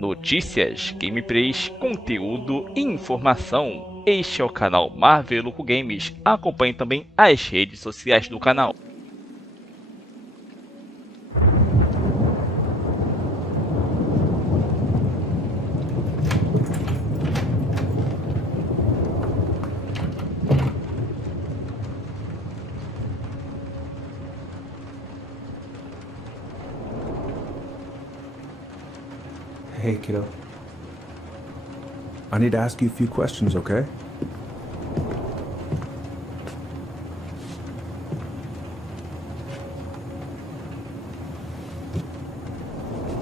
notícias, gameplays, conteúdo e informação. Este é o canal Marvelouco Games. Acompanhe também as redes sociais do canal. Hey, kiddo. I need to ask you a few questions, okay?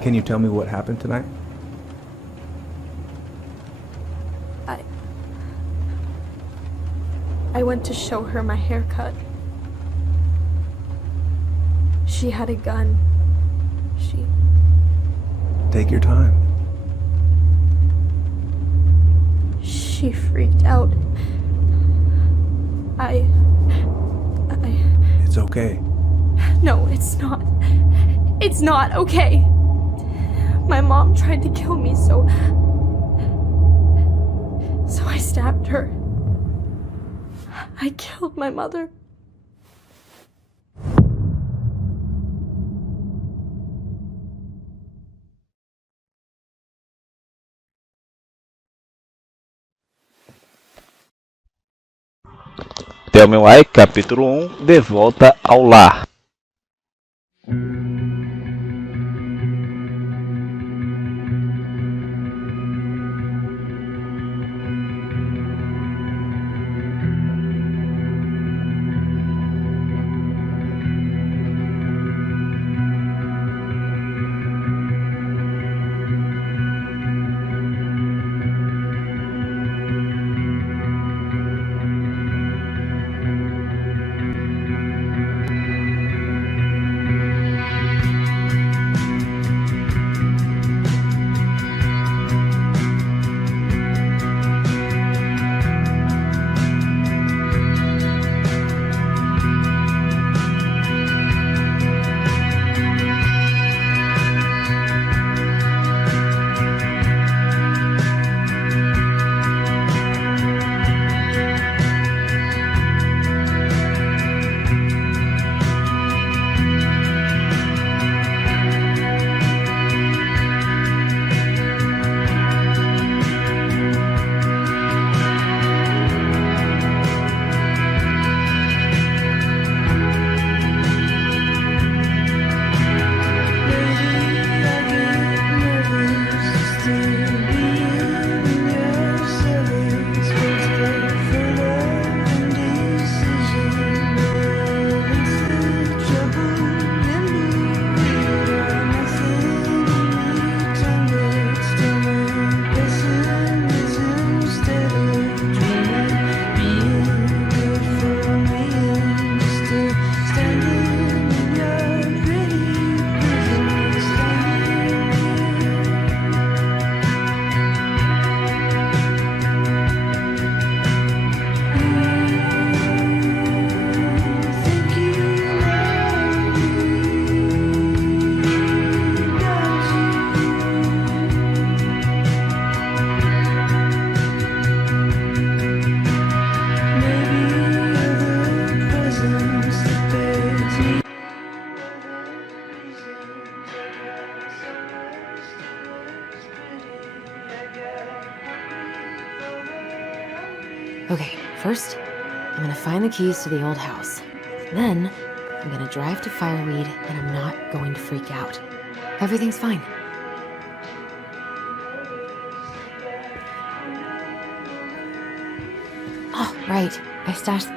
Can you tell me what happened tonight? I went to show her my haircut. She had a gun. Take your time. She freaked out. It's okay. No, it's not. It's not okay. My mom tried to kill me, so I stabbed her. I killed my mother. Tell-me like, capítulo 1, De Volta ao Lar. Okay, first, I'm gonna find the keys to the old house. Then, I'm gonna drive to Fireweed, and I'm not going to freak out. Everything's fine. Oh, right. I stashed...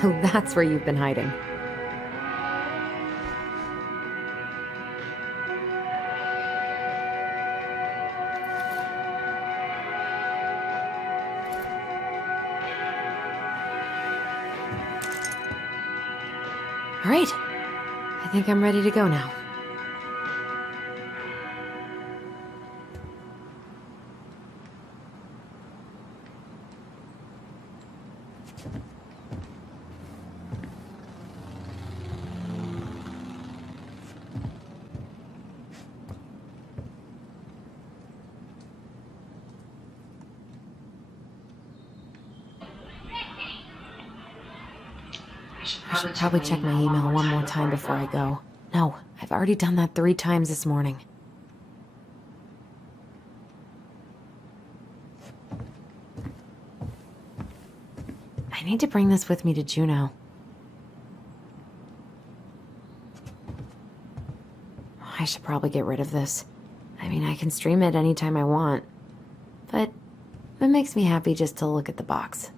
So that's where you've been hiding. All right. I think I'm ready to go now. I should probably check my email one more time before I go. No, I've already done that 3 times this morning. I need to bring this with me to Juneau. I should probably get rid of this. I mean, I can stream it anytime I want. But it makes me happy just to look at the box.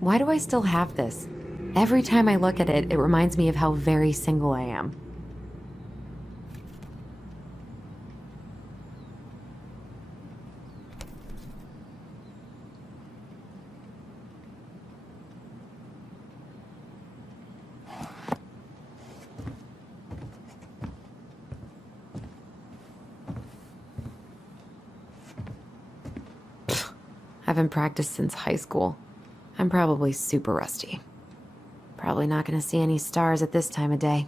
Why do I still have this? Every time I look at it, it reminds me of how very single I am. I haven't practiced since high school. I'm probably super rusty. Probably not gonna see any stars at this time of day.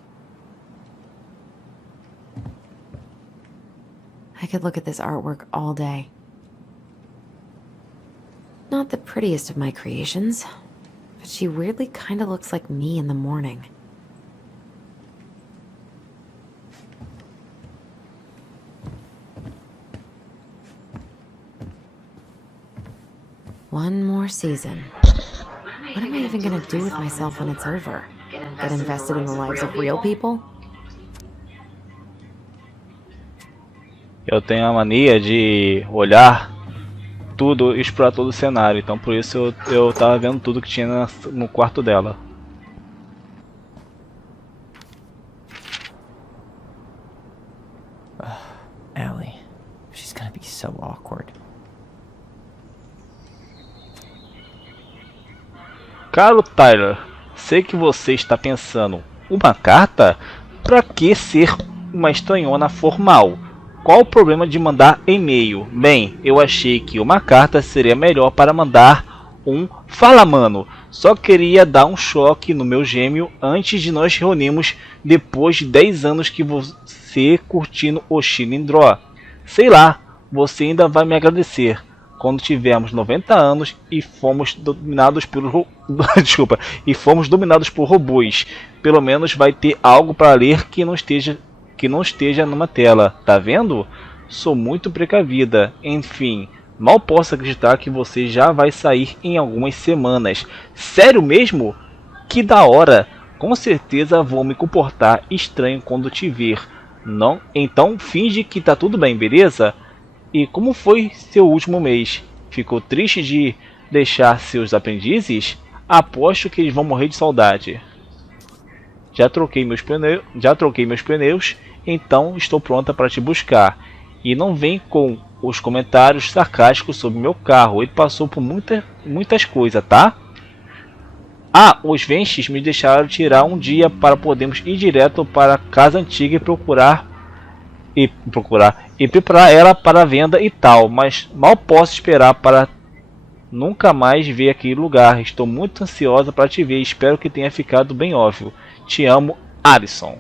I could look at this artwork all day. Not the prettiest of my creations, but she weirdly kinda looks like me in the morning. One more season. What am I even gonna do with myself when it's over? Get invested in the lives of real people? Eu tenho a mania de olhar tudo e explorar todo o cenário, então por isso eu tava vendo tudo que tinha no quarto dela. Ellie, she's gonna be so awkward. Caro Tyler, sei que você está pensando, uma carta? Pra que ser uma estranhona formal? Qual o problema de mandar e-mail? Bem, eu achei que uma carta seria melhor para mandar um "Fala mano, só queria dar um choque no meu gêmeo antes de nós reunirmos depois de 10 anos que você curtindo o Draw. Sei lá, você ainda vai me agradecer. Quando tivermos 90 anos e fomos dominados por robôs, pelo menos vai ter algo para ler que não esteja numa tela, tá vendo? Sou muito precavida. Enfim, mal posso acreditar que você já vai sair em algumas semanas. Sério mesmo? Que da hora! Com certeza vou me comportar estranho quando te ver. Não? Então finge que tá tudo bem, beleza? E como foi seu último mês? Ficou triste de deixar seus aprendizes? Aposto que eles vão morrer de saudade. Já troquei meus pneus, então estou pronta para te buscar. E não vem com os comentários sarcásticos sobre meu carro. Ele passou por muitas coisas, tá? Ah, os Venches me deixaram tirar um dia para podermos ir direto para a casa antiga e preparar ela para venda e tal, mas mal posso esperar para nunca mais ver aquele lugar. Estou muito ansiosa para te ver, espero que tenha ficado bem óbvio. Te amo, Alison.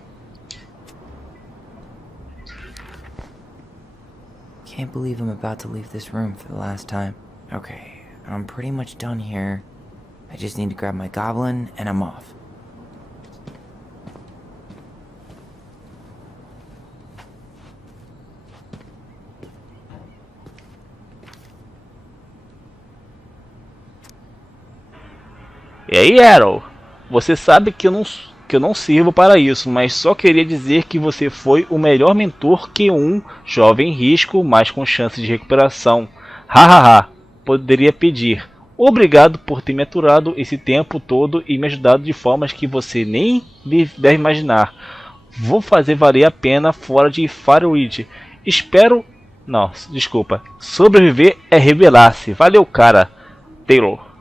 Can't believe I'm about to leave this room for the last time. Okay, I'm pretty much done here. I just need to grab my goblin and I'm off. E aí, Arrow? Você sabe que eu não sirvo para isso, mas só queria dizer que você foi o melhor mentor que um jovem risco, mas com chance de recuperação, poderia pedir. Obrigado por ter me aturado esse tempo todo e me ajudado de formas que você nem deve imaginar. Vou fazer valer a pena fora de Fireweed. Espero Não, desculpa. Sobreviver é revelar-se. Valeu, cara. Taylor.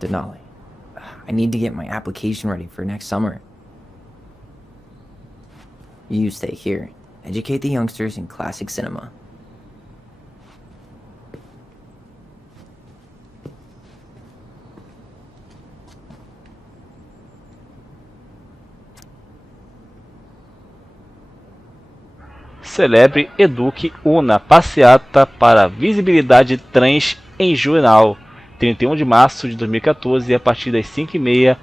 Denali, I need to get my application ready for next summer. You stay here. Educate the youngsters in classic cinema. Celebre, eduque, una. Passeata para visibilidade trans em jornal. 31 de março de 2014, a partir das 5h30,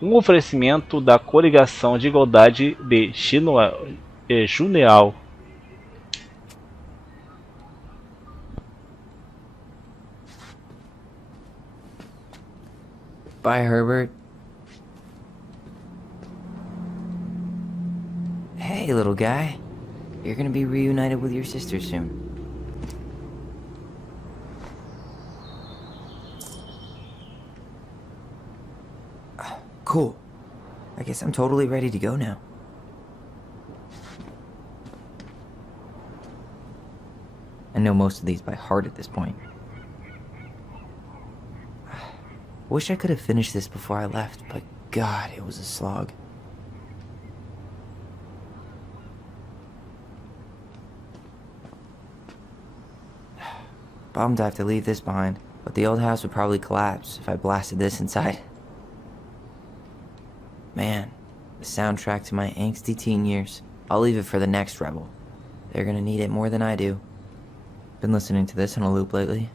um oferecimento da Coligação de Igualdade de Juneal. Bye, Herbert. Hey, little guy. You're gonna be reunited with your sister soon. Cool. I guess I'm totally ready to go now. I know most of these by heart at this point. Wish I could have finished this before I left, but God, it was a slog. Bummed I have to leave this behind, but the old house would probably collapse if I blasted this inside. Man, the soundtrack to my angsty teen years. I'll leave it for the next rebel. They're gonna need it more than I do. Been listening to this on a loop lately.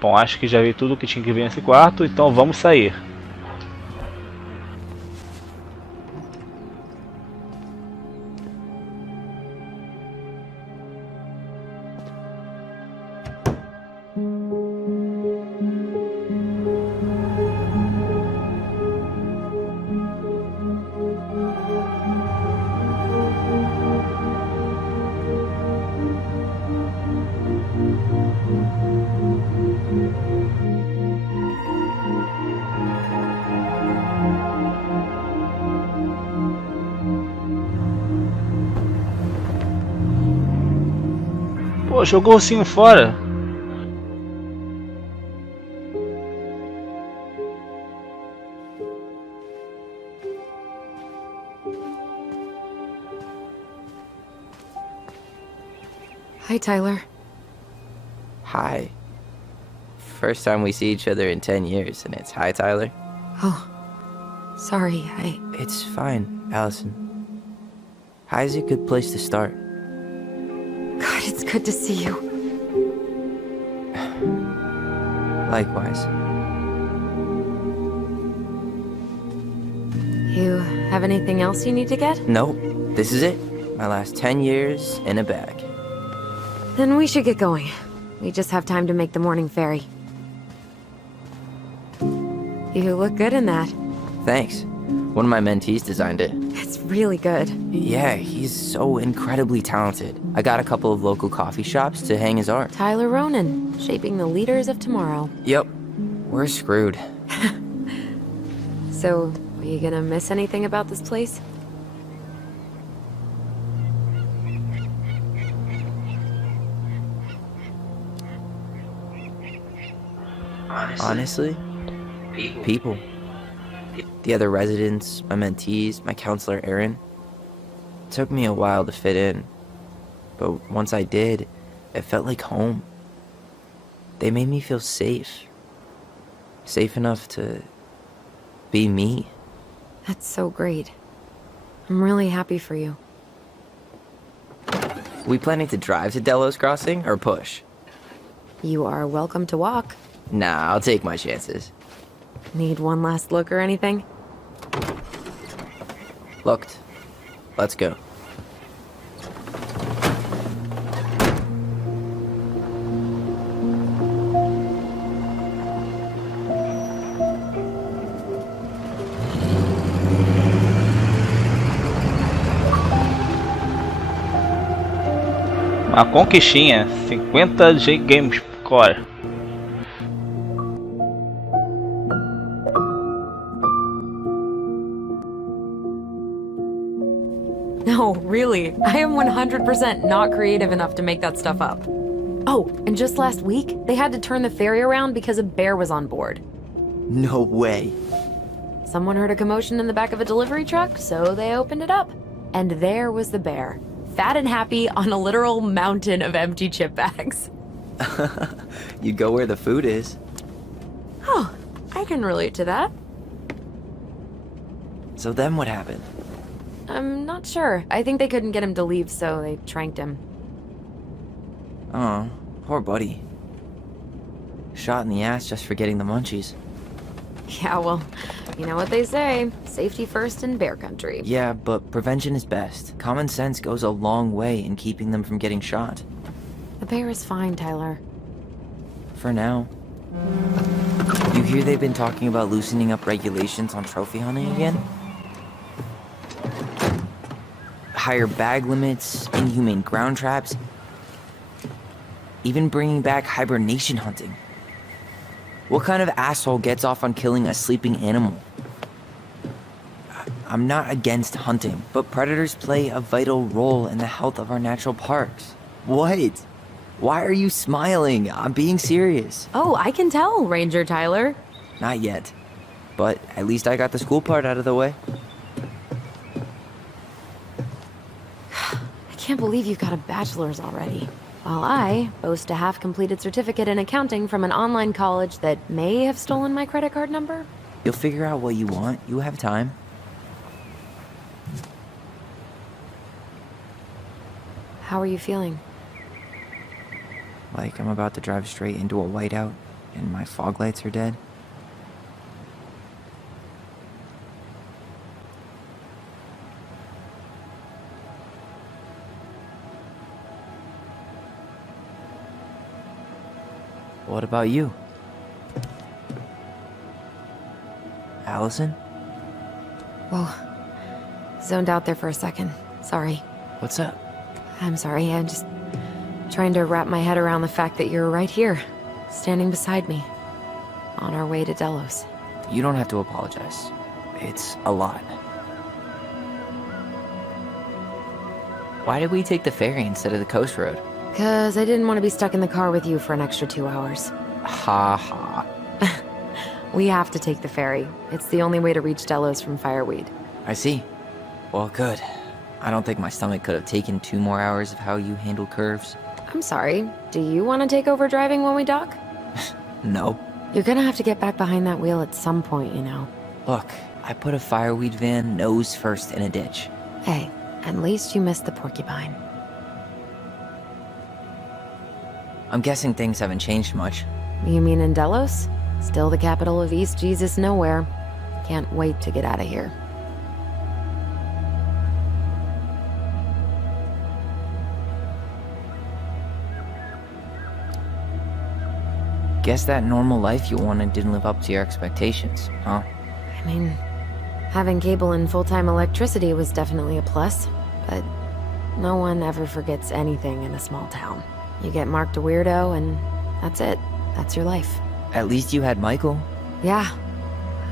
Bom, acho que já vi tudo que tinha que ver nesse quarto, então vamos sair. Pô, jogou o ursinho fora. Hi, Tyler. Hi. First time we see each other in 10 years, and it's hi, Tyler. Oh, sorry, It's fine, Allison. Hi is a good place to start. God, it's good to see you. Likewise. You have anything else you need to get? Nope, this is it. My last 10 years in a bag. Then we should get going. We just have time to make the morning ferry. You look good in that. Thanks. One of my mentees designed it. It's really good. Yeah, he's so incredibly talented. I got a couple of local coffee shops to hang his art. Tyler Ronan, shaping the leaders of tomorrow. Yep, we're screwed. So, are you gonna miss anything about this place? Honestly, people. The other residents, my mentees, my counselor Aaron. It took me a while to fit in, but once I did, it felt like home. They made me feel safe. Safe enough to be me. That's so great. I'm really happy for you. We planning to drive to Delos Crossing or push? You are welcome to walk. Nah, I'll take my chances. Need one last look or anything? Looked. Let's go. Uma conquistinha. 50 G Games Core. No, really. I am 100% not creative enough to make that stuff up. Oh, and just last week, they had to turn the ferry around because a bear was on board. No way. Someone heard a commotion in the back of a delivery truck, so they opened it up. And there was the bear, fat and happy on a literal mountain of empty chip bags. You go where the food is. Oh, I can relate to that. So then what happened? I'm not sure. I think they couldn't get him to leave, so they tranked him. Oh, poor buddy. Shot in the ass just for getting the munchies. Yeah, well, you know what they say. Safety first in bear country. Yeah, but prevention is best. Common sense goes a long way in keeping them from getting shot. The bear is fine, Tyler. For now. You hear they've been talking about loosening up regulations on trophy hunting again? Higher bag limits, inhumane ground traps, even bringing back hibernation hunting. What kind of asshole gets off on killing a sleeping animal? I'm not against hunting, but predators play a vital role in the health of our natural parks. What? Why are you smiling? I'm being serious. Oh, I can tell, Ranger Tyler. Not yet, but at least I got the school part out of the way. I can't believe you've got a bachelor's already. While I boast a half-completed certificate in accounting from an online college that may have stolen my credit card number. You'll figure out what you want. You have time. How are you feeling? Like I'm about to drive straight into a whiteout and my fog lights are dead. What about you? Allison? Whoa. Zoned out there for a second. Sorry. What's up? I'm sorry, I'm just trying to wrap my head around the fact that you're right here, standing beside me, on our way to Delos. You don't have to apologize. It's a lot. Why did we take the ferry instead of the coast road? 'Cause I didn't want to be stuck in the car with you for an extra 2 hours. Ha ha. We have to take the ferry. It's the only way to reach Delos from Fireweed. I see. Well, good. I don't think my stomach could have taken 2 more hours of how you handle curves. I'm sorry, do you want to take over driving when we dock? No. You're gonna have to get back behind that wheel at some point, you know. Look, I put a fireweed van nose first in a ditch. Hey, at least you missed the porcupine. I'm guessing things haven't changed much. You mean in Delos? Still the capital of East Jesus Nowhere. Can't wait to get out of here. Guess that normal life you wanted didn't live up to your expectations, huh? I mean, having cable and full-time electricity was definitely a plus, but no one ever forgets anything in a small town. You get marked a weirdo and that's it. That's your life. At least you had Michael. Yeah.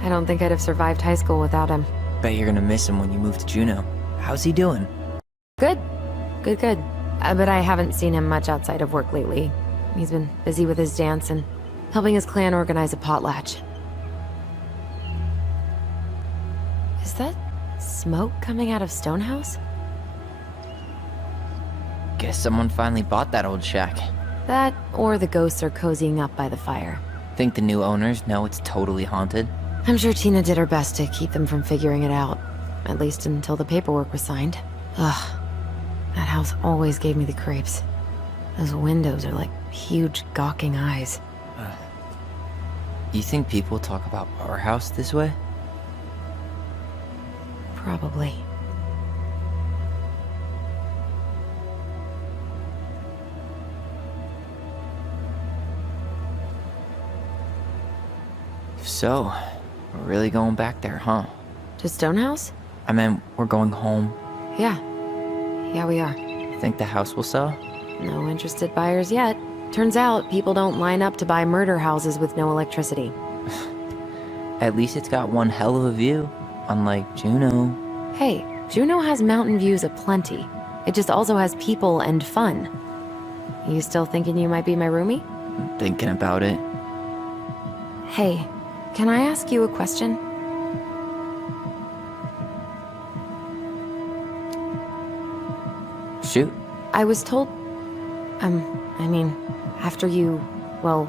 I don't think I'd have survived high school without him. Bet you're gonna miss him when you move to Juneau. How's he doing? Good. Good. But I haven't seen him much outside of work lately. He's been busy with his dance and helping his clan organize a potlatch. Is that smoke coming out of Stonehouse? Guess someone finally bought that old shack. That, or the ghosts are cozying up by the fire. Think the new owners know it's totally haunted? I'm sure Tina did her best to keep them from figuring it out. At least until the paperwork was signed. Ugh. That house always gave me the creeps. Those windows are like huge gawking eyes. You think people talk about our house this way? Probably. So, we're really going back there, huh? To Stonehouse? I meant, we're going home. Yeah, we are. Think the house will sell? No interested buyers yet. Turns out people don't line up to buy murder houses with no electricity. At least it's got one hell of a view, unlike Juneau. Hey, Juneau has mountain views aplenty. It just also has people and fun. You still thinking you might be my roomie? Thinking about it. Hey, can I ask you a question? Shoot. I was told... after you, well,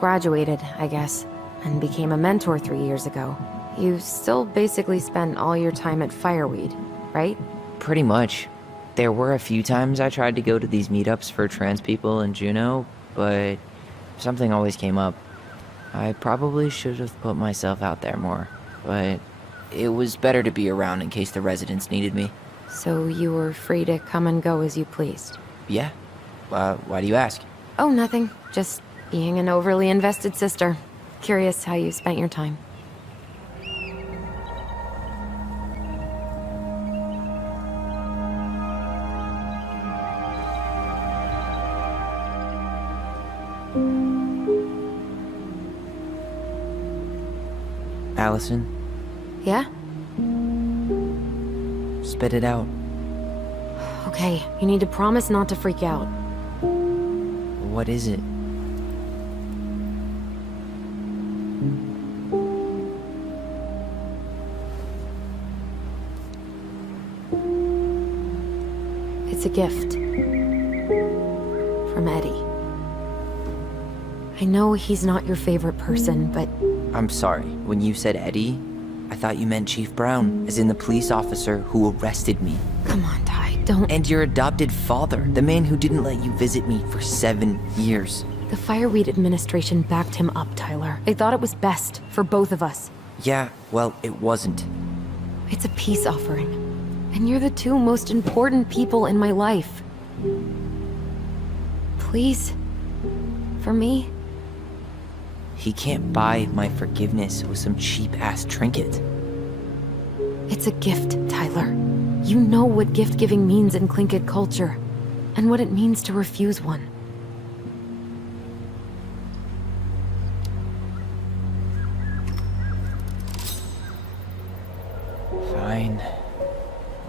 graduated, I guess, and became a mentor 3 years ago, you still basically spent all your time at Fireweed, right? Pretty much. There were a few times I tried to go to these meetups for trans people in Juneau, but something always came up. I probably should have put myself out there more, but it was better to be around in case the residents needed me. So you were free to come and go as you pleased? Yeah. Why do you ask? Oh, nothing. Just being an overly invested sister. Curious how you spent your time. Allison, Yeah? spit it out. Okay, you need to promise not to freak out. What is it? It's a gift. From Eddie. I know he's not your favorite person, but... I'm sorry. When you said Eddie, I thought you meant Chief Brown, as in the police officer who arrested me. Come on, Ty, don't... And your adopted father, the man who didn't let you visit me for 7 years. The Fireweed administration backed him up, Tyler. They thought it was best for both of us. Yeah, well, it wasn't. It's a peace offering. And you're the two most important people in my life. Please? For me? He can't buy my forgiveness with some cheap-ass trinket. It's a gift, Tyler. You know what gift-giving means in Tlingit culture, and what it means to refuse one. Fine.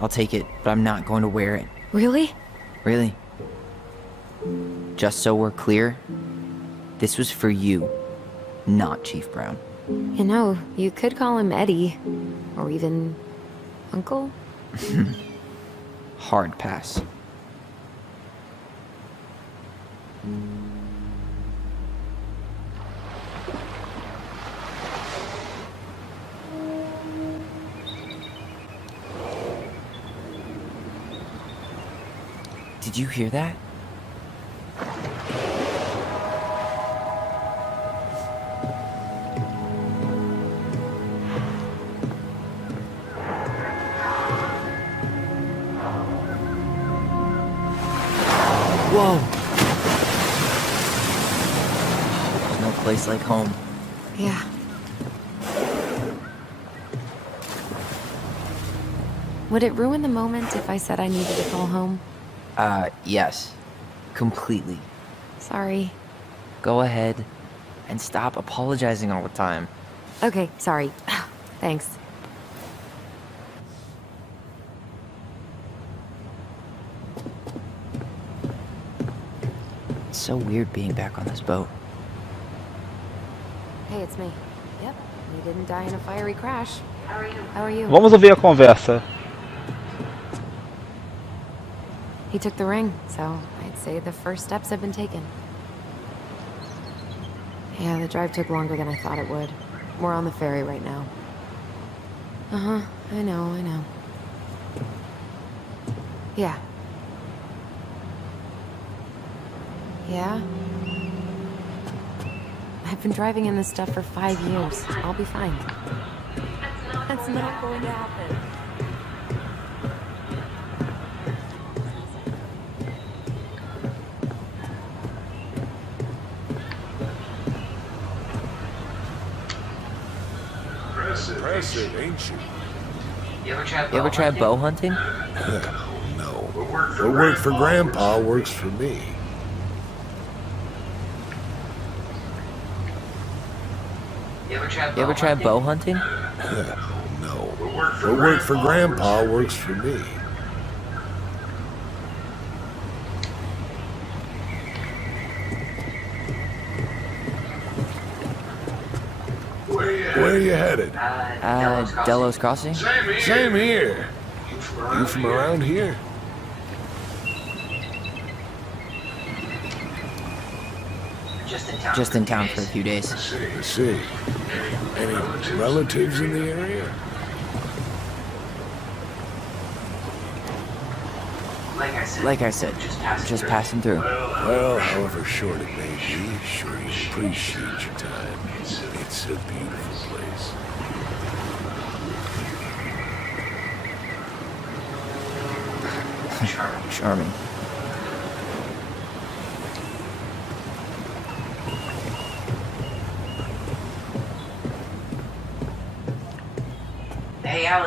I'll take it, but I'm not going to wear it. Really? Really. Just so we're clear, this was for you, not Chief Brown. You know, you could call him Eddie, or even Uncle? Hard pass. Did you hear that? Whoa! There's no place like home. Yeah. Would it ruin the moment if I said I needed to call home? Yes. Completely. Sorry. Go ahead and stop apologizing all the time. Okay, sorry. Thanks. It's so weird being back on this boat. Hey, it's me. Yep, you didn't die in a fiery crash. How are you? Vamos ouvir a conversa. He took the ring, so I'd say the first steps have been taken. Yeah, the drive took longer than I thought it would. We're on the ferry right now. Uh-huh, I know. Yeah. Yeah? I've been driving in this stuff for 5 years. I'll be fine. That's not going to happen. Impressive, ain't you? You ever try bow hunting? No. What worked for Grandpa works for me. You ever try bow hunting? No. What worked for Grandpa works for me. Where are you headed? Delos Crossing? Same here. You from around here? Just in town for a few days. I see. Any relatives in the area? Like I said, just passing through. Well, however short it may be, sure you appreciate your time. It's a beautiful place. Charming.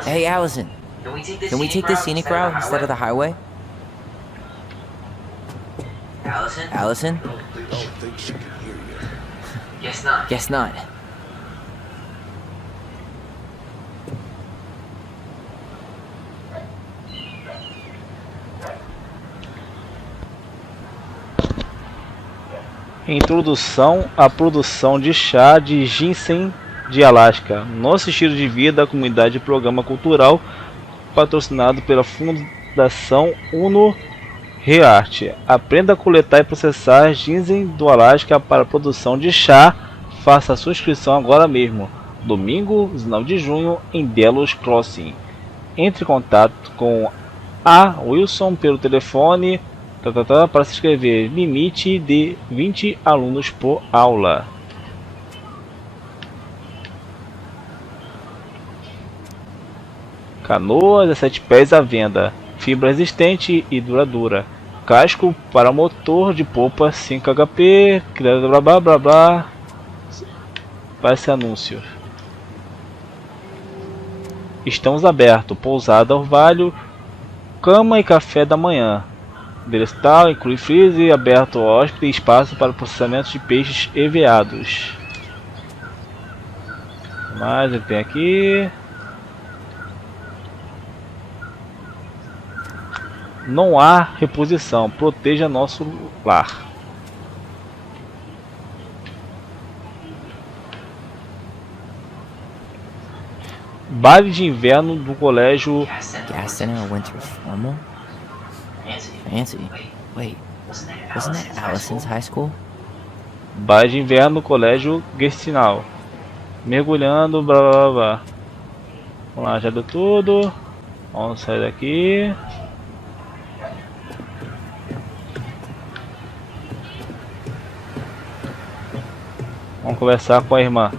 Hey, Allison. Can we take the scenic route instead of the highway? Allison? I don't think she can hear you. Guess not. Introdução à produção de chá de ginseng de Alasca. Nosso estilo de vida, a comunidade de programa cultural patrocinado pela Fundação Uno Reart. Aprenda a coletar e processar ginseng do Alasca para a produção de chá. Faça a sua inscrição agora mesmo. Domingo, 19 de junho, em Delos Crossing. Entre em contato com a Wilson pelo telefone para se inscrever. Limite de 20 alunos por aula. Canoa 17 pés à venda. Fibra resistente e duradoura. Casco para motor de polpa 5 HP. Blá blá blá blá. Vai esse anúncio. Estamos abertos. Pousada Orvalho. Cama e café da manhã. Derestal, inclui freezer, aberto ao hóspede e espaço para processamento de peixes e veados. Mais ele tem aqui. Não há reposição. Proteja nosso lar. Baile de inverno do colégio. Gas center winter formal? Fancy. Wait, wasn't that Allison's high school? Baile de inverno do colégio gestinal. Mergulhando, blá blá blá. Vamos lá, já deu tudo. Vamos sair daqui. Vamos conversar com a irmã.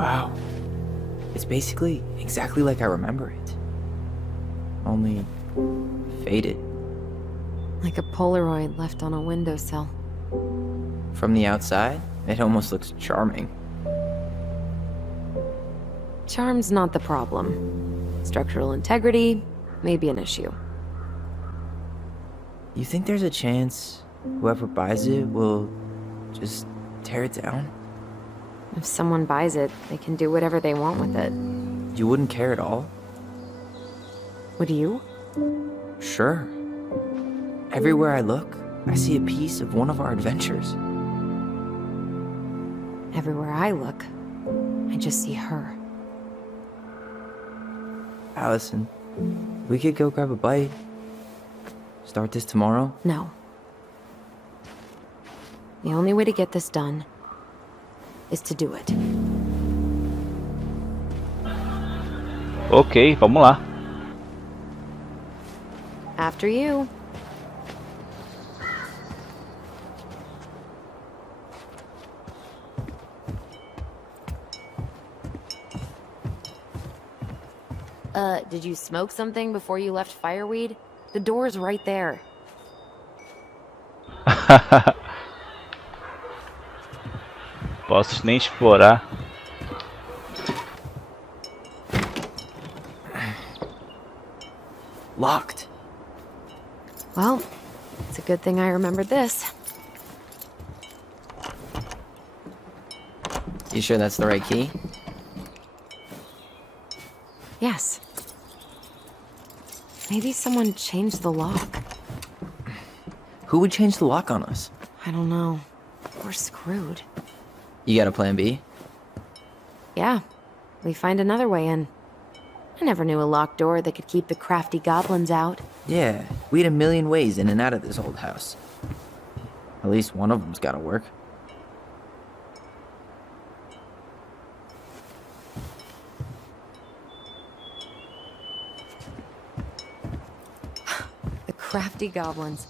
Wow. It's basically exactly like I remember it. Only faded. Like a Polaroid left on a windowsill. From the outside, it almost looks charming. Charm's not the problem. Structural integrity may be an issue. You think there's a chance whoever buys it will just tear it down? If someone buys it, they can do whatever they want with it. You wouldn't care at all? Would you? Sure. Everywhere I look, I see a piece of one of our adventures. Everywhere I look, I just see her. Allison, we could go grab a bite. Start this tomorrow? No. The only way to get this done is to do it. Ok, vamos lá. After you. Did you smoke something before you left Fireweed? The door's right there. Posso nem explorar. Locked. Well, it's a good thing I remembered this. You sure that's the right key? Yes. Maybe someone changed the lock. Who would change the lock on us? I don't know. We're screwed. You got a plan B? Yeah, we find another way in. I never knew a locked door that could keep the crafty goblins out. Yeah, we had a million ways in and out of this old house. At least one of them's gotta work. The crafty goblins.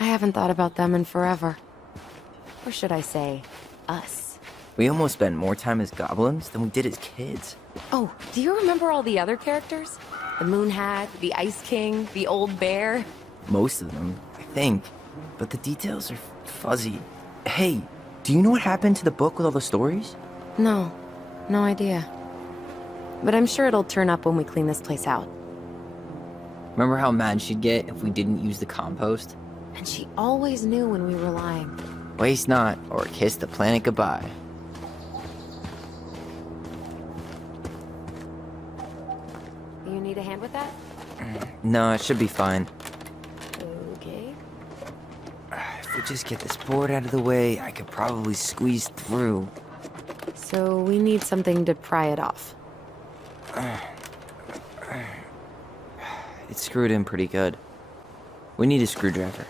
I haven't thought about them in forever. Or should I say, us. We almost spent more time as goblins than we did as kids. Oh, do you remember all the other characters? The Moon Hat, the Ice King, the Old Bear? Most of them, I think. But the details are fuzzy. Hey, do you know what happened to the book with all the stories? No, no idea. But I'm sure it'll turn up when we clean this place out. Remember how mad she'd get if we didn't use the compost? And she always knew when we were lying. Waste not, or kiss the planet goodbye. You need a hand with that? No, it should be fine. Okay. If we just get this board out of the way, I could probably squeeze through. So we need something to pry it off. It's screwed in pretty good. We need a screwdriver.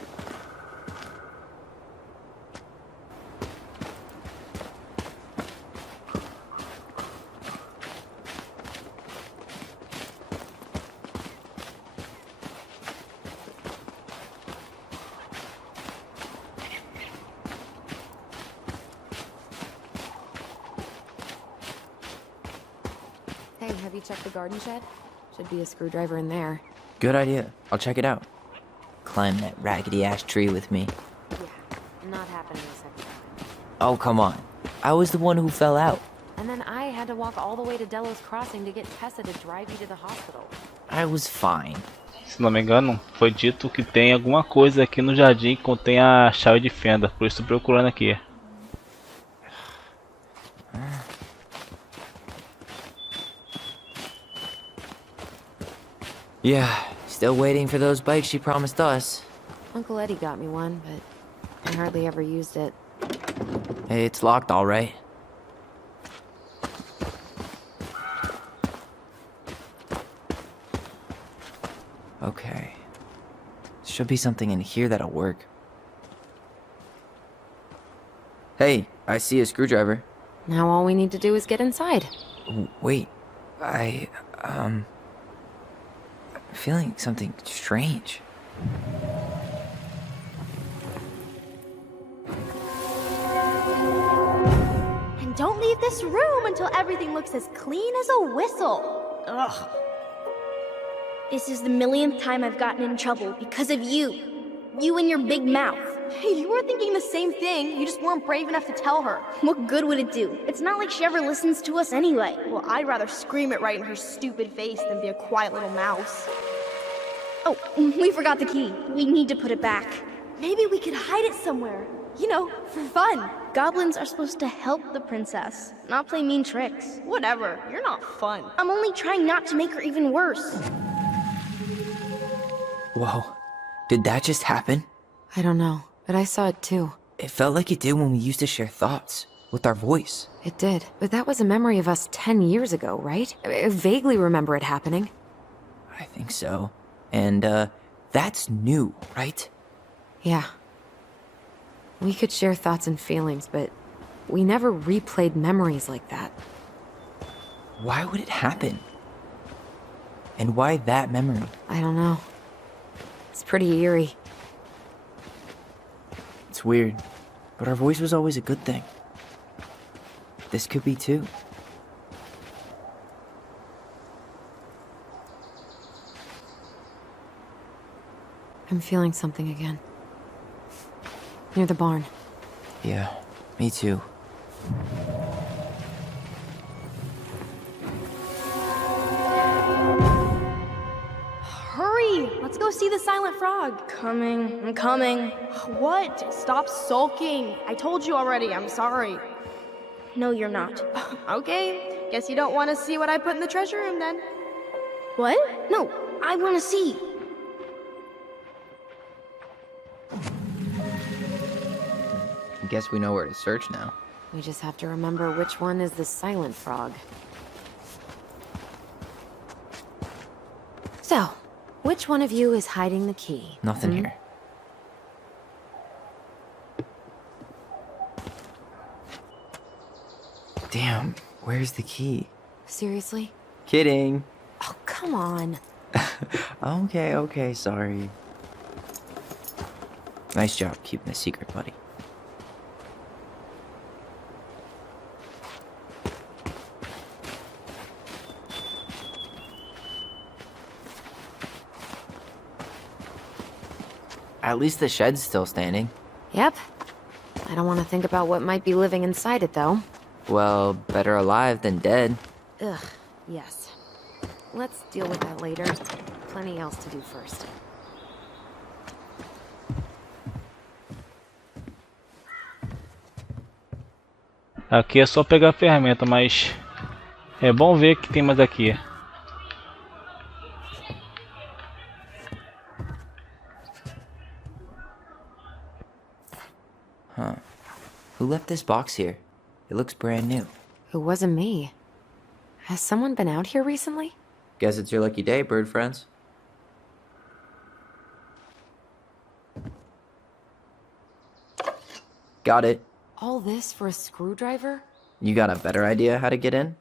Hey, have you checked the garden shed? Should be a screwdriver in there. Good idea. I'll check it out. Climb that raggedy ass tree with me. Yeah, not happening a second time. Oh, come on. I was the one who fell out. And then I had to walk all the way to Delos Crossing to get Tessa to drive you to the hospital. I was fine. Se não me engano, foi dito que tem alguma coisa aqui no jardim que contém a chave de fenda. Por isso estou procurando aqui. Yeah, still waiting for those bikes she promised us. Uncle Eddie got me one, but I hardly ever used it. Hey, it's locked all right. Okay. Should be something in here that'll work. Hey, I see a screwdriver. Now all we need to do is get inside. Wait, I'm feeling something strange. And don't leave leave this room until everything looks as clean as a whistle. Ugh. This is the millionth time I've gotten in trouble because of you. You and your big mouth. Hey, you were thinking the same thing. You just weren't brave enough to tell her. What good would it do? It's not like she ever listens to us anyway. Well, I'd rather scream it right in her stupid face than be a quiet little mouse. Oh, we forgot the key. We need to put it back. Maybe we could hide it somewhere. You know, for fun. Goblins are supposed to help the princess, not play mean tricks. Whatever, you're not fun. I'm only trying not to make her even worse. Whoa, did that just happen? I don't know, but I saw it too. It felt like it did when we used to share thoughts with our voice. It did, but that was a memory of us 10 years ago, right? I vaguely remember it happening. I think so. And, that's new, right? Yeah. We could share thoughts and feelings, but we never replayed memories like that. Why would it happen? And why that memory? I don't know. It's pretty eerie. It's weird, but our voice was always a good thing. This could be too. I'm feeling something again. Near the barn. Yeah, me too. Hurry! Let's go see the silent frog. I'm coming. What? Stop sulking. I told you already, I'm sorry. No, you're not. Okay, guess you don't want to see what I put in the treasure room then. What? No, I want to see. I guess we know where to search now. We just have to remember which one is the silent frog. So, which one of you is hiding the key? Nothing here. Damn, where's the key? Seriously? Kidding. Oh, come on. Okay, sorry. Nice job keeping a secret, buddy. At least the shed's still standing. Yep. I don't want to think about what might be living inside it, though. Well, better alive than dead. Ugh, yes. Let's deal with that later. Plenty else to do first. Aqui é só pegar a ferramenta, mas é bom ver que tem mais aqui. Huh. Who left this box here? It looks brand new. It wasn't me. Has someone been out here recently? Guess it's your lucky day, bird friends. Got it. All this for a screwdriver? You got a better idea how to get in?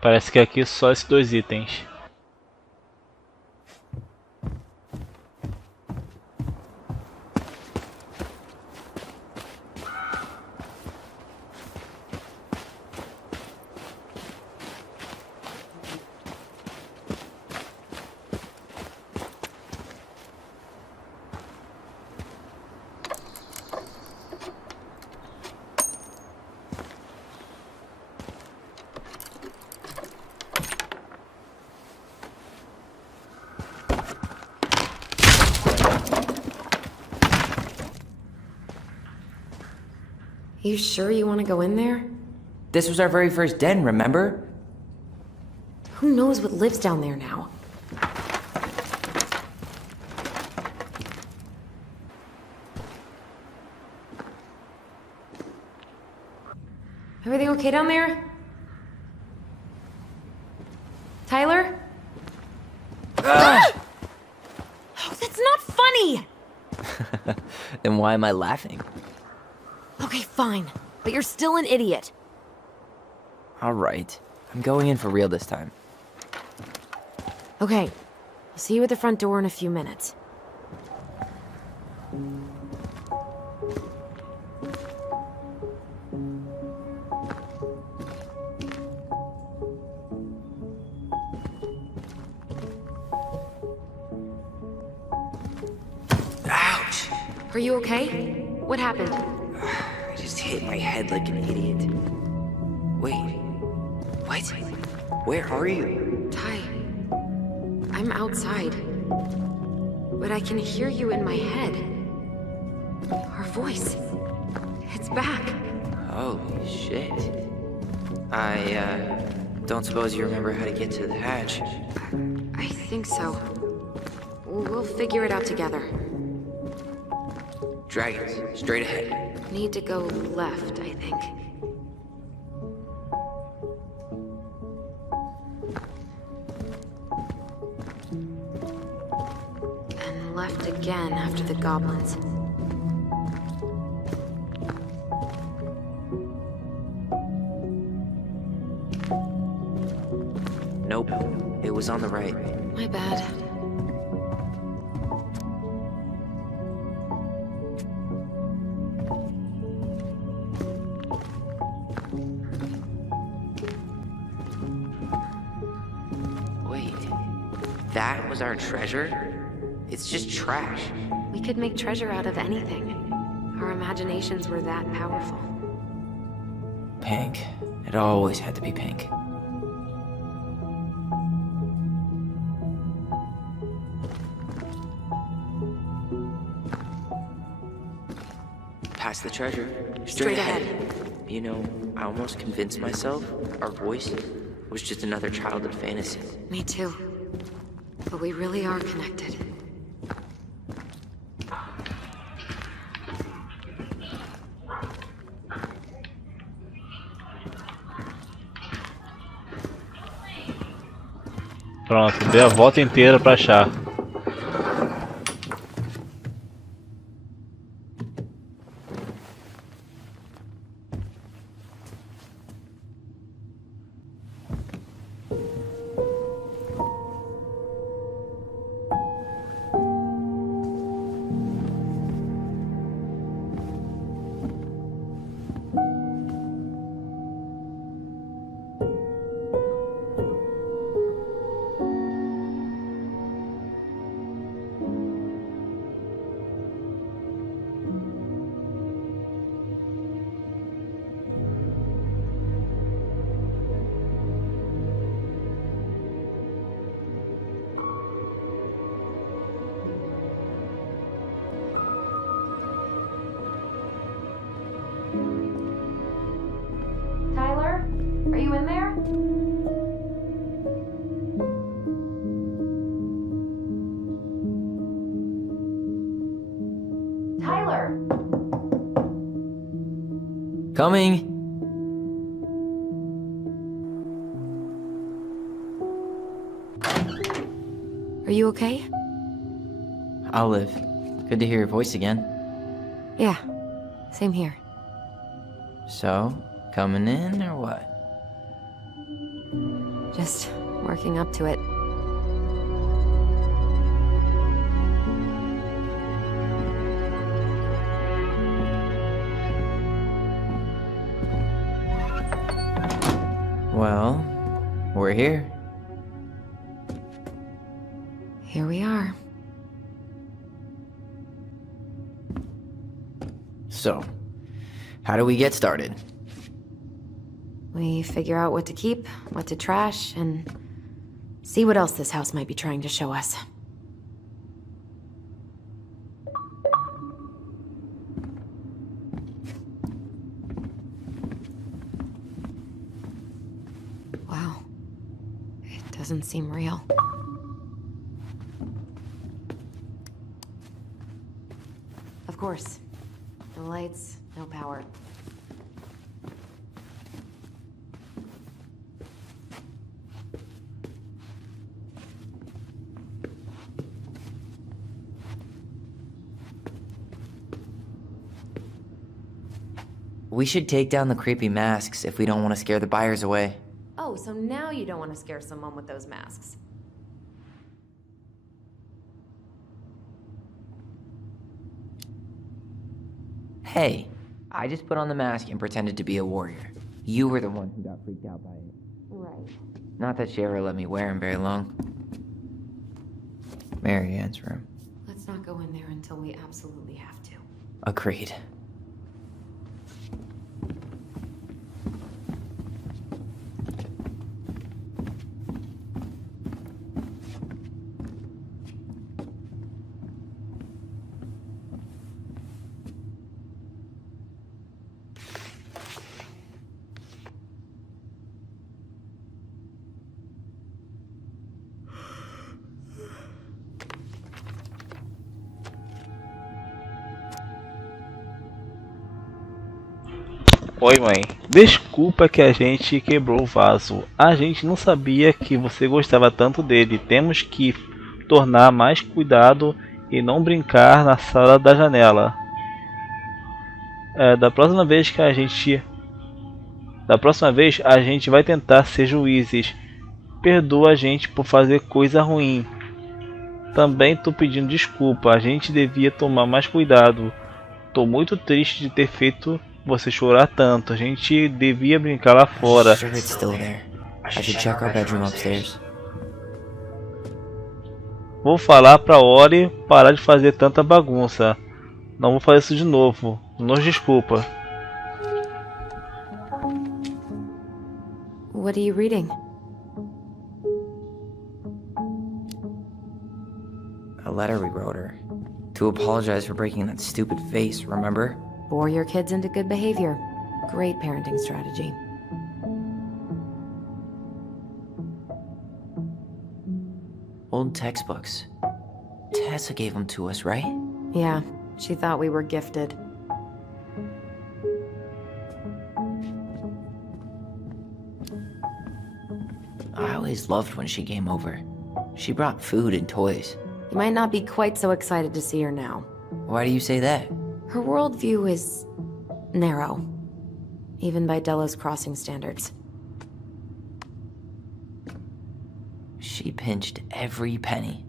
Parece que aqui só esses dois itens. You sure you want to go in there? This was our very first den, remember? Who knows what lives down there now? Everything okay down there? Tyler? Oh, that's not funny! Then why am I laughing? Okay, fine. But you're still an idiot. Alright. I'm going in for real this time. Okay. I'll see you at the front door in a few minutes. Ouch! Are you okay? What happened? I just hit my head like an idiot. Wait. What? Where are you? Ty, I'm outside. But I can hear you in my head. Our voice. It's back. Holy shit. I, don't suppose you remember how to get to the hatch. I think so. We'll figure it out together. Dragons, straight ahead. Need to go left, I think. And left again after the goblins. Nope, it was on the right. My bad. Wait, that was our treasure? It's just trash. We could make treasure out of anything. Our imaginations were that powerful. Pink. It always had to be pink. Past the treasure. Straight ahead. You know, I almost convinced myself our voice was just another childhood fantasy. Me too. But we really are connected. Pronto, dei a volta inteira pra achar. Tyler, are you in there? Tyler! Coming! Are you okay? I'll live. Good to hear your voice again. Yeah, same here. So, coming in or what? Just working up to it. Well, we're here. Here we are. So, how do we get started? We figure out what to keep, what to trash, and see what else this house might be trying to show us. Wow. It doesn't seem real. Of course. No lights, no power. We should take down the creepy masks if we don't want to scare the buyers away. Oh, so now you don't want to scare someone with those masks. Hey, I just put on the mask and pretended to be a warrior. You were the one who got freaked out by it. Right. Not that she ever let me wear him very long. Mary Ann's room. Let's not go in there until we absolutely have to. Agreed. Oi, mãe. Desculpa que a gente quebrou o vaso. A gente não sabia que você gostava tanto dele. Temos que tornar mais cuidado e não brincar na sala da janela. Da próxima vez a gente vai tentar ser juízes. Perdoa a gente por fazer coisa ruim. Também tô pedindo desculpa. A gente devia tomar mais cuidado. Tô muito triste de ter feito você chorar tanto. A gente devia brincar lá fora. Sure it's still there. I should check our bedroom upstairs. Vou falar pra Ori parar de fazer tanta bagunça. Não vou fazer isso de novo. Nos desculpa. What are you reading? A letter we wrote her. To apologize for breaking that stupid vase, remember? Bore your kids into good behavior. Great parenting strategy. Old textbooks. Tessa gave them to us, right? Yeah, she thought we were gifted. I always loved when she came over. She brought food and toys. You might not be quite so excited to see her now. Why do you say that? Her worldview is narrow, even by Delos Crossing standards. She pinched every penny.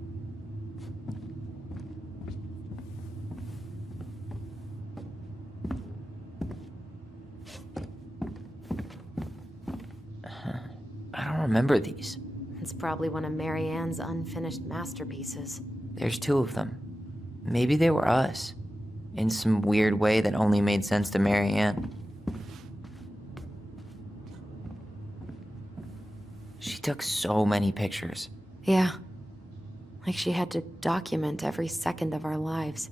I don't remember these. It's probably one of Mary Ann's unfinished masterpieces. There's 2 of them. Maybe they were us. In some weird way that only made sense to Mary Ann. She took so many pictures. Yeah, like she had to document every second of our lives.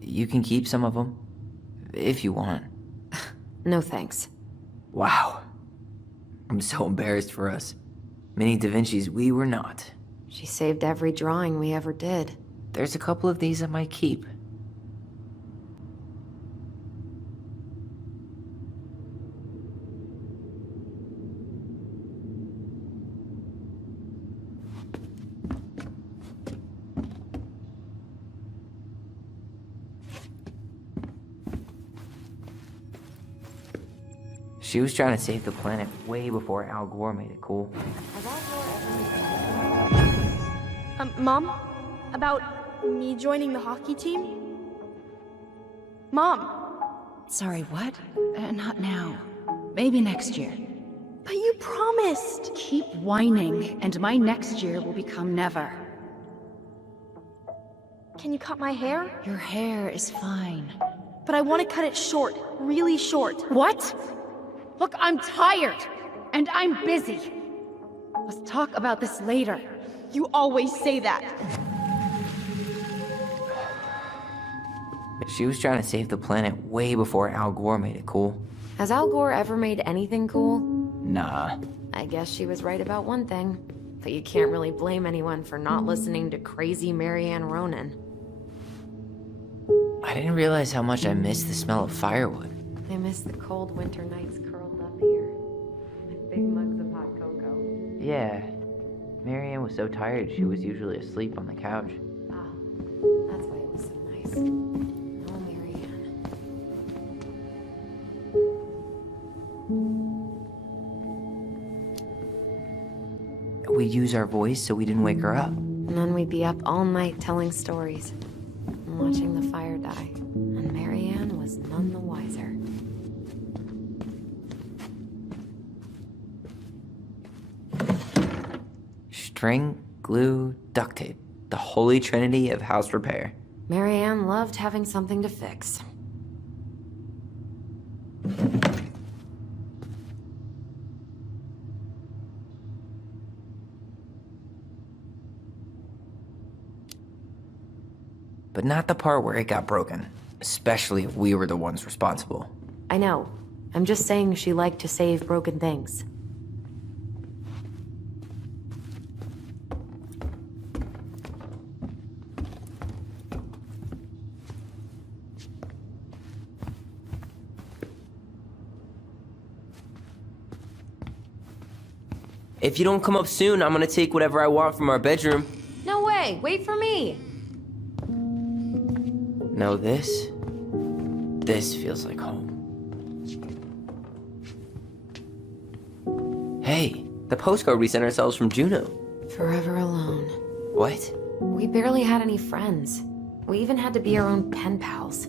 You can keep some of them, if you want. No thanks. Wow. I'm so embarrassed for us. Mini Da Vinci's we were not. She saved every drawing we ever did. There's a couple of these I might keep. She was trying to save the planet way before Al Gore made it cool. Mom? About me joining the hockey team? Mom! Sorry, what? Not now. Maybe next year. But you promised! Keep whining, and my next year will become never. Can you cut my hair? Your hair is fine. But I want to cut it short. Really short. What? Look, I'm tired, and I'm busy. Let's talk about this later. You always say that. She was trying to save the planet way before Al Gore made it cool. Has Al Gore ever made anything cool? Nah. I guess she was right about one thing. But you can't really blame anyone for not listening to crazy Mary Ann Ronan. I didn't realize how much I missed the smell of firewood. I miss the cold winter nights curled up here. With big mugs of hot cocoa. Yeah. Mary Ann was so tired she was usually asleep on the couch. Ah, that's why it was so nice. Oh, Mary Ann. We'd use our voice so we didn't wake her up. And then we'd be up all night telling stories and watching the fire die. And Marianne was none the wiser. String, glue, duct tape. The holy trinity of house repair. Marianne loved having something to fix. But not the part where it got broken. Especially if we were the ones responsible. I know. I'm just saying she liked to save broken things. If you don't come up soon, I'm gonna take whatever I want from our bedroom. No way! Wait for me! No, this feels like home. Hey, the postcard we sent ourselves from Juneau. Forever alone. What? We barely had any friends. We even had to be our own pen pals.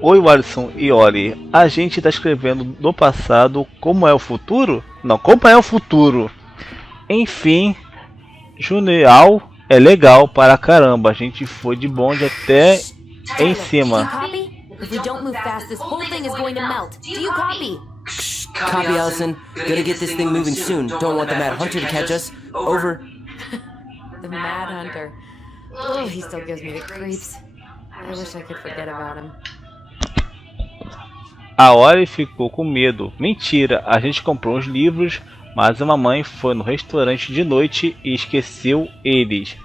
Oi, Alisson e Ori. A gente tá escrevendo do passado como é o futuro? Não, como é o futuro. Enfim, Juneau é legal para caramba. A gente foi de bonde até em cima. Copy, Allison. Gonna get this thing moving soon. Don't want the Mad Hunter to catch us. Over. The Mad Hunter. Oh, he still gives me the creeps. I wish I could forget about him. A Ori ficou com medo. Mentira, a gente comprou os livros, mas a mamãe foi no restaurante de noite e esqueceu eles.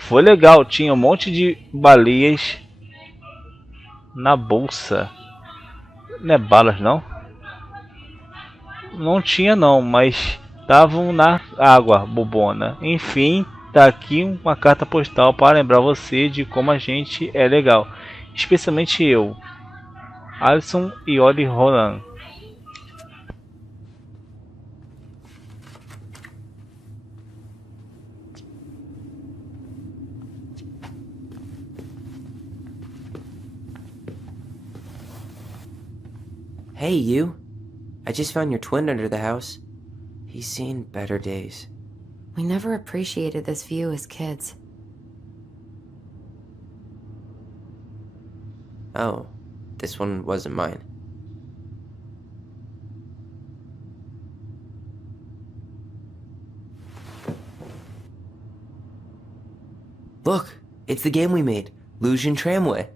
Foi legal, tinha um monte de baleias na bolsa. Não é balas não? Não tinha não, mas estavam na água bobona. Enfim, tá aqui uma carta postal para lembrar você de como a gente é legal. Especialmente eu. Alisson e Oli Roland. Hey, you. I just found your twin under the house. He's seen better days. We never appreciated this view as kids. Oh. This one wasn't mine. Look, it's the game we made, Lucian Tramway.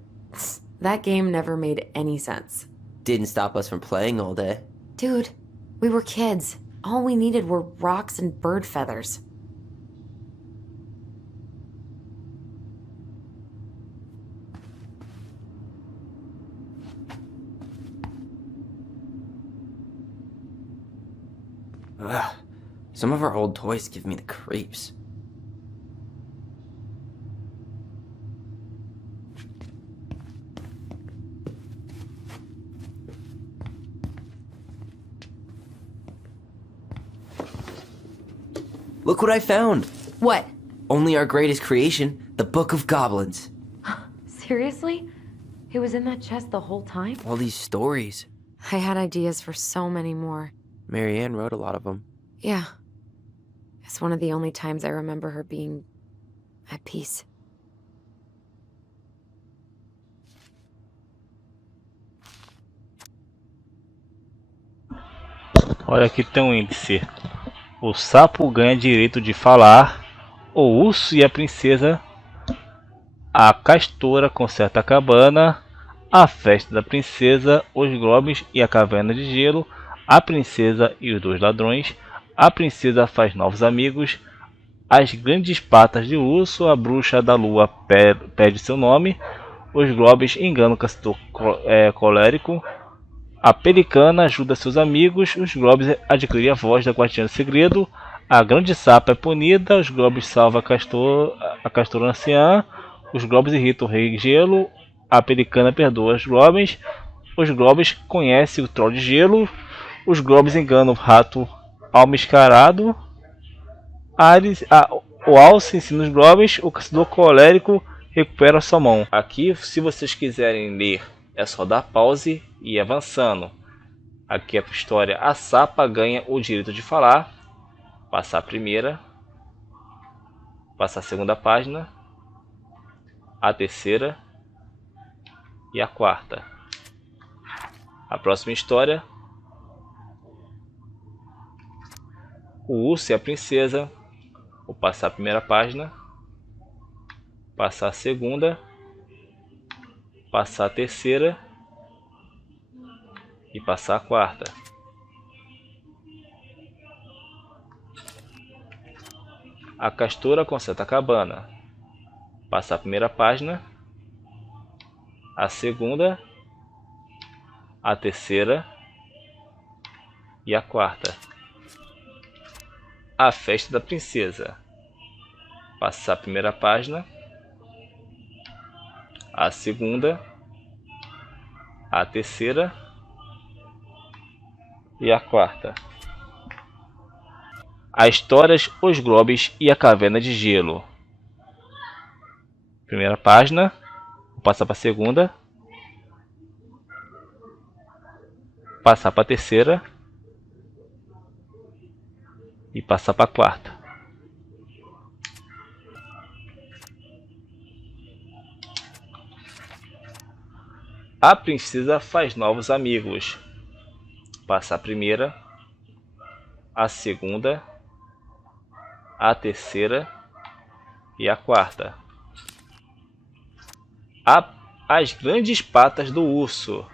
That game never made any sense. Didn't stop us from playing all day. Dude, we were kids. All we needed were rocks and bird feathers. Ugh, some of our old toys give me the creeps. Look what I found! What? Only our greatest creation, the Book of Goblins. Seriously? It was in that chest the whole time? All these stories. I had ideas for so many more. Marianne wrote a lot of them. Yeah. It's one of the only times I remember her being at peace. Olha, aqui tem um índice. O sapo ganha direito de falar. O urso e a princesa. A castora conserta a cabana. A festa da princesa. Os globes e a caverna de gelo. A princesa e os dois ladrões. A princesa faz novos amigos. As grandes patas de urso. A bruxa da lua perde seu nome. Os globes enganam o castor colérico. A pelicana ajuda seus amigos. Os globes adquirem a voz da guardiã do segredo. A grande sapa é punida. Os globes salvam a castora anciã. Os globes irritam o rei gelo. A pelicana perdoa os globes conhecem o troll de gelo, os globes enganam o rato almiscarado, o alce ensina os globes, o caçador colérico recupera sua mão. Aqui, se vocês quiserem ler, é só dar pause e ir avançando. Aqui a história, a sapa ganha o direito de falar, passar a primeira, passar a segunda página, a terceira e a quarta. A próxima história, o urso e a princesa. Vou passar a primeira página, passar a segunda, passar a terceira e passar a quarta. A castora conserta a cabana. Passar a primeira página, a segunda, a terceira e a quarta. A festa da princesa. Passar a primeira página, a segunda, a terceira e a quarta. As histórias, os globes e a caverna de gelo. Primeira página, vou passar para a segunda, passar para a terceira e passar para a quarta. A princesa faz novos amigos. Passar a primeira, a segunda, a terceira e a quarta. As grandes patas do urso.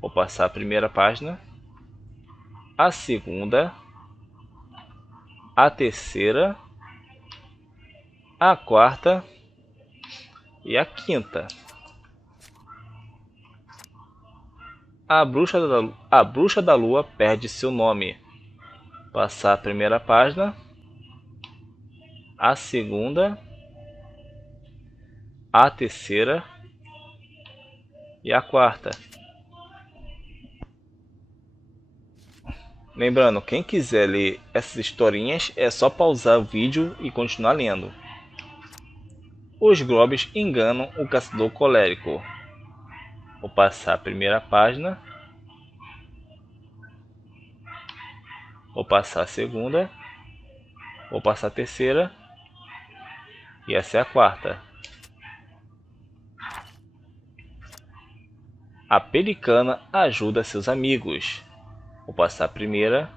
Vou passar a primeira página, a segunda, a terceira, a quarta e a quinta. A bruxa da lua perde seu nome. Passar a primeira página, a segunda, a terceira e a quarta. Lembrando, quem quiser ler essas historinhas é só pausar o vídeo e continuar lendo. Os globes enganam o caçador colérico. Vou passar a primeira página, vou passar a segunda, vou passar a terceira e essa é a quarta. A pelicana ajuda seus amigos. Vou passar a primeira,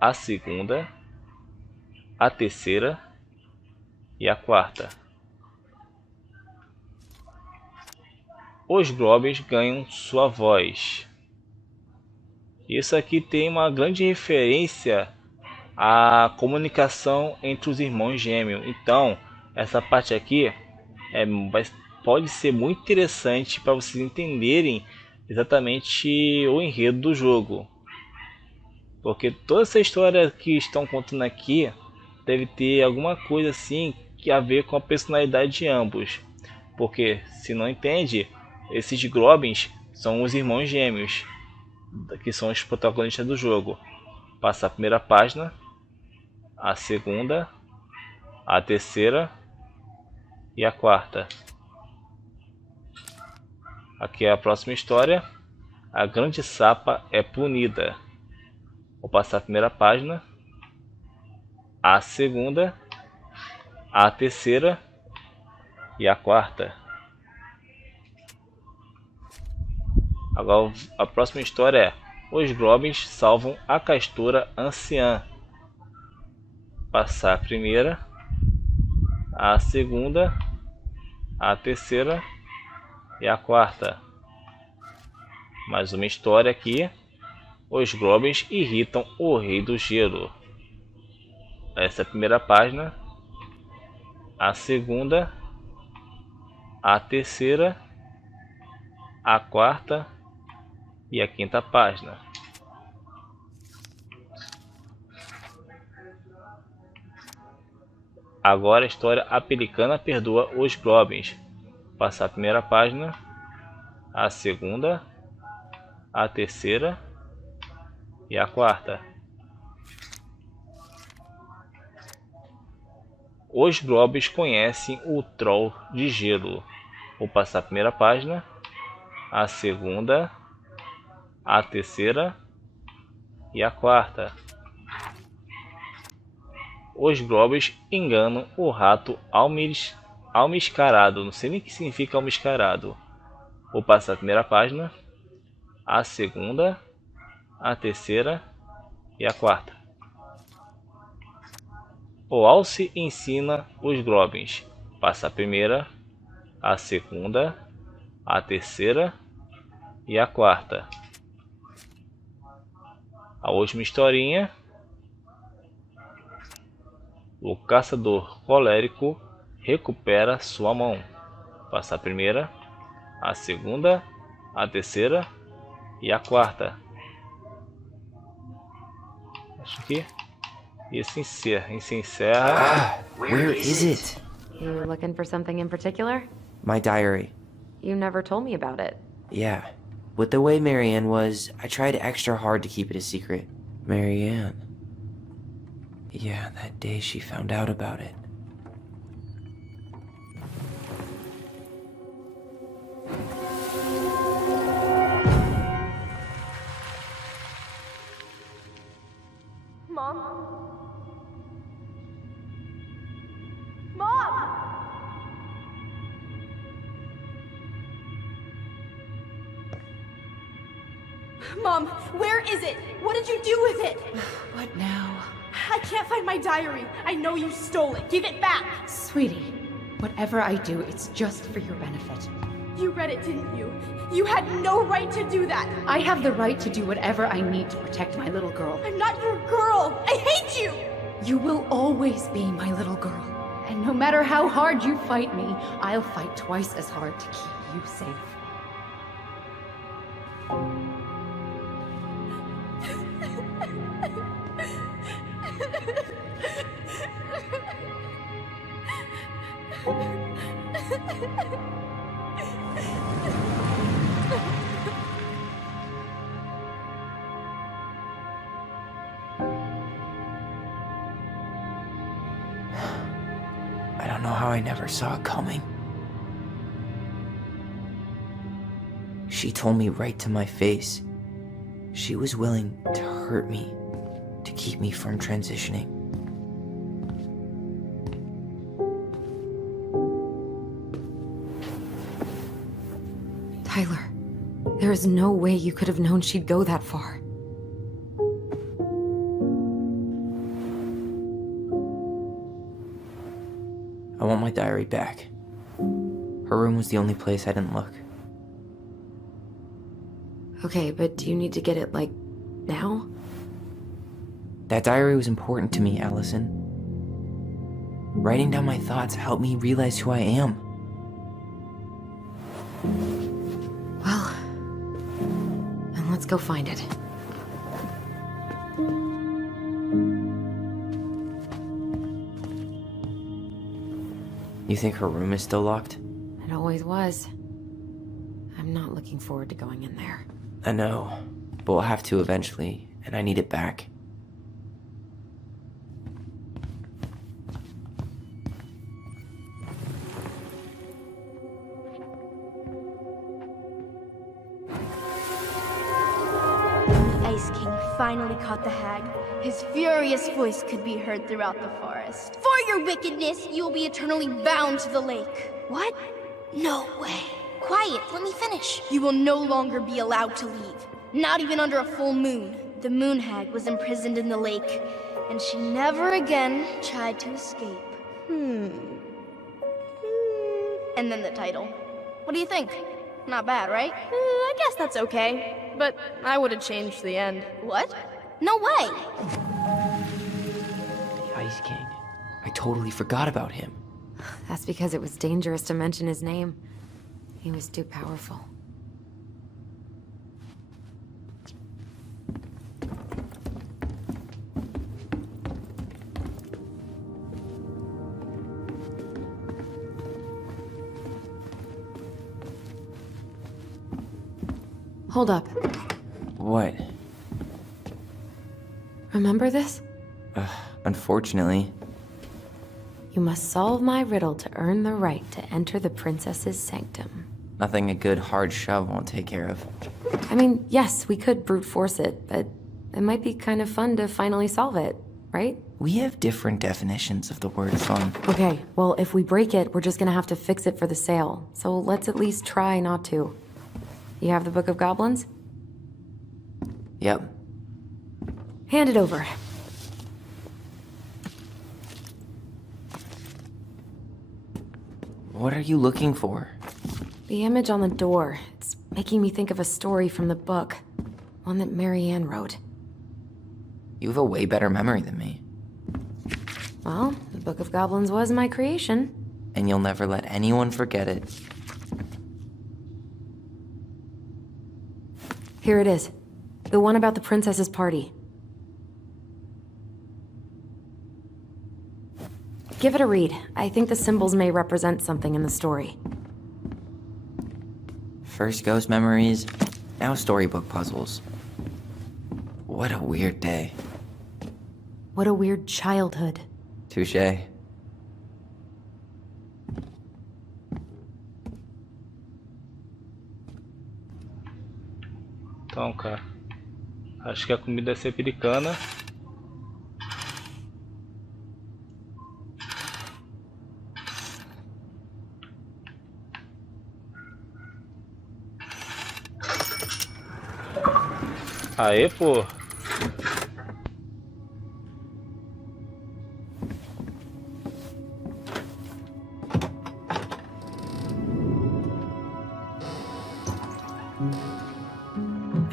a segunda, a terceira e a quarta. Os globes ganham sua voz. Isso aqui tem uma grande referência à comunicação entre os irmãos gêmeos. Então, essa parte aqui pode ser muito interessante para vocês entenderem exatamente o enredo do jogo. Porque toda essa história que estão contando aqui deve ter alguma coisa assim que a ver com a personalidade de ambos. Porque, se não entende, esses globes são os irmãos gêmeos, que são os protagonistas do jogo. Passa a primeira página, a segunda, a terceira e a quarta. Aqui é a próxima história. A grande sapa é punida. Vou passar a primeira página, a segunda, a terceira e a quarta. Agora a próxima história é: os globes salvam a castora anciã. Passar a primeira, a segunda, a terceira e a quarta. Mais uma história aqui: os globes irritam o rei do gelo. Essa é a primeira página, a segunda, a terceira, a quarta e a quinta página. Agora a história: a pelicana perdoa os globes. passar a primeira página, a segunda, a terceira e a quarta. Os globos conhecem o troll de gelo. Vou passar a primeira página, a segunda, a terceira e a quarta. Os globos enganam o rato almiscarado. Não sei nem o que significa almiscarado. Vou passar a primeira página, a segunda, a terceira e a quarta. O alce ensina os globos. Passa a primeira, a segunda, a terceira e a quarta. A última historinha. O caçador colérico recupera sua mão. Passa a primeira, a segunda, a terceira e a quarta. Acho que e se encerra. Where is it? You looking for something in particular? My diary. You never told me about it. Yeah. With the way Marianne was, I tried extra hard to keep it a secret. Marianne. Yeah, that day she found out about it. Mom? Mom! Mom, where is it? What did you do with it? What now? I can't find my diary. I know you stole it. Give it back. Sweetie, whatever I do, it's just for your benefit. You read it, didn't you? You had no right to do that. I have the right to do whatever I need to protect my little girl. I'm not your girl. I hate you. You will always be my little girl. And no matter how hard you fight me, I'll fight twice as hard to keep you safe. I don't know how I never saw it coming. She told me right to my face. She was willing to hurt me, to keep me from transitioning. Tyler, there is no way you could have known she'd go that far. I want my diary back. Her room was the only place I didn't look. Okay, but do you need to get it, like, now? That diary was important to me, Allison. Writing down my thoughts helped me realize who I am. Well, then let's go find it. You think her room is still locked? It always was. I'm not looking forward to going in there. I know, but we'll have to eventually, and I need it back. The Ice King finally caught the hag. His furious voice could be heard throughout the forest. For your wickedness, you will be eternally bound to the lake. What? No way. Quiet, let me finish. You will no longer be allowed to leave. Not even under a full moon. The moon hag was imprisoned in the lake, and she never again tried to escape. And then the title. What do you think? Not bad, right? I guess that's okay. But I would have changed the end. What? No way! The Ice King. I totally forgot about him. That's because it was dangerous to mention his name. He was too powerful. Hold up. What? Remember this? Unfortunately. You must solve my riddle to earn the right to enter the princess's sanctum. Nothing a good hard shove won't take care of. I mean, yes, we could brute force it, but it might be kind of fun to finally solve it, right? We have different definitions of the word fun. Okay, well, if we break it, we're just gonna have to fix it for the sale. So let's at least try not to. You have the Book of Goblins? Yep. Hand it over. What are you looking for? The image on the door. It's making me think of a story from the book. One that Marianne wrote. You have a way better memory than me. Well, the Book of Goblins was my creation. And you'll never let anyone forget it. Here it is. The one about the princess's party. Give it a read. I think the symbols may represent something in the story. First ghost memories, now storybook puzzles. What a weird day. What a weird childhood. Touché. Então, cara, acho que a comida é ser americana. Aê, pô.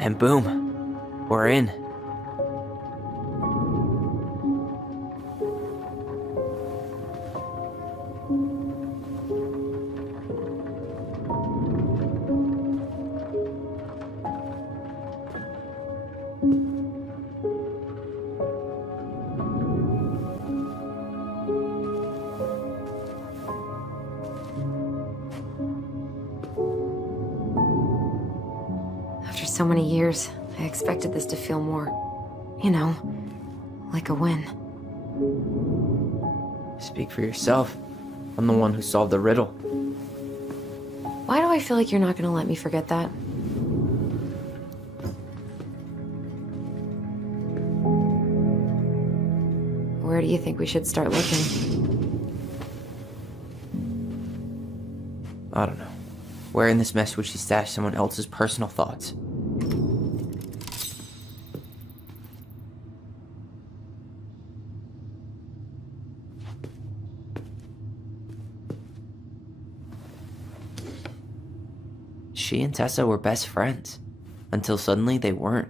And boom, we're in. After so many years, I expected this to feel more, you know, like a win. Speak for yourself. I'm the one who solved the riddle. Why do I feel like you're not gonna let me forget that? Where do you think we should start looking? I don't know. Where in this mess would she stash someone else's personal thoughts? She and Tessa were best friends. Until suddenly they weren't.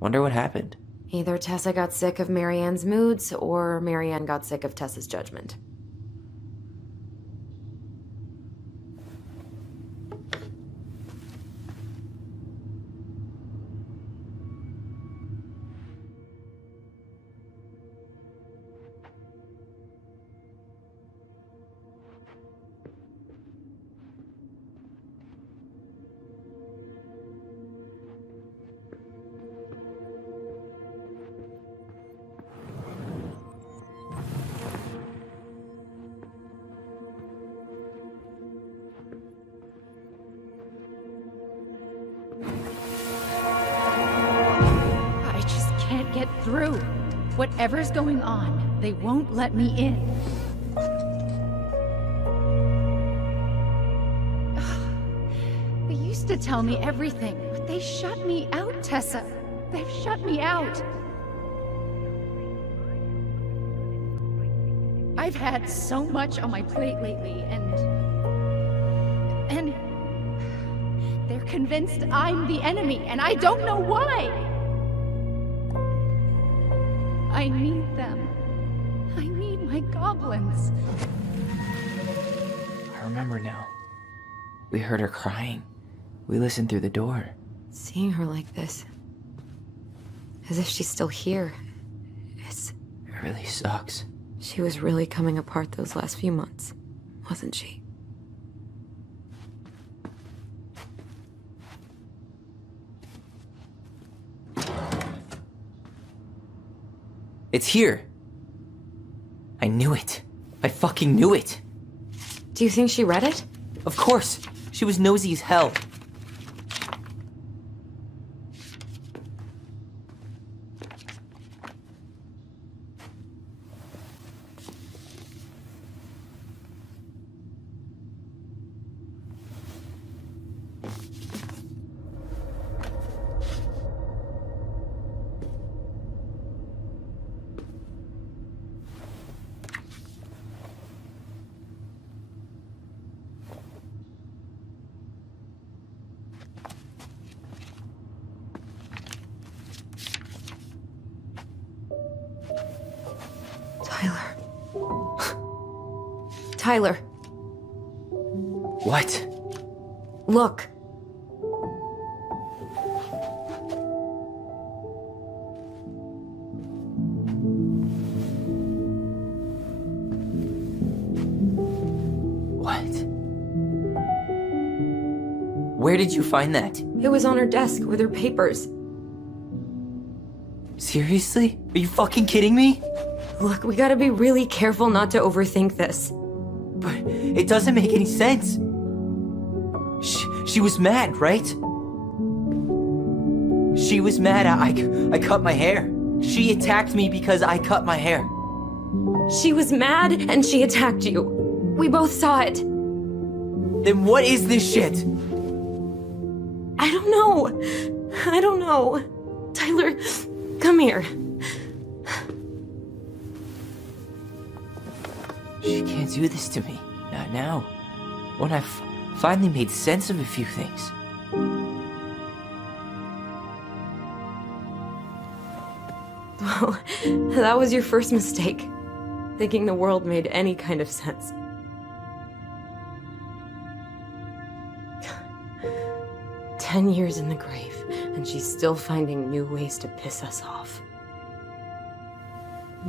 Wonder what happened. Either Tessa got sick of Marianne's moods, or Marianne got sick of Tessa's judgment. Get through. Whatever's going on, they won't let me in. They used to tell me everything, but they shut me out, Tessa. They've shut me out. I've had so much on my plate lately, and they're convinced I'm the enemy, and I don't know why. I need them. I need my goblins. I remember now. We heard her crying. We listened through the door. Seeing her like this, as if she's still here, It really sucks. she was really coming apart those last few months, wasn't she? It's here. I knew it. I fucking knew it. Do you think she read it? Of course. She was nosy as hell. Tyler. What? Look. What? Where did you find that? It was on her desk with her papers. Seriously? Are you fucking kidding me? Look, we gotta be really careful not to overthink this. But it doesn't make any sense. She was mad, right? She was mad I cut my hair. She attacked me because I cut my hair. She was mad and she attacked you. We both saw it. Then what is this shit? I don't know. Tyler, come here. She can't do this to me. Not now. When I've finally made sense of a few things. Well, that was your first mistake. Thinking the world made any kind of sense. "10 years in the grave, and she's still finding new ways to piss us off."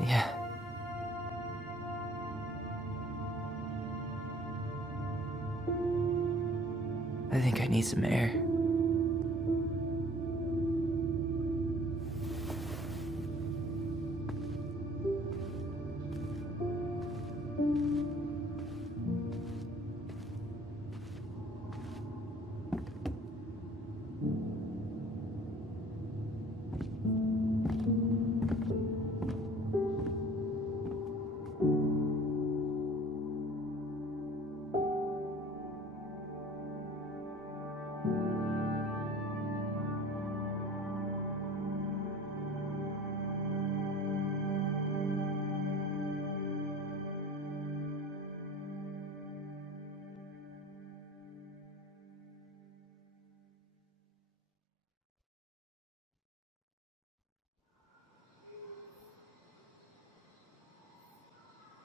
Yeah. I think I need some air.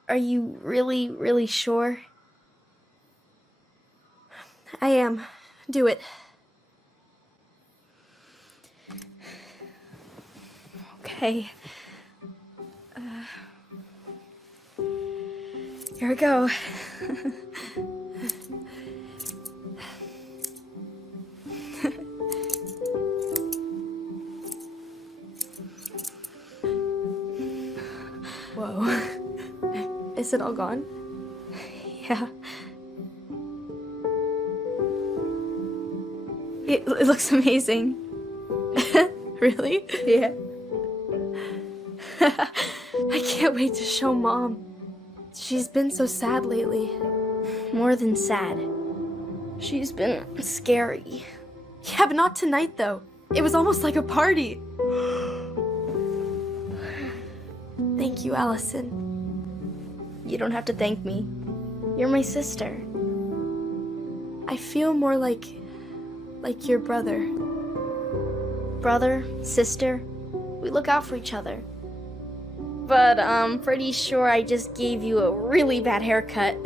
Are you really, really sure? I am. Do it. Okay. Here we go. Whoa. Is it all gone? Yeah. It looks amazing. Really? Yeah. I can't wait to show Mom. She's been so sad lately. More than sad. She's been scary. Yeah, but not tonight, though. It was almost like a party. Thank you, Allison. You don't have to thank me. You're my sister. I feel more like your brother. Brother, sister, we look out for each other. But I'm pretty sure I just gave you a really bad haircut.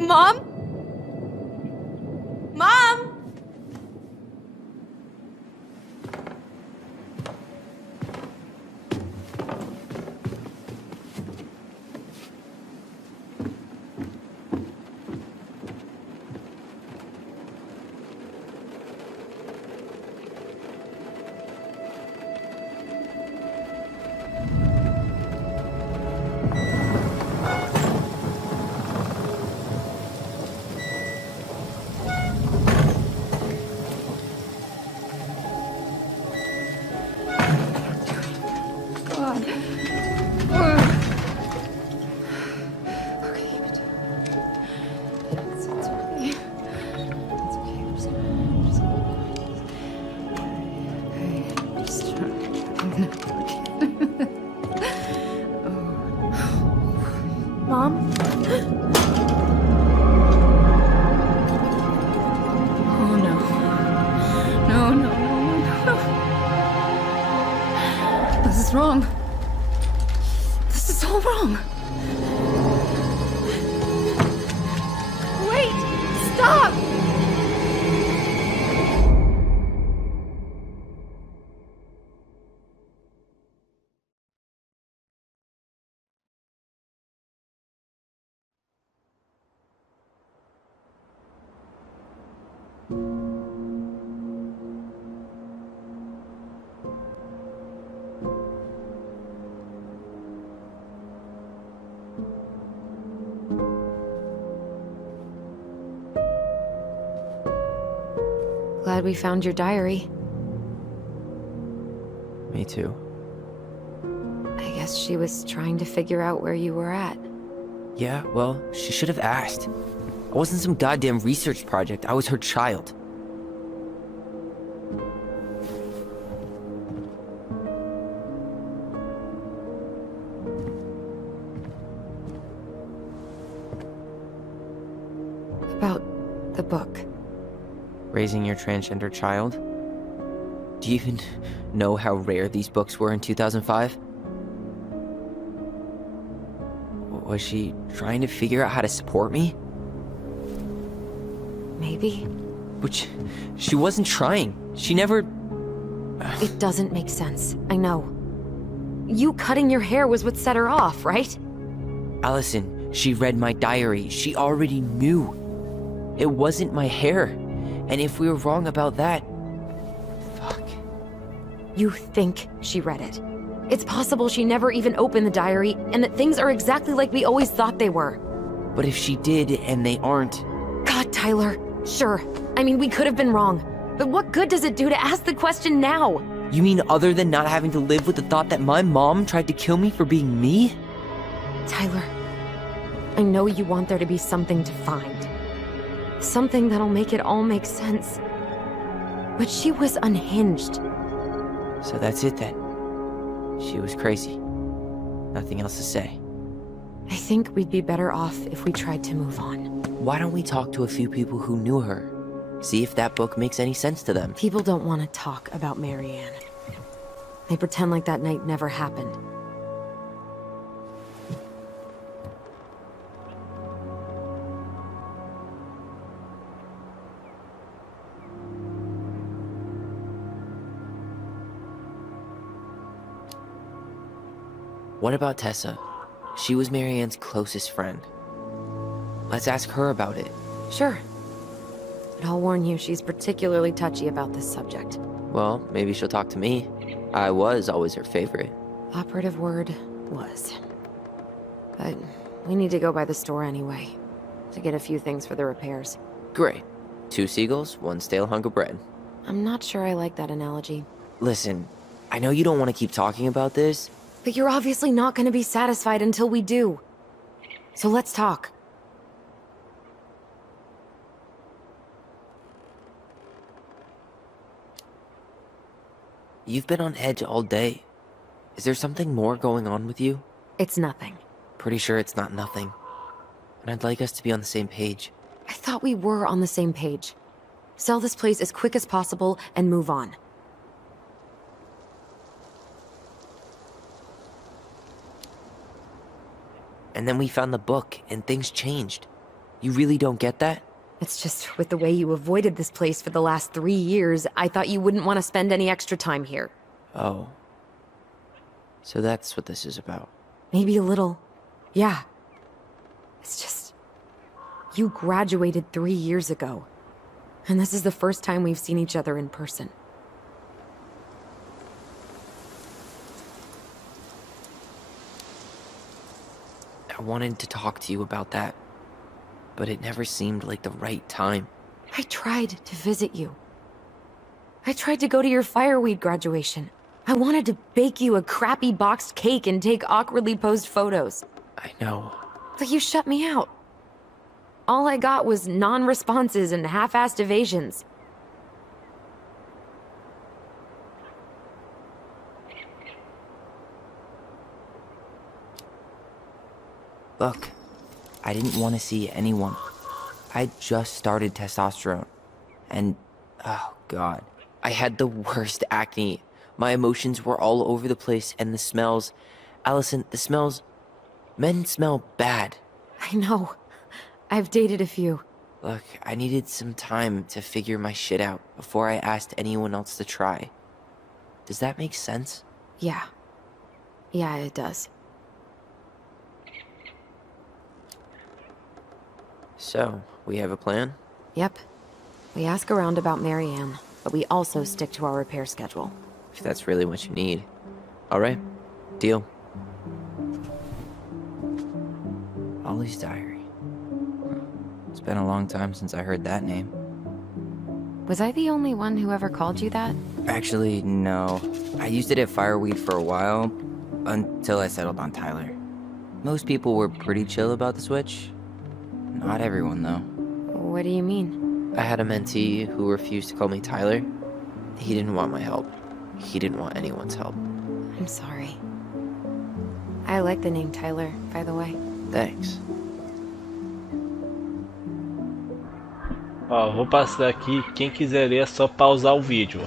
Mom? Mom? Mom? Oh no. No. This is wrong. This is all wrong. Wait! Stop! Glad we found your diary. Me too. I guess she was trying to figure out where you were at. Yeah, well, she should have asked. I wasn't some goddamn research project. I was her child. About the book. Raising your transgender child? Do you even know how rare these books were in 2005? Was she trying to figure out how to support me? Maybe. But she wasn't trying. She never... It doesn't make sense. I know. You cutting your hair was what set her off, right? Allison, she read my diary. She already knew. It wasn't my hair. And if we were wrong about that... Fuck. You think she read it. It's possible she never even opened the diary, and that things are exactly like we always thought they were. But if she did, and they aren't... God, Tyler. Sure. I mean, we could have been wrong. But what good does it do to ask the question now? You mean other than not having to live with the thought that my mom tried to kill me for being me? Tyler, I know you want there to be something to find. Something that'll make it all make sense. But she was unhinged. So that's it then. She was crazy. Nothing else to say. I think we'd be better off if we tried to move on. Why don't we talk to a few people who knew her? See if that book makes any sense to them. People don't want to talk about Marianne. They pretend like that night never happened. What about Tessa? She was Marianne's closest friend. Let's ask her about it. Sure. But I'll warn you, she's particularly touchy about this subject. Well, maybe she'll talk to me. I was always her favorite. Operative word was. But we need to go by the store anyway, to get a few things for the repairs. Great. 2 seagulls, 1 stale hunk of bread. I'm not sure I like that analogy. Listen, I know you don't want to keep talking about this. But you're obviously not going to be satisfied until we do. So let's talk. You've been on edge all day. Is there something more going on with you? It's nothing. Pretty sure it's not nothing. And I'd like us to be on the same page. I thought we were on the same page. Sell this place as quick as possible and move on. And then we found the book, and things changed. You really don't get that? It's just with the way you avoided this place for the last 3 years, I thought you wouldn't want to spend any extra time here. Oh. So that's what this is about. Maybe a little. Yeah. It's just... You graduated 3 years ago. And this is the first time we've seen each other in person. I wanted to talk to you about that, but it never seemed like the right time. I tried to visit you. I tried to go to your fireweed graduation. I wanted to bake you a crappy boxed cake and take awkwardly posed photos. I know. But you shut me out. All I got was non-responses and half-assed evasions. Look, I didn't want to see anyone. I just started testosterone. And, oh God, I had the worst acne. My emotions were all over the place, and the smells... Allison, the smells... Men smell bad. I know. I've dated a few. Look, I needed some time to figure my shit out before I asked anyone else to try. Does that make sense? Yeah. Yeah, it does. So, we have a plan? Yep. We ask around about Marianne, but we also stick to our repair schedule. If that's really what you need. Alright, deal. Ollie's diary. It's been a long time since I heard that name. Was I the only one who ever called you that? Actually, no. I used it at Fireweed for a while, until I settled on Tyler. Most people were pretty chill about the switch. Not everyone, though. What do you mean? I had a mentee who refused to call me Tyler. He didn't want my help. He didn't want anyone's help. I'm sorry. I like the name Tyler, by the way. Thanks. Ó, vou passar aqui, quem quiser ler é só pausar o vídeo.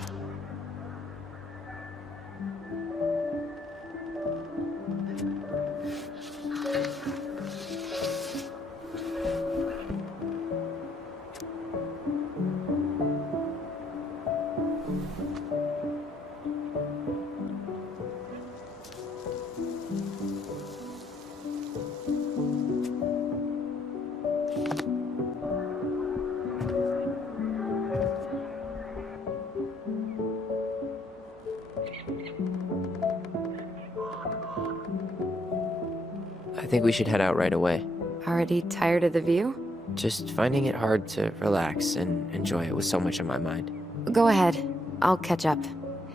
I think we should head out right away. Already tired of the view? Just finding it hard to relax and enjoy it with so much on my mind. Go ahead. I'll catch up.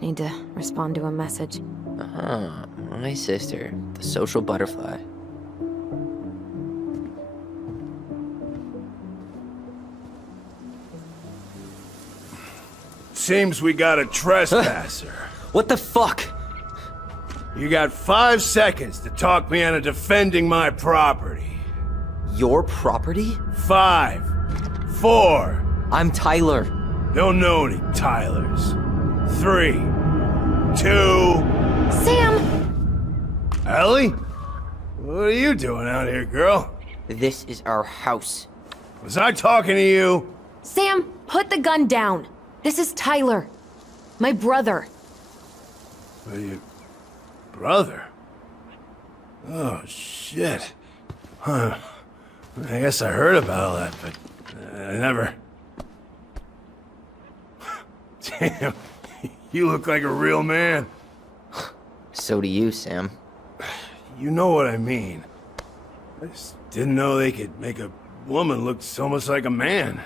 Need to respond to a message. Ah, my sister, the social butterfly. Seems we got a trespasser. What the fuck? You got 5 seconds to talk me into defending my property. Your property? 5, 4. I'm Tyler. Don't know any Tylers. 3, 2. Sam! Ellie? What are you doing out here, girl? This is our house. Was I talking to you? Sam, put the gun down. This is Tyler. My brother. Are you... brother? Oh, shit. Huh. I guess I heard about all that, but I never... Damn, you look like a real man. So do you, Sam. You know what I mean. I just didn't know they could make a woman look so much like a man.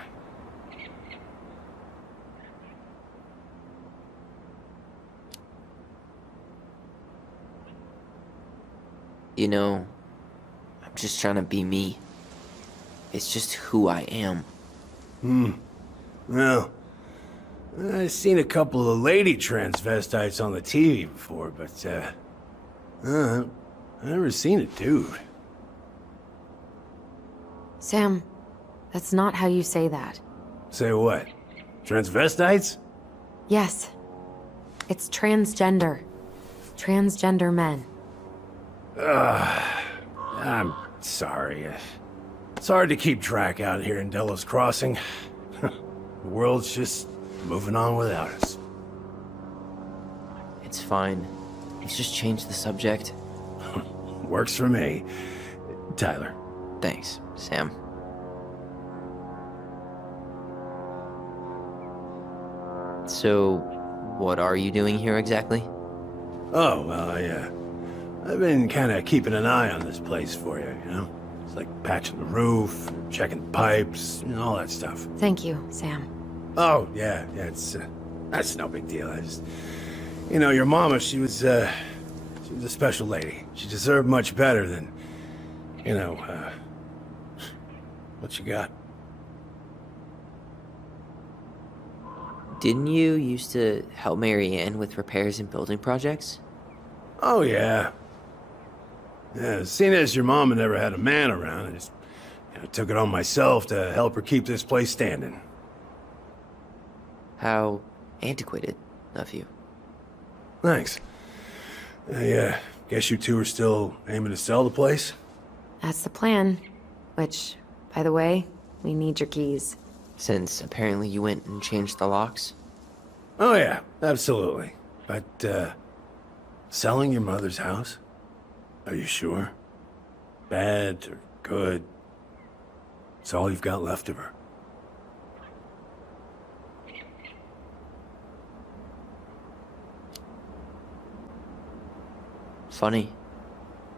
You know, I'm just trying to be me. It's just who I am. Well, I've seen a couple of lady transvestites on the TV before, but, I've never seen a dude. Sam, that's not how you say that. Say what? Transvestites? Yes. It's transgender. Transgender men. I'm sorry. It's hard to keep track out here in Delos Crossing. The world's just moving on without us. It's fine. Let's just change the subject. Works for me. Tyler. Thanks, Sam. So, what are you doing here exactly? Oh, well, I've been kind of keeping an eye on this place for you, you know? It's like patching the roof, checking the pipes, and all that stuff. Thank you, Sam. Oh, yeah, that's no big deal. I just... You know, your mama, she was a special lady. She deserved much better than, you know, what you got. Didn't you used to help Marianne with repairs and building projects? Oh, yeah. Yeah, seeing as your mama never had a man around, I just I took it on myself to help her keep this place standing. How antiquated of you. Thanks. I guess you two are still aiming to sell the place? That's the plan. Which, by the way, we need your keys. Since apparently you went and changed the locks. Oh yeah, absolutely. But, selling your mother's house? Are you sure? Bad or good? It's all you've got left of her. Funny.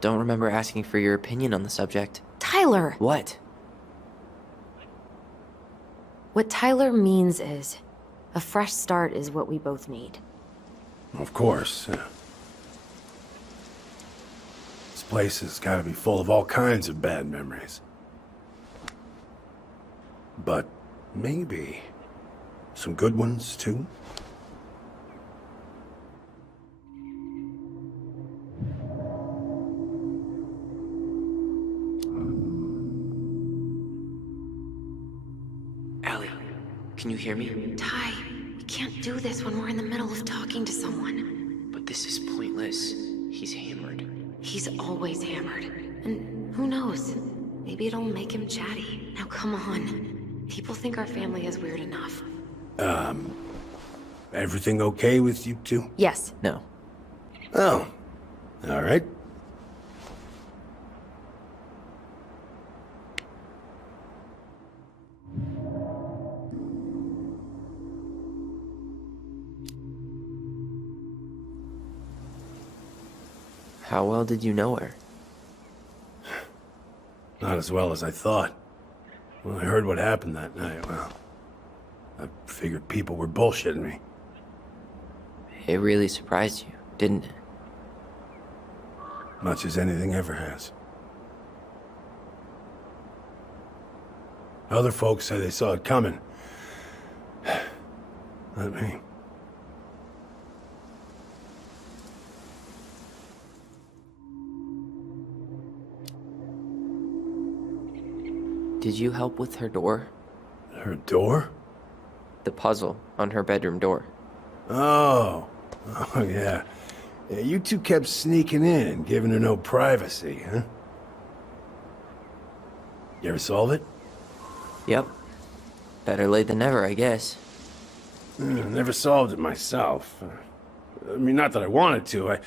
Don't remember asking for your opinion on the subject. Tyler! What? What Tyler means is, a fresh start is what we both need. Of course. This place has got to be full of all kinds of bad memories. But maybe some good ones, too? Allie, can you hear me? Ty, we can't do this when we're in the middle of talking to someone. But this is pointless. He's hammered. He's always hammered. And who knows? Maybe it'll make him chatty. Now come on. People think our family is weird enough. Everything okay with you two? Yes. No. Oh, all right. How well did you know her? Not as well as I thought. When I heard what happened that night, well, I figured people were bullshitting me. It really surprised you, didn't it? Much as anything ever has. Other folks say they saw it coming. Not me. Did you help with her door? Her door? The puzzle on her bedroom door. Oh, yeah. Yeah, you two kept sneaking in, giving her no privacy, huh? You ever solve it? Yep. Better late than never, I guess. Never solved it myself. I mean, not that I wanted to.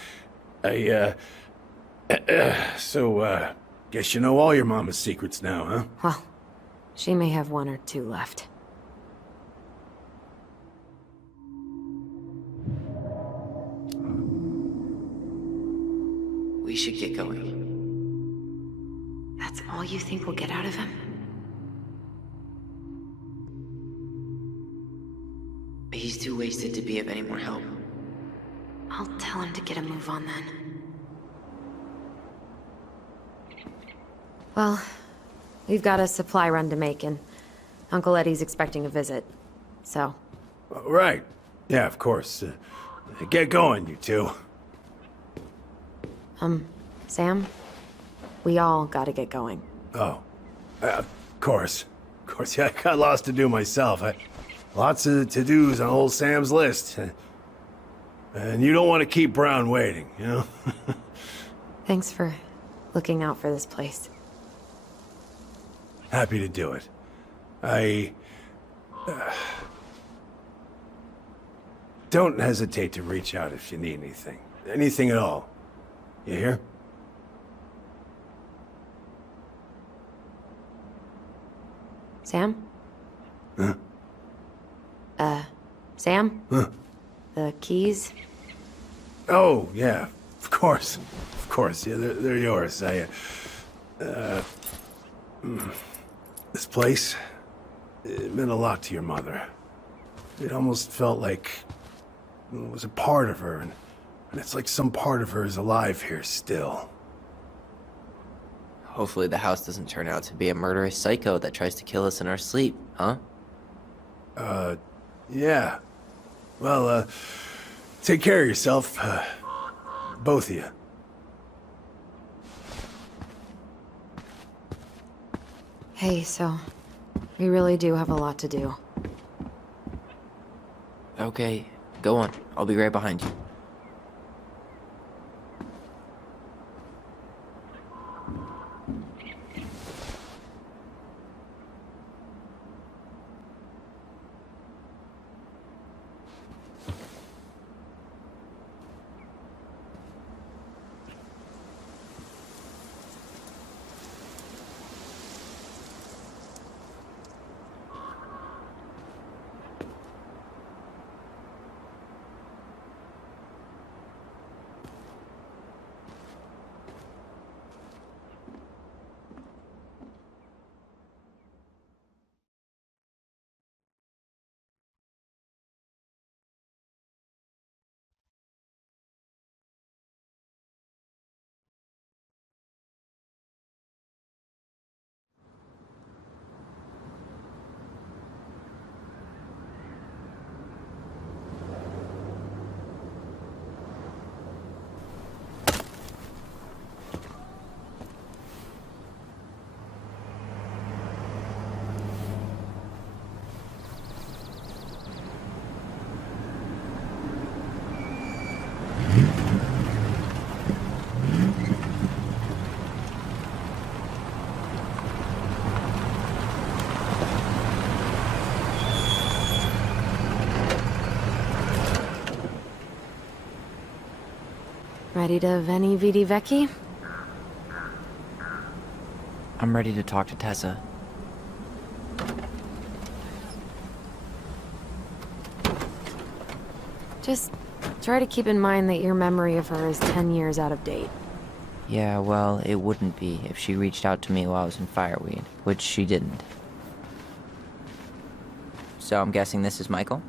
So, guess you know all your mama's secrets now, huh? Well, she may have one or two left. We should get going. That's all you think we'll get out of him? He's too wasted to be of any more help. I'll tell him to get a move on then. Well, we've got a supply run to make, and Uncle Eddie's expecting a visit, so... Right. Yeah, of course. Get going, you two. Sam? We all gotta get going. Oh. Of course. Of course, yeah, I got lots to do myself. Lots of to-dos on old Sam's list. And you don't want to keep Brown waiting, you know? Thanks for looking out for this place. Happy to do it. Don't hesitate to reach out if you need anything. Anything at all. You hear? Sam? Huh? Sam? Huh? The keys? Oh, yeah. Of course. Of course. Yeah, they're yours. This place, it meant a lot to your mother. It almost felt like it was a part of her, and it's like some part of her is alive here still. Hopefully the house doesn't turn out to be a murderous psycho that tries to kill us in our sleep, huh? Yeah. Well, take care of yourself, both of you. Hey, so we really do have a lot to do. Okay, go on. I'll be right behind you. Ready to veni vidi vecchi? I'm ready to talk to Tessa. Just try to keep in mind that your memory of her is 10 years out of date. Yeah, well, it wouldn't be if she reached out to me while I was in Fireweed, which she didn't. So I'm guessing this is Michael?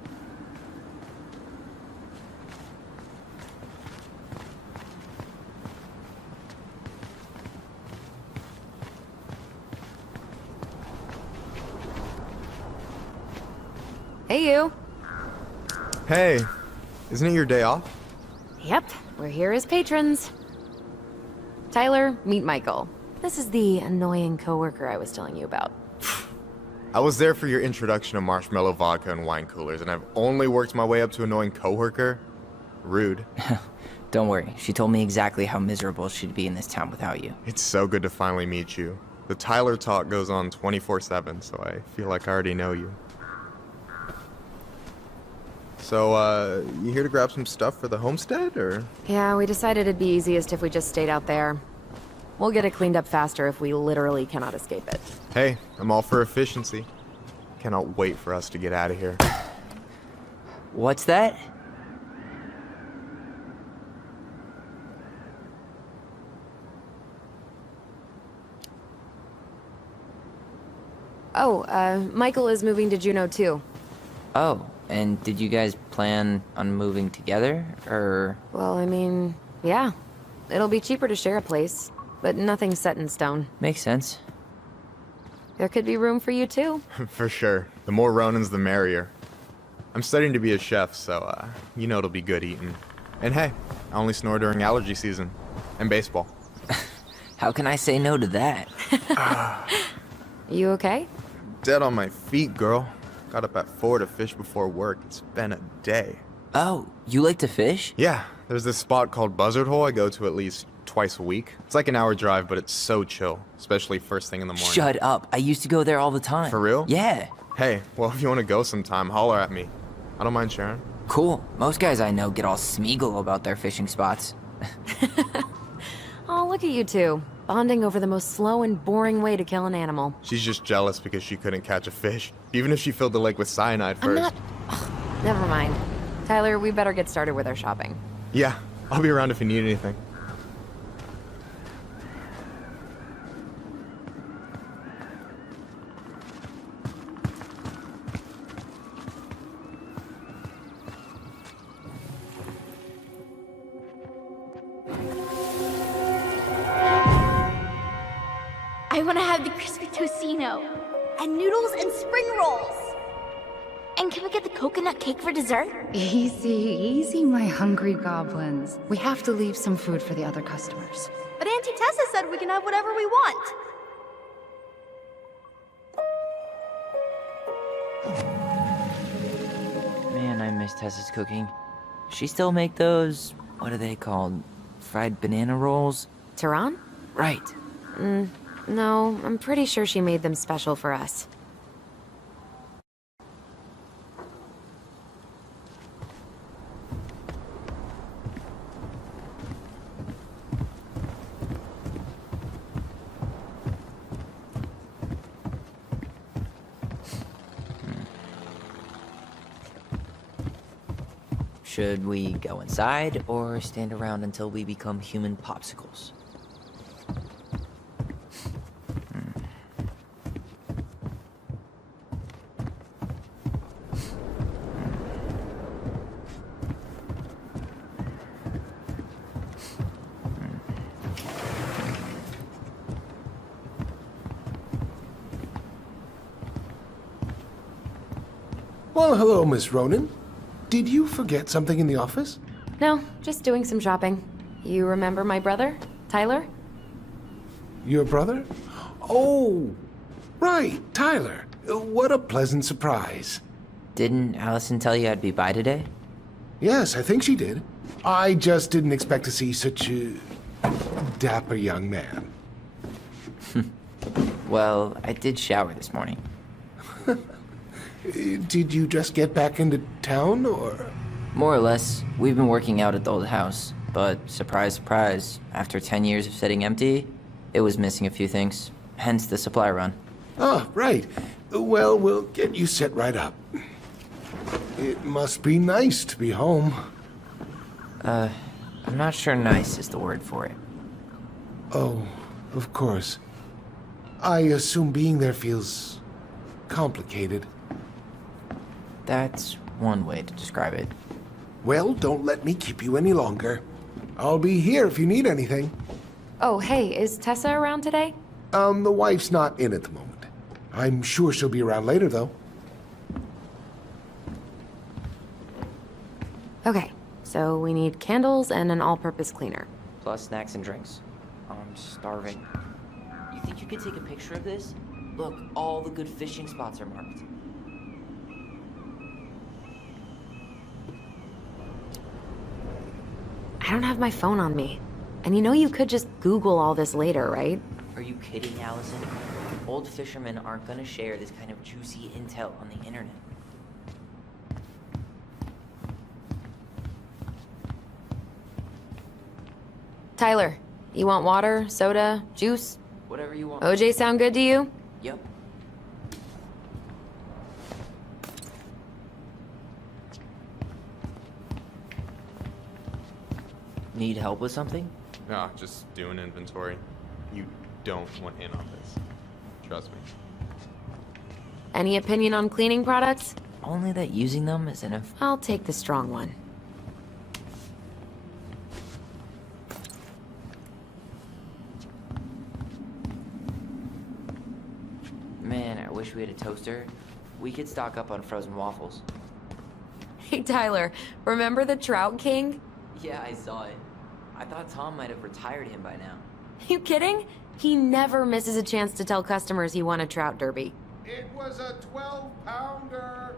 Hey, you. Hey, isn't it your day off? Yep, we're here as patrons. Tyler, meet Michael. This is the annoying coworker I was telling you about. I was there for your introduction to marshmallow vodka and wine coolers, and I've only worked my way up to annoying coworker. Rude. Don't worry, she told me exactly how miserable she'd be in this town without you. It's so good to finally meet you. The Tyler talk goes on 24/7, so I feel like I already know you. So, you here to grab some stuff for the homestead, or? Yeah, we decided it'd be easiest if we just stayed out there. We'll get it cleaned up faster if we literally cannot escape it. Hey, I'm all for efficiency. Cannot wait for us to get out of here. What's that? Oh, Michael is moving to Juneau too. Oh, and did you guys plan on moving together, or? Well, I mean, yeah. It'll be cheaper to share a place, but nothing's set in stone. Makes sense. There could be room for you too. For sure. The more Ronins, the merrier. I'm studying to be a chef, so, you know it'll be good eating. And hey, I only snore during allergy season. And baseball. How can I say no to that? You okay? Dead on my feet, girl. Got up at 4 to fish before work. It's been a day. Oh, you like to fish? Yeah, there's this spot called Buzzard Hole I go to at least twice a week. It's like an hour drive, but it's so chill, especially first thing in the morning. Shut up. I used to go there all the time. For real? Yeah. Hey, well, if you want to go sometime, holler at me. I don't mind sharing. Cool. Most guys I know get all smeagol about their fishing spots. Oh, look at you two. Bonding over the most slow and boring way to kill an animal. She's just jealous because she couldn't catch a fish, even if she filled the lake with cyanide first. I'm not... Ugh, never mind. Tyler, we better get started with our shopping. Yeah, I'll be around if you need anything. I want to have the crispy tocino, and noodles and spring rolls. And can we get the coconut cake for dessert? Easy, easy, my hungry goblins. We have to leave some food for the other customers. But Auntie Tessa said we can have whatever we want. Man, I miss Tessa's cooking. She still make those, what are they called? Fried banana rolls? Tehran? Right. No, I'm pretty sure she made them special for us. Should we go inside or stand around until we become human popsicles? Well, hello, Miss Ronan. Did you forget something in the office? No, just doing some shopping. You remember my brother, Tyler? Your brother? Oh, right, Tyler. What a pleasant surprise. Didn't Allison tell you I'd be by today? Yes, I think she did. I just didn't expect to see such a dapper young man. Well, I did shower this morning. Did you just get back into town, or...? More or less. We've been working out at the old house, but surprise, surprise, after 10 years of sitting empty, it was missing a few things, hence the supply run. Ah, right. Well, we'll get you set right up. It must be nice to be home. I'm not sure nice is the word for it. Oh, of course. I assume being there feels complicated. That's one way to describe it. Well, don't let me keep you any longer. I'll be here if you need anything. Oh, hey, is Tessa around today? The wife's not in at the moment. I'm sure she'll be around later, though. Okay, so we need candles and an all-purpose cleaner. Plus snacks and drinks. I'm starving. You think you could take a picture of this? Look, all the good fishing spots are marked. I don't have my phone on me. And you know you could just Google all this later, right? Are you kidding, Allison? Old fishermen aren't gonna share this kind of juicy intel on the internet. Tyler, you want water, soda, juice? Whatever you want. OJ sound good to you? Yep. Need help with something? No, just doing inventory. You don't want in on this. Trust me. Any opinion on cleaning products? Only that using them is enough. I'll take the strong one. Man, I wish we had a toaster. We could stock up on frozen waffles. Hey, Tyler, remember the Trout King? Yeah, I saw it. I thought Tom might have retired him by now. You kidding? He never misses a chance to tell customers he won a trout derby. It was a 12-pounder.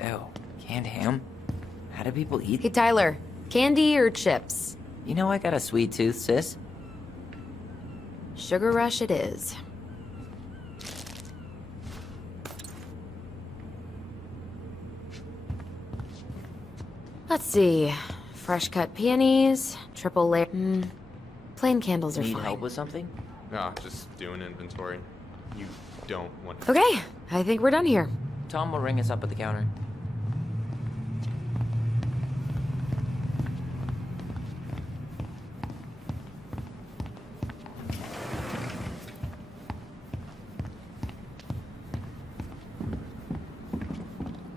Ew, canned ham? How do people eat? Hey, Tyler, candy or chips? You know I got a sweet tooth, sis. Sugar Rush it is. Let's see. Fresh cut peonies, triple layer. Plain candles are Need fine. help with something? No, just doing inventory. You don't want... Okay, I think we're done here. Tom will ring us up at the counter.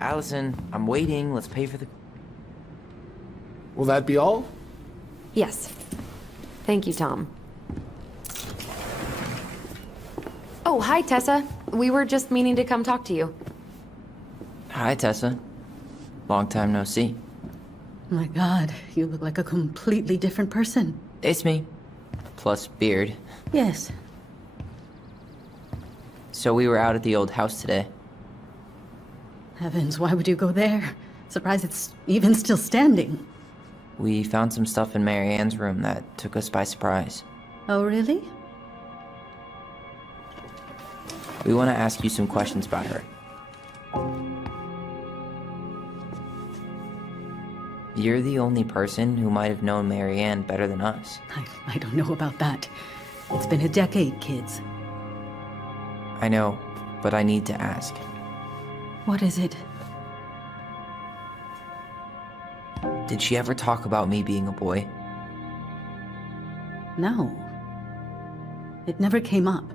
Allison, I'm waiting. Let's pay for the... Will that be all? Yes. Thank you, Tom. Oh, hi, Tessa. We were just meaning to come talk to you. Hi, Tessa. Long time no see. My God, you look like a completely different person. It's me. Plus beard. Yes. So we were out at the old house today. Heavens, why would you go there? Surprised it's even still standing. We found some stuff in Mary Ann's room that took us by surprise. Oh, really? We want to ask you some questions about her. You're the only person who might have known Mary Ann better than us. I don't know about that. It's been a decade, kids. I know, but I need to ask. What is it? Did she ever talk about me being a boy? No. It never came up.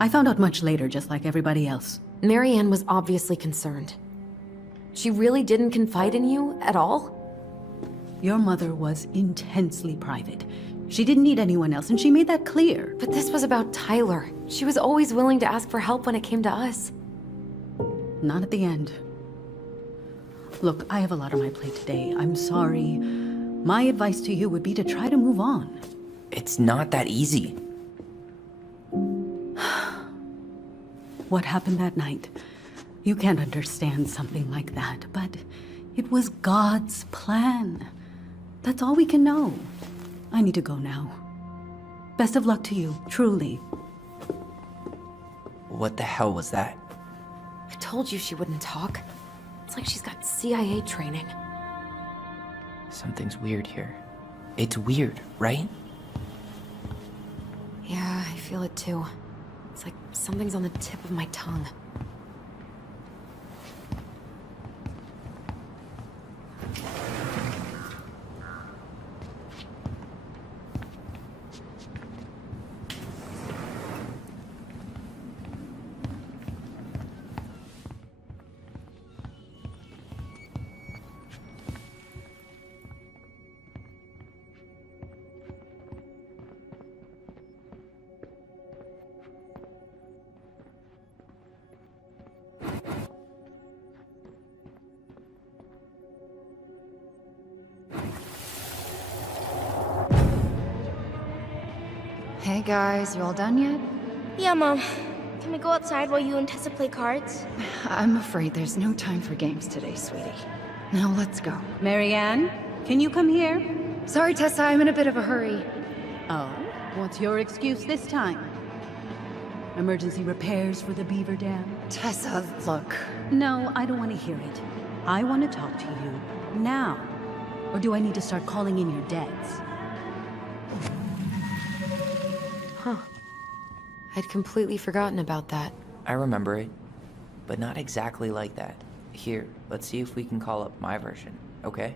I found out much later, just like everybody else. Mary Ann was obviously concerned. She really didn't confide in you at all? Your mother was intensely private. She didn't need anyone else, and she made that clear. But this was about Tyler. She was always willing to ask for help when it came to us. Not at the end. Look, I have a lot on my plate today. I'm sorry. My advice to you would be to try to move on. It's not that easy. What happened that night? You can't understand something like that, but it was God's plan. That's all we can know. I need to go now. Best of luck to you, truly. What the hell was that? I told you she wouldn't talk. It's like she's got CIA training. Something's weird here. It's weird, right? Yeah, I feel it too. It's like something's on the tip of my tongue. Hey guys, you all done yet? Yeah, Mom. Can we go outside while you and Tessa play cards? I'm afraid there's no time for games today, sweetie. Now let's go. Mary Ann, can you come here? Sorry, Tessa, I'm in a bit of a hurry. Oh, what's your excuse this time? Emergency repairs for the beaver dam? Tessa, look. No, I don't want to hear it. I want to talk to you now. Or do I need to start calling in your debts? Huh. I'd completely forgotten about that. I remember it, but not exactly like that. Here, let's see if we can call up my version, okay?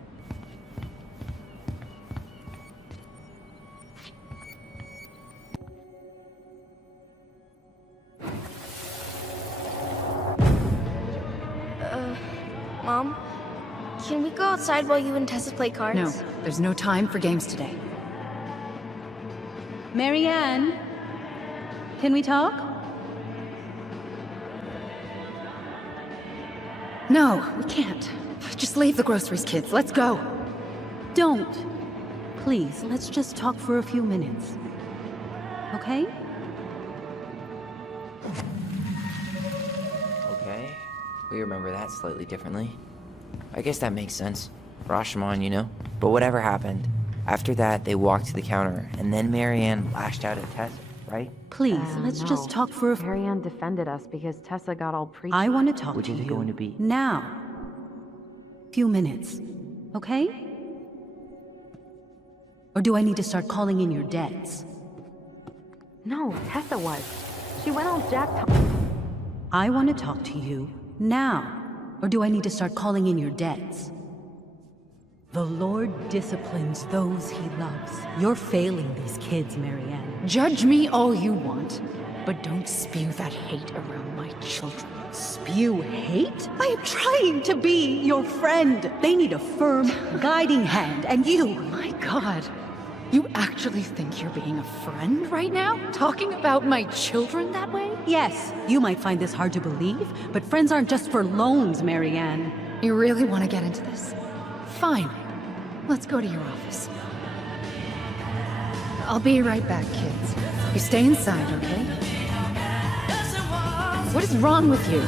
Mom? Can we go outside while you and Tessa play cards? No, there's no time for games today. Mary Ann, can we talk? No, we can't. Just leave the groceries, kids. Let's go. Don't. Please, let's just talk for a few minutes. Okay? Okay, we remember that slightly differently. I guess that makes sense. Rashomon, you know? But whatever happened, after that, they walked to the counter, and then Mary Ann lashed out at Tessa, right? Please, let's just talk for a Mary Ann defended us because Tessa got all preachy. I want to talk Which to is you it going to be? now. Few minutes, okay? Or do I need to start calling in your debts? No, Tessa was. She went all jacked. I want to talk to you now. Or do I need to start calling in your debts? The Lord disciplines those he loves. You're failing these kids, Mary Ann. Judge me all you want, but don't spew that hate around my children. Spew hate? I am trying to be your friend. They need a firm, guiding hand, and you... My God. You actually think you're being a friend right now? Talking about my children that way? Yes, you might find this hard to believe, but friends aren't just for loans, Mary Ann. You really want to get into this? Fine. Let's go to your office. I'll be right back, kids. You stay inside, okay? What is wrong with you?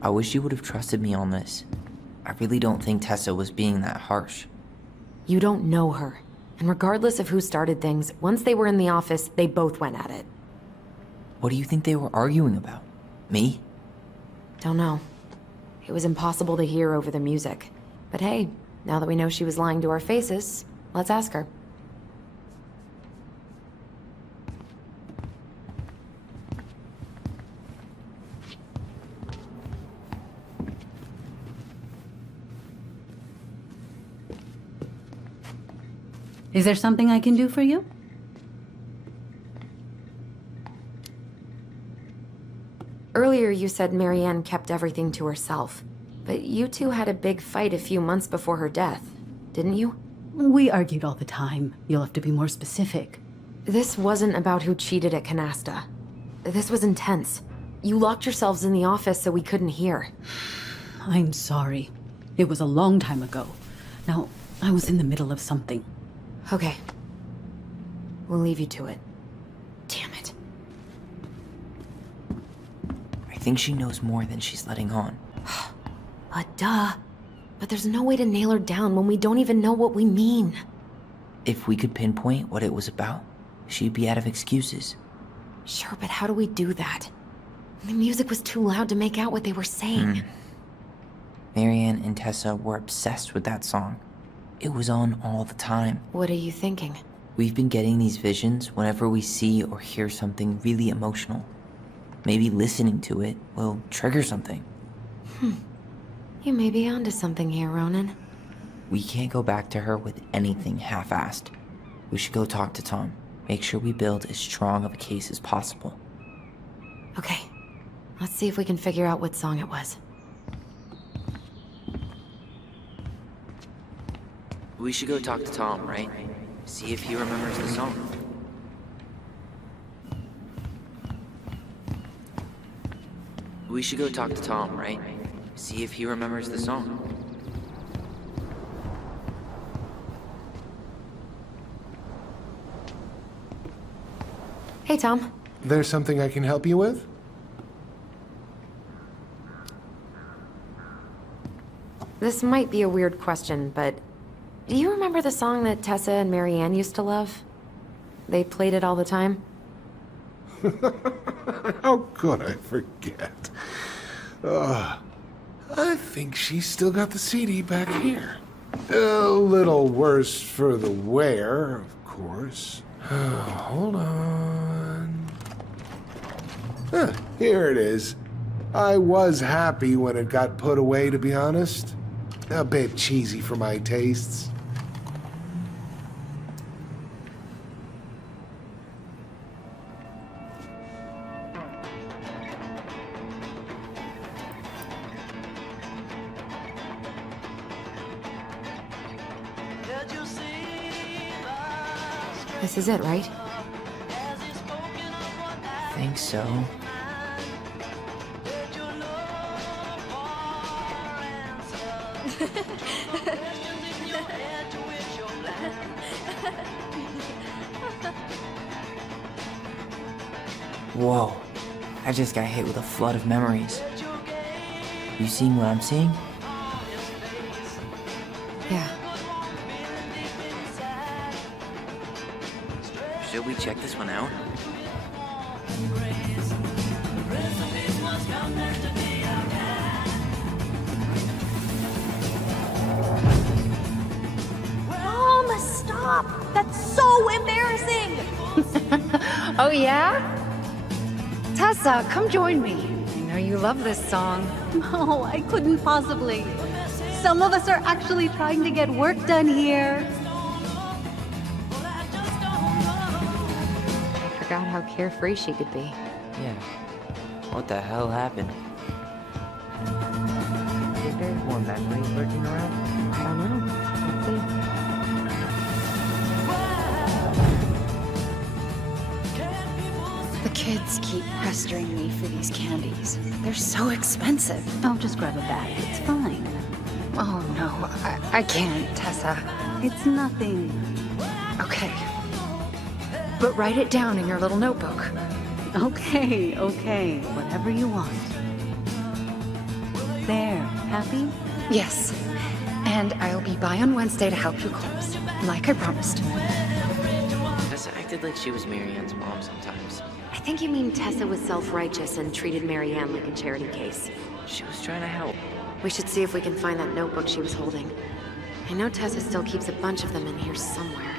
I wish you would have trusted me on this. I really don't think Tessa was being that harsh. You don't know her. And regardless of who started things, once they were in the office, they both went at it. What do you think they were arguing about? Me? Don't know. It was impossible to hear over the music. But hey, now that we know she was lying to our faces, let's ask her. Is there something I can do for you? Earlier you said Marianne kept everything to herself. But you two had a big fight a few months before her death, didn't you? We argued all the time. You'll have to be more specific. This wasn't about who cheated at Canasta. This was intense. You locked yourselves in the office so we couldn't hear. I'm sorry. It was a long time ago. Now, I was in the middle of something. Okay. We'll leave you to it. Damn it. I think she knows more than she's letting on. Duh. But there's no way to nail her down when we don't even know what we mean. If we could pinpoint what it was about, she'd be out of excuses. Sure, but how do we do that? The music was too loud to make out what they were saying. Marianne and Tessa were obsessed with that song. It was on all the time. What are you thinking? We've been getting these visions whenever we see or hear something really emotional. Maybe listening to it will trigger something. You may be onto something here, Ronan. We can't go back to her with anything half-assed. We should go talk to Tom. Make sure we build as strong of a case as possible. Okay. Let's see if we can figure out what song it was. We should go talk to Tom, right? See if he remembers the song. We should go talk to Tom, right? See if he remembers the song. Hey, Tom. There's something I can help you with? This might be a weird question, but do you remember the song that Tessa and Marianne used to love? They played it all the time. How could I forget? I think she's still got the CD back here. A little worse for the wear, of course. Hold on. Here it is. I was happy when it got put away, to be honest. A bit cheesy for my tastes. This is it, right? I think so. Whoa, I just got hit with a flood of memories. You seeing what I'm seeing? Yeah. Should we check this one out? Mom, stop! That's so embarrassing! Oh, yeah? Tessa, come join me. I know you love this song. No, I couldn't possibly. Some of us are actually trying to get work done here. Forgot how carefree she could be. Yeah. What the hell happened? Is there more memories lurking around? I don't know. Let's see. Kids keep pestering me for these candies. They're so expensive. I'll just grab a bag. It's fine. Oh no, I can't, Tessa. It's nothing. Okay. But write it down in your little notebook. Okay, okay. Whatever you want. There. Happy? Yes. And I'll be by on Wednesday to help you close, like I promised. Tessa acted like she was Marianne's mom sometimes. I think you mean Tessa was self-righteous and treated Marianne like a charity case. She was trying to help. We should see if we can find that notebook she was holding. I know Tessa still keeps a bunch of them in here somewhere.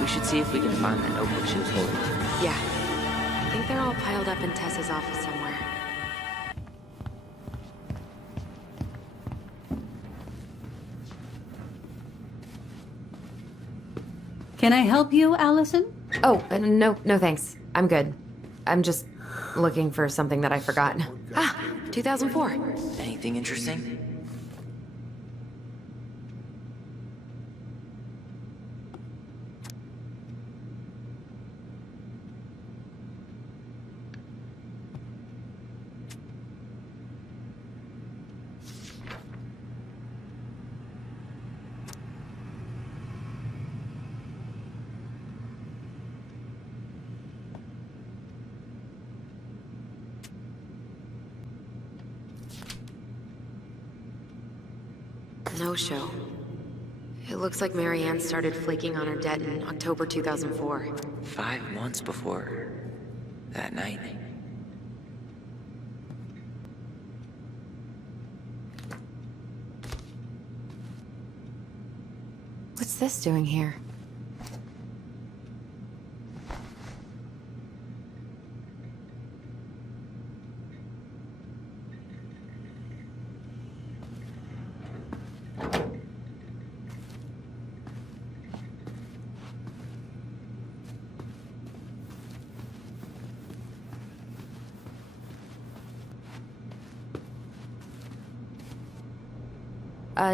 We should see if we can find that notebook she was holding. Yeah. I think they're all piled up in Tessa's office somewhere. Can I help you, Allison? Oh, no thanks. I'm good. I'm just looking for something that I forgot. Ah, 2004. Anything interesting? No show. It looks like Marianne started flaking on her debt in October 2004. 5 months before that night. What's this doing here?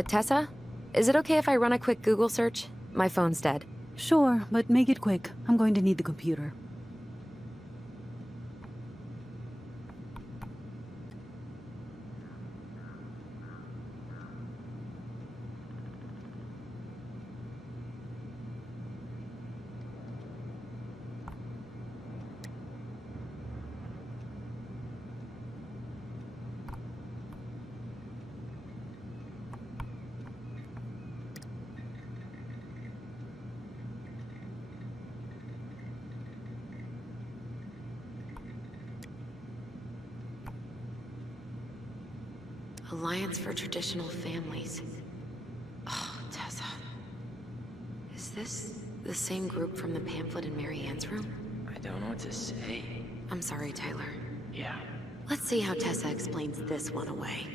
Tessa? Is it okay if I run a quick Google search? My phone's dead. Sure, but make it quick. I'm going to need the computer. Alliance for Traditional Families. Oh, Tessa. Is this the same group from the pamphlet in Marianne's room? I don't know what to say. I'm sorry, Tyler. Yeah. Let's see how Tessa explains this one away.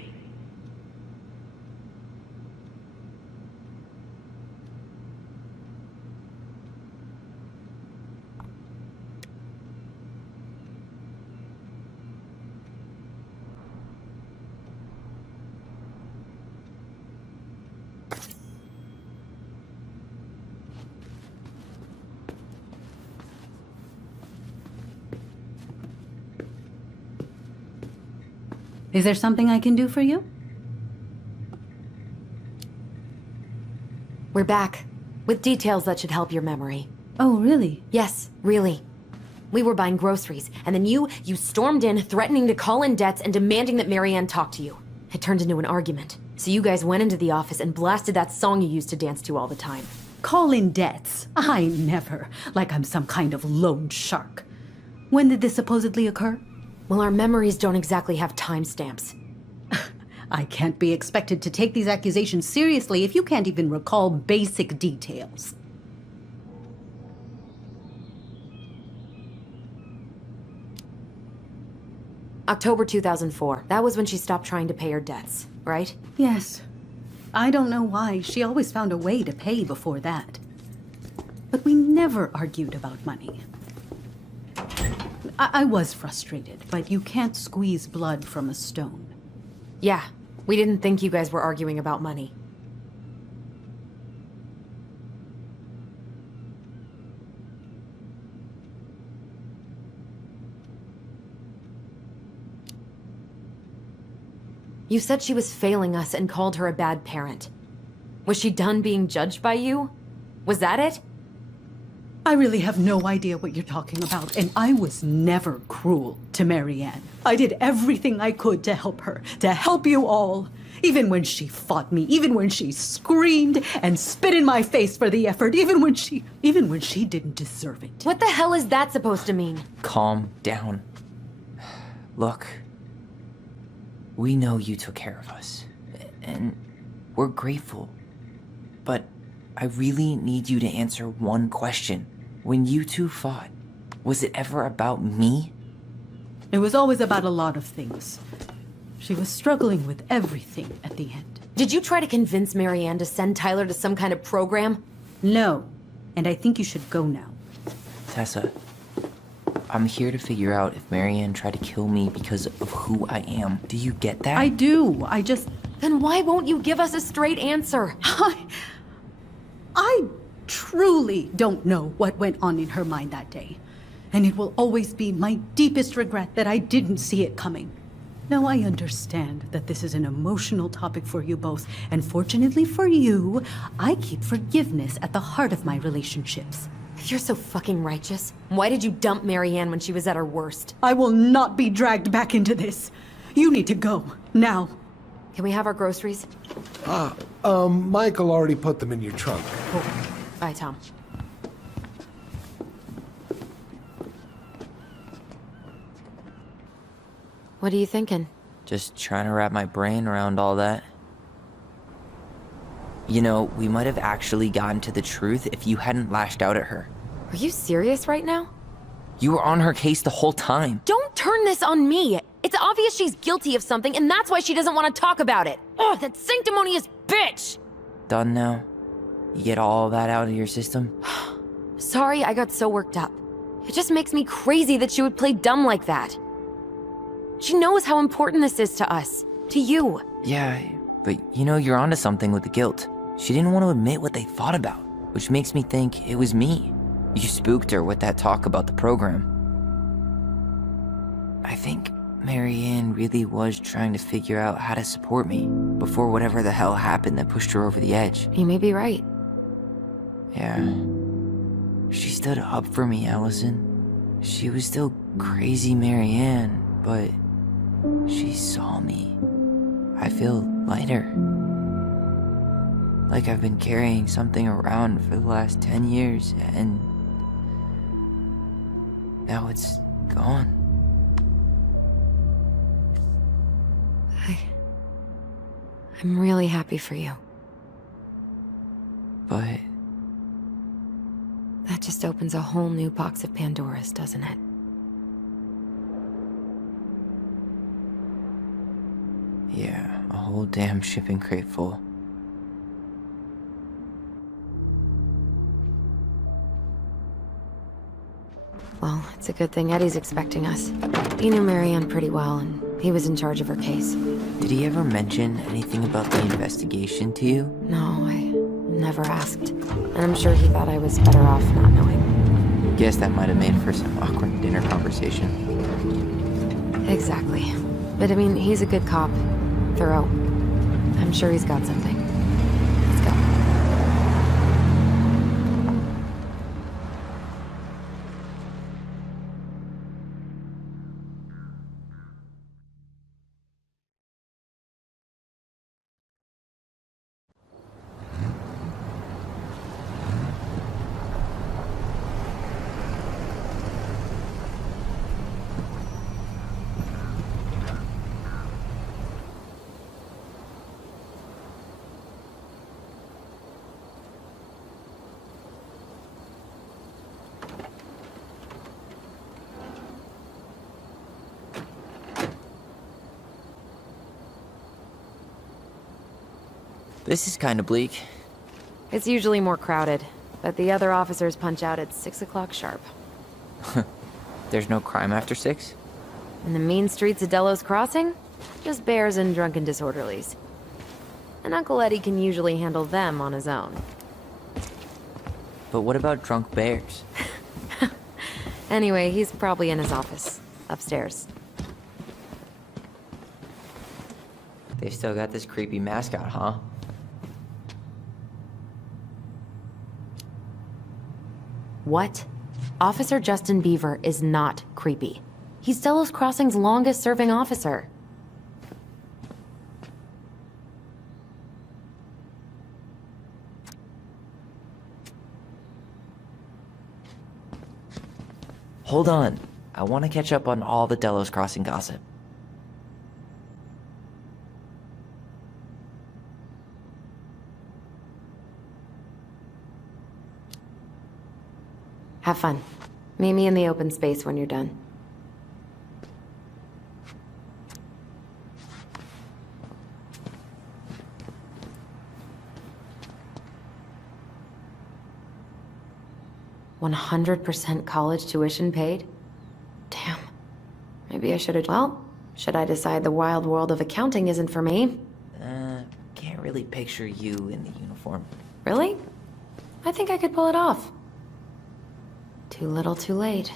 Is there something I can do for you? We're back, with details that should help your memory. Oh, really? Yes, really. We were buying groceries, and then you stormed in, threatening to call in debts and demanding that Marianne talk to you. It turned into an argument. So you guys went into the office and blasted that song you used to dance to all the time. Call in debts? I never. Like I'm some kind of loan shark. When did this supposedly occur? Well, our memories don't exactly have timestamps. I can't be expected to take these accusations seriously if you can't even recall basic details. October 2004. That was when she stopped trying to pay her debts, right? Yes. I don't know why. She always found a way to pay before that. But we never argued about money. I was frustrated, but you can't squeeze blood from a stone. Yeah, we didn't think you guys were arguing about money. You said she was failing us and called her a bad parent. Was she done being judged by you? Was that it? I really have no idea what you're talking about, and I was never cruel to Marianne. I did everything I could to help her, to help you all. Even when she fought me, even when she screamed and spit in my face for the effort, even when she didn't deserve it. What the hell is that supposed to mean? Calm down. Look, we know you took care of us, and we're grateful. But I really need you to answer one question. When you two fought, was it ever about me? It was always about a lot of things. She was struggling with everything at the end. Did you try to convince Marianne to send Tyler to some kind of program? No, and I think you should go now. Tessa, I'm here to figure out if Marianne tried to kill me because of who I am. Do you get that? I do, I just... Then why won't you give us a straight answer? I truly don't know what went on in her mind that day. And it will always be my deepest regret that I didn't see it coming. Now I understand that this is an emotional topic for you both, and fortunately for you, I keep forgiveness at the heart of my relationships. If you're so fucking righteous, why did you dump Marianne when she was at her worst? I will not be dragged back into this. You need to go, now. Can we have our groceries? Michael already put them in your trunk. Cool. Bye, Tom. What are you thinking? Just trying to wrap my brain around all that. You know, we might have actually gotten to the truth if you hadn't lashed out at her. Are you serious right now? You were on her case the whole time. Don't turn this on me! It's obvious she's guilty of something, and that's why she doesn't want to talk about it! Ugh, that sanctimonious bitch! Done now? You get all that out of your system? Sorry I got so worked up. It just makes me crazy that she would play dumb like that. She knows how important this is to us. To you. Yeah, but you know you're onto something with the guilt. She didn't want to admit what they thought about, which makes me think it was me. You spooked her with that talk about the program. I think Marianne really was trying to figure out how to support me before whatever the hell happened that pushed her over the edge. You may be right. Yeah. She stood up for me, Allison. She was still crazy Marianne, but she saw me. I feel lighter. Like I've been carrying something around for the last 10 years, and now it's gone. I'm really happy for you. But that just opens a whole new box of Pandora's, doesn't it? yeah, a whole damn shipping crate full. Well, it's a good thing Eddie's expecting us. He knew Marianne pretty well, and he was in charge of her case. Did he ever mention anything about the investigation to you? No, I never asked. And I'm sure he thought I was better off not knowing. Guess that might have made for some awkward dinner conversation. Exactly. But I mean, he's a good cop. Thorough. I'm sure he's got something. Let's go. This is kind of bleak. It's usually more crowded, but the other officers punch out at 6 o'clock sharp. There's no crime after 6? In the mean streets of Delos Crossing, just bears and drunken disorderlies. And Uncle Eddie can usually handle them on his own. But what about drunk bears? Anyway, he's probably in his office, upstairs. They still got this creepy mascot, huh? What? Officer Justin Beaver is not creepy. He's Delos Crossing's longest-serving officer. Hold on. I want to catch up on all the Delos Crossing gossip. Have fun. Meet me in the open space when you're done. $100% college tuition paid? Damn. Maybe I should have... Well, should I decide the wild world of accounting isn't for me? Can't really picture you in the uniform. Really? I think I could pull it off. Too little, too late.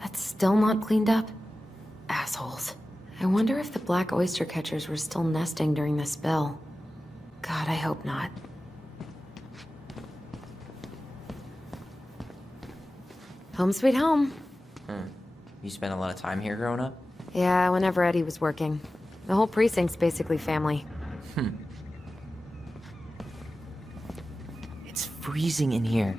That's still not cleaned up? Assholes. I wonder if the black oyster catchers were still nesting during the spill. God, I hope not. Home sweet home. You spent a lot of time here growing up? Yeah, whenever Eddie was working. The whole precinct's basically family. It's freezing in here.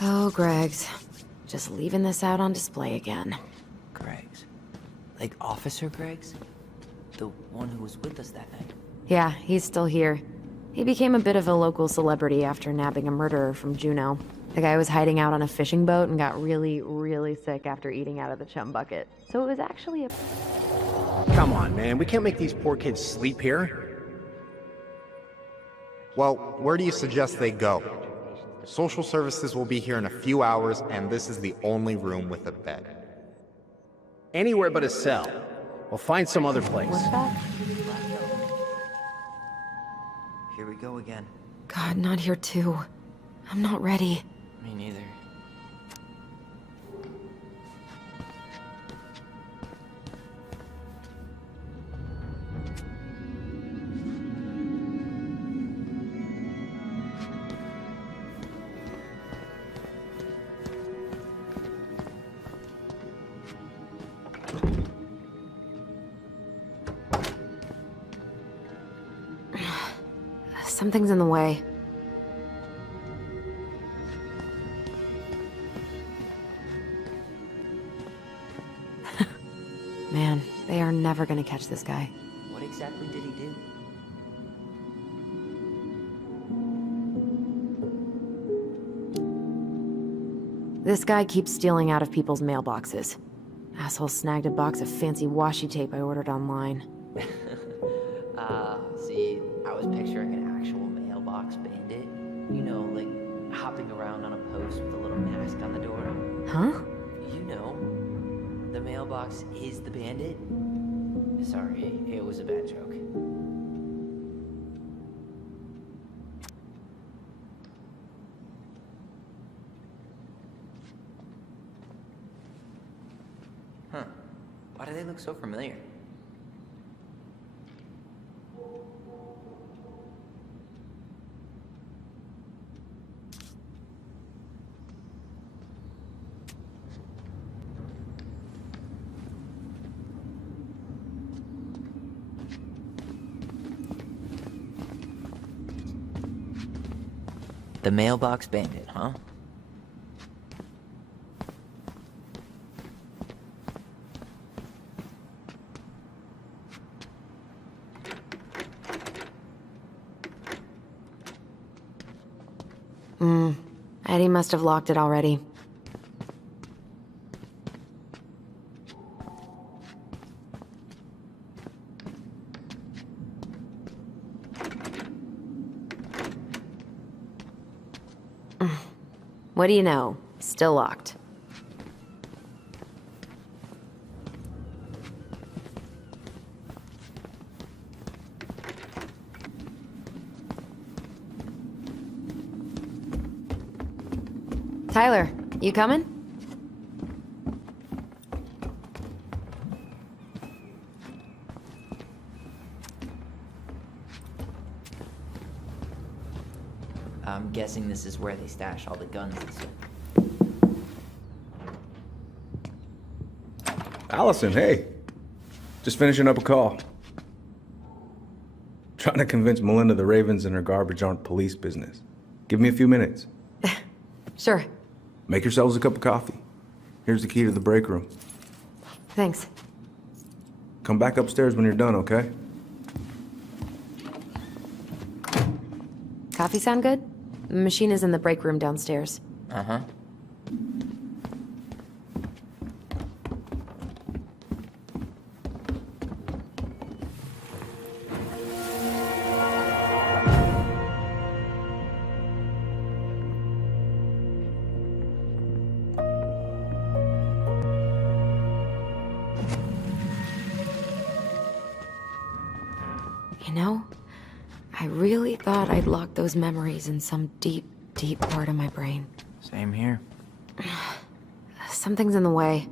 Oh, Greg's. Just leaving this out on display again. Greg's? Like Officer Greg's? The one who was with us that night? Yeah, he's still here. He became a bit of a local celebrity after nabbing a murderer from Juneau. The guy was hiding out on a fishing boat and got really, really sick after eating out of the chum bucket. So it was actually a... Come on, man. We can't make these poor kids sleep here. Well, where do you suggest they go? Social services will be here in a few hours, and this is the only room with a bed. Anywhere but a cell. We'll find some other place. What's that? Here we go again. God, not here too. I'm not ready. Me neither. Something's in the way. Man, they are never gonna catch this guy. What exactly did he do? This guy keeps stealing out of people's mailboxes. Asshole snagged a box of fancy washi tape I ordered online. See, I was picturing an actual mailbox bandit. You know, like hopping around on a post with a little mask on the door. Huh? You know, the mailbox is the bandit. Sorry, it was a bad joke. Huh. Why do they look so familiar? The mailbox bandit, huh? Eddie must have locked it already. What do you know? Still locked. Tyler, you coming? I'm guessing this is where they stash all the guns and stuff. Allison, hey. Just finishing up a call. Trying to convince Melinda the Ravens and her garbage aren't police business. Give me a few minutes. Sure. Make yourselves a cup of coffee. Here's the key to the break room. Thanks. Come back upstairs when you're done, okay? Coffee sound good? The machine is in the break room downstairs. Uh-huh. You know, I really thought I'd locked those memories in some deep, deep part of my brain. Same here. Something's in the way.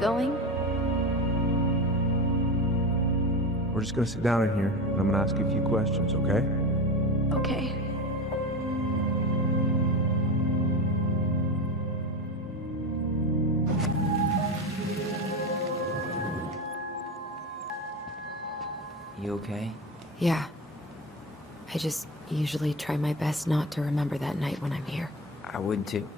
Going? We're just gonna sit down in here, and I'm gonna ask you a few questions, okay? Okay. You okay? Yeah. I just usually try my best not to remember that night when I'm here. I would too.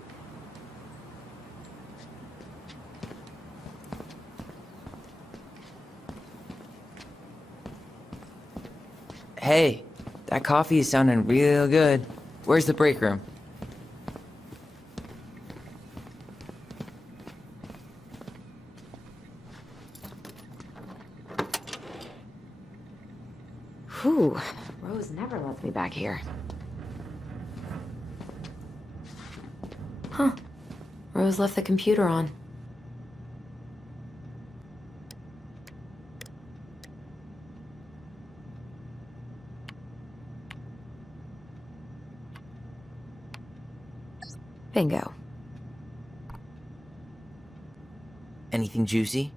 Hey, that coffee is sounding real good. Where's the break room? Whew. Rose never lets me back here. Huh. Rose left the computer on. Bingo. Anything juicy?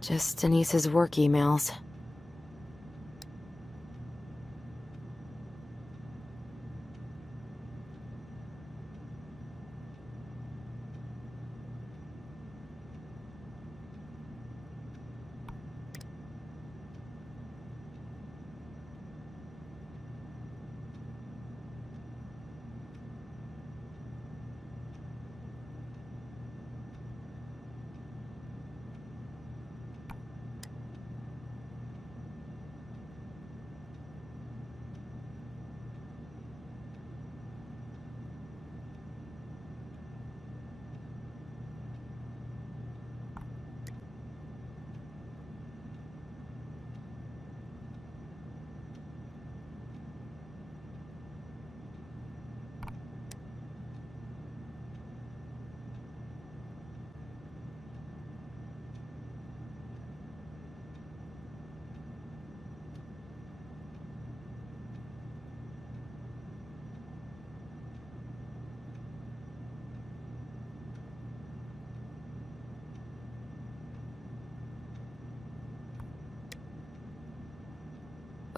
Just Denise's work emails.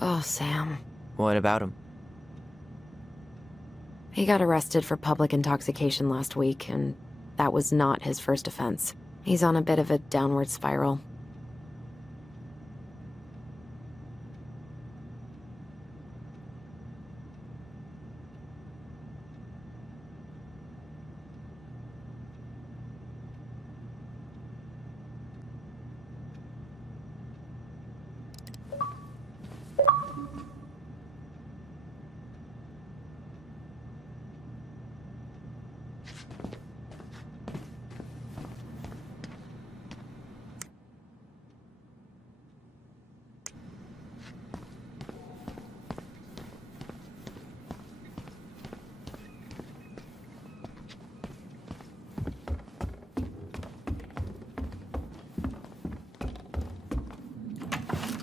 Oh, Sam. What about him? He got arrested for public intoxication last week, and that was not his first offense. He's on a bit of a downward spiral.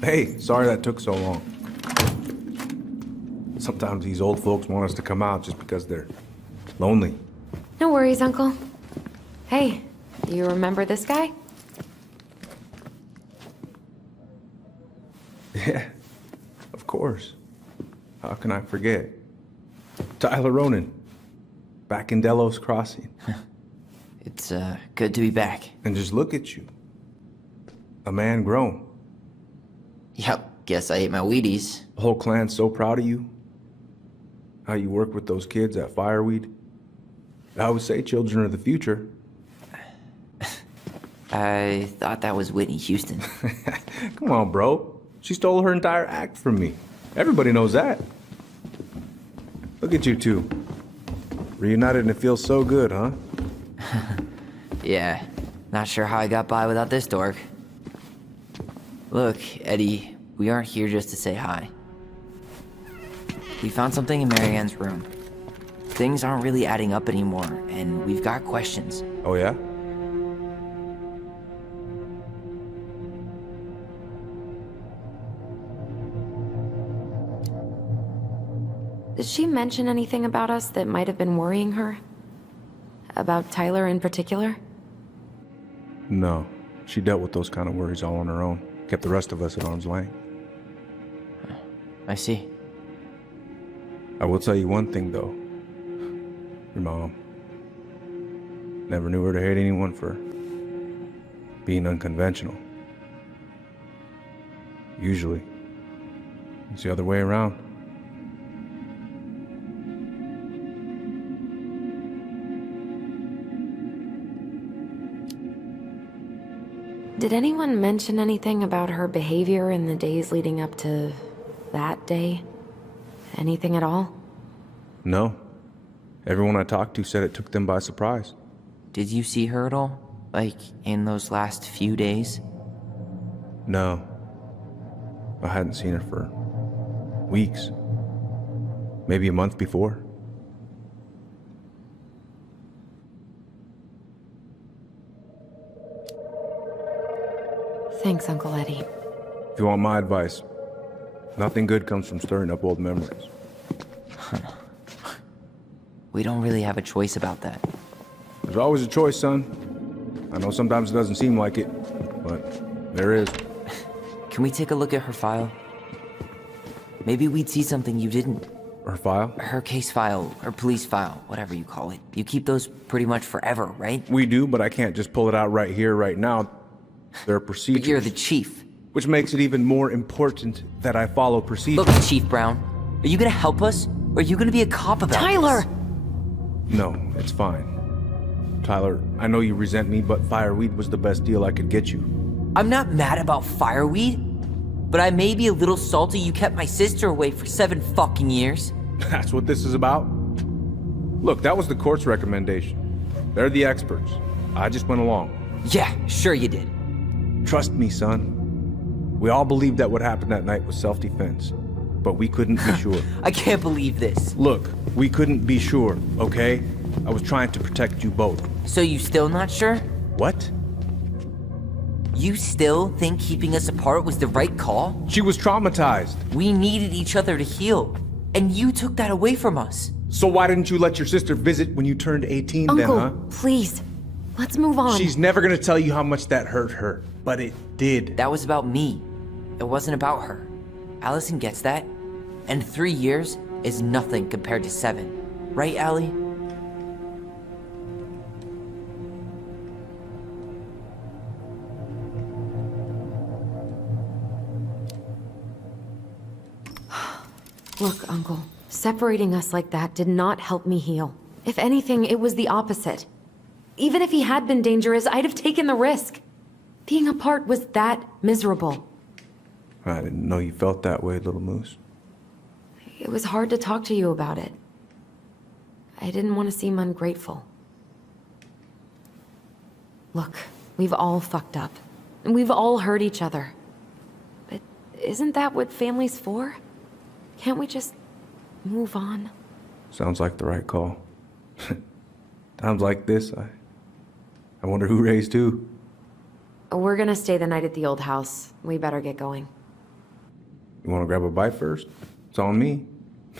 Hey, sorry that took so long. Sometimes these old folks want us to come out just because they're lonely. No worries, Uncle. Hey, do you remember this guy? Yeah, of course. How can I forget? Tyler Ronan, back in Delos Crossing. It's, good to be back. And just look at you. A man grown. Yep, guess I ate my Wheaties. The whole clan's so proud of you. How you work with those kids at Fireweed. I would say children are the future. I thought that was Whitney Houston. Come on, bro. She stole her entire act from me. Everybody knows that. Look at you two. Reunited and it feels so good, huh? Yeah, not sure how I got by without this dork. Look, Eddie, we aren't here just to say hi. We found something in Marianne's room. Things aren't really adding up anymore, and we've got questions. Oh, yeah? Did she mention anything about us that might have been worrying her? About Tyler in particular? No. She dealt with those kind of worries all on her own. Kept the rest of us at arm's length. I see. I will tell you one thing, though. Your mom. Never knew her to hate anyone for being unconventional. Usually, it's the other way around. Did anyone mention anything about her behavior in the days leading up to that day? Anything at all? No. Everyone I talked to said it took them by surprise. Did you see her at all? Like, in those last few days? No. I hadn't seen her for weeks. Maybe a month before. Thanks, Uncle Eddie. If you want my advice, nothing good comes from stirring up old memories. We don't really have a choice about that. There's always a choice, son. I know sometimes it doesn't seem like it, but there is. Can we take a look at her file? Maybe we'd see something you didn't. Her file? Her case file, her police file, whatever you call it. You keep those pretty much forever, right? We do, but I can't just pull it out right here, right now. There are procedures. But you're the chief. Which makes it even more important that I follow procedures. Look, Chief Brown, are you gonna help us? Or are you gonna be a cop about Tyler! this? No, it's fine. Tyler, I know you resent me, but Fireweed was the best deal I could get you. I'm not mad about Fireweed, but I may be a little salty you kept my sister away for 7 fucking years. That's what this is about? Look, that was the court's recommendation. They're the experts. I just went along. Yeah, sure you did. Trust me, son. We all believed that what happened that night was self-defense, but we couldn't be sure. I can't believe this. Look, we couldn't be sure, okay? I was trying to protect you both. So you still not sure? What? You still think keeping us apart was the right call? She was traumatized. We needed each other to heal, and you took that away from us. So why didn't you let your sister visit when you turned 18 Uncle, then, huh? Please. Let's move on. She's never gonna tell you how much that hurt her, but it did. That was about me. It wasn't about her. Allison gets that, and 3 years is nothing compared to 7. Right, Allie? Look, Uncle, separating us like that did not help me heal. If anything, it was the opposite. Even if he had been dangerous, I'd have taken the risk. Being apart was that miserable. I didn't know you felt that way, little moose. It was hard to talk to you about it. I didn't want to seem ungrateful. Look, we've all fucked up. And we've all hurt each other. But isn't that what family's for? Can't we just move on? Sounds like the right call. Times like this, I wonder who raised who. We're gonna stay the night at the old house. We better get going. want to grab a bite first? It's on me.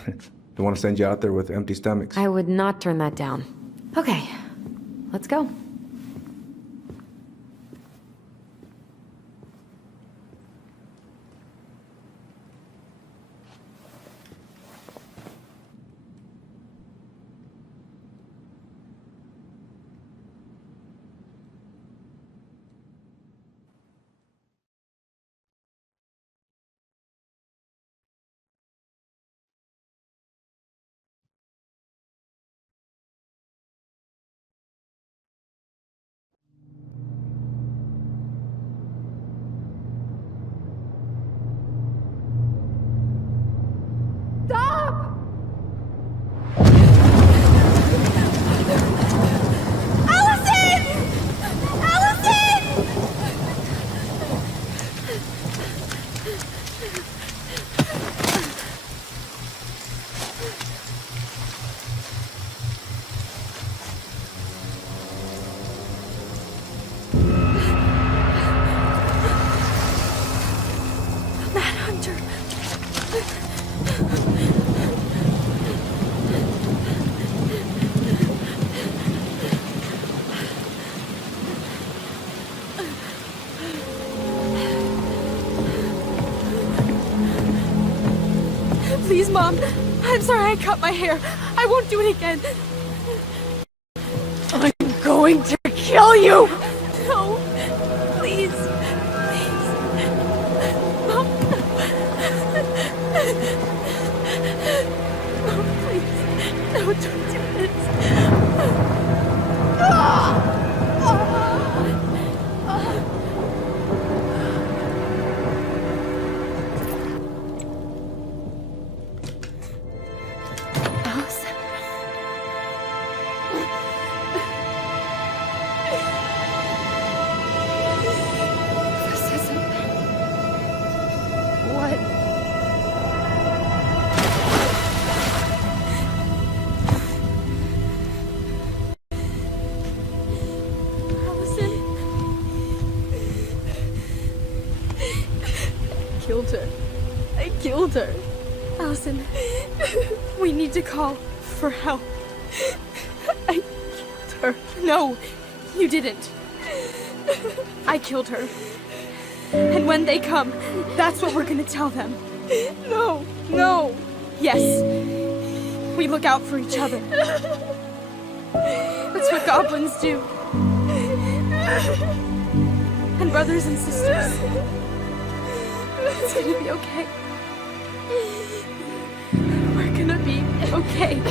Don't want to send you out there with empty stomachs. I would not turn that down. Okay, let's go. Please, Mom. I'm sorry I cut my hair. I won't do it again. I'm going to kill you! No. Please. Please. Mom. Mom, please. No, don't do this. I killed her. Allison, we need to call for help. I killed her. No, you didn't. I killed her. And when they come, that's what we're gonna tell them. No, no. Yes, we look out for each other. That's what goblins do. And brothers and sisters. It's gonna be okay. We're gonna be okay.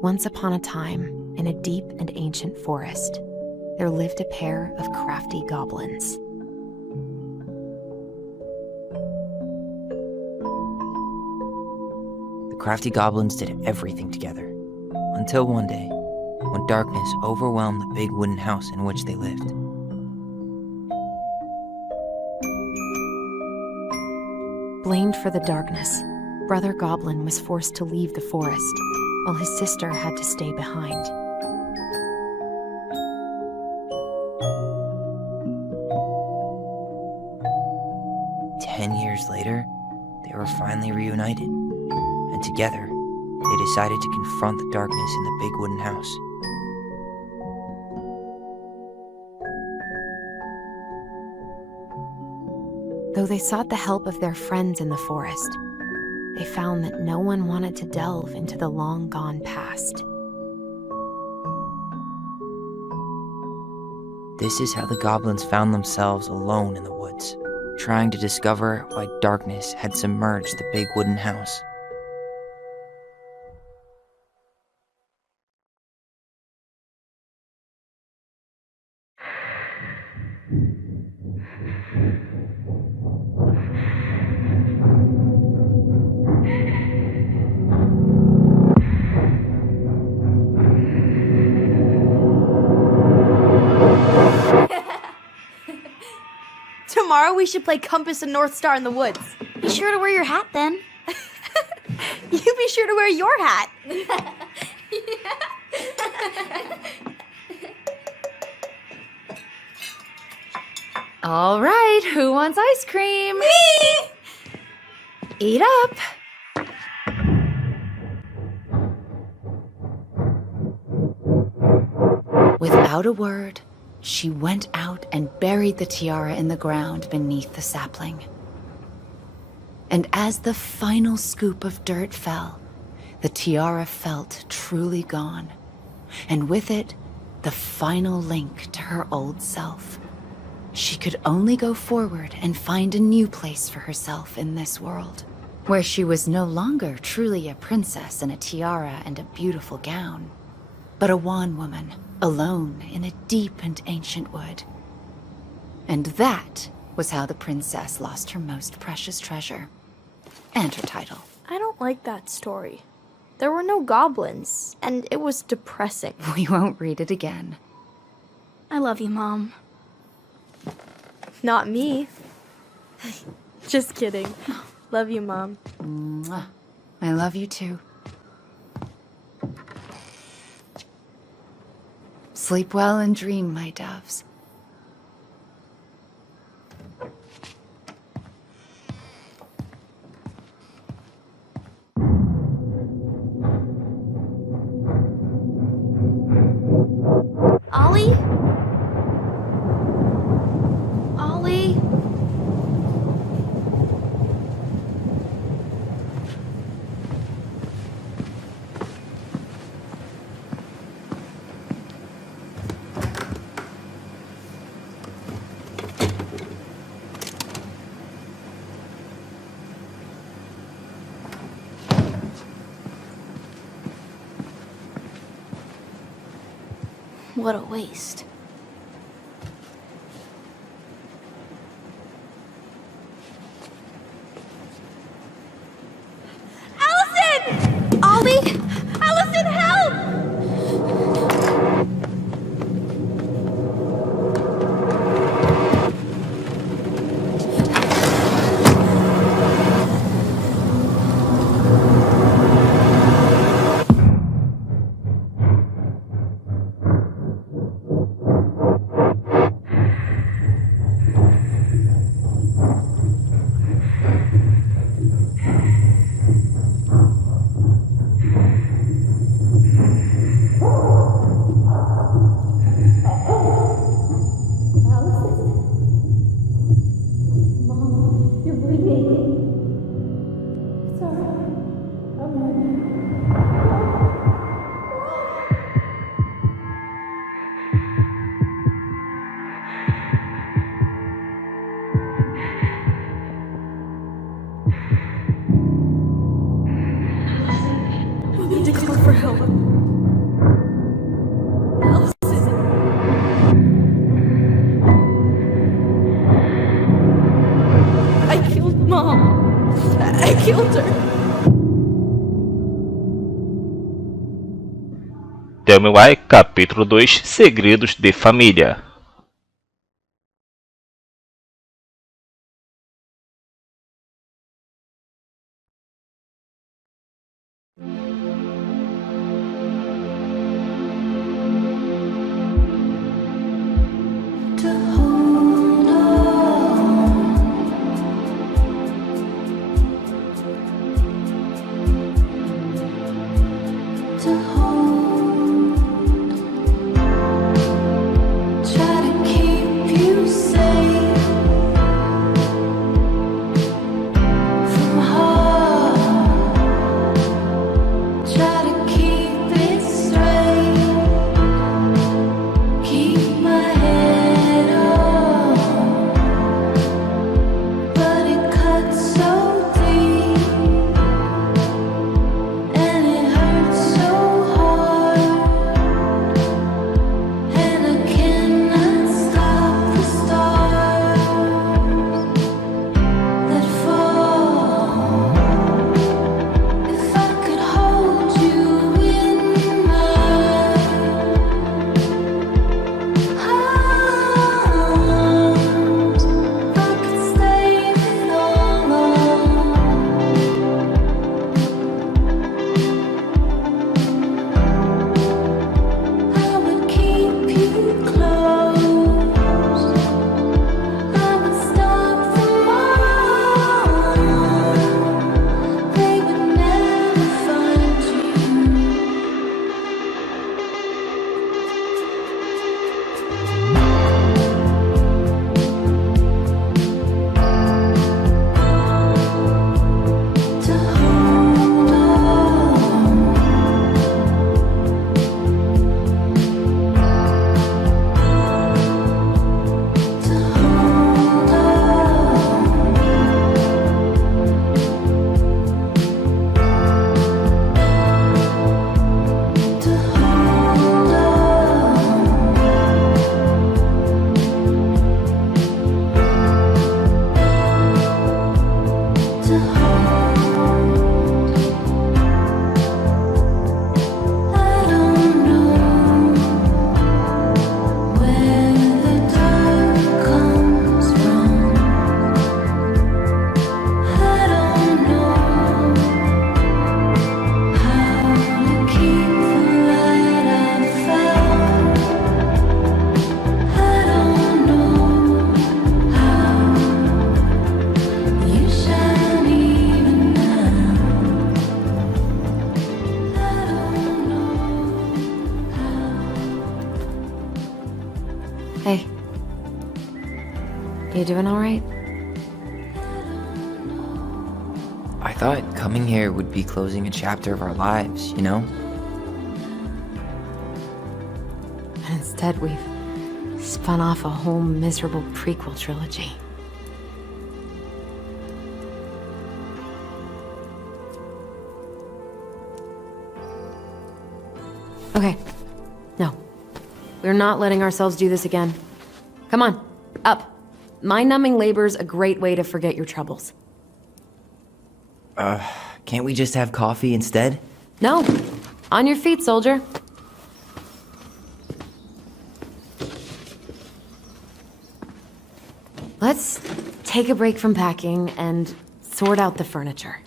Once upon a time, in a deep and ancient forest, there lived a pair of crafty goblins. Crafty goblins did everything together, until one day, when darkness overwhelmed the big wooden house in which they lived. Blamed for the darkness, Brother Goblin was forced to leave the forest, while his sister had to stay behind. Years later, they were finally reunited. And together, they decided to confront the darkness in the big wooden house. Though they sought the help of their friends in the forest, they found that no one wanted to delve into the long-gone past. This is how the goblins found themselves alone in the woods, trying to discover why darkness had submerged the big wooden house. Tomorrow we should play Compass and North Star in the woods. Be sure to wear your hat then. You be sure to wear your hat. All right, who wants ice cream? Me! Eat up. Without a word, she went out and buried the tiara in the ground beneath the sapling. And as the final scoop of dirt fell, the tiara felt truly gone, and with it, the final link to her old self. She could only go forward and find a new place for herself in this world, where she was no longer truly a princess in a tiara and a beautiful gown, but a wan woman, alone in a deep and ancient wood. And that was how the princess lost her most precious treasure, and her title. I don't like that story. There were no goblins, and it was depressing. We won't read it again. I love you, Mom. Not me. Just kidding. Love you, Mom. Mwah. I love you too. Sleep well and dream, my doves. Ollie? Ollie? What a waste. Allison! Ollie! Allison, help! For help. Allison. I killed Mom. I killed her. Também, capítulo 2, Segredos de Família. Try to keep Hey. You doing all right? I thought coming here would be closing a chapter of our lives, you know? And instead we've spun off a whole miserable prequel trilogy. Okay. No. We're not letting ourselves do this again. Come on, up. Mind-numbing labor's a great way to forget your troubles. Can't we just have coffee instead? No. On your feet, soldier. Let's take a break from packing and sort out the furniture.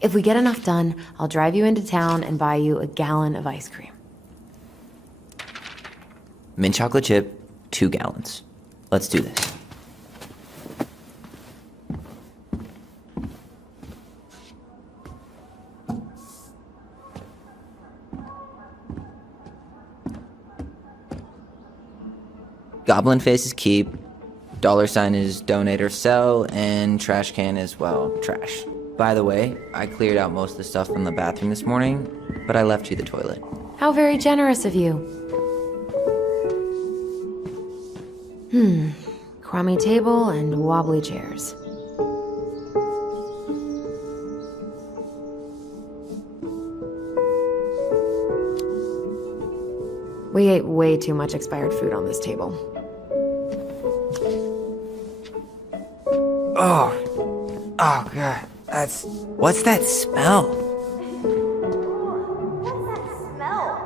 If we get enough done, I'll drive you into town and buy you a gallon of ice cream. Mint chocolate chip, 2 gallons. Let's do this. Goblin face is keep, $sign is donate or sell, and trash can is, well, trash. By the way, I cleared out most of the stuff from the bathroom this morning, but I left you the toilet. How very generous of you. Crummy table and wobbly chairs. We ate way too much expired food on this table. Oh God, what's that smell? What's that smell?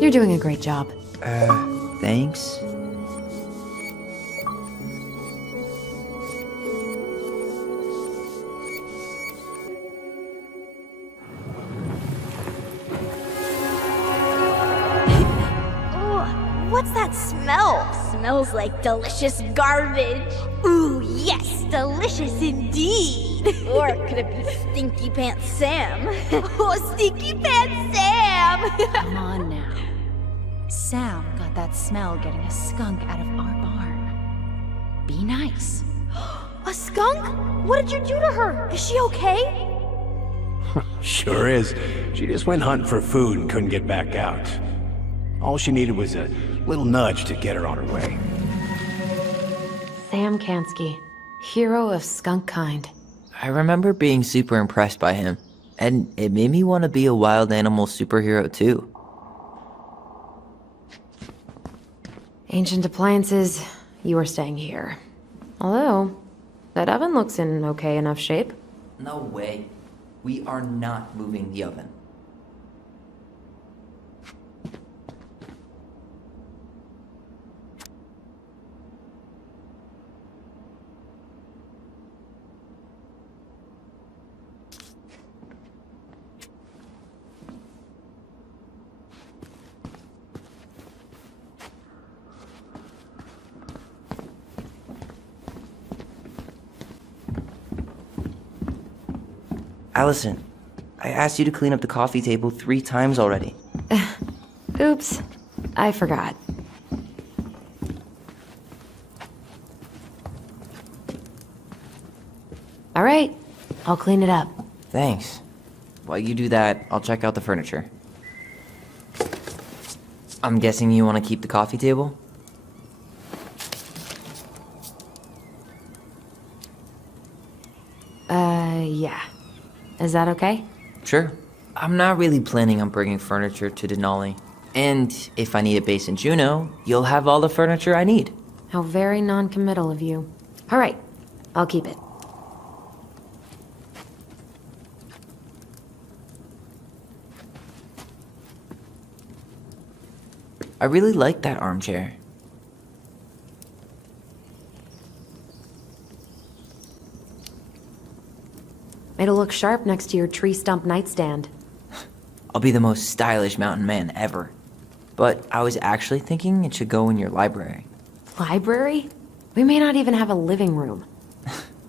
You're doing a great job. Thanks. What's that smell? Smells like delicious garbage. Ooh, yes, delicious indeed. Or could it be Stinky Pants Sam? Oh, Stinky Pants Sam! Come on now. Sam got that smell getting a skunk out of our barn. Be nice. A skunk? What did you do to her? Is she okay? Sure is. She just went hunting for food and couldn't get back out. All she needed was a little nudge to get her on her way. Sam Kansky, hero of skunk kind. I remember being super impressed by him, and it made me want to be a wild animal superhero too. Ancient appliances, you are staying here. Although, that oven looks in okay enough shape. No way. We are not moving the oven. Allison, I asked you to clean up the coffee table 3 times already. Oops, I forgot. All right, I'll clean it up. Thanks. While you do that, I'll check out the furniture. I'm guessing you want to keep the coffee table? Yeah. Is that okay? Sure. I'm not really planning on bringing furniture to Denali. And if I need a base in Juneau, you'll have all the furniture I need. How very non-committal of you. All right, I'll keep it. I really like that armchair. It'll look sharp next to your tree stump nightstand. I'll be the most stylish mountain man ever. But I was actually thinking it should go in your library. Library? We may not even have a living room.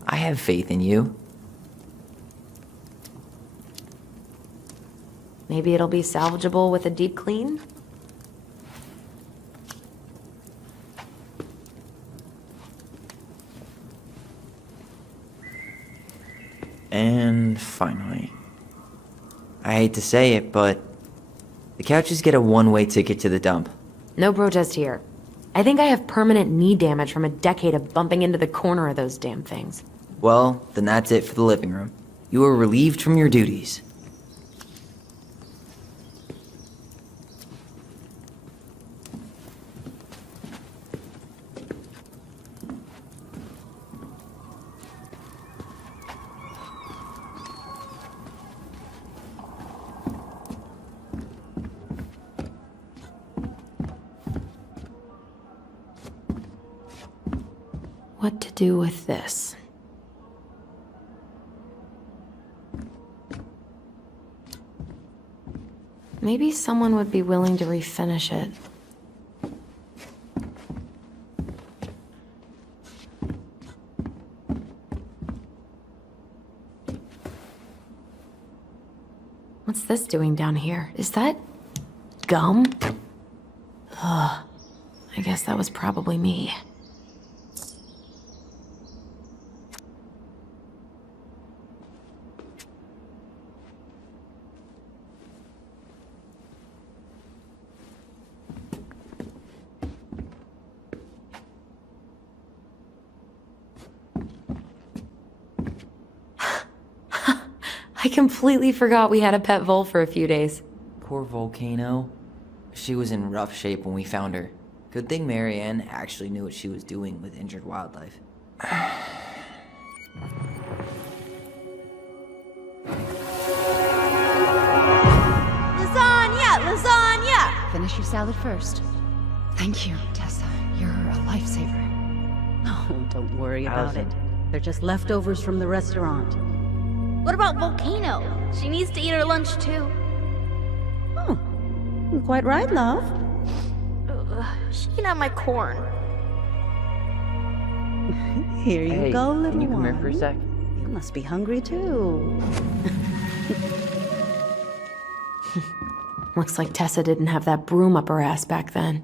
I have faith in you. Maybe it'll be salvageable with a deep clean? And finally, I hate to say it, but the couches get a one-way ticket to the dump. No protest here. I think I have permanent knee damage from a decade of bumping into the corner of those damn things. Well, then that's it for the living room. You are relieved from your duties. What to do with this? Maybe someone would be willing to refinish it. What's this doing down here? Is that gum? Ugh. I guess that was probably me. I completely forgot we had a pet vole for a few days. Poor Volcano. She was in rough shape when we found her. Good thing Marianne actually knew what she was doing with injured wildlife. Lasagna! Lasagna! Finish your salad first. Thank you, Tessa. You're a lifesaver. Oh, don't worry about Allison. it. They're just leftovers from the restaurant. What about Volcano? She needs to eat her lunch too. Oh, quite right, love. Ugh, she can have my corn. Here you Hey, go, little can you come one. here for a sec? You must be hungry too. Looks like Tessa didn't have that broom up her ass back then.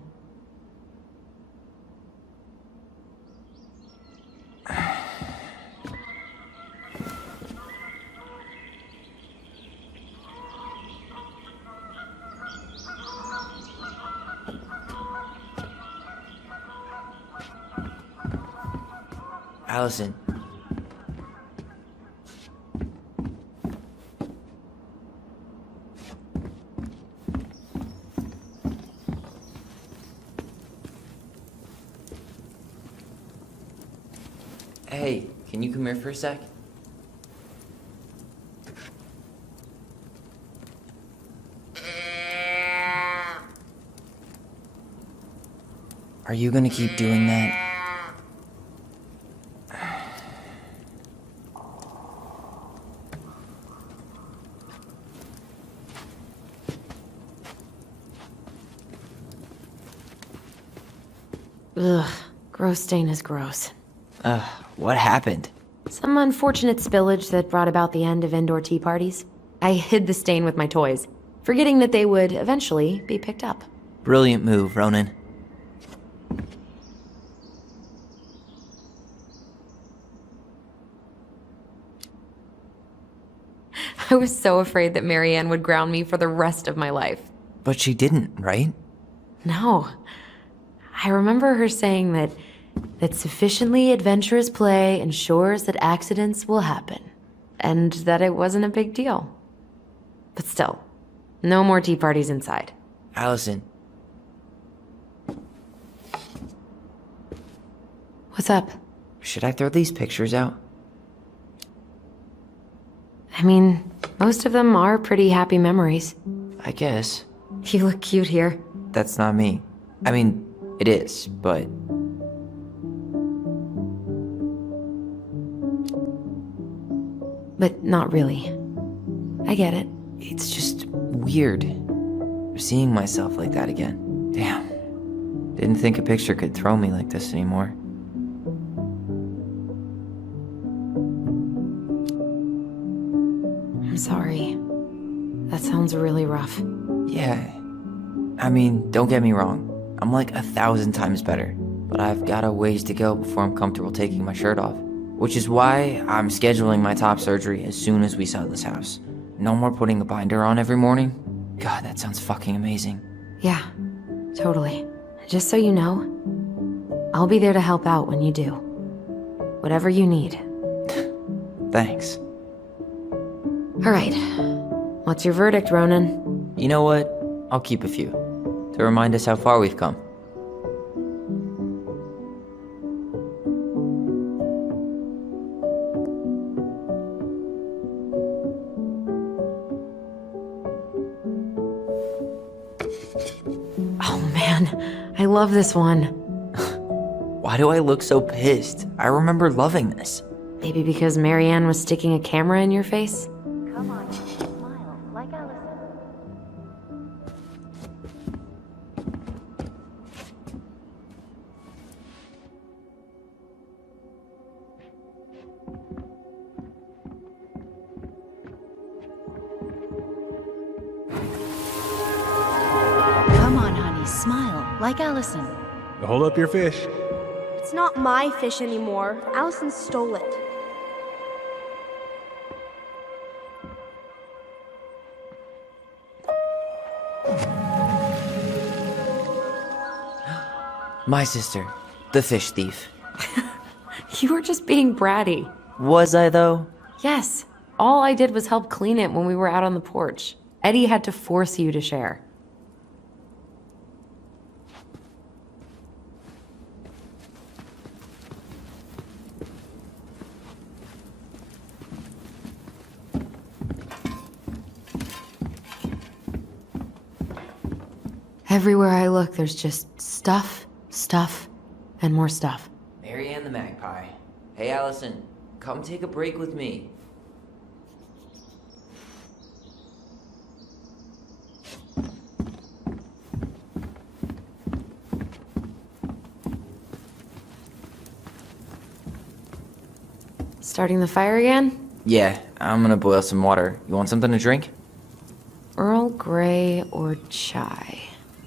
Allison. Hey, can you come here for a sec? Are you gonna keep doing that? Ugh, gross stain is gross. What happened? Some unfortunate spillage that brought about the end of indoor tea parties. I hid the stain with my toys, forgetting that they would eventually be picked up. Brilliant move, Ronan. I was so afraid that Marianne would ground me for the rest of my life. But she didn't, right? No. I remember her saying that sufficiently adventurous play ensures that accidents will happen, and that it wasn't a big deal. But still, no more tea parties inside. Allison, up? Should I throw these pictures out? I mean, most of them are pretty happy memories. I guess. You look cute here. That's not me. I mean, it is, but... But not really. I get it. It's just weird. Seeing myself like that again. Damn. Didn't think a picture could throw me like this anymore. I'm sorry. That sounds really rough. Yeah. I mean, don't get me wrong. I'm like 1,000 times better. But I've got a ways to go before I'm comfortable taking my shirt off. Which is why I'm scheduling my top surgery as soon as we sell this house. No more putting a binder on every morning. God, that sounds fucking amazing. Yeah, totally. Just so you know, I'll be there to help out when you do. Whatever you need. Thanks. Alright. What's your verdict, Ronan? You know what? I'll keep a few. To remind us how far we've come. Oh man, I love this one. Why do I look so pissed? I remember loving this. Maybe because Marianne was sticking a camera in your face? Come on, smile, like Allison. Come on, honey, smile, like Allison. Hold up your fish. It's not my fish anymore. Allison stole it. My sister, the fish thief. You were just being bratty. Was I, though? Yes. All I did was help clean it when we were out on the porch. Eddie had to force you to share. Everywhere I look, there's just stuff, and more stuff. Marianne the magpie. Hey, Allison, come take a break with me. Starting the fire again? Yeah, I'm gonna boil some water. You want something to drink? Earl Grey or chai?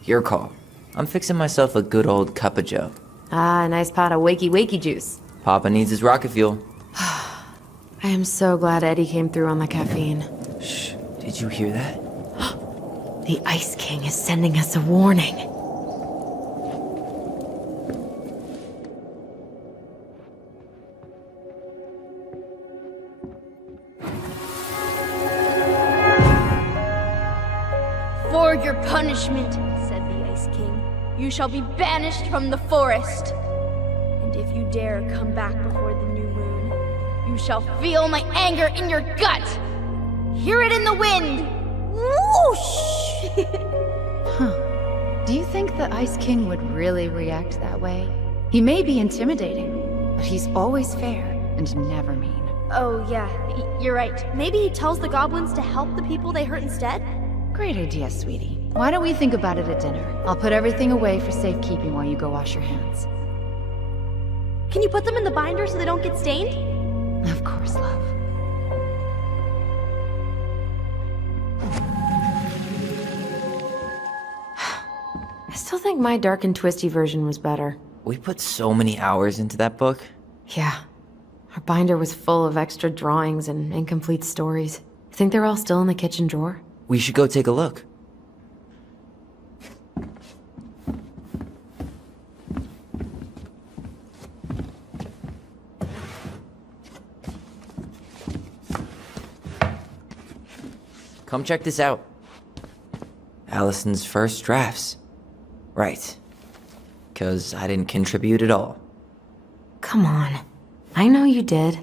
Your call. I'm fixing myself a good old cup of joe. Ah, a nice pot of wakey juice. Papa needs his rocket fuel. I am so glad Eddie came through on the caffeine. Shh, did you hear that? The Ice King is sending us a warning. For your punishment, said the Ice King, you shall be banished from the forest. And if you dare come back before the new moon, you shall feel my anger in your gut. Hear it in the wind. Whoosh! Do you think the Ice King would really react that way? He may be intimidating, but he's always fair and never mean. Oh yeah, you're right. Maybe he tells the goblins to help the people they hurt instead? Great idea, sweetie. Why don't we think about it at dinner? I'll put everything away for safekeeping while you go wash your hands. Can you put them in the binder so they don't get stained? Of course, love. I still think my dark and twisty version was better. We put so many hours into that book. Yeah. Our binder was full of extra drawings and incomplete stories. Think they're all still in the kitchen drawer? We should go take a look. Come check this out. Allison's first drafts. Right. 'Cause I didn't contribute at all. Come on. I know you did.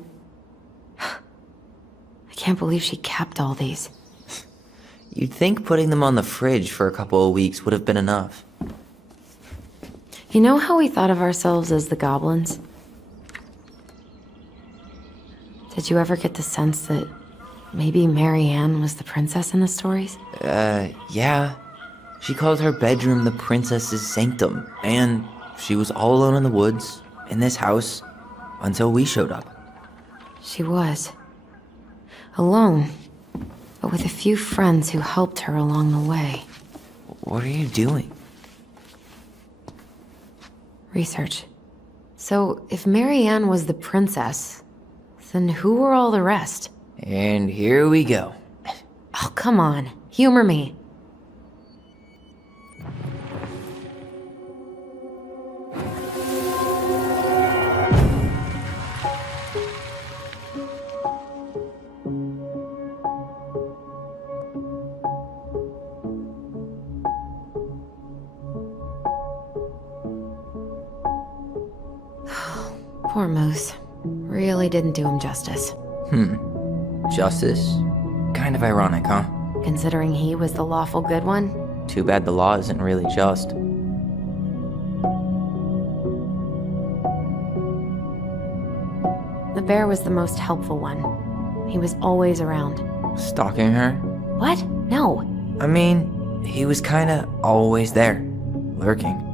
I can't believe she kept all these. You'd think putting them on the fridge for a couple of weeks would have been enough. You know how we thought of ourselves as the goblins? Did you ever get the sense that maybe Marianne was the princess in the stories? Yeah. She called her bedroom the princess's sanctum, and she was all alone in the woods, in this house, until we showed up. She was. Alone, but with a few friends who helped her along the way. What are you doing? Research. So, if Marianne was the princess, then who were all the rest? And here we go. Oh, come on. Humor me. Poor Moose. Really didn't do him justice. Justice? Kind of ironic, huh? Considering he was the lawful good one. Too bad the law isn't really just. The bear was the most helpful one. He was always around. Stalking her? What? No. I mean, he was kinda always there, lurking.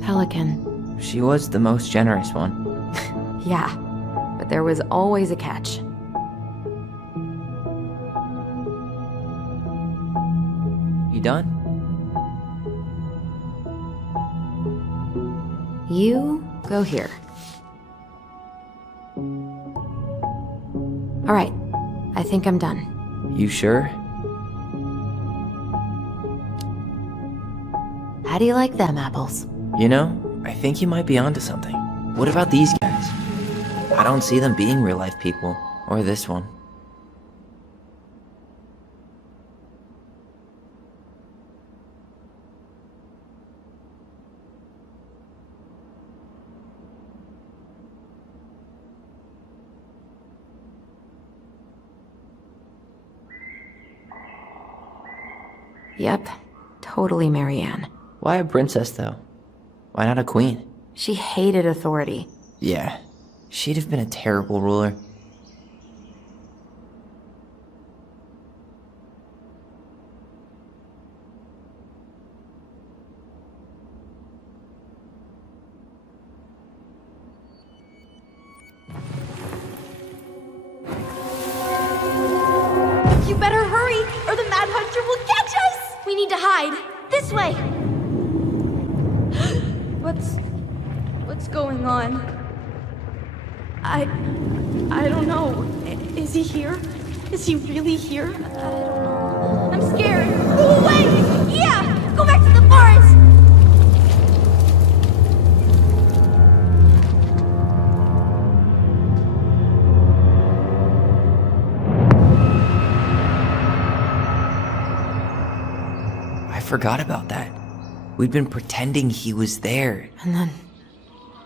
Pelican. She was the most generous one. Yeah, but there was always a catch. You done? You go here. All right, I think I'm done. You sure? How do you like them apples? You know, I think you might be onto something. What about these guys? I don't see them being real-life people. Or this one. Yep, totally Marianne. Why a princess, though? Why not a queen? She hated authority. Yeah, she'd have been a terrible ruler. You better hurry, or the Mad Hunter will catch us! We need to hide. This way! What's going on? I don't know. Is he here? Is he really here? I don't know. I'm scared. Go away! Yeah! Go back to the forest! I forgot about that. We'd been pretending he was there. And then,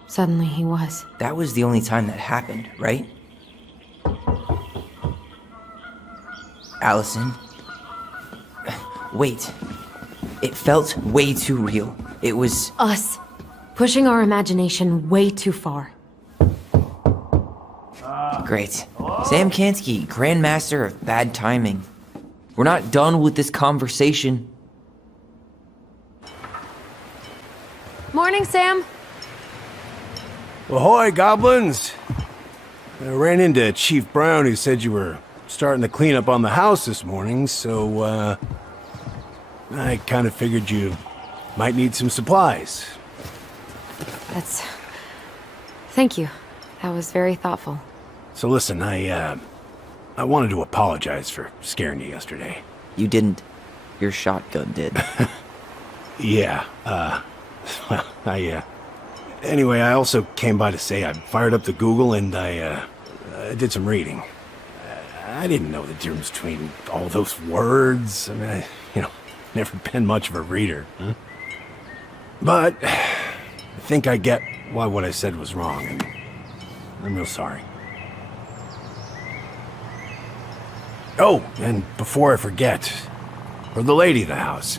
suddenly he was. That was the only time that happened, right? Allison? Wait. It felt way too real. It was... Us. Pushing our imagination way too far. Great. Sam Kansky, Grandmaster of Bad Timing. We're not done with this conversation. Morning, Sam. Ahoy, goblins! I ran into Chief Brown, who said you were starting to clean up on the house this morning, so, I kind of figured you might need some supplies. Thank you. That was very thoughtful. So listen, I wanted to apologize for scaring you yesterday. You didn't. Your shotgun did. Yeah, well, anyway, I also came by to say I fired up the Google and I did some reading. I didn't know the difference between all those words. I mean, Never been much of a reader, huh? But I think I get why what I said was wrong, and I'm real sorry. Oh, and before I forget, for the lady of the house.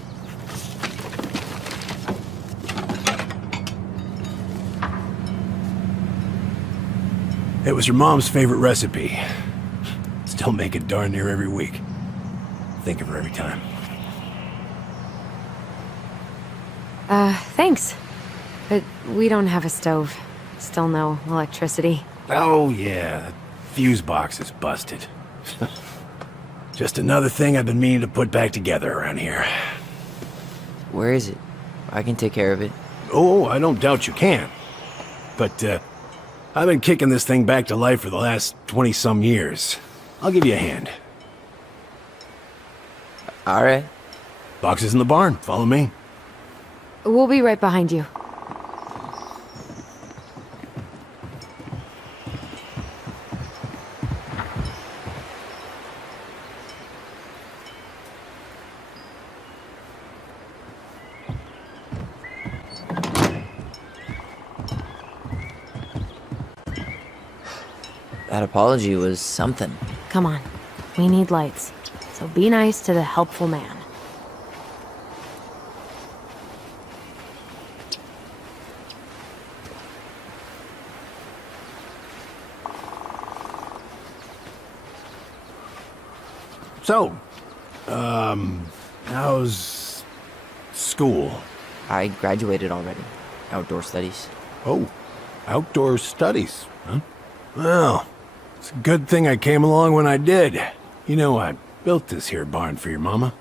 It was your mom's favorite recipe. Still make it darn near every week. Think of her every time. Thanks. But we don't have a stove. Still no electricity. Oh, yeah. The fuse box is busted. Just another thing I've been meaning to put back together around here. Where is it? I can take care of it. Oh, I don't doubt you can. But, I've been kicking this thing back to life for the last 20-some years. I'll give you a hand. All right. Box is in the barn. Follow me. We'll be right behind you. That apology was something. Come on. We need lights. So be nice to the helpful man. So, how's school? I graduated already. Outdoor studies. Oh, outdoor studies, huh? Well, it's a good thing I came along when I did. You know, I built this here barn for your mama.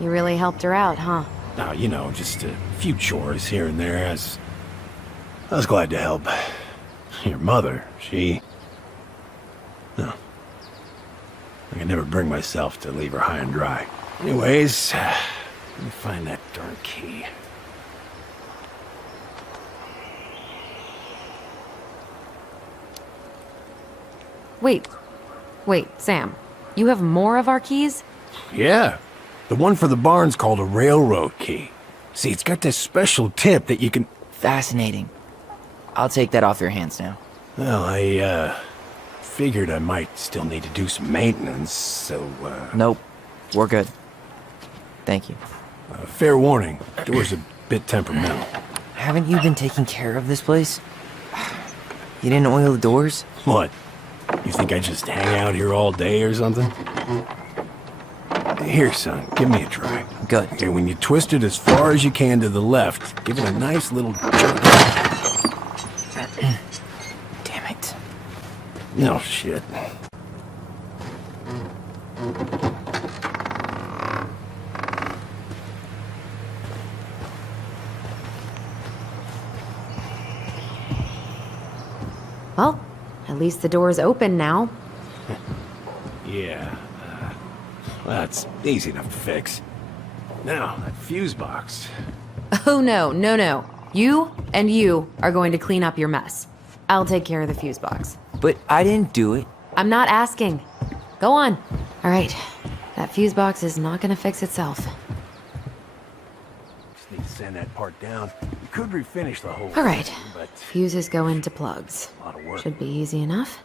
You really helped her out, huh? Now, you know, just a few chores here and there. I was glad to help. Your mother, she... No. I could never bring myself to leave her high and dry. Anyways, let me find that darn key. Wait, Sam. You have more of our keys? Yeah. The one for the barn's called a railroad key. See, it's got this special tip that you can... Fascinating. I'll take that off your hands now. Well, I, figured I might still need to do some maintenance, so, Nope. We're good. Thank you. Fair warning, door's a bit temperamental. Haven't you been taking care of this place? You didn't oil the doors? What? You think I just hang out here all day or something? Here, son, give me a try. Good. Here, when you twist it as far as you can to the left, give it a nice little jerk. Damn it. No shit. Well, at least the door's open now. Yeah. That's easy enough to fix. Now, that fuse box. Oh no. You and you are going to clean up your mess. I'll take care of the fuse box. But I didn't do it. I'm not asking. Go on. All right. That fuse box is not going to fix itself. Just need to sand that part down. You could refinish the whole All right. thing, but Fuses go into plugs. a lot of work. Should be easy enough.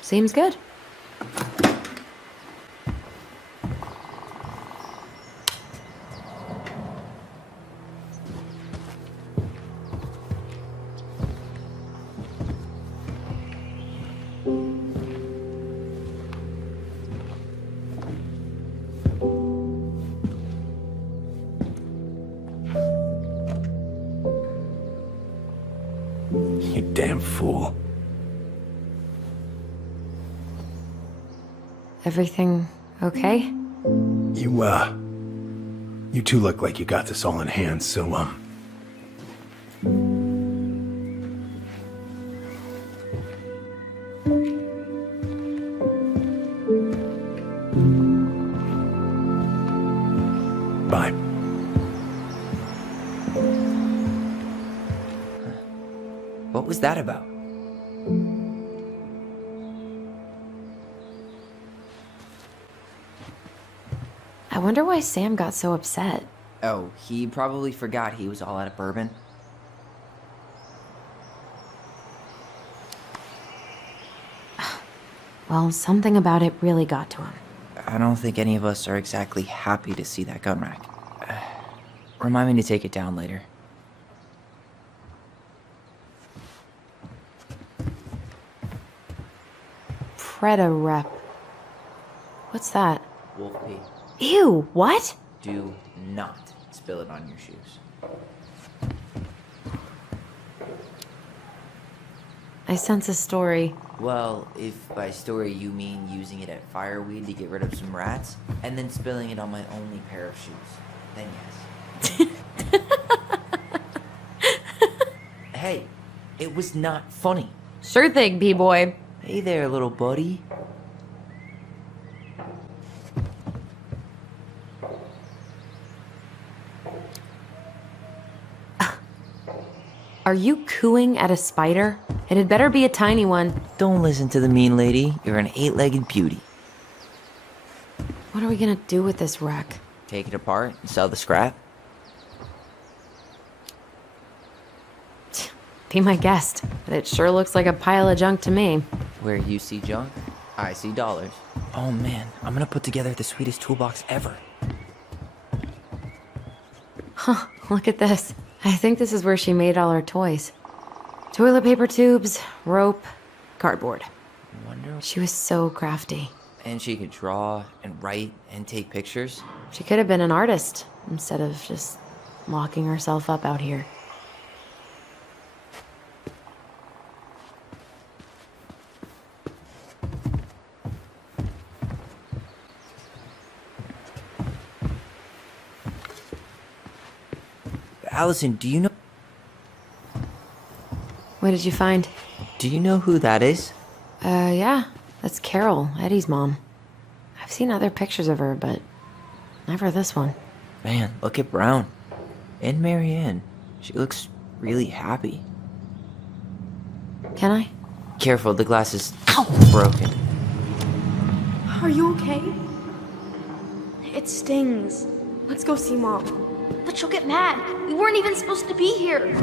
Seems good. You damn fool. Everything okay? You two look like you got this all in hand, so, was that about? I wonder why Sam got so upset. Oh, he probably forgot he was all out of bourbon. Well, something about it really got to him. I don't think any of us are exactly happy to see that gun rack. Remind me to take it down later. Preda rep. What's that? Wolf pee. Ew, what? Do not spill it on your shoes. I sense a story. Well, if by story you mean using it at fireweed to get rid of some rats, and then spilling it on my only pair of shoes, then yes. Hey, it was not funny. Sure thing, B-boy. Hey there, little buddy. Are you cooing at a spider? It had better be a tiny one. Don't listen to the mean lady. You're an 8-legged beauty. What are we gonna do with this wreck? Take it apart and sell the scrap. Be my guest, but it sure looks like a pile of junk to me. Where you see junk, I see dollars. Oh man, I'm gonna put together the sweetest toolbox ever. Huh, look at this. I think this is where she made all her toys. Toilet paper tubes, rope, cardboard. Wonder. She was so crafty. And she could draw and write and take pictures. She could have been an artist instead of just locking herself up out here. Allison, do you know... What did you find? Do you know who that is? Yeah. That's Carol, Eddie's mom. I've seen other pictures of her, but never this one. Man, look at Brown. And Marianne. She looks really happy. Can I? Careful, the glass is broken. Are you okay? It stings. Let's go see Mom. But she'll get mad. We weren't even supposed to be here.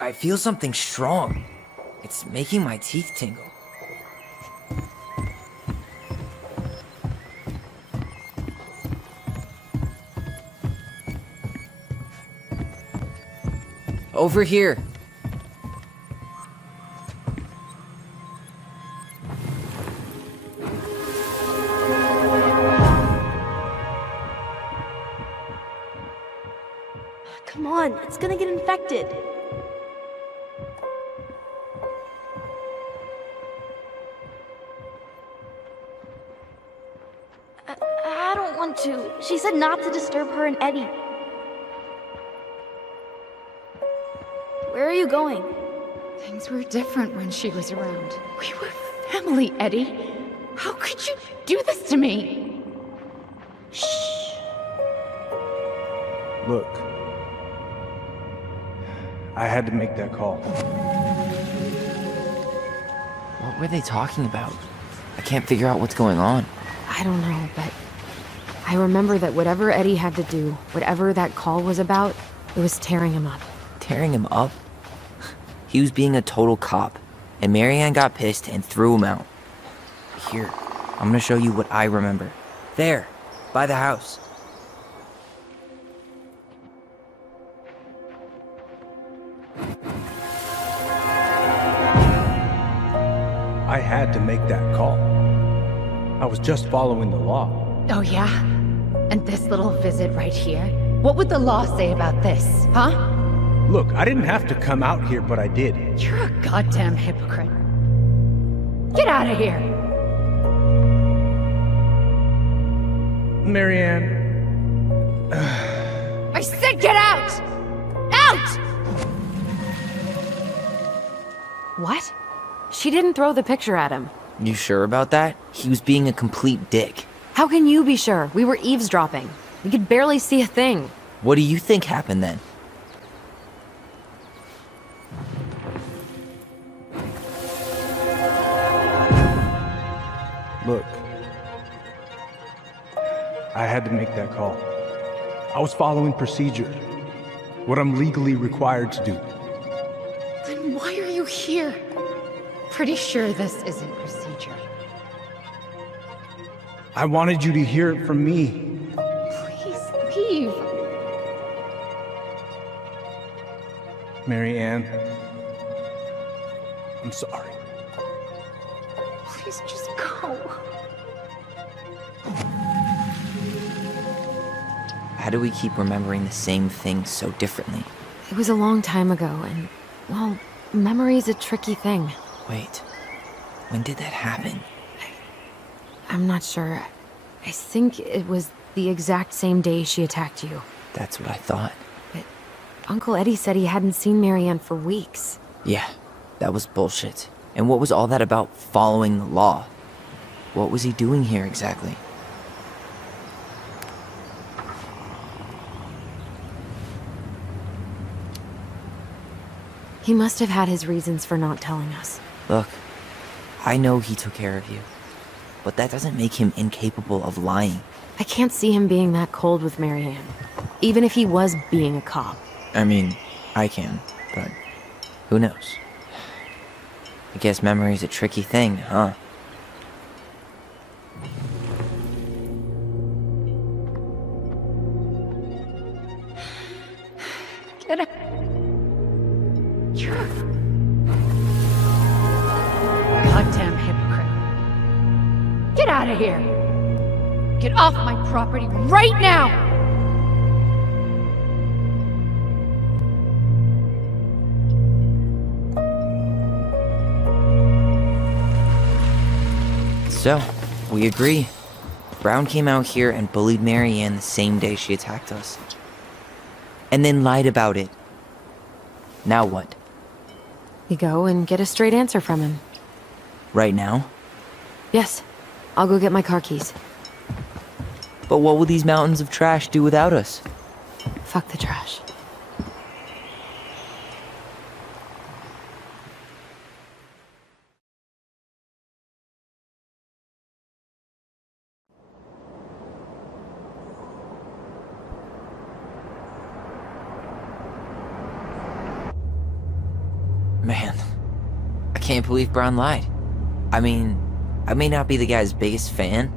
I feel something strong. It's making my teeth tingle. Over here. Come on, it's gonna get infected. I don't want to. She said not to disturb her and Eddie. Where are you going? Things were different when she was around. We were family, Eddie. How could you do this to me? Shh. Look, I had to make that call. What were they talking about? I can't figure out what's going on. I don't know, but I remember that whatever Eddie had to do, whatever that call was about, it was tearing him up. Tearing him up? He was being a total cop, and Marianne got pissed and threw him out. Here, I'm gonna show you what I remember. There, by the house. I had to make that call. I was just following the law. Oh, yeah? And this little visit right here? What would the law say about this, huh? Look, I didn't have to come out here, but I did. You're a goddamn hypocrite. Get out of here! Marianne. I said get out! Out! What? She didn't throw the picture at him. You sure about that? He was being a complete dick. How can you be sure? We were eavesdropping. We could barely see a thing. What do you think happened then? Look, I had to make that call. I was following procedure, what I'm legally required to do. Then why are you here? Pretty sure this isn't procedure. I wanted you to hear it from me. Please leave. Mary Ann, I'm sorry. Please just go. How do we keep remembering the same thing so differently? It was a long time ago, and, well, memory's a tricky thing. Wait, when did that happen? I'm not sure. I think it was the exact same day she attacked you. That's what I thought. But Uncle Eddie said he hadn't seen Marianne for weeks. Yeah, that was bullshit. And what was all that about following the law? What was he doing here exactly? He must have had his reasons for not telling us. Look, I know he took care of you, but that doesn't make him incapable of lying. I can't see him being that cold with Marianne, even if he was being a cop. I mean, I can, but who knows? I guess memory's a tricky thing, huh? Get out. Goddamn hypocrite. Get out of here. Get off my property right now. So, we agree. Brown came out here and bullied Marianne the same day she attacked us. And then lied about it. Now what? You go and get a straight answer from him. Right now? Yes. I'll go get my car keys. But what will these mountains of trash do without us? Fuck the trash. Man, I can't believe Brown lied. I mean, I may not be the guy's biggest fan,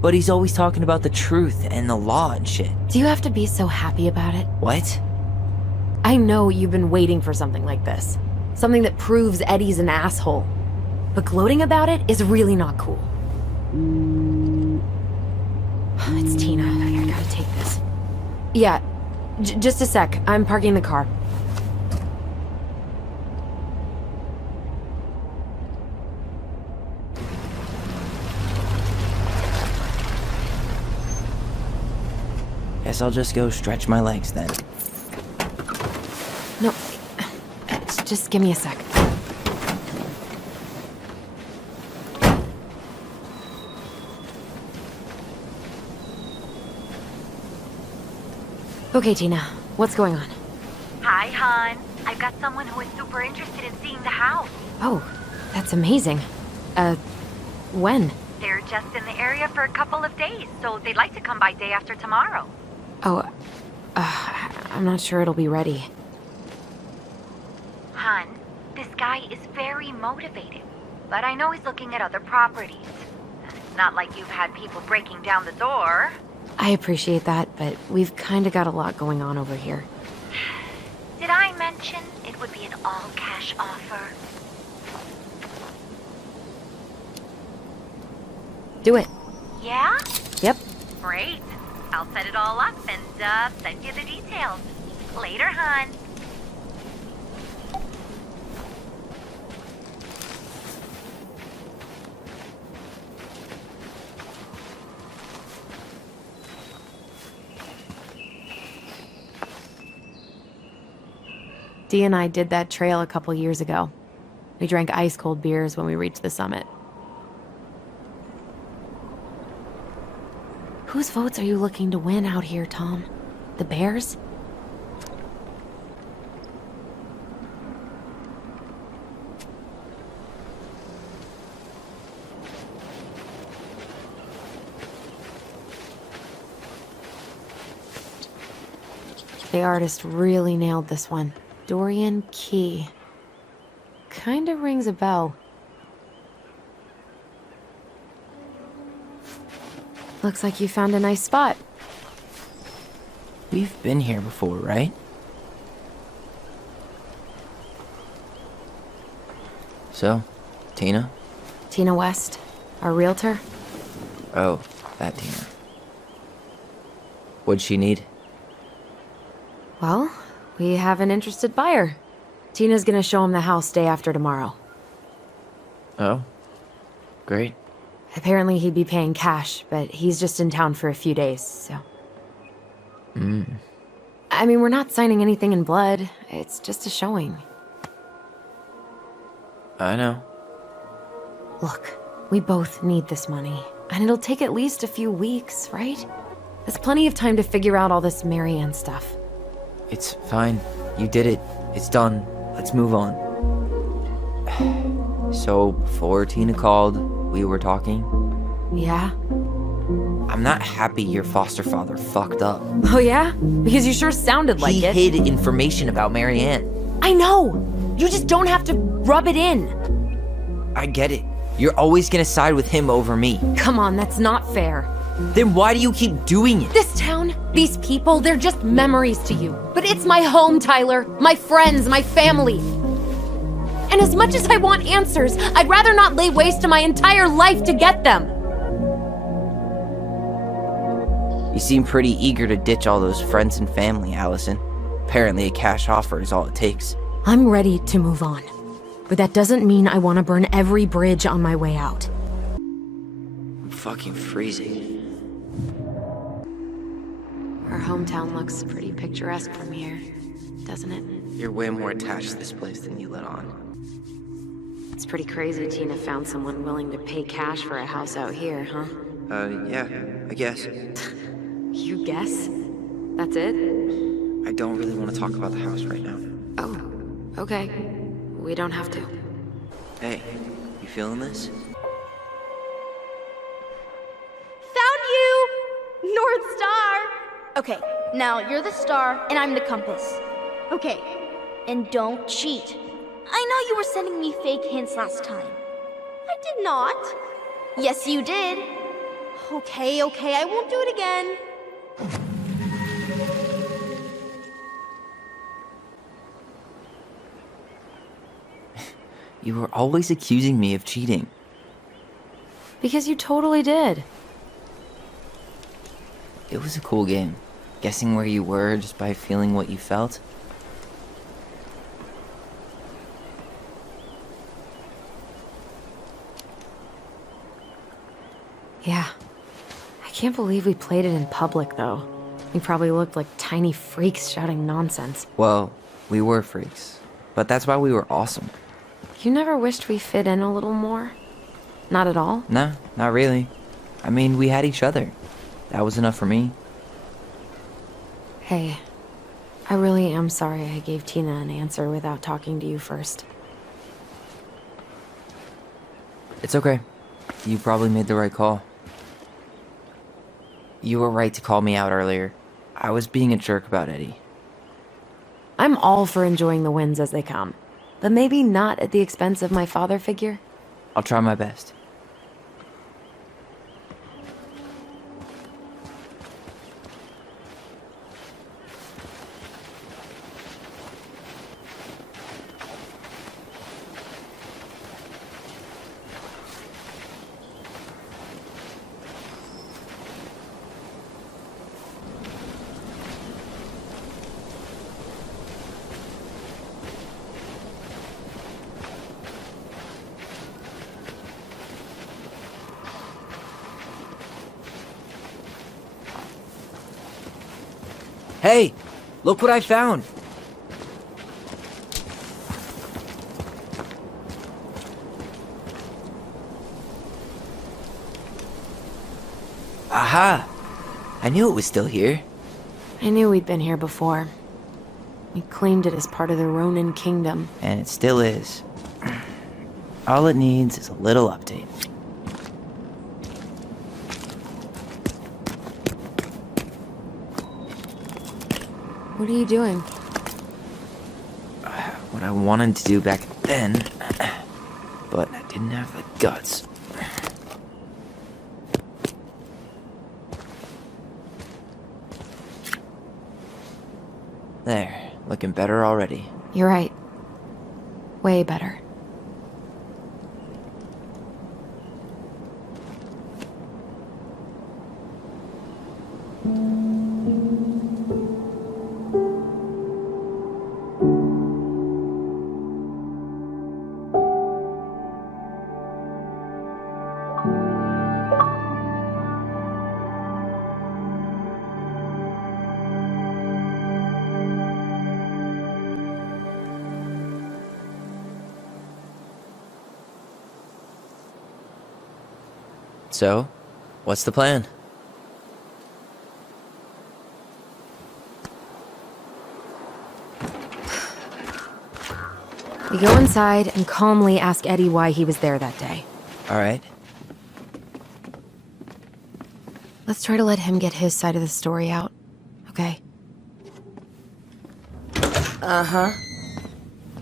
but he's always talking about the truth and the law and shit. Do you have to be so happy about it? What? I know you've been waiting for something like this. Something that proves Eddie's an asshole. But gloating about it is really not cool. It's Tina. I gotta take this. Yeah, just a sec. I'm parking the car. Guess I'll just go stretch my legs then. No, just give me a sec. Okay, Tina, what's going on? Hi, hon. I've got someone who is super interested in seeing the house. Oh, that's amazing. When? They're just in the area for a couple of days, so they'd like to come by day after tomorrow. Oh, I'm not sure it'll be ready. Hun, this guy is very motivated, but I know he's looking at other properties. It's not like you've had people breaking down the door. I appreciate that, but we've kind of got a lot going on over here. Did I mention it would be an all-cash offer? Do it. Yeah? Yep. Great. I'll set it all up and send you the details. Later, hon. Dee and I did that trail a couple years ago. We drank ice-cold beers when we reached the summit. Whose votes are you looking to win out here, Tom? The Bears? The artist really nailed this one. Dorian Key. Kinda rings a bell. Looks like you found a nice spot. We've been here before, right? So, Tina? Tina West, our realtor. Oh, that Tina. What'd she need? Well, we have an interested buyer. Tina's gonna show him the house day after tomorrow. Oh, great. Apparently he'd be paying cash, but he's just in town for a few days, so... I mean, we're not signing anything in blood. It's just a showing. I know. Look, we both need this money, and it'll take at least a few weeks, right? There's plenty of time to figure out all this Marianne stuff. It's fine. You did it. It's done. Let's move on. So, before Tina called, we were talking. Yeah? I'm not happy your foster father fucked up. Oh yeah? Because you sure sounded like it. He hid information about Marianne. I know! You just don't have to rub it in. I get it. You're always gonna side with him over me. Come on, that's not fair. Then why do you keep doing it? This town, these people, they're just memories to you. But it's my home, Tyler. My friends, my family. And as much as I want answers, I'd rather not lay waste to my entire life to get them. You seem pretty eager to ditch all those friends and family, Allison. Apparently a cash offer is all it takes. I'm ready to move on. But that doesn't mean I want to burn every bridge on my way out. I'm fucking freezing. Our hometown looks pretty picturesque from here, doesn't it? You're way more attached to this place than you let on. It's pretty crazy Tina found someone willing to pay cash for a house out here, huh? Yeah, I guess. You guess? That's it? I don't really want to talk about the house right now. Oh, okay. We don't have to. Hey, you feeling this? Found you! North Star! Okay, now you're the star and I'm the compass. Okay, and don't cheat. I know you were sending me fake hints last time. I did not. Yes, you did. Okay, I won't do it again. You were always accusing me of cheating. Because you totally did. It was a cool game. Guessing where you were just by feeling what you felt. Yeah. I can't believe we played it in public, though. We probably looked like tiny freaks shouting nonsense. Well, we were freaks. But that's why we were awesome. You never wished we fit in a little more? Not at all? No, not really. I mean, we had each other. That was enough for me. Hey, I really am sorry I gave Tina an answer without talking to you first. It's okay. You probably made the right call. You were right to call me out earlier. I was being a jerk about Eddie. I'm all for enjoying the wins as they come, but maybe not at the expense of my father figure. I'll try my best. Hey, look what I found. Aha! I knew it was still here. I knew we'd been here before. We claimed it as part of the Ronin kingdom. And it still is. All it needs is a little update. What are you doing? What I wanted to do back then, but I didn't have the guts. There, looking better already. You're right. Way better. So, what's the plan? We go inside and calmly ask Eddie why he was there that day. Alright. Let's try to let him get his side of the story out, okay? Uh-huh.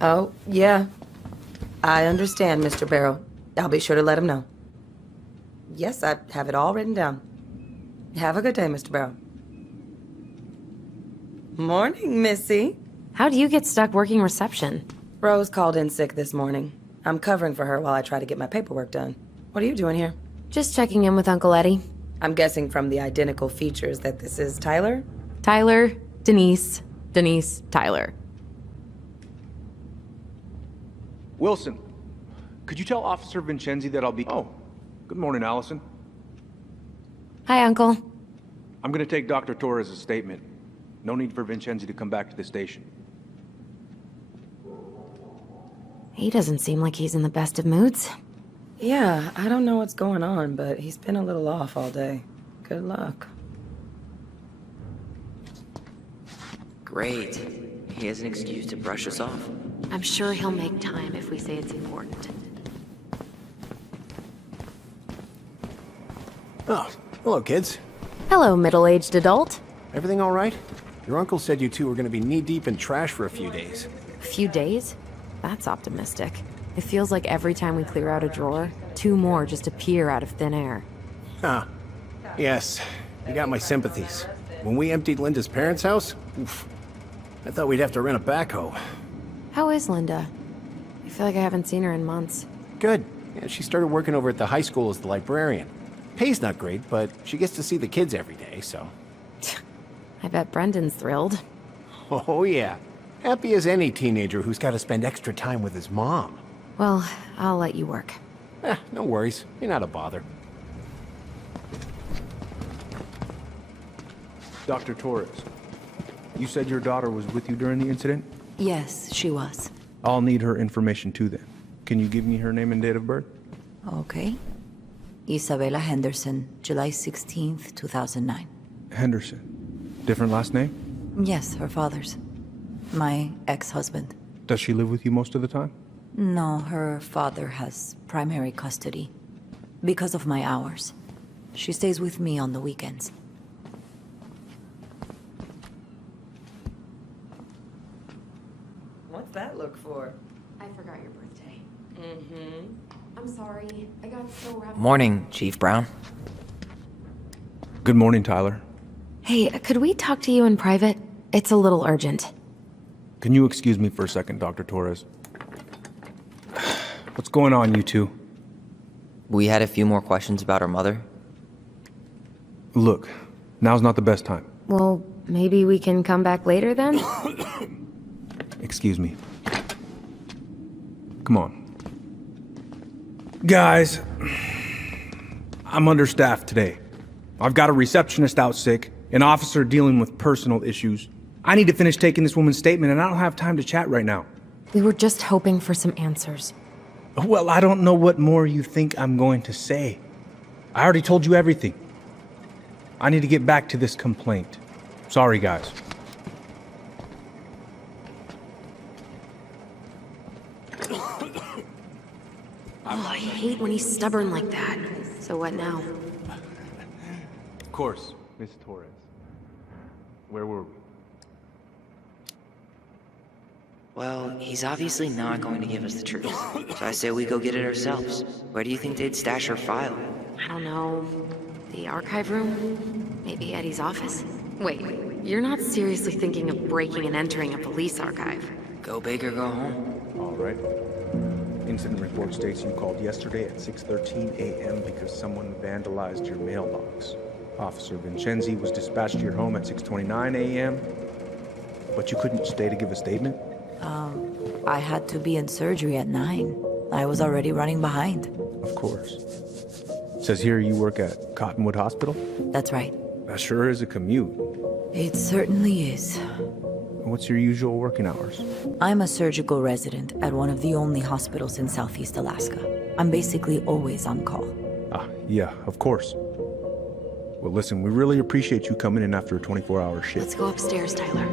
Oh, yeah. I understand, Mr. Barrow. I'll be sure to let him know. Yes, I have it all written down. Have a good day, Mr. Barrow. Morning, Missy. How do you get stuck working reception? Rose called in sick this morning. I'm covering for her while I try to get my paperwork done. What are you doing here? Just checking in with Uncle Eddie. I'm guessing from the identical features that this is Tyler? Tyler, Denise, Denise, Tyler. Wilson, could you tell Officer Vincenzi that I'll be... Oh, good morning, Allison. Hi, Uncle. I'm gonna take Dr. Torres' statement. No need for Vincenzi to come back to the station. He doesn't seem like he's in the best of moods. Yeah, I don't know what's going on, but he's been a little off all day. Good luck. Great. He has an excuse to brush us off. I'm sure he'll make time if we say it's important. Oh, hello, kids. Hello, middle-aged adult. Everything all right? Your uncle said you two were going to be knee-deep in trash for a few days. A few days? That's optimistic. It feels like every time we clear out a drawer, 2 more just appear out of thin air. Ah, yes. You got my sympathies. When we emptied Linda's parents' house, oof, I thought we'd have to rent a backhoe. How is Linda? I feel like I haven't seen her in months. Good. Yeah, she started working over at the high school as the librarian. Pay's not great, but she gets to see the kids every day, so... I bet Brendan's thrilled. Oh, yeah. Happy as any teenager who's got to spend extra time with his mom. Well, I'll let you work. No worries. You're not a bother. Dr. Torres, you said your daughter was with you during the incident? Yes, she was. I'll need her information too then. Can you give me her name and date of birth? Okay. Isabella Henderson, July 16th, 2009. Henderson. Different last name? Yes, her father's. My ex-husband. Does she live with you most of the time? No, her father has primary custody. Because of my hours. She stays with me on the weekends. What's that look for? I forgot your birthday. Mm-hmm. I'm sorry. I got so wrapped. Morning, Chief Brown. Good morning, Tyler. Hey, could we talk to you in private? It's a little urgent. Can you excuse me for a second, Dr. Torres? What's going on, you two? We had a few more questions about her mother. Look, now's not the best time. Well, maybe we can come back later then? Excuse me. Come on. Guys, I'm understaffed today. I've got a receptionist out sick, an officer dealing with personal issues. I need to finish taking this woman's statement, and I don't have time to chat right now. We were just hoping for some answers. Well, I don't know what more you think I'm going to say. I already told you everything. I need to get back to this complaint. Sorry, guys. Oh, I hate when he's stubborn like that. So what now? Of course, Miss Torres. Where were we? Well, he's obviously not going to give us the truth. So I say we go get it ourselves. Where do you think they'd stash her file? I don't know. The archive room? Maybe Eddie's office? Wait, you're not seriously thinking of breaking and entering a police archive? Go big or go home. All right. Incident report states you called yesterday at 6:13 a.m. because someone vandalized your mailbox. Officer Vincenzi was dispatched to your home at 6:29 a.m. But you couldn't stay to give a statement? I had to be in surgery at 9. I was already running behind. Of course. Says here you work at Cottonwood Hospital? That's right. That sure is a commute. It certainly is. What's your usual working hours? I'm a surgical resident at one of the only hospitals in Southeast Alaska. I'm basically always on call. Yeah, of course. Well, listen, we really appreciate you coming in after a 24-hour shift. Let's go upstairs, Tyler.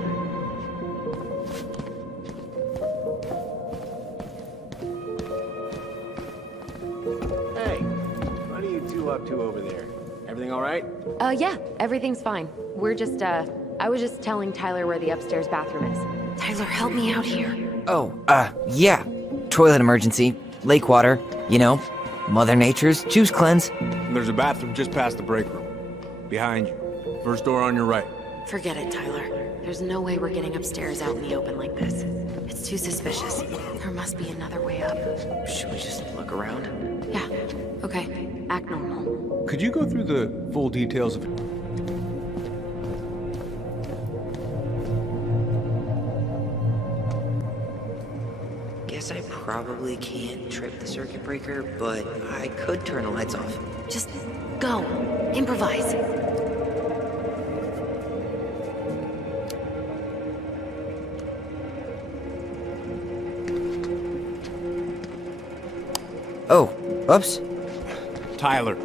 Hey, what are you two up to over there? Everything all right? Yeah, everything's fine. I was just telling Tyler where the upstairs bathroom is. Tyler, help me out here. Oh, yeah. Toilet emergency, lake water, you know, Mother Nature's juice cleanse. There's a bathroom just past the break room. Behind you. First door on your right. Forget it, Tyler. There's no way we're getting upstairs out in the open like this. It's too suspicious. There must be another way up. Should we just look around? Yeah, okay. Act normal. Could you go through the full details of it? Guess I probably can't trip the circuit breaker, but I could turn the lights off. Just go. Improvise. Oh, oops. Tyler.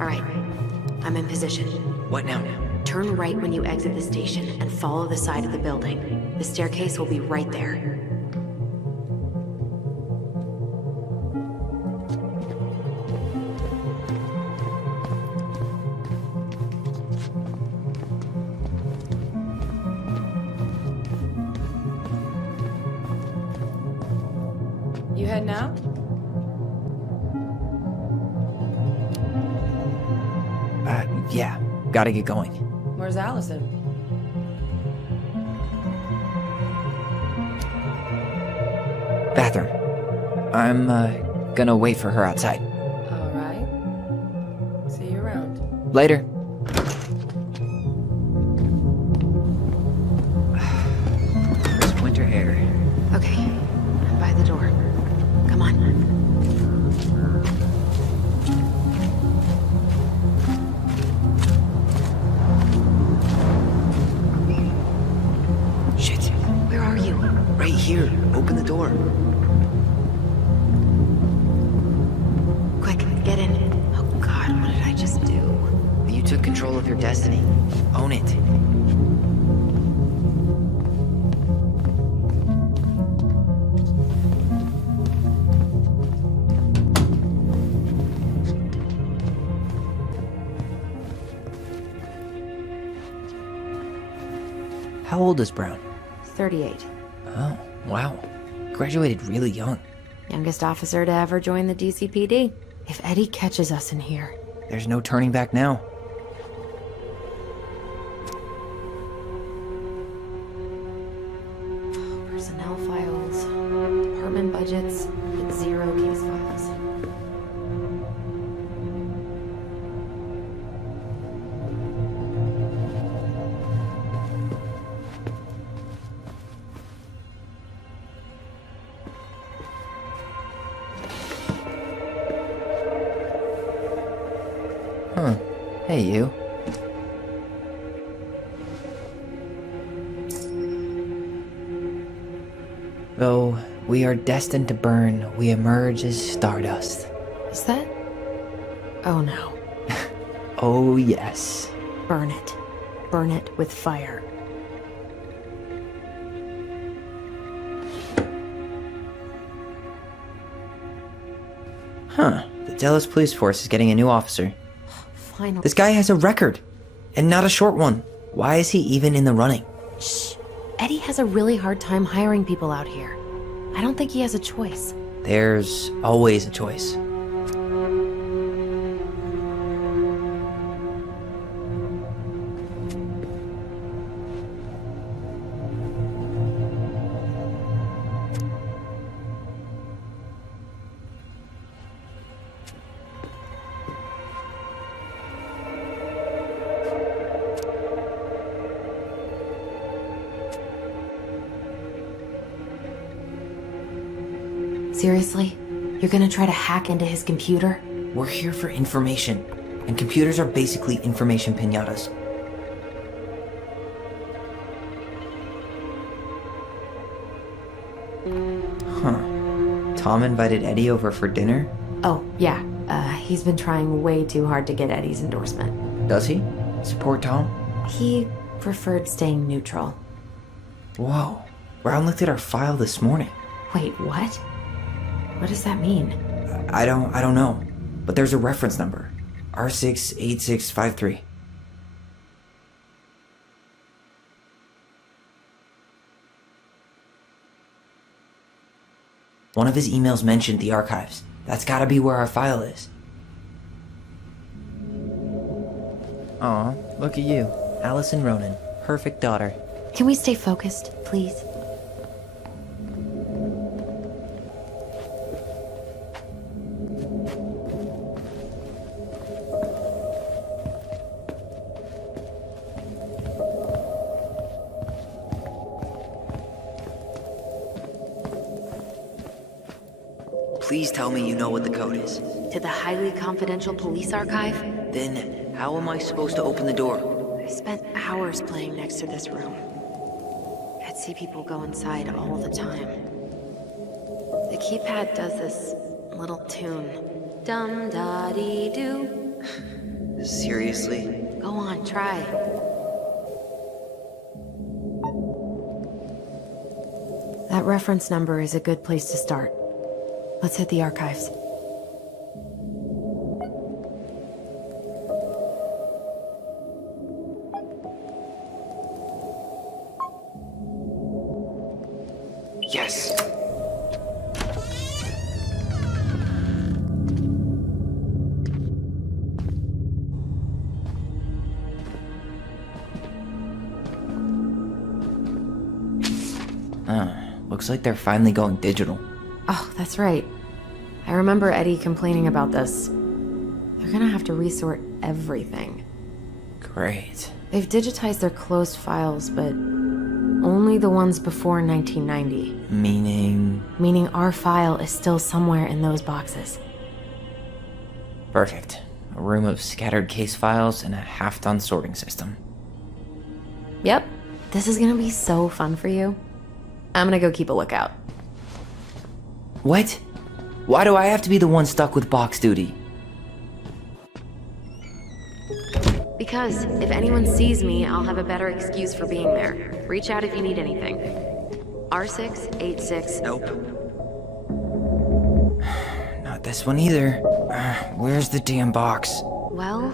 All right, I'm in position. What now? Turn right when you exit the station and follow the side of the building. The staircase will be right there. You head now? Yeah. Gotta get going. Where's Allison? Bathroom. I'm, gonna wait for her outside. All right. See you around. Later. Crisp winter air. Okay, I'm by the door. Come on. Shit. Where are you? Right here. Open the door. Quick, get in. Oh God, what did I just do? You took control of your destiny. Own it. How old is Brown? 38. Oh, wow. Graduated really young. Youngest officer to ever join the DCPD. If Eddie catches us in here... There's no turning back now. Personnel files, department budgets, and 0 case files. Huh. Hey, you. Though we are destined to burn, we emerge as stardust. Is that? Oh no. Oh yes. Burn it. Burn it with fire. Huh. The Dallas police force is getting a new officer. Finally. This guy has a record. And not a short one. Why is he even in the running? Shh. Eddie has a really hard time hiring people out here. I don't think he has a choice. There's always a choice. Seriously? You're gonna try to hack into his computer? We're here for information, and computers are basically information piñatas. Huh. Tom invited Eddie over for dinner? Oh, yeah. He's been trying way too hard to get Eddie's endorsement. Does he? Support Tom? He preferred staying neutral. Whoa. Brown looked at our file this morning. Wait, what? What does that mean? I don't know. But there's a reference number. R68653. One of his emails mentioned the archives. That's gotta be where our file is. Aw, look at you. Allison Ronan. Perfect daughter. Can we stay focused, please? Please tell me you know what the code is. To the highly confidential police archive? Then, how am I supposed to open the door? I spent hours playing next to this room. I'd see people go inside all the time. The keypad does this little tune. Dum-da-dee-doo. Seriously? Go on, try. That reference number is a good place to start. Let's hit the archives. Yes. Looks like they're finally going digital. Oh, that's right. I remember Eddie complaining about this. They're gonna have to resort everything. Great. They've digitized their closed files, but only the ones before 1990. Meaning? Meaning our file is still somewhere in those boxes. Perfect. A room of scattered case files and a half-done sorting system. Yep. This is gonna be so fun for you. I'm gonna go keep a lookout. What? Why do I have to be the one stuck with box duty? Because if anyone sees me, I'll have a better excuse for being there. Reach out if you need anything. R686. Nope. Not this one either. Where's the damn box? Well...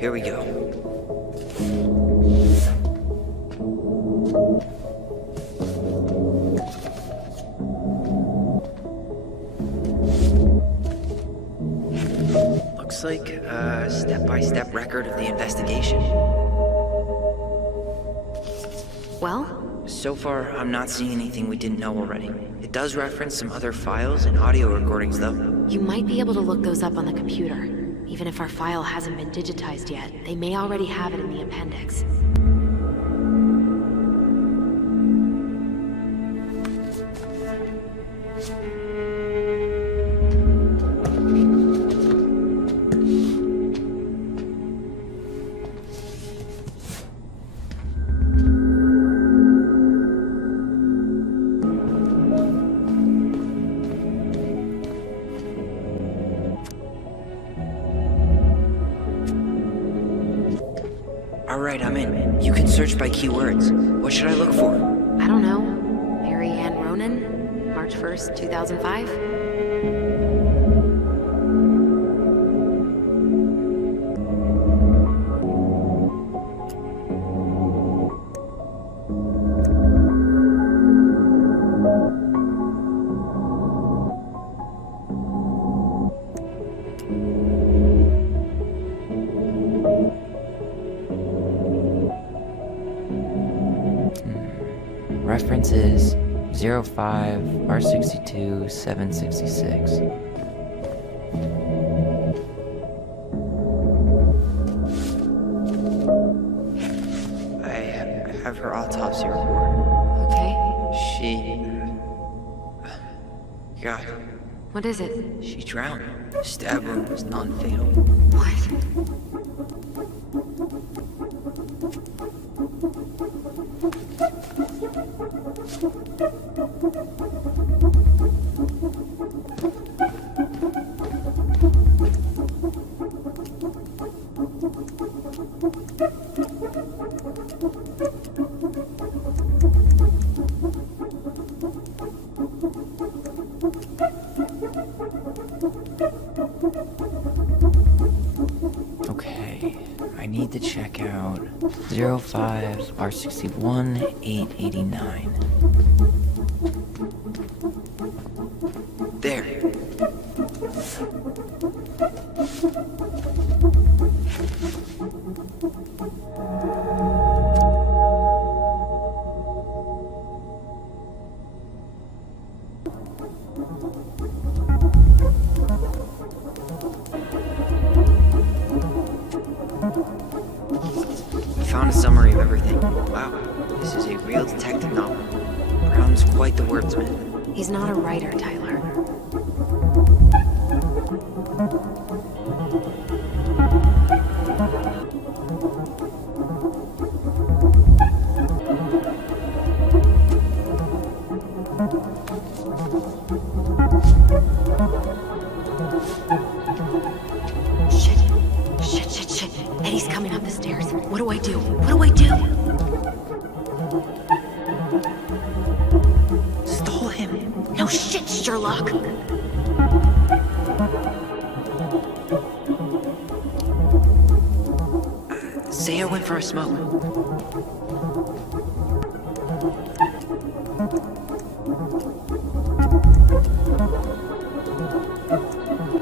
Here we go. Looks like a step-by-step record of the investigation. Well? So far, I'm not seeing anything we didn't know already. It does reference some other files and audio recordings, though. You might be able to look those up on the computer. Even if our file hasn't been digitized yet, they may already have it in the appendix. Alright, I'm in. You can search by keywords. What should I look for? I don't know. Mary Ann Ronan? March 1st, 2005? References 05 R62 766. I have her autopsy report. Okay. God. What is it? She drowned. Stab wound was non-fatal. What? Okay, I need to check out 05 R61 889. There. Found a summary of everything. Wow, this is a real detective novel. Brown's quite the wordsmith. He's not a writer, Tyler. Shit. Eddie's coming up the stairs. What do I do? Stall him. No shit, Sherlock. Say I went for a smoke.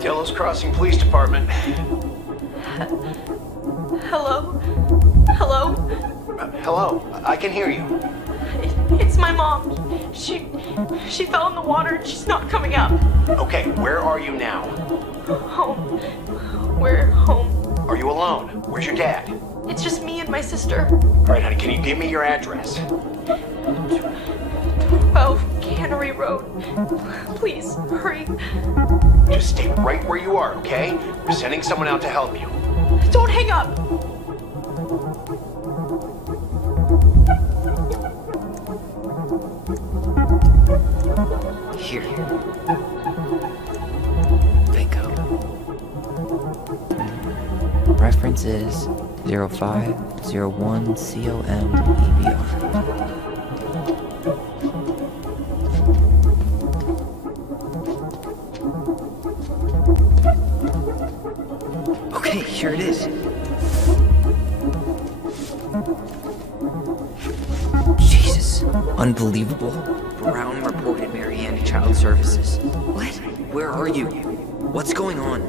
Delos Crossing Police Department. Hello? Hello? Hello, I can hear you. It's my mom. She fell in the water and she's not coming up. Okay, where are you now? Home. We're home. Are you alone? Where's your dad? It's just me and my sister. All right, honey, can you give me your address? 12 Cannery Road. Please, hurry. Just stay right where you are, okay? We're sending someone out to help you. Don't hang up. Here. Bingo. References 0501 COMEBR. Okay, here it is. Jesus. Unbelievable. Brown reported Mary Ann to Child Services. What? Where are you? What's going on?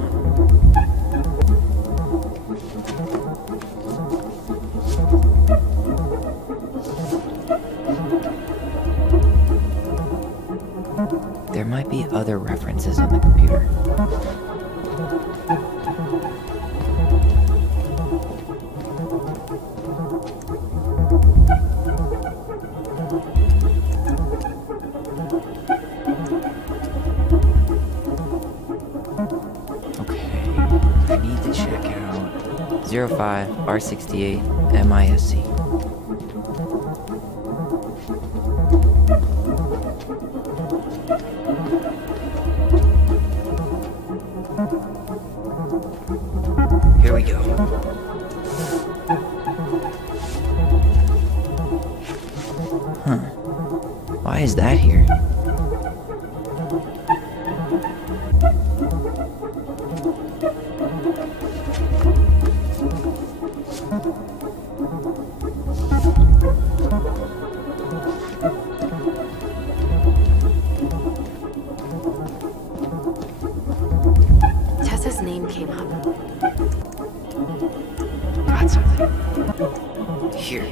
There might be other references on the computer. I need to check out 05 R68 MISC. Here we go. Why is that here? Tessa's name came up. Got something. Here.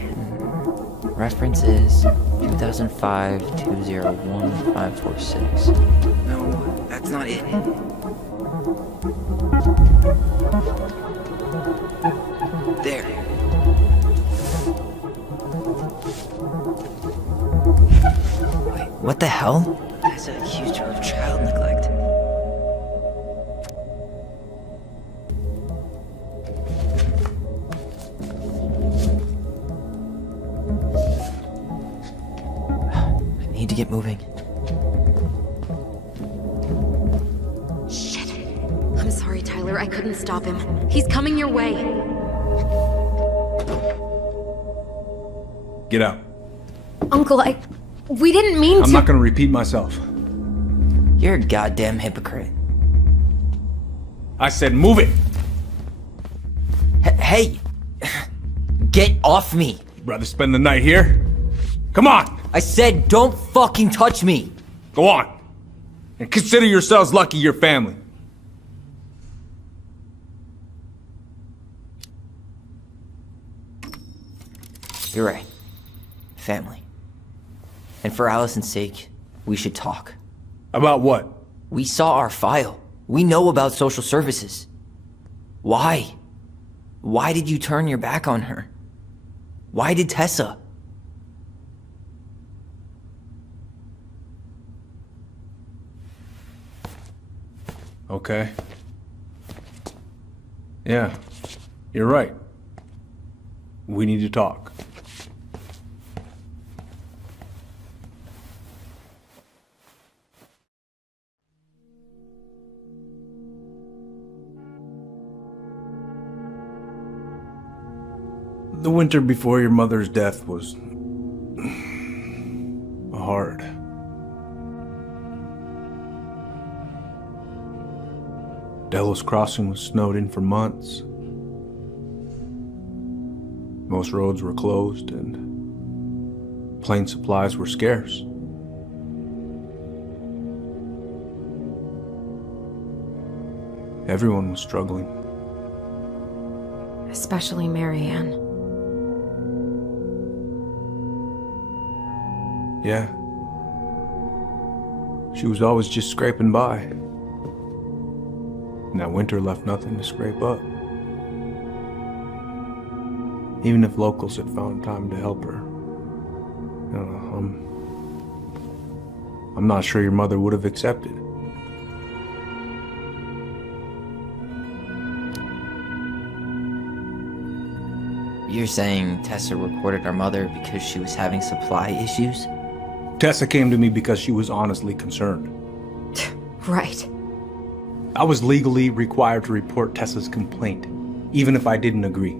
Reference is 2005-201-546. No, that's not it. There. Wait, what the hell? That's accused her of child neglect. Need to get moving. Shit. I'm sorry, Tyler. I couldn't stop him. He's coming your way. Get out. Uncle, we didn't mean to. I'm not gonna repeat myself. You're a goddamn hypocrite. I said move it! Hey! Get off me! You'd rather spend the night here? Come on! I said don't fucking touch me! Go on! And consider yourselves lucky you're family. You're right. Family. And for Allison's sake, we should talk. About what? We saw our file. We know about social services. Why? Why did you turn your back on her? Why did Tessa? Okay. Yeah, you're right. We need to talk. The winter before your mother's death was hard. Delos Crossing was snowed in for months. Most roads were closed and plane supplies were scarce. Everyone was struggling. Especially Marianne. Yeah. She was always just scraping by. And that winter left nothing to scrape up. Even if locals had found time to help her. I'm not sure your mother would have accepted. You're saying Tessa reported our mother because she was having supply issues? Tessa came to me because she was honestly concerned. Right. I was legally required to report Tessa's complaint, even if I didn't agree.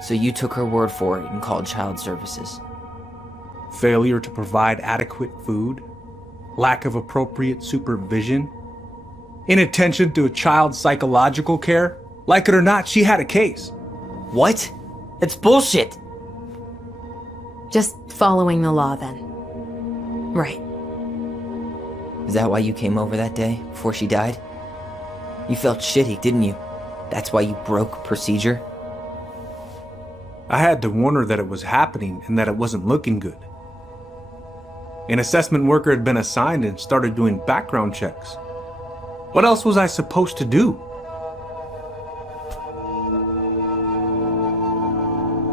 So you took her word for it and called child services? Failure to provide adequate food, lack of appropriate supervision, inattention to a child's psychological care. Like it or not, she had a case. What? That's bullshit! Just following the law, then. Right. Is that why you came over that day, before she died? You felt shitty, didn't you? That's why you broke procedure? I had to warn her that it was happening and that it wasn't looking good. An assessment worker had been assigned and started doing background checks. What else was I supposed to do?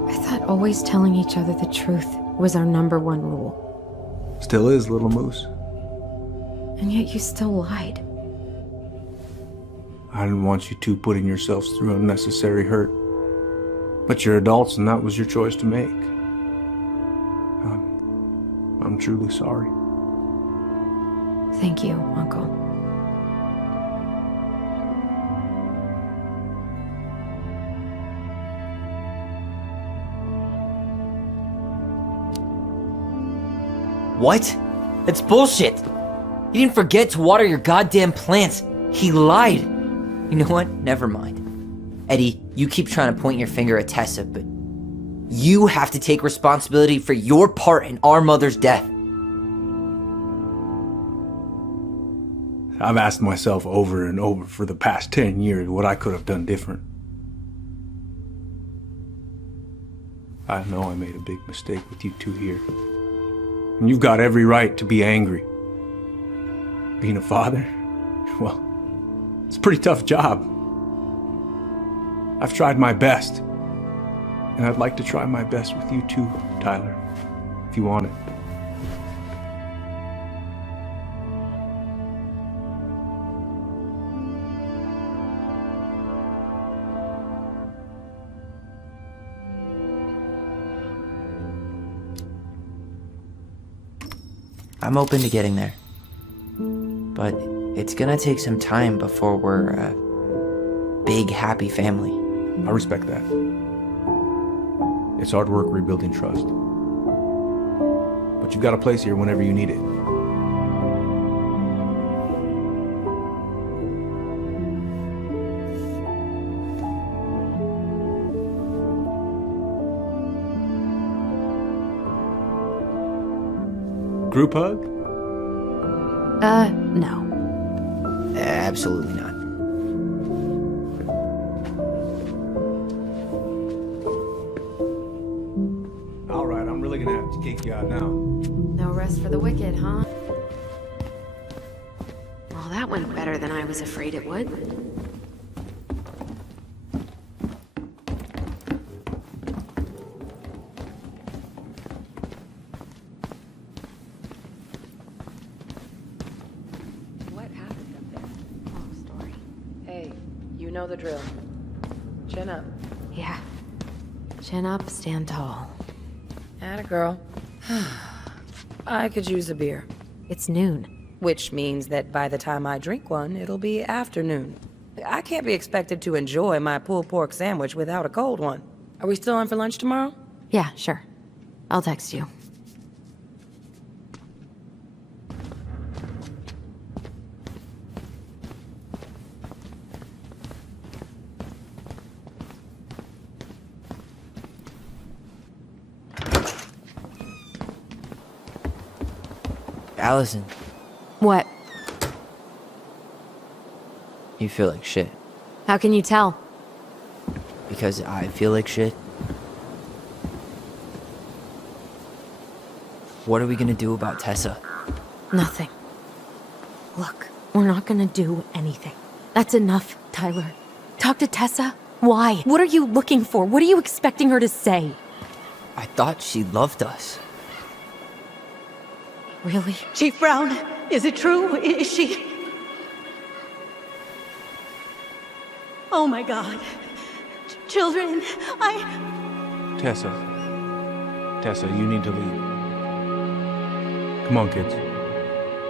I thought always telling each other the truth was our #1 rule. Still is, little moose. And yet you still lied. I didn't want you two putting yourselves through unnecessary hurt. But you're adults and that was your choice to make. I'm truly sorry. Thank you, Uncle. What? That's bullshit! He didn't forget to water your goddamn plants. He lied. You know what? Never mind. Eddie, you keep trying to point your finger at Tessa, but you have to take responsibility for your part in our mother's death. I've asked myself over and over for the past 10 years what I could have done different. I know I made a big mistake with you two here. And you've got every right to be angry. Being a father, well, it's a pretty tough job. I've tried my best. And I'd like to try my best with you too, Tyler, if you want it. I'm open to getting there. But it's gonna take some time before we're a big, happy family. I respect that. It's hard work rebuilding trust. But you've got a place here whenever you need it. Group hug? No. Absolutely not. All right, I'm really gonna have to kick you out now. No rest for the wicked, huh? Well, that went better than I was afraid it would. You know the drill. Chin up. Yeah. Chin up, stand tall. Atta girl. I could use a beer. It's noon. Which means that by the time I drink one, it'll be afternoon. I can't be expected to enjoy my pulled pork sandwich without a cold one. Are we still on for lunch tomorrow? Yeah, sure. I'll text you. Allison. What? You feel like shit. How can you tell? Because I feel like shit. What are we gonna do about Tessa? Nothing. Look, we're not gonna do anything. That's enough, Tyler. Talk to Tessa? Why? What are you looking for? What are you expecting her to say? I thought she loved us. Really? Chief Brown, is it true? Is she... Oh my God. Children, Tessa, you need to leave. Come on, kids.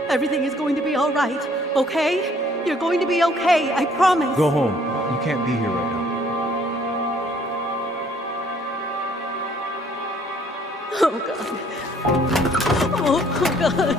Everything is going to be all right, okay? You're going to be okay, I promise. Go home. You can't be here right now. Oh God. Oh God.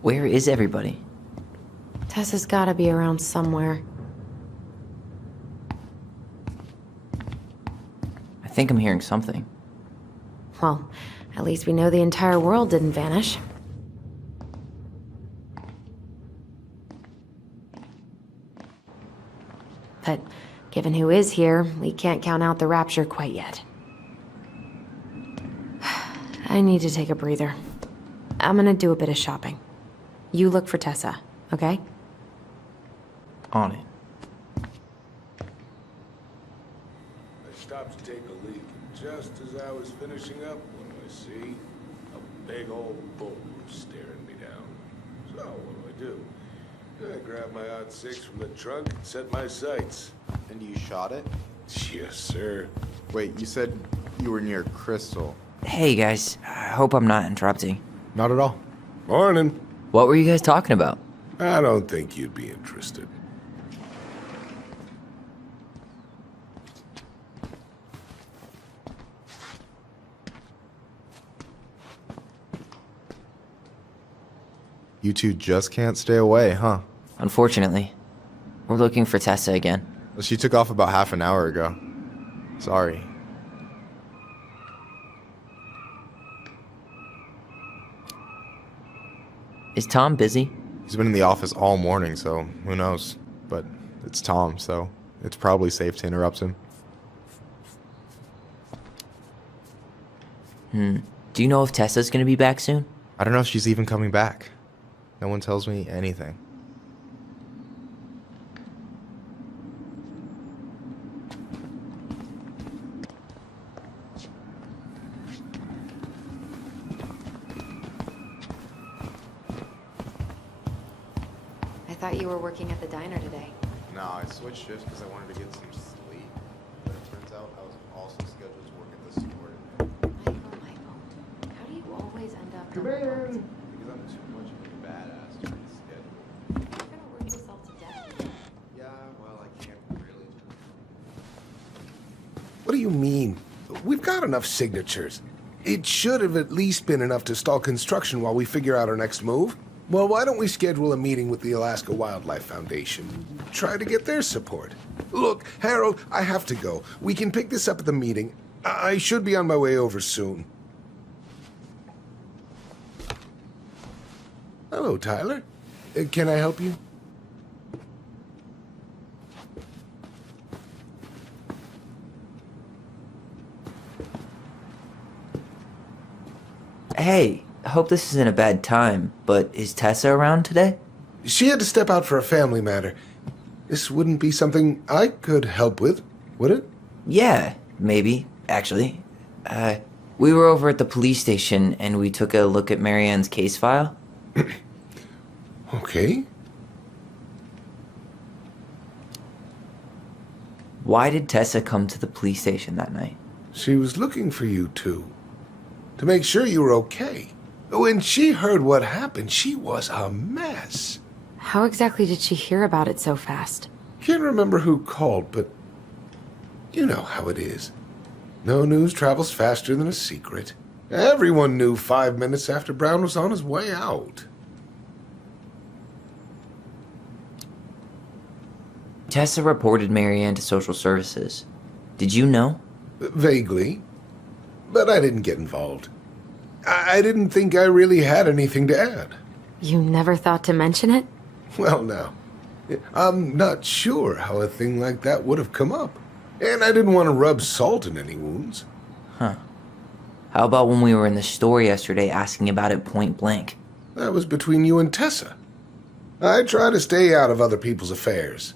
Where is everybody? Tessa's gotta be around somewhere. I think I'm hearing something. Well, at least we know the entire world didn't vanish. But given who is here, we can't count out the rapture quite yet. I need to take a breather. I'm gonna do a bit of shopping. You look for Tessa, okay? On it. I stopped to take a leak, and just as I was finishing up when I see a big old bull staring me down. So what do? I grabbed my odd 6 from the trunk and set my sights. And you shot it? Yes, sir. Wait, you said you were near Crystal. Hey guys, I hope I'm not interrupting. Not at all. Morning. What were you guys talking about? I don't think you'd be interested. You two just can't stay away, huh? Unfortunately. We're looking for Tessa again. Well, she took off about half an hour ago. Sorry. Is Tom busy? He's been in the office all morning, so who knows? But it's Tom, so it's probably safe to interrupt him. Do you know if Tessa's gonna be back soon? I don't know if she's even coming back. No one tells me anything. I thought you were working at the diner today. No, I switched shifts because I wanted to get some sleep. But it turns out I was also scheduled to work at the store today. Michael, how do you always end up... Come in. Because I'm too much of a badass to reschedule. You're gonna work yourself to death. Yeah, well, I can't really. What do you mean? We've got enough signatures. It should have at least been enough to stall construction while we figure out our next move. Well, why don't we schedule a meeting with the Alaska Wildlife Foundation? Try to get their support. Look, Harold, I have to go. We can pick this up at the meeting. I should be on my way over soon. Hello, Tyler. Can I help you? Hey, I hope this isn't a bad time, but is Tessa around today? She had to step out for a family matter. This wouldn't be something I could help with, would it? Yeah, maybe, actually. We were over at the police station and we took a look at Marianne's case file. Okay. Why did Tessa come to the police station that night? She was looking for you two. To make sure you were okay. When she heard what happened, she was a mess. How exactly did she hear about it so fast? Can't remember who called, but you know how it is. No news travels faster than a secret. Everyone knew 5 minutes after Brown was on his way out. Tessa reported Marianne to social services. Did you know? Vaguely. But I didn't get involved. I didn't think I really had anything to add. You never thought to mention it? Well, now, I'm not sure how a thing like that would have come up. And I didn't want to rub salt in any wounds. Huh. How about when we were in the store yesterday asking about it point blank? That was between you and Tessa. I try to stay out of other people's affairs.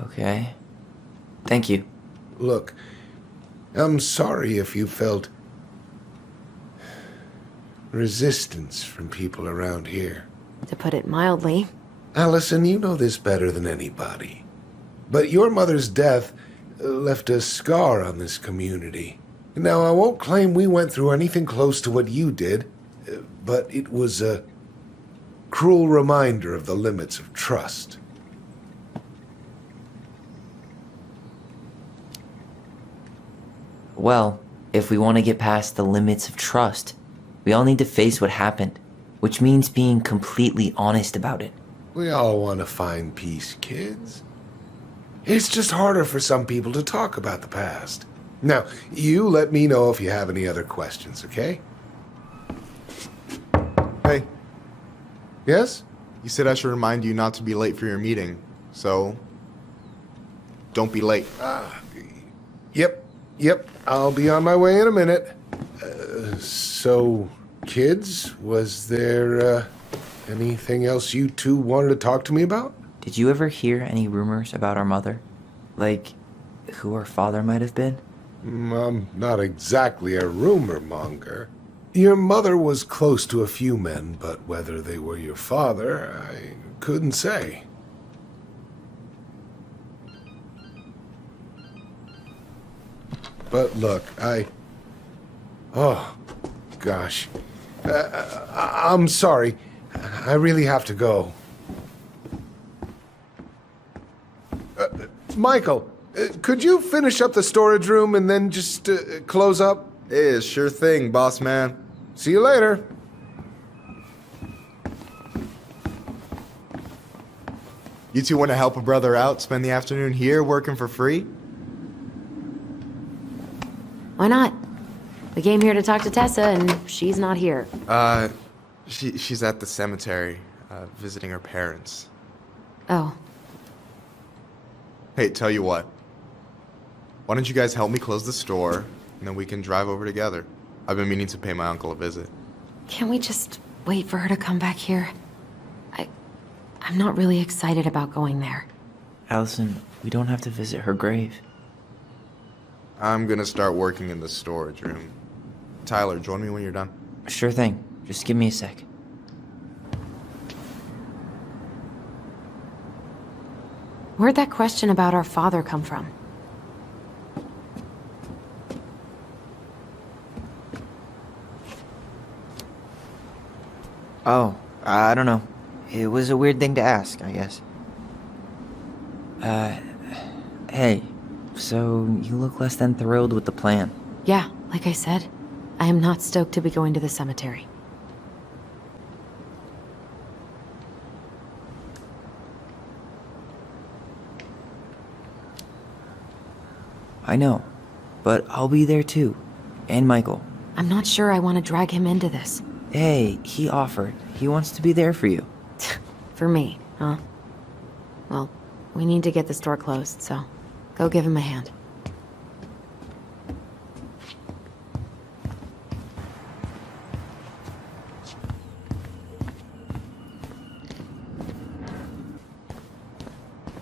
Okay. Thank you. Look, I'm sorry if you felt resistance from people around here. To put it mildly. Allison, you know this better than anybody. But your mother's death left a scar on this community. Now, I won't claim we went through anything close to what you did, but it was a cruel reminder of the limits of trust. Well, if we want to get past the limits of trust, we all need to face what happened, which means being completely honest about it. We all want to find peace, kids. It's just harder for some people to talk about the past. Now, you let me know if you have any other questions, okay? Hey. Yes? You said I should remind you not to be late for your meeting, so don't be late. Yep, I'll be on my way in a minute. So, kids, was there anything else you two wanted to talk to me about? Did you ever hear any rumors about our mother? Like, who our father might have been? I'm not exactly a rumor monger. Your mother was close to a few men, but whether they were your father, I couldn't say. But look, oh, gosh. I'm sorry. I really have to go. Michael, could you finish up the storage room and then just close up? Yeah, sure thing, boss man. See you later. You two want to help a brother out, spend the afternoon here working for free? Why not? We came here to talk to Tessa, and she's not here. She's at the cemetery, visiting her parents. Oh. Hey, tell you what. Why don't you guys help me close the store, and then we can drive over together. I've been meaning to pay my uncle a visit. Can't we just wait for her to come back here? I'm not really excited about going there. Allison, we don't have to visit her grave. I'm gonna start working in the storage room. Tyler, join me when you're done. Sure thing. Just give me a sec. Where'd that question about our father come from? Oh, I don't know. It was a weird thing to ask, I guess. Hey, so you look less than thrilled with the plan. Yeah, like I said, I am not stoked to be going to the cemetery. I know, but I'll be there too. And Michael. I'm not sure I want to drag him into this. Hey, he offered. He wants to be there for you. For me, huh? Well, we need to get the store closed, so go give him a hand.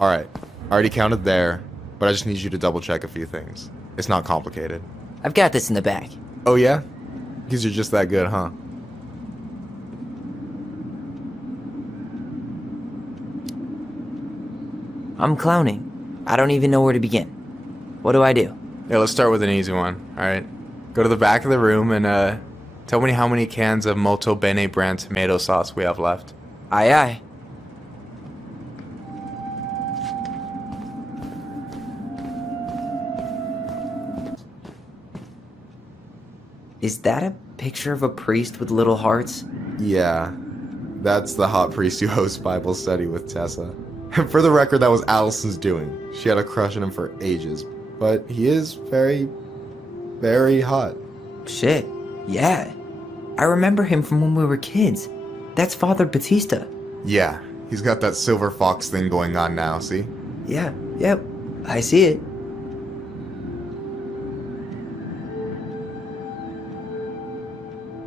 Alright, I already counted there, but I just need you to double check a few things. It's not complicated. I've got this in the bag. Oh yeah? Because you're just that good, huh? I'm clowning. I don't even know where to begin. What do I do? Yeah, let's start with an easy one, alright? Go to the back of the room and, tell me how many cans of Molto Bene brand tomato sauce we have left. Aye aye. Is that a picture of a priest with little hearts? Yeah, that's the hot priest who hosts Bible study with Tessa. For the record, that was Allison's doing. She had a crush on him for ages, but he is very, very hot. Shit, yeah. I remember him from when we were kids. That's Father Batista. Yeah, he's got that silver fox thing going on now, see? Yeah, yep, I see it.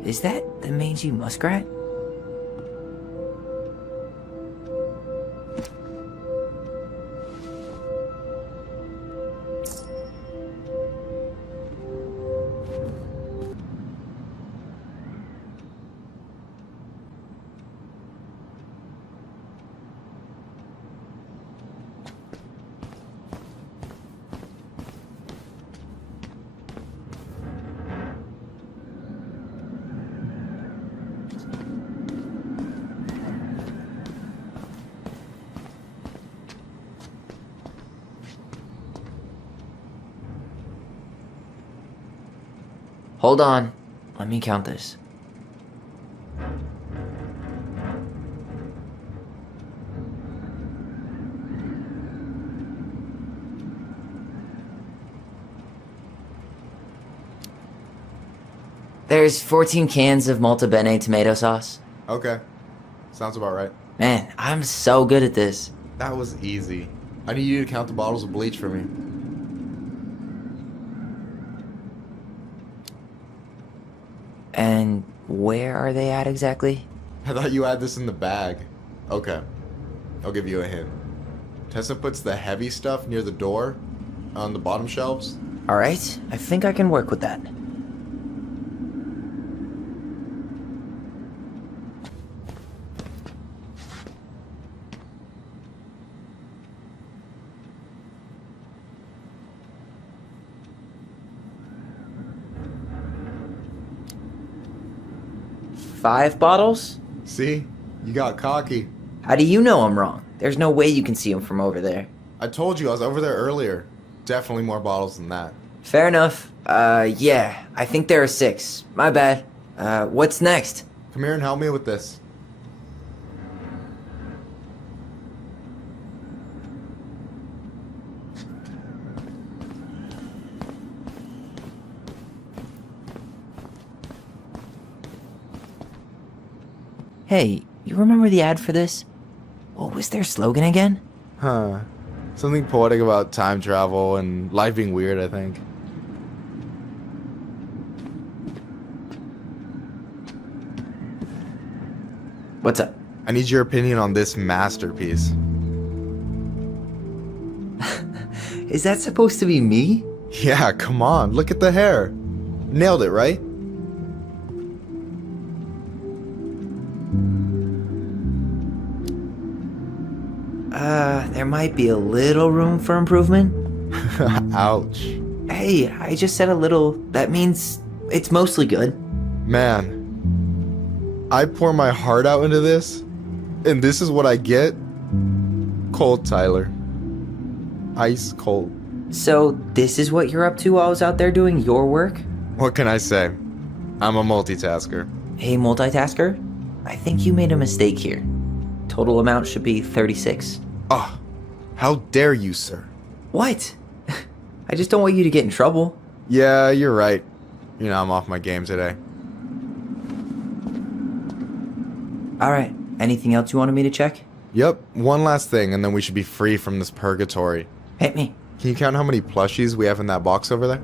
Is that the mangy muskrat? Hold on. Let me count this. There's 14 cans of Molto Bene tomato sauce. Okay. Sounds about right. Man, I'm so good at this. That was easy. I need you to count the bottles of bleach for me. And where are they at exactly? I thought you had this in the bag. Okay. I'll give you a hint. Tessa puts the heavy stuff near the door, on the bottom shelves. Alright, I think I can work with that. 5 bottles? See? You got cocky. How do you know I'm wrong? There's no way you can see them from over there. I told you I was over there earlier. Definitely more bottles than that. Fair enough. Yeah, I think there are 6. My bad. What's next? Come here and help me with this. Hey, you remember the ad for this? What was their slogan again? Huh. Something poetic about time travel and life being weird, I think. What's up? I need your opinion on this masterpiece. Is that supposed to be me? Yeah, come on. Look at the hair. Nailed it, right? There might be a little room for improvement. Ouch. Hey, I just said a little. That means it's mostly good. Man, I pour my heart out into this, and this is what I get? Cold, Tyler. Ice cold. So, this is what you're up to while I was out there doing your work? What can I say? I'm a multitasker. Hey, multitasker? I think you made a mistake here. Total amount should be 36. Oh, how dare you, sir? What? I just don't want you to get in trouble. Yeah, you're right. You know, I'm off my game today. Alright, anything else you wanted me to check? Yep, one last thing, and then we should be free from this purgatory. Hit me. Can you count how many plushies we have in that box over there?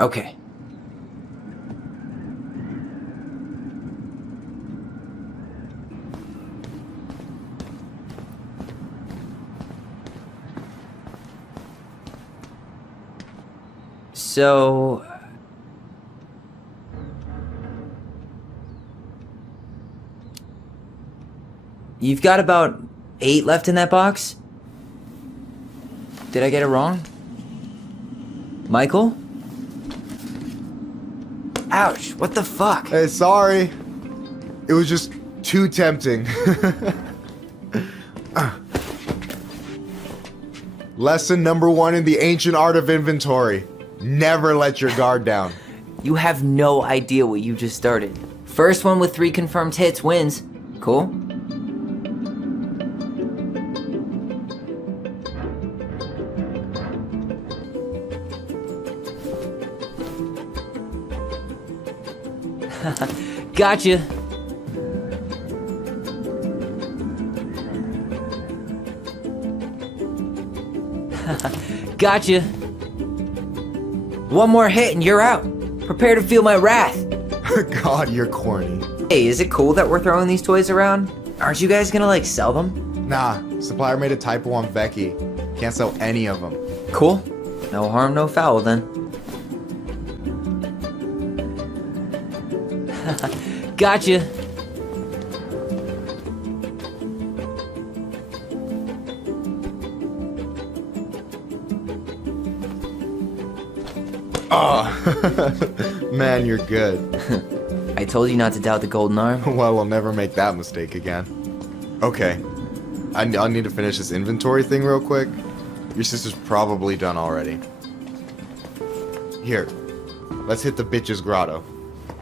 Okay. So... You've got about 8 left in that box? Did I get it wrong? Michael? Ouch, what the fuck? Hey, sorry. It was just too tempting. Lesson number 1 in the ancient art of inventory. Never let your guard down. You have no idea what you just started. First one with 3 confirmed hits wins. Cool? Gotcha. Gotcha. One more hit and you're out. Prepare to feel my wrath. God, you're corny. Hey, is it cool that we're throwing these toys around? Aren't you guys gonna, like, sell them? Nah, supplier made a typo on Becky. Can't sell any of them. Cool. No harm, no foul, then. Gotcha. Oh, man, you're good. I told you not to doubt the golden arm. Well, I'll never make that mistake again. Okay, I'll need to finish this inventory thing real quick. Your sister's probably done already. Here, let's hit the bitch's grotto.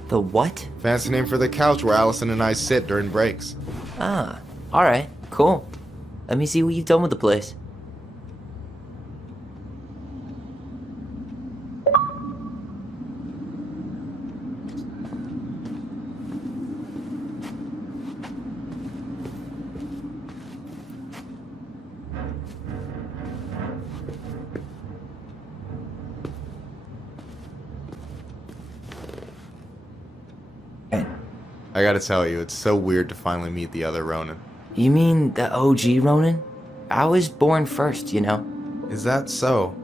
The what? Fancy name for the couch where Allison and I sit during breaks. Ah, alright, cool. Let me see what you've done with the place. I gotta tell you, it's so weird to finally meet the other Ronin. You mean the OG Ronin? I was born first, you know. Is that so?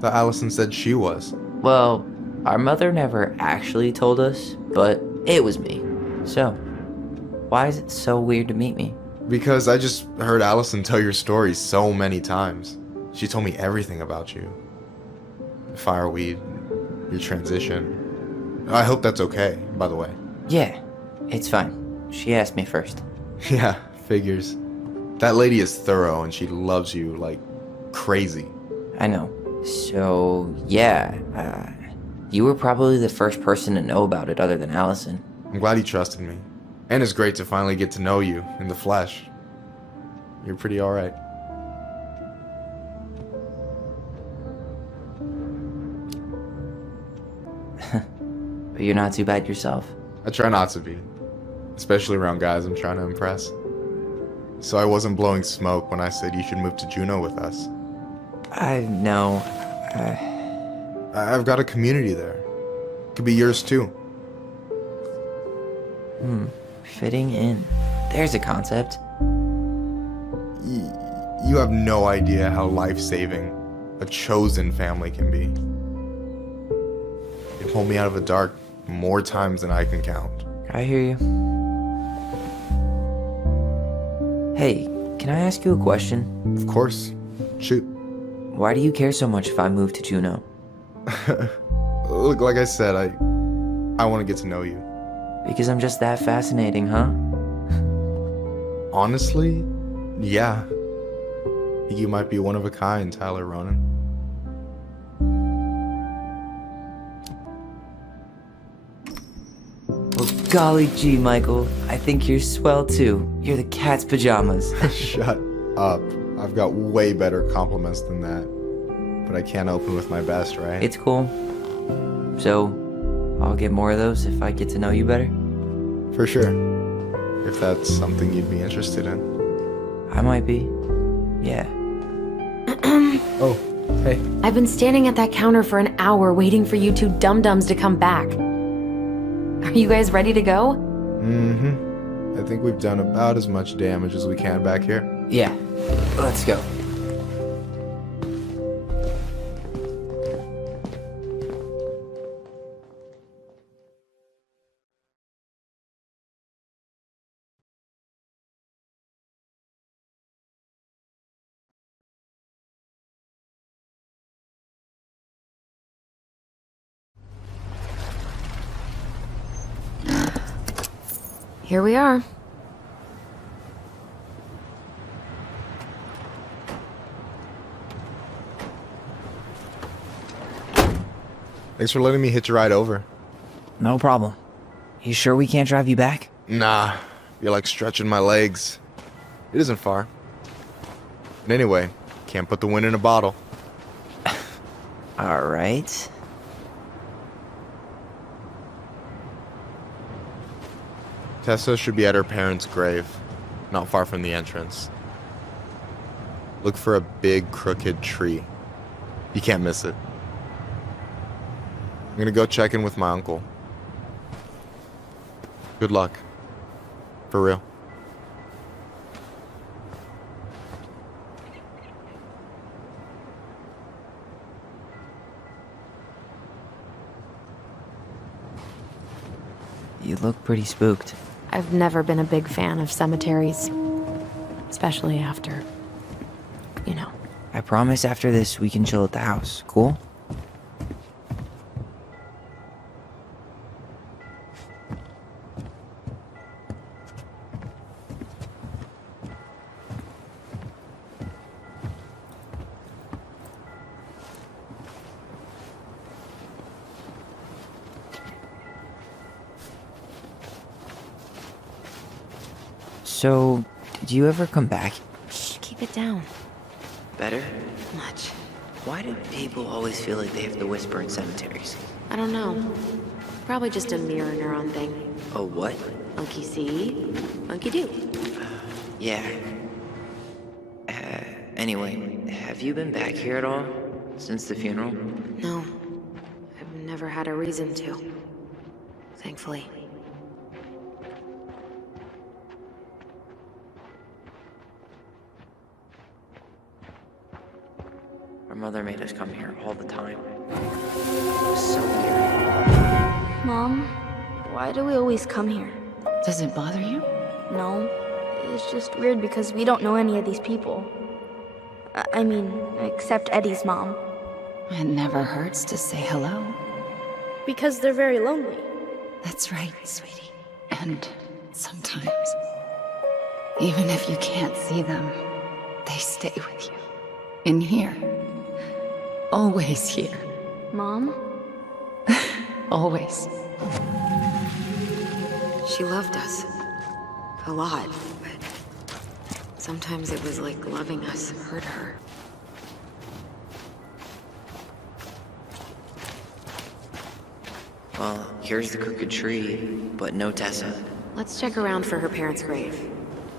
Thought Allison said she was. Well, our mother never actually told us, but it was me. So, why is it so weird to meet me? Because I just heard Allison tell your story so many times. She told me everything about you. fireweed, your transition. I hope that's okay, by the way. Yeah, it's fine. She asked me first. Yeah, figures. That lady is thorough and she loves you like crazy. I know. So, yeah, you were probably the first person to know about it other than Allison. I'm glad you trusted me. And it's great to finally get to know you in the flesh. You're pretty alright. But you're not too bad yourself. I try not to be. Especially around guys I'm trying to impress. So I wasn't blowing smoke when I said you should move to Juneau with us. I know. I've got a community there. Could be yours too. Fitting in. There's a concept. You have no idea how life-saving a chosen family can be. They pulled me out of the dark more times than I can count. I hear you. Hey, can I ask you a question? Of course. Shoot. Why do you care so much if I move to Juneau? Look, like I said, I want to get to know you. Because I'm just that fascinating, huh? Honestly, yeah. You might be one of a kind, Tyler Ronan. Well, golly gee, Michael. I think you're swell too. You're the cat's pajamas. Shut up. I've got way better compliments than that. But I can't open with my best, right? It's cool. So, I'll get more of those if I get to know you better? For sure. If that's something you'd be interested in. I might be. Yeah. Oh, hey. I've been standing at that counter for an hour waiting for you two dum-dums to come back. Are you guys ready to go? I think we've done about as much damage as we can back here. Yeah. Let's go. Here we are. Thanks for letting me hitch a ride over. No problem. You sure we can't drive you back? Nah, you're like stretching my legs. It isn't far. And anyway, can't put the wind in a bottle. All right. Tessa should be at her parents' grave, not far from the entrance. Look for a big crooked tree. You can't miss it. I'm gonna go check in with my uncle. Good luck. For real. You look pretty spooked. I've never been a big fan of cemeteries. Especially after, you know. I promise after this we can chill at the house, cool? So, did you ever come back? Shh, keep it down. Better? Much. Why do people always feel like they have to whisper in cemeteries? I don't know. Probably just a mirror neuron thing. Oh, what? Monkey see, monkey do. Yeah. Anyway, have you been back here at all? Since the funeral? No. I've never had a reason to. Thankfully. Our mother made us come here all the time. It was so weird. Mom, why do we always come here? Does it bother you? No. It's just weird because we don't know any of these people. I mean, except Eddie's mom. It never hurts to say hello. Because they're very lonely. That's right, sweetie. And sometimes, even if you can't see them, they stay with you. In here. Always here. Mom? Always. She loved us. A lot, but sometimes it was like loving us hurt her. Well, here's the crooked tree, but no Tessa. Let's check around for her parents' grave,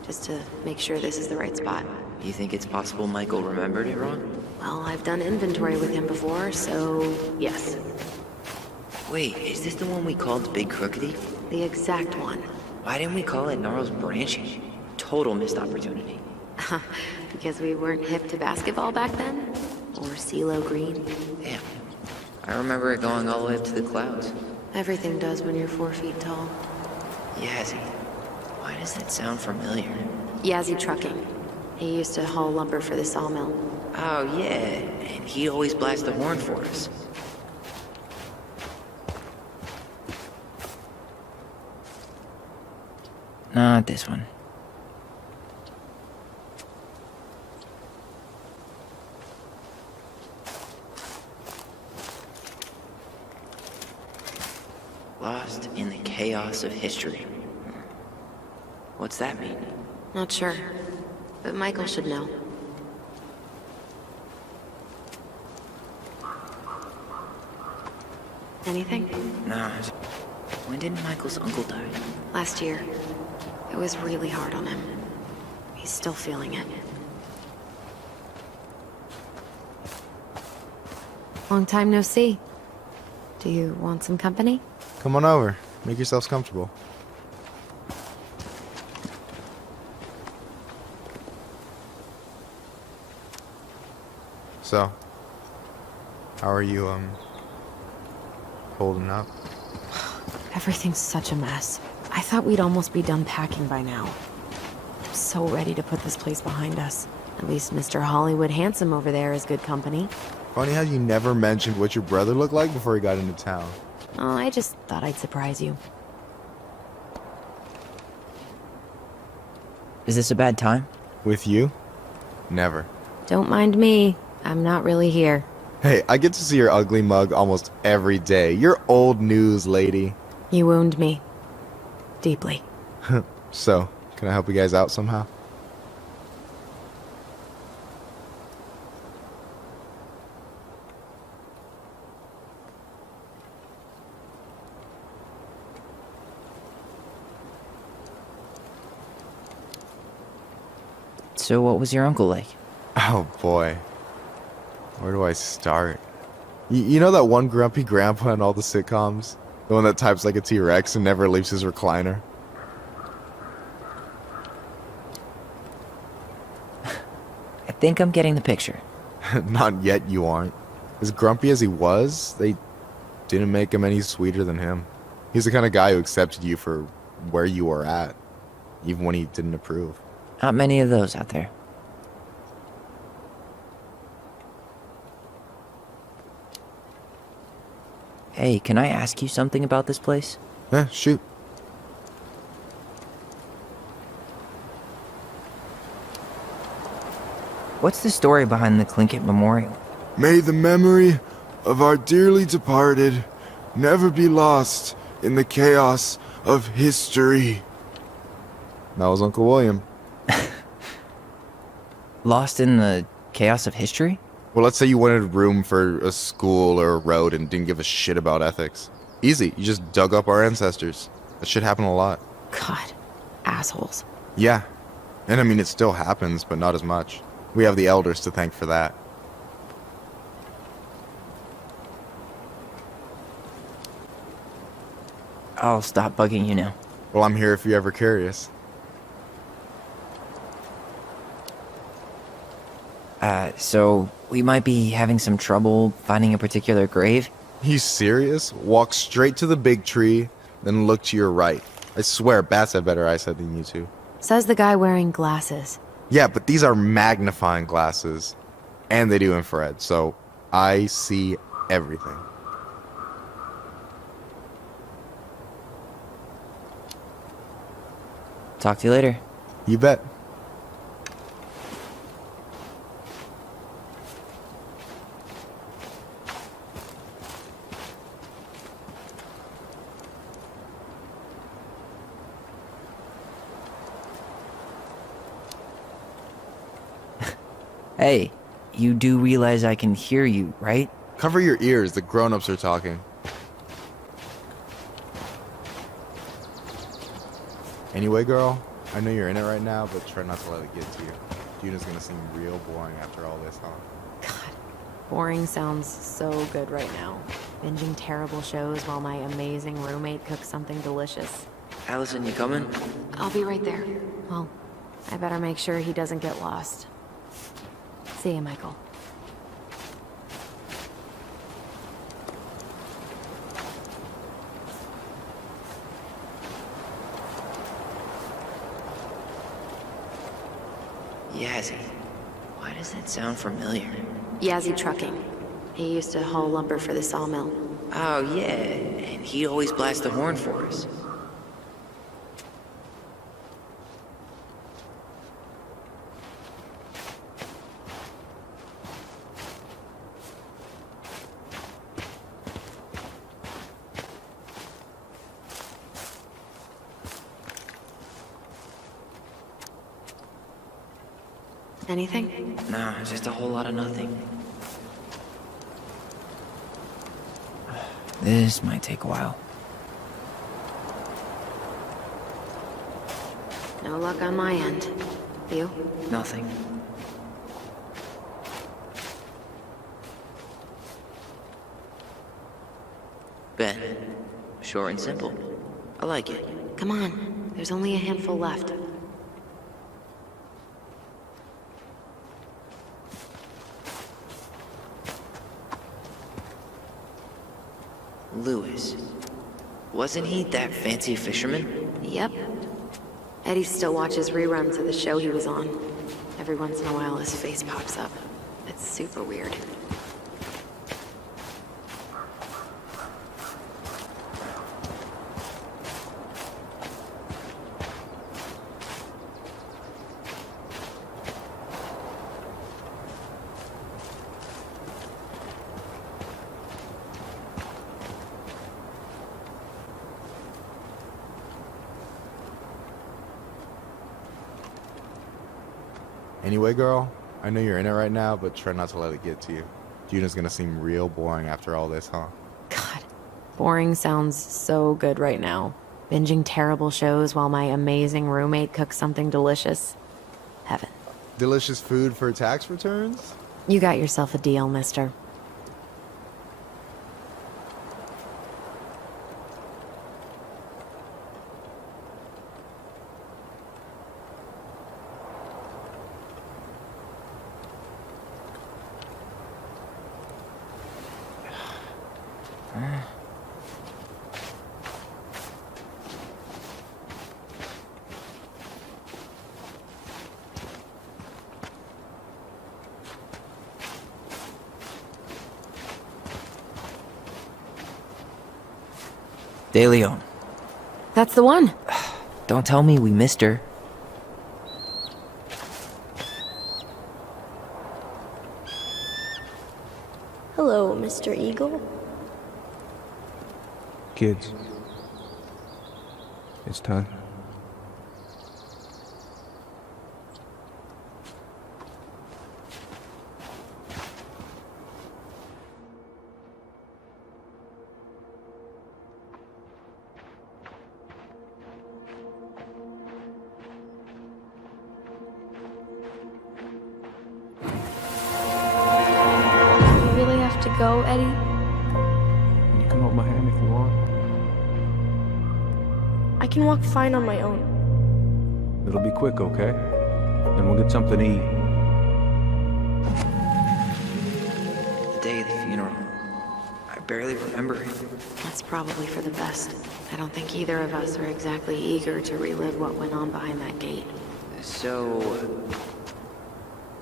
just to make sure this is the right spot. You think it's possible Michael remembered it wrong? Well, I've done inventory with him before, so yes. Wait, is this the one we called the Big Crookedy? The exact one. Why didn't we call it Gnarls Branching? Total missed opportunity. Because we weren't hip to basketball back then? Or CeeLo Green? Damn. I remember it going all the way up to the clouds. Everything does when you're 4 feet tall. Yazzie. Why does that sound familiar? Yazzie Trucking. He used to haul lumber for the sawmill. Oh, yeah. And he always blasts the horn for us. Not this one. Lost in the chaos of history. What's that mean? Not sure, but Michael should know. Anything? Nah. When did Michael's uncle die? Last year. It was really hard on him. He's still feeling it. Long time no see. Do you want some company? Come on over. Make yourselves comfortable. So, how are you, holding up? Everything's such a mess. I thought we'd almost be done packing by now. I'm so ready to put this place behind us. At least Mr. Hollywood Handsome over there is good company. Funny how you never mentioned what your brother looked like before he got into town. Oh, I just thought I'd surprise you. Is this a bad time? With you? Never. Don't mind me. I'm not really here. Hey, I get to see your ugly mug almost every day. You're old news, lady. You wound me. Deeply. So, can I help you guys out somehow? So what was your uncle like? Oh boy. Where do I start? You know that one grumpy grandpa in all the sitcoms? The one that types like a T-Rex and never leaves his recliner? I think I'm getting the picture. Not yet, you aren't. As grumpy as he was, they didn't make him any sweeter than him. He's the kind of guy who accepted you for where you were at, even when he didn't approve. Not many of those out there. Hey, can I ask you something about this place? Yeah, shoot. What's the story behind the Tlingit Memorial? May the memory of our dearly departed never be lost in the chaos of history. That was Uncle William. Lost in the chaos of history? Well, let's say you wanted room for a school or a road and didn't give a shit about ethics. Easy, you just dug up our ancestors. That shit happened a lot. God, assholes. Yeah, and I mean it still happens, but not as much. We have the elders to thank for that. I'll stop bugging you now. Well, I'm here if you're ever curious. So we might be having some trouble finding a particular grave? You serious? Walk straight to the big tree, then look to your right. I swear, bats have better eyesight than you two. Says the guy wearing glasses. Yeah, but these are magnifying glasses. And they do infrared, so I see everything. Talk to you later. You bet. Hey, you do realize I can hear you, right? Cover your ears, the grown-ups are talking. Anyway, girl, I know you're in it right now, but try not to let it get to you. Juna's gonna seem real boring after all this, huh? God, boring sounds so good right now. Binging terrible shows while my amazing roommate cooks something delicious. Allison, you coming? I'll be right there. Well, I better make sure he doesn't get lost. See you, Michael. Yazzie. Why does that sound familiar? Yazzie Trucking. He used to haul lumber for the sawmill. Oh, yeah. And he'd always blast the horn for us. Anything? Nah, just a whole lot of nothing. This might take a while. No luck on my end. You? Nothing. Ben. Short and simple. I like it. Come on. There's only a handful left. Lewis. Wasn't he that fancy fisherman? Yep. Eddie still watches reruns of the show he was on. Every once in a while his face pops up. It's super weird. Anyway, girl, I know you're in it right now, but try not to let it get to you. Juna's gonna seem real boring after all this, huh? God, boring sounds so good right now. Binging terrible shows while my amazing roommate cooks something delicious. Heaven. Delicious food for tax returns? You got yourself a deal, mister. De Leon. That's the one. Don't tell me we missed her. Hello, Mr. Eagle. Kids. It's time. To go, Eddie? You can hold my hand if you want. I can walk fine on my own. It'll be quick, okay? Then we'll get something to eat. The day of the funeral. I barely remember it. That's probably for the best. I don't think either of us are exactly eager to relive what went on behind that gate. So...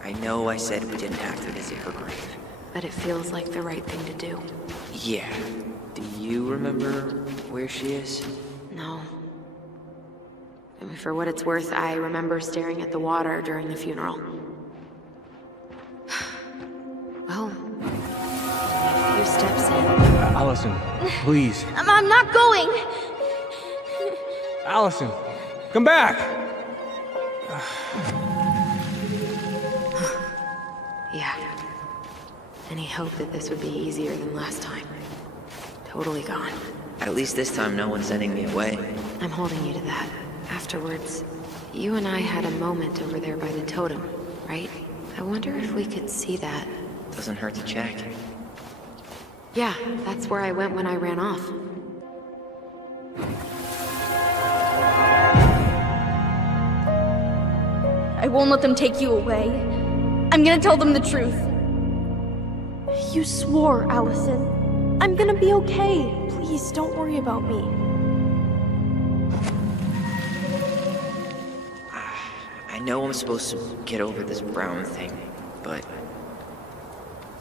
I know I said we didn't have to visit her grave. but it feels like the right thing to do. Yeah. Do you remember where she is? No. I mean, for what it's worth, I remember staring at the water during the funeral. Well, a few steps in. Allison, please. I'm not going! Allison, come back! Yeah. Any hope that this would be easier than last time? Totally gone. At least this time no one's sending me away. I'm holding you to that. Afterwards, you and I had a moment over there by the totem, right? I wonder if we could see that. Doesn't hurt to check. Yeah, that's where I went when I ran off. I won't let them take you away. I'm gonna tell them the truth. You swore, Allison. I'm gonna be okay. Please, don't worry about me. I know I'm supposed to get over this Brown thing, but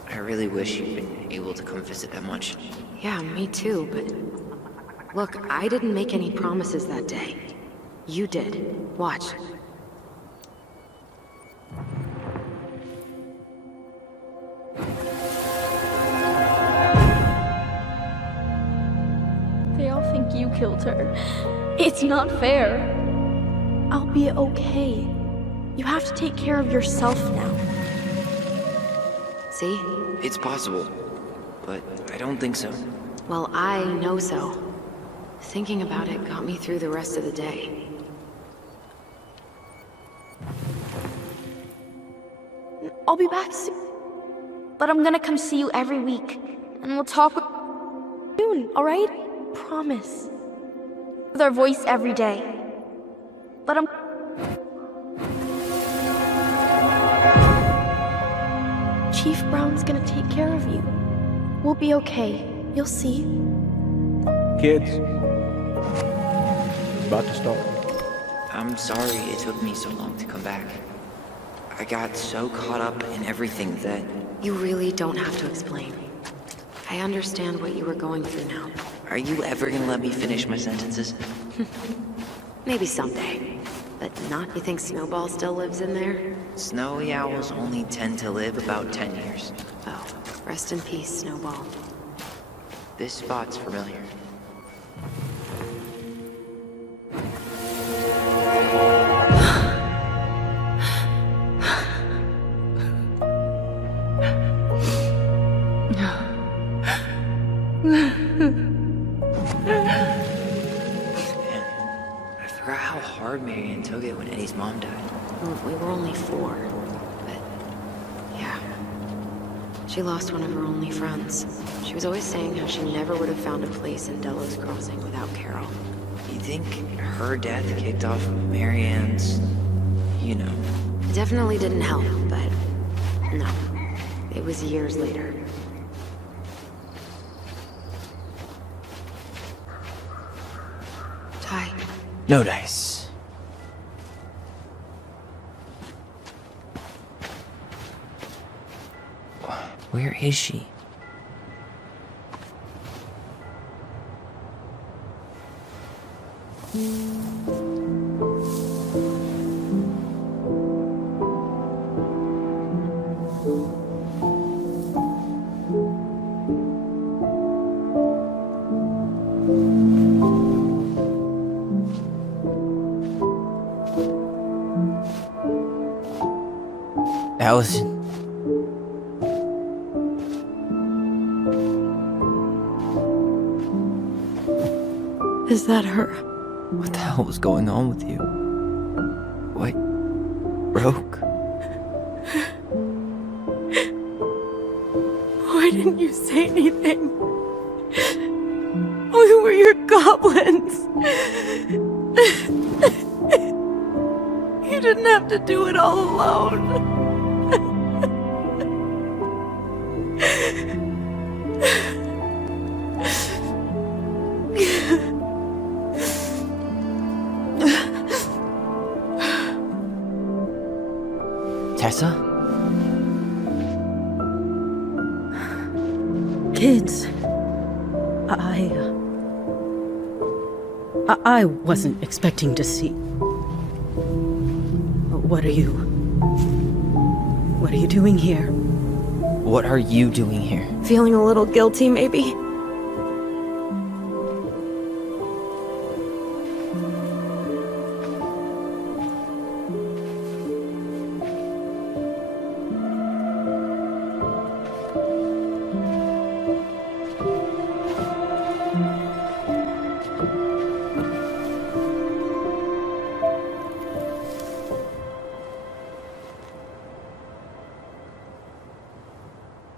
I really wish you'd been able to come visit that much. Yeah, me too, but... Look, I didn't make any promises that day. You did. Watch. They all think you killed her. It's not fair. I'll be okay. You have to take care of yourself now. See? It's possible, but I don't think so. Well, I know so. Thinking about it got me through the rest of the day. I'll be back soon. But I'm gonna come see you every week, and we'll talk Soon, alright? Promise. with our voice every day. But I'm... Chief Brown's gonna take care of you. We'll be okay. You'll see. Kids. It's about to start. I'm sorry it took me so long to come back. I got so caught up in everything that... You really don't have to explain. I understand what you were going through now. Are you ever gonna let me finish my sentences? Maybe someday. But not you think Snowball still lives in there? Snowy owls only tend to live about 10 years. Oh, rest in peace, Snowball. This spot's familiar. I forgot how hard Marianne took it when Eddie's mom died. Well, we were only 4, but yeah. She lost one of her only friends. She was always saying how she never would have found a place in Delos Crossing without Carol. You think her death kicked off Marianne's, you know? It definitely didn't help, but no. It was years later. Ty. No dice. Where is she? Allison. Is that her? What the hell was going on with you? What? Broke? Why didn't you say anything? We were your goblins. You didn't have to do it all alone. Tessa? Kids, I wasn't expecting to see. What are you doing here? What are you doing here? Feeling a little guilty, maybe?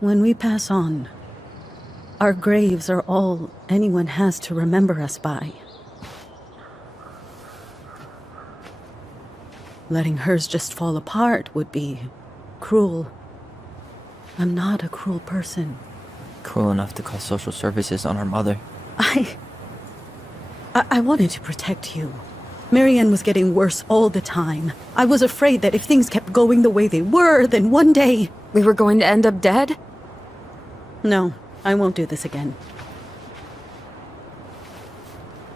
When we pass on, our graves are all anyone has to remember us by. Letting hers just fall apart would be cruel. I'm not a cruel person. Cruel enough to call social services on our mother. I wanted to protect you. Marianne was getting worse all the time. I was afraid that if things kept going the way they were, then one day... We were going to end up dead? No, I won't do this again.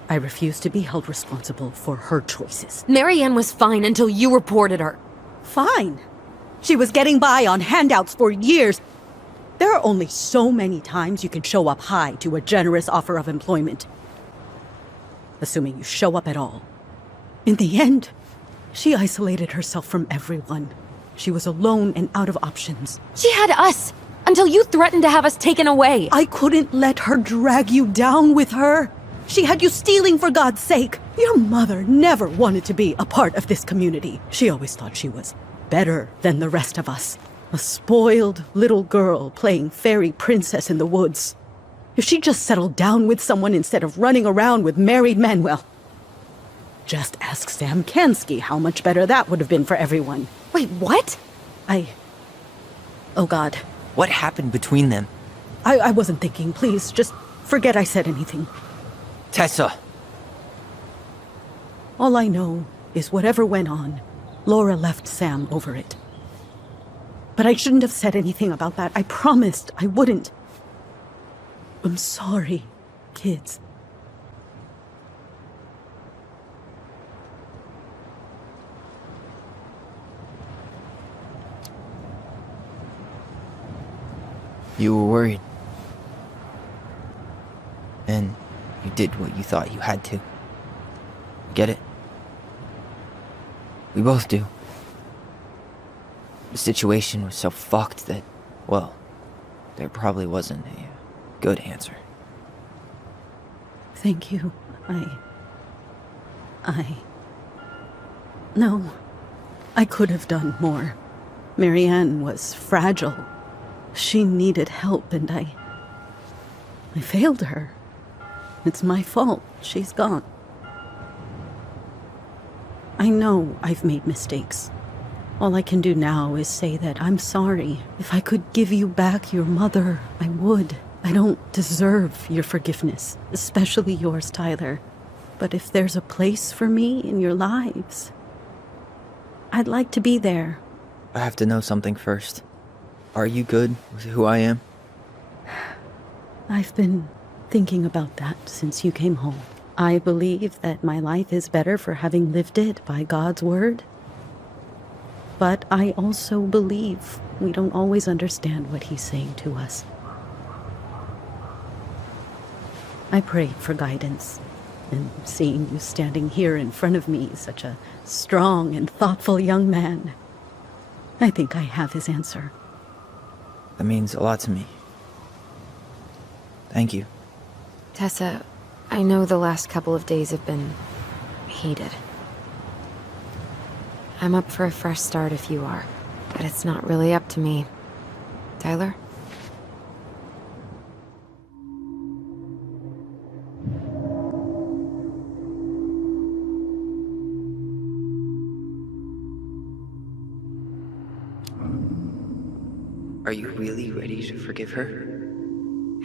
I refuse to be held responsible for her choices. Marianne was fine until you reported her. Fine? She was getting by on handouts for years. There are only so many times you can show up high to a generous offer of employment. Assuming you show up at all. In the end, she isolated herself from everyone. She was alone and out of options. She had us! Until you threatened to have us taken away. I couldn't let her drag you down with her. She had you stealing for God's sake. Your mother never wanted to be a part of this community. She always thought she was better than the rest of us. A spoiled little girl playing fairy princess in the woods. If she just settled down with someone instead of running around with married men, well, just ask Sam Kansky how much better that would have been for everyone. Wait, what? Oh God. What happened between them? I wasn't thinking. Please, just forget I said anything. Tessa! All I know is whatever went on, Laura left Sam over it. But I shouldn't have said anything about that. I promised I wouldn't. I'm sorry, kids. You were worried. And you did what you thought you had to. Get it? We both do. The situation was so fucked that, well, there probably wasn't a good answer. Thank you. No, I could have done more. Marianne was fragile. She needed help, and I failed her. It's my fault. She's gone. I know I've made mistakes. All I can do now is say that I'm sorry. If I could give you back your mother, I would. I don't deserve your forgiveness, especially yours, Tyler. But if there's a place for me in your lives, I'd like to be there. I have to know something first. Are you good with who I am? I've been thinking about that since you came home. I believe that my life is better for having lived it by God's word. But I also believe we don't always understand what he's saying to us. I pray for guidance, and seeing you standing here in front of me, such a strong and thoughtful young man, I think I have his answer. That means a lot to me. Thank you. Tessa, I know the last couple of days have been heated. I'm up for a fresh start if you are, but it's not really up to me. Tyler? Are you really ready to forgive her?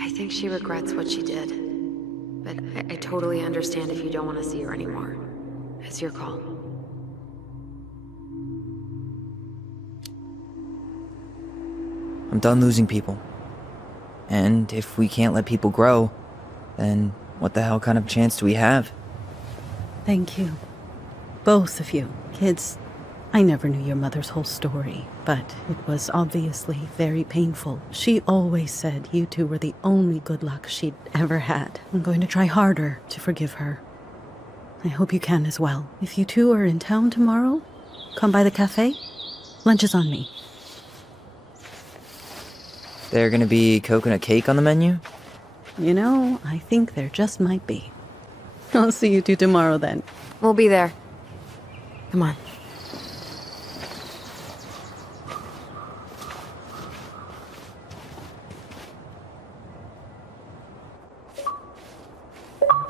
I think she regrets what she did. But I totally understand if you don't want to see her anymore. It's your call. I'm done losing people. And if we can't let people grow, then what the hell kind of chance do we have? Thank you. Both of you. Kids, I never knew your mother's whole story, but it was obviously very painful. She always said you two were the only good luck she'd ever had. I'm going to try harder to forgive her. I hope you can as well. If you two are in town tomorrow, come by the cafe. Lunch is on me. There gonna be coconut cake on the menu? You know, I think there just might be. I'll see you two tomorrow then. We'll be there. Come on.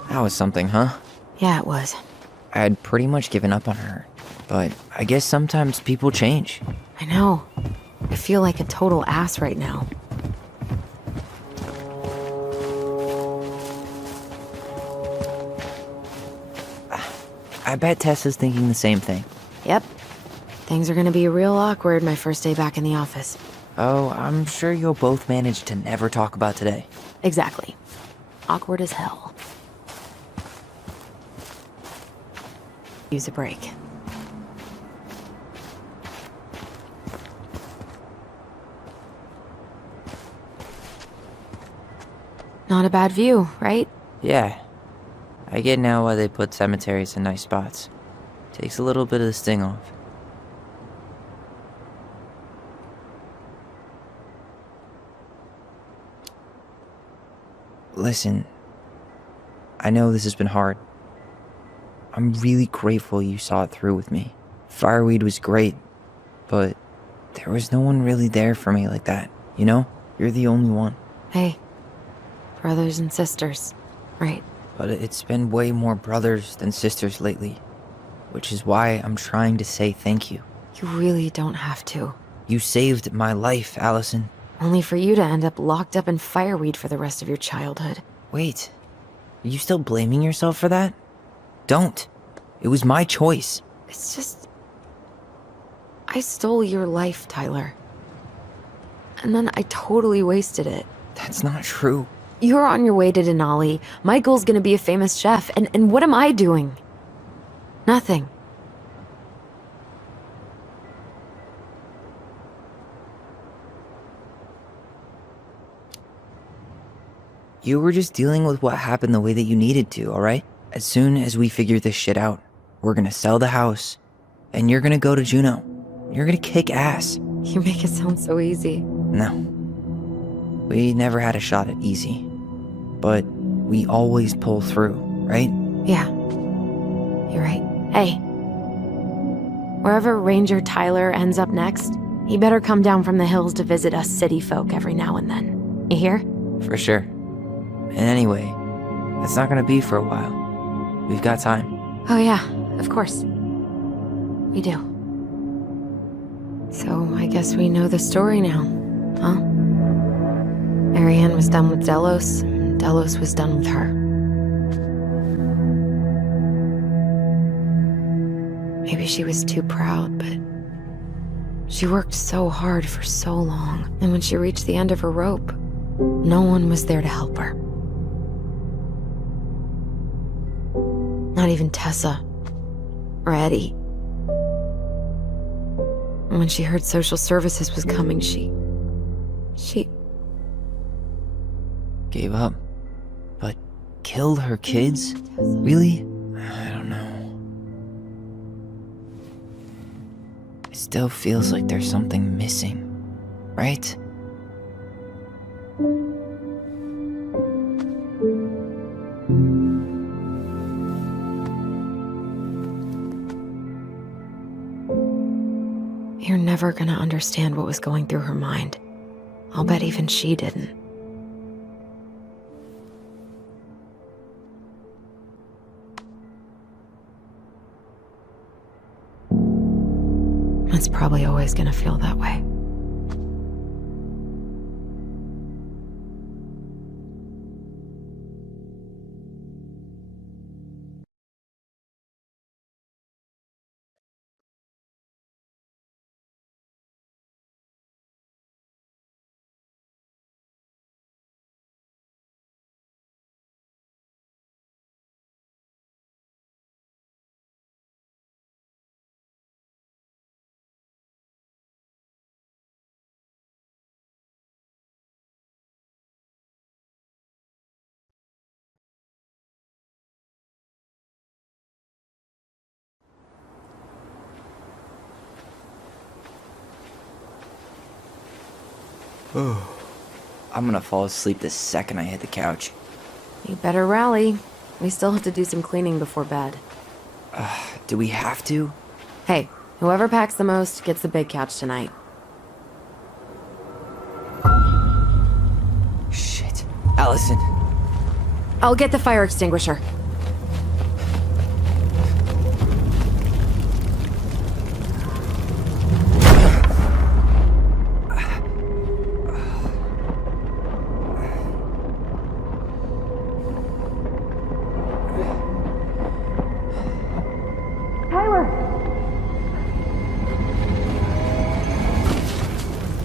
That was something, huh? Yeah, it was. I had pretty much given up on her, but I guess sometimes people change. I know. I feel like a total ass right now. I bet Tessa's thinking the same thing. Yep. Things are gonna be real awkward my first day back in the office. Oh, I'm sure you'll both manage to never talk about today. Exactly. Awkward as hell. Use a break. Not a bad view, right? Yeah. I get now why they put cemeteries in nice spots. Takes a little bit of the sting off. Listen, I know this has been hard. I'm really grateful you saw it through with me. Fireweed was great, but there was no one really there for me like that, you know? You're the only one. Hey, brothers and sisters, right? But it's been way more brothers than sisters lately, which is why I'm trying to say thank you. You really don't have to. You saved my life, Allison. Only for you to end up locked up in fireweed for the rest of your childhood. Wait, are you still blaming yourself for that? Don't. It was my choice. It's just... I stole your life, Tyler. And then I totally wasted it. That's not true. You're on your way to Denali. Michael's gonna be a famous chef, and what am I doing? Nothing. You were just dealing with what happened the way that you needed to, alright? As soon as we figure this shit out, we're gonna sell the house, and you're gonna go to Juneau. You're gonna kick ass. You make it sound so easy. No. We never had a shot at easy. But we always pull through, right? Yeah. You're right. Hey. Wherever Ranger Tyler ends up next, he better come down from the hills to visit us city folk every now and then. You hear? For sure. And anyway, that's not gonna be for a while. We've got time. Oh yeah, of course. We do. So I guess we know the story now, huh? Marianne was done with Delos, and Delos was done with her. Maybe she was too proud, but she worked so hard for so long, and when she reached the end of her rope, no one was there to help her. Not even Tessa or Eddie. And when she heard social services was coming, she gave up. But killed her kids? Really? I don't know. It still feels like there's something missing, right? You're never gonna understand what was going through her mind. I'll bet even she didn't. It's probably always gonna feel that way. I'm gonna fall asleep the second I hit the couch. You better rally. We still have to do some cleaning before bed. Do we have to? Hey, whoever packs the most gets the big couch tonight. Shit. Allison. I'll get the fire extinguisher.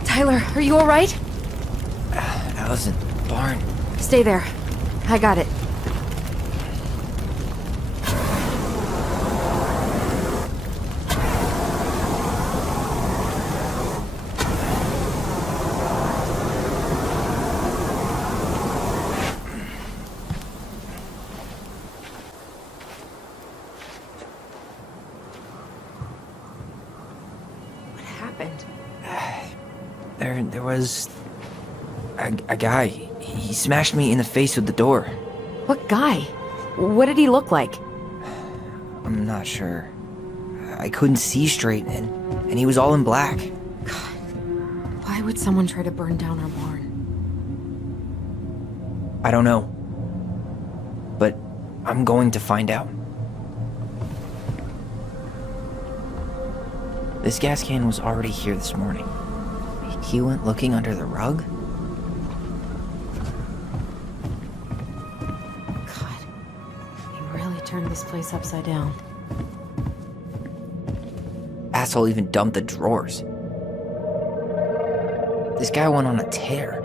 Tyler, are you all right? Allison, barn. Stay there. I got it. What happened? There was a guy. He smashed me in the face with the door. What guy? What did he look like? I'm not sure. I couldn't see straight, and he was all in black. Why would someone try to burn down our barn? I don't know. But I'm going to find out. This gas can was already here this morning. He went looking under the rug? He really turned this place upside down. Asshole even dumped the drawers. This guy went on a tear.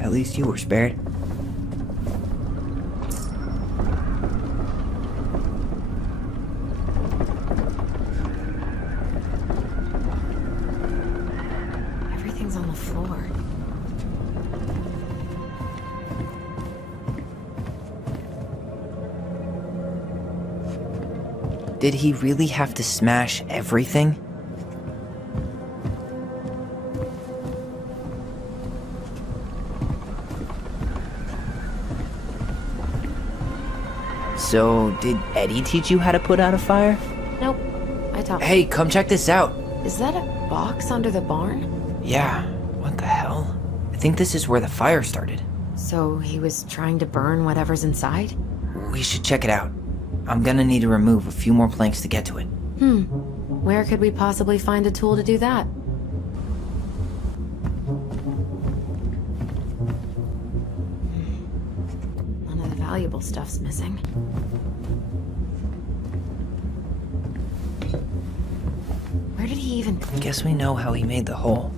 At least you were spared. Everything's on the floor. Did he really have to smash everything? So, did Eddie teach you how to put out a fire? Nope. I taught him. Hey, come check this out. Is that a box under the barn? Yeah, what the hell? I think this is where the fire started. So he was trying to burn whatever's inside? We should check it out. I'm gonna need to remove a few more planks to get to it. Where could we possibly find a tool to do that? None of the valuable stuff's missing. Where did he even... Guess we know how he made the hole.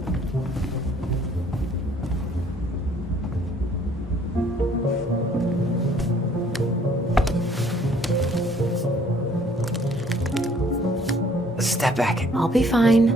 Step back. I'll be fine.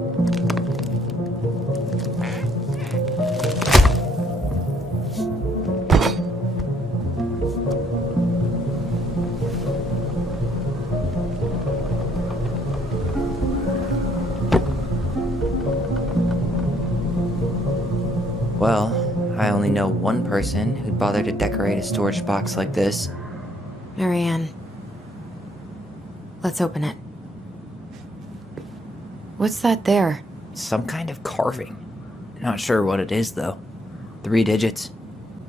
Well, I only know one person who'd bother to decorate a storage box like this. Marianne. Let's open it. What's that there? Some kind of carving. Not sure what it is, though. 3 digits.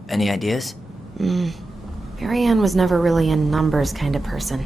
Any ideas? Marianne was never really a numbers kind of person.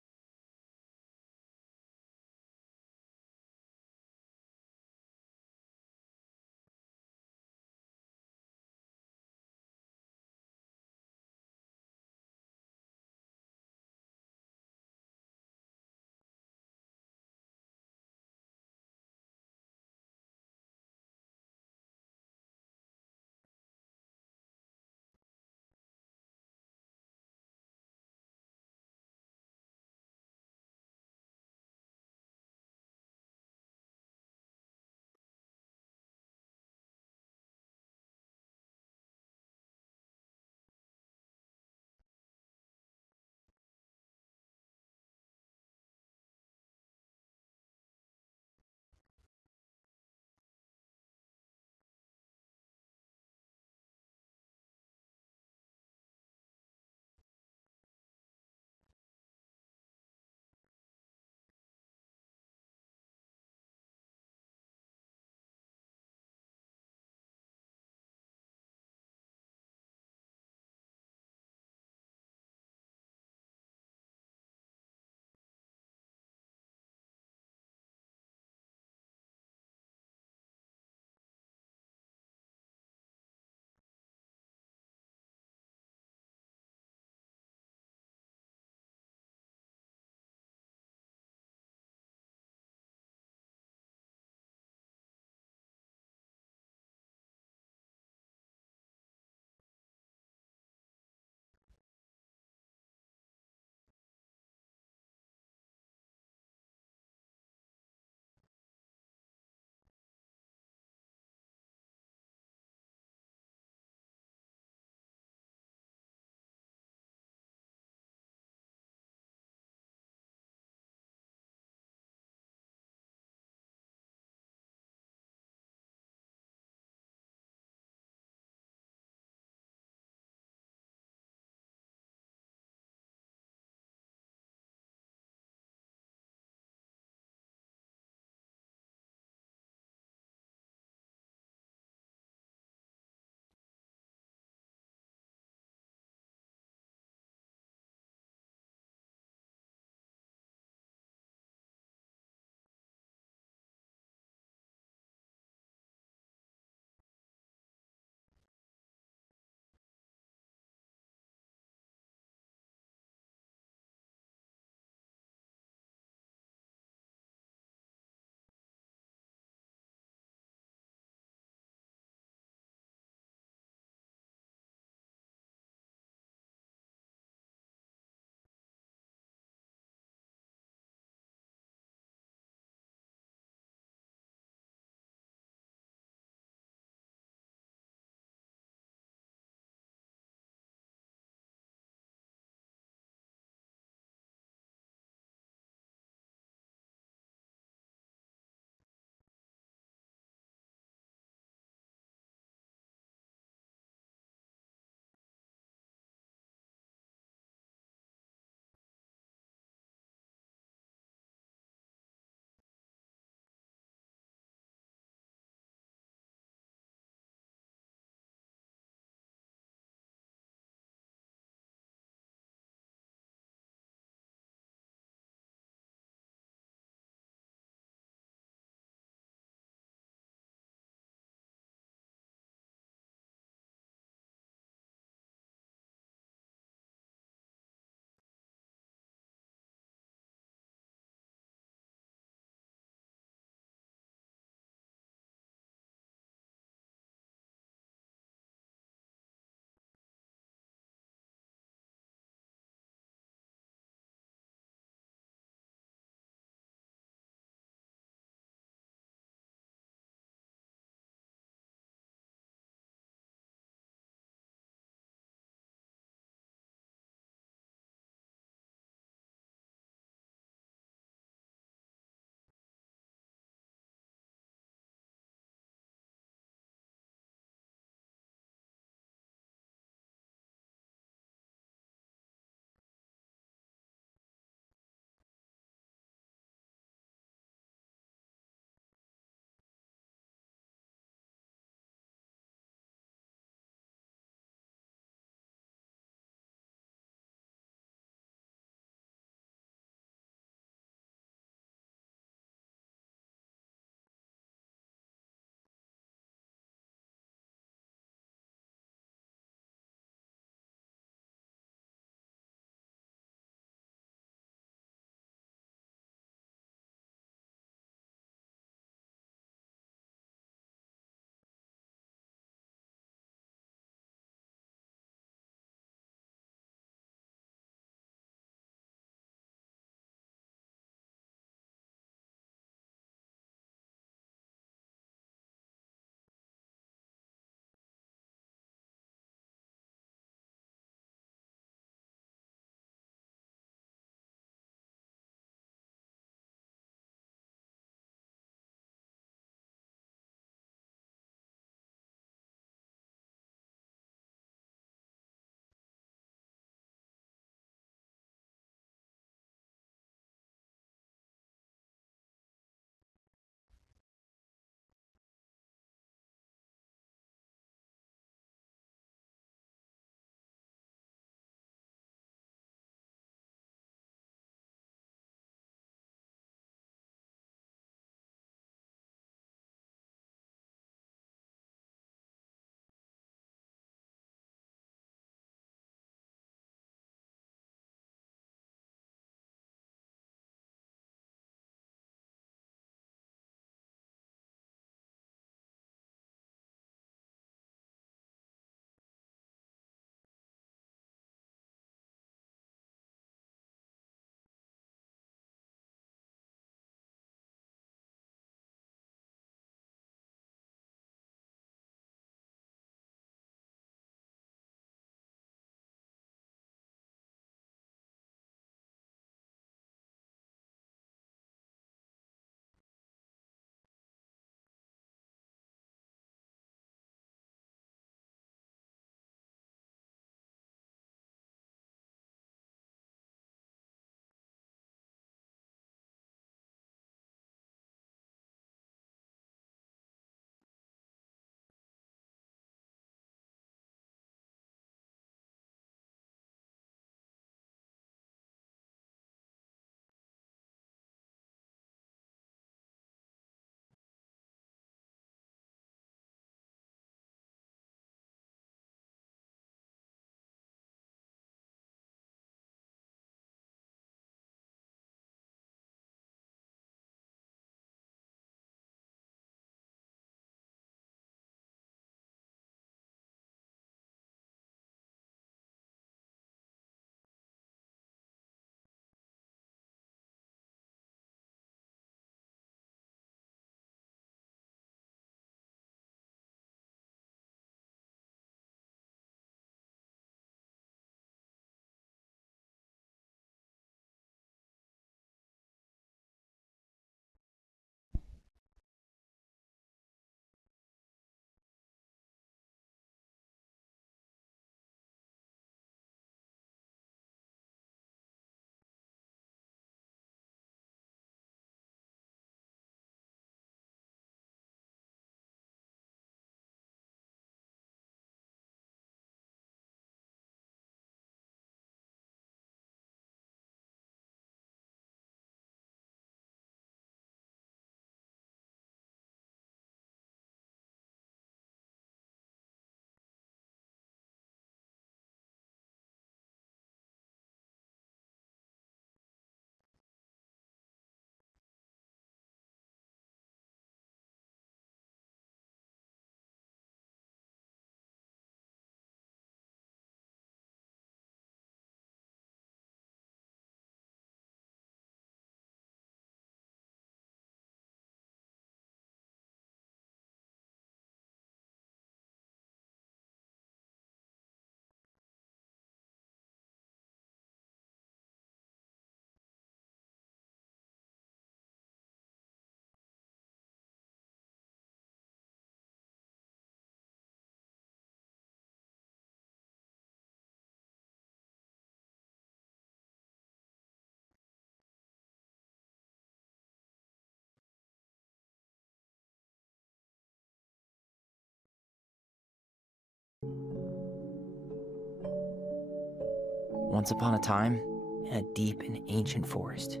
Once upon a time, in a deep and ancient forest,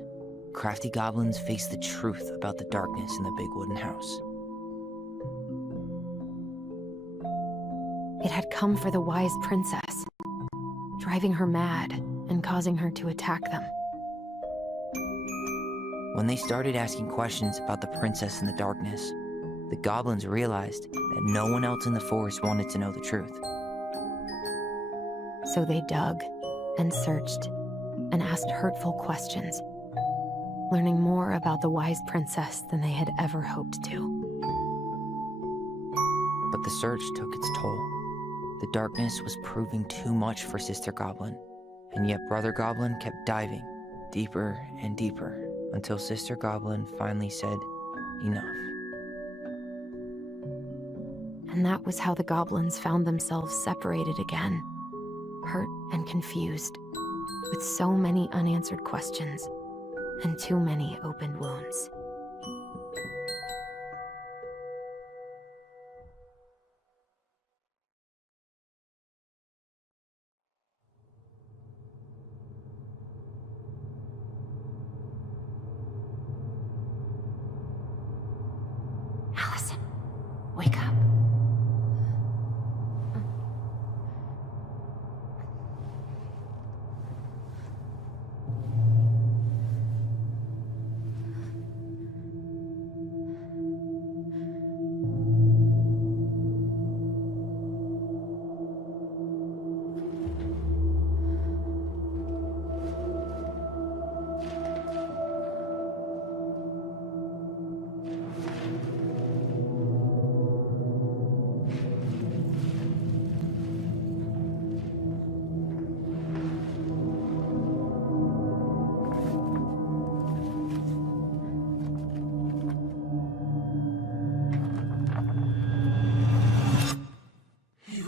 crafty goblins faced the truth about the darkness in the big wooden house. It had come for the wise princess, driving her mad and causing her to attack them. When they started asking questions about the princess in the darkness, the goblins realized that no one else in the forest wanted to know the truth. So they dug and searched and asked hurtful questions, learning more about the wise princess than they had ever hoped to. But the search took its toll. The darkness was proving too much for Sister Goblin, and yet Brother Goblin kept diving deeper and deeper until Sister Goblin finally said, enough. And that was how the goblins found themselves separated again, hurt and confused, with so many unanswered questions and too many open wounds. Allison, wake up.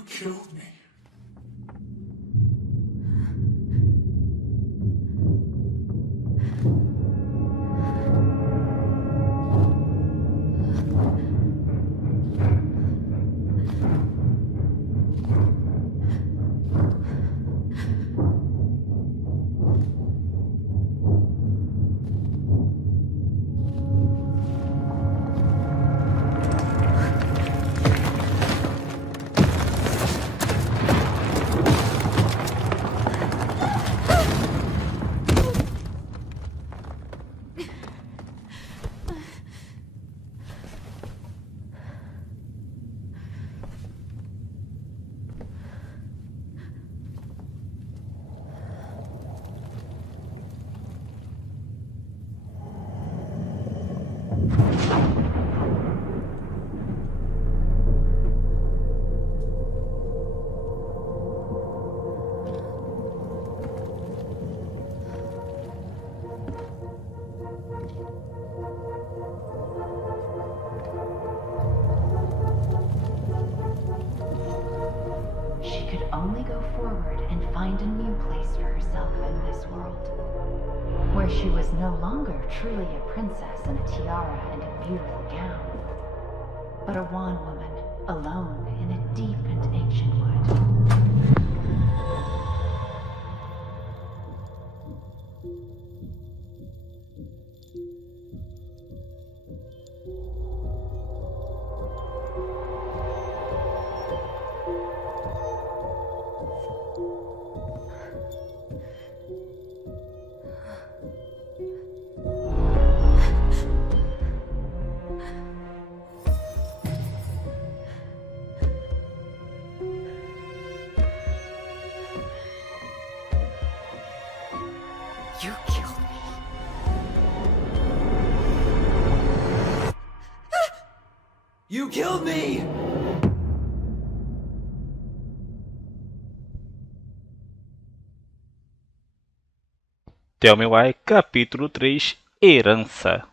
Killed me. She could only go forward and find a new place for herself in this world, where she was no longer truly a princess in a tiara and a beautiful gown, but a wan woman alone in a deep and ancient wood. You killed me. You killed me! Tell Me Why, capítulo 3, Herança.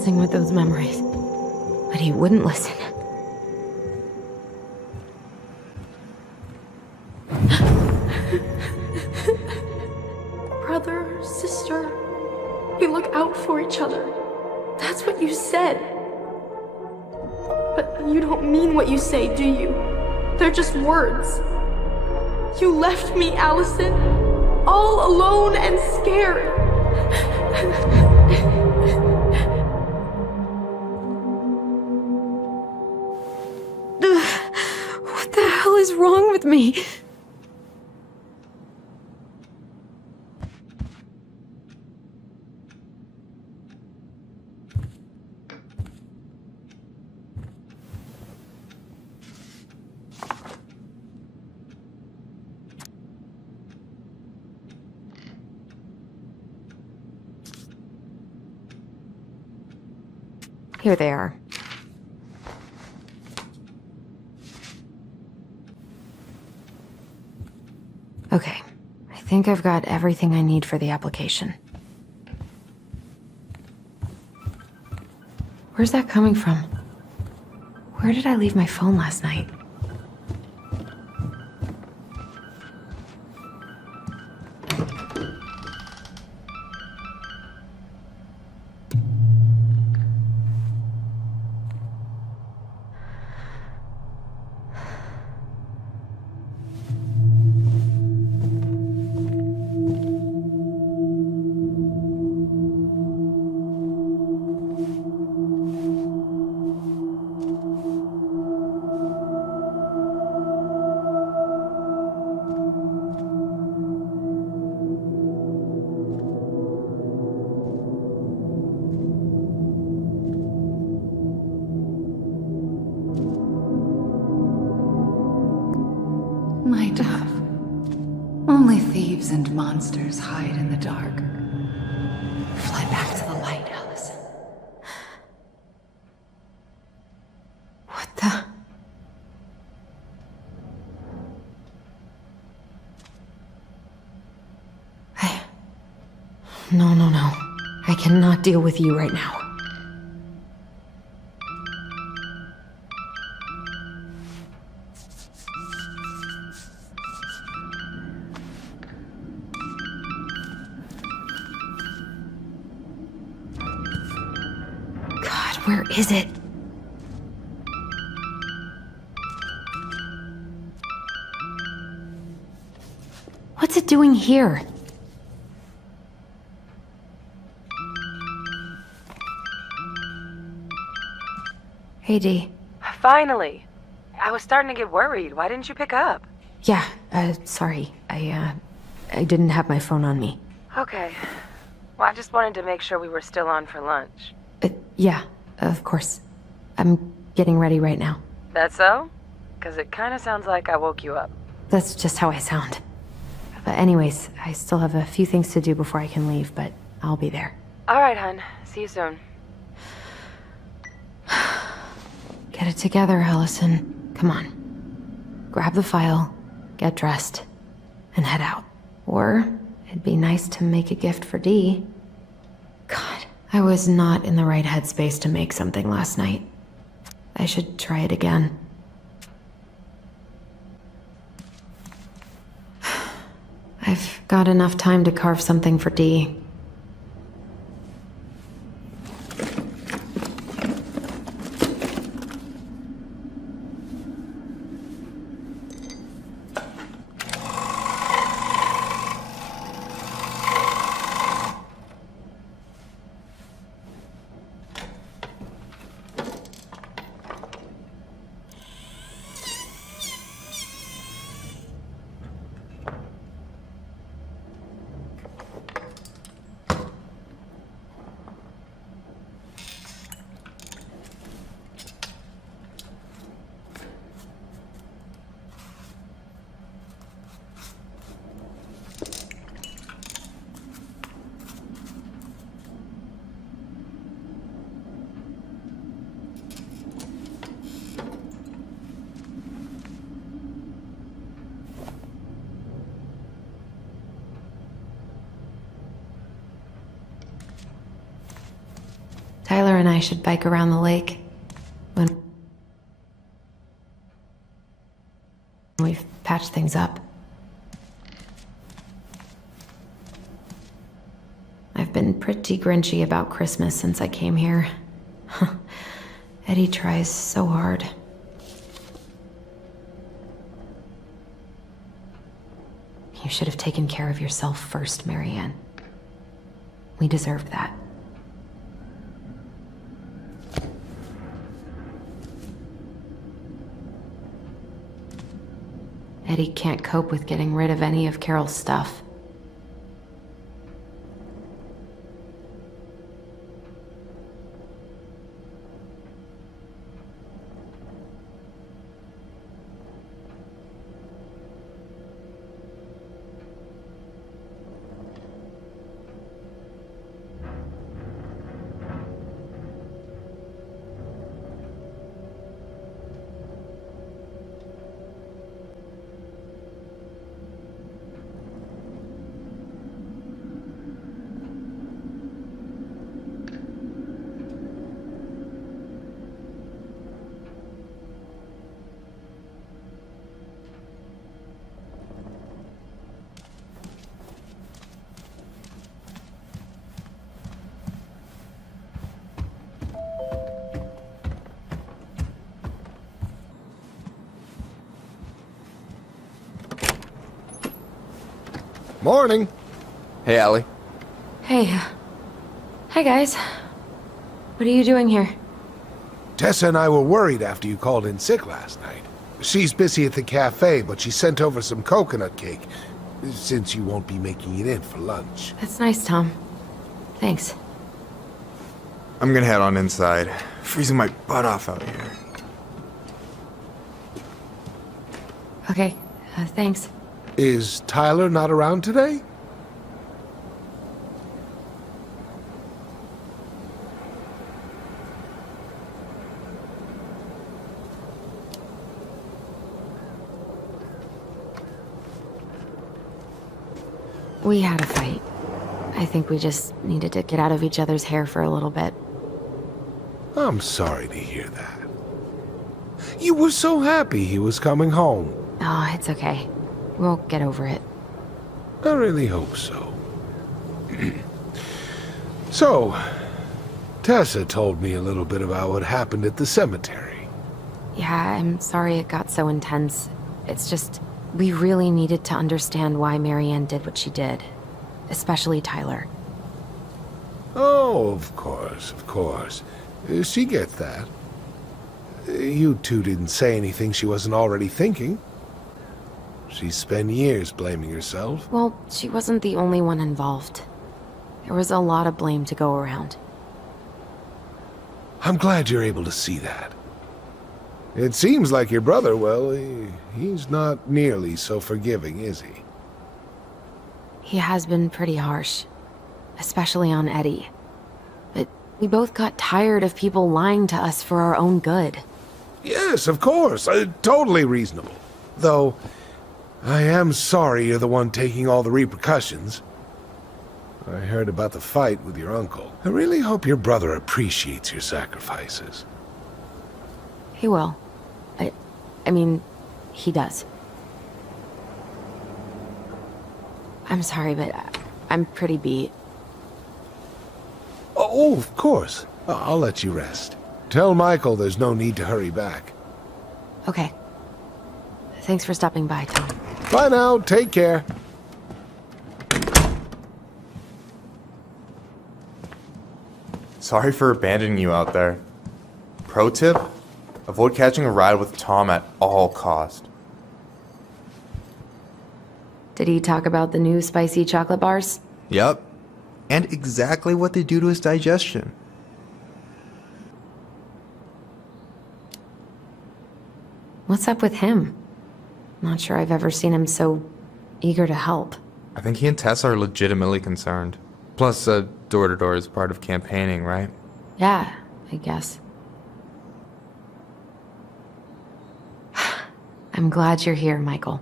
messing with those memories. But he wouldn't listen. Brother, sister, we look out for each other. That's what you said. But you don't mean what you say, do you? They're just words. You left me, Allison, all alone and scared. What the hell is wrong with me? Here they are. Okay, I think I've got everything I need for the application. Where's that coming from? Where did I leave my phone last night? My dove. Only thieves and monsters hide in the dark. Fly back to the light, Allison. What the? No. I cannot deal with you right now. Where is it? What's it doing here? Hey, Dee. Finally. I was starting to get worried. Why didn't you pick up? Yeah, sorry. I didn't have my phone on me. Okay. Well, I just wanted to make sure we were still on for lunch. Yeah, of course. I'm getting ready right now. That so? Because it kind of sounds like I woke you up. That's just how I sound. But anyways, I still have a few things to do before I can leave, but I'll be there. All right, hun. See you soon. Get it together, Allison. Come on. Grab the file, get dressed, and head out. Or it'd be nice to make a gift for Dee. God, I was not in the right headspace to make something last night. I should try it again. I've got enough time to carve something for Dee. and I should bike around the lake when we've patched things up. I've been pretty grinchy about Christmas since I came here. Eddie tries so hard. You should have taken care of yourself first, Marianne. We deserved that. Eddie can't cope with getting rid of any of Carol's stuff. Morning. Hey, Allie. Hey. Hi, guys. What are you doing here? Tessa and I were worried after you called in sick last night. She's busy at the cafe, but she sent over some coconut cake, since you won't be making it in for lunch. That's nice, Tom. Thanks. I'm gonna head on inside. Freezing my butt off out here. Okay, thanks. Is Tyler not around today? We had a fight. I think we just needed to get out of each other's hair for a little bit. I'm sorry to hear that. You were so happy he was coming home. Oh, it's okay. We'll get over it. I really hope so. So, Tessa told me a little bit about what happened at the cemetery. Yeah, I'm sorry it got so intense. It's just, we really needed to understand why Marianne did what she did. Especially Tyler. Oh, of course, of course. She gets that. You two didn't say anything she wasn't already thinking. She spent years blaming herself. Well, she wasn't the only one involved. There was a lot of blame to go around. I'm glad you're able to see that. It seems like your brother, well, he's not nearly so forgiving, is he? He has been pretty harsh. Especially on Eddie. But we both got tired of people lying to us for our own good. Yes, of course. Totally reasonable. Though, I am sorry you're the one taking all the repercussions. I heard about the fight with your uncle. I really hope your brother appreciates your sacrifices. He will. I mean, he does. I'm sorry, but I'm pretty beat. Oh, of course. I'll let you rest. Tell Michael there's no need to hurry back. Okay. Thanks for stopping by, Tom. Bye now. Take care. Sorry for abandoning you out there. Pro tip? Avoid catching a ride with Tom at all cost. Did he talk about the new spicy chocolate bars? Yep. And exactly what they do to his digestion. What's up with him? Not sure I've ever seen him so eager to help. I think he and Tess are legitimately concerned. Plus, door-to-door is part of campaigning, right? Yeah, I guess. I'm glad you're here, Michael.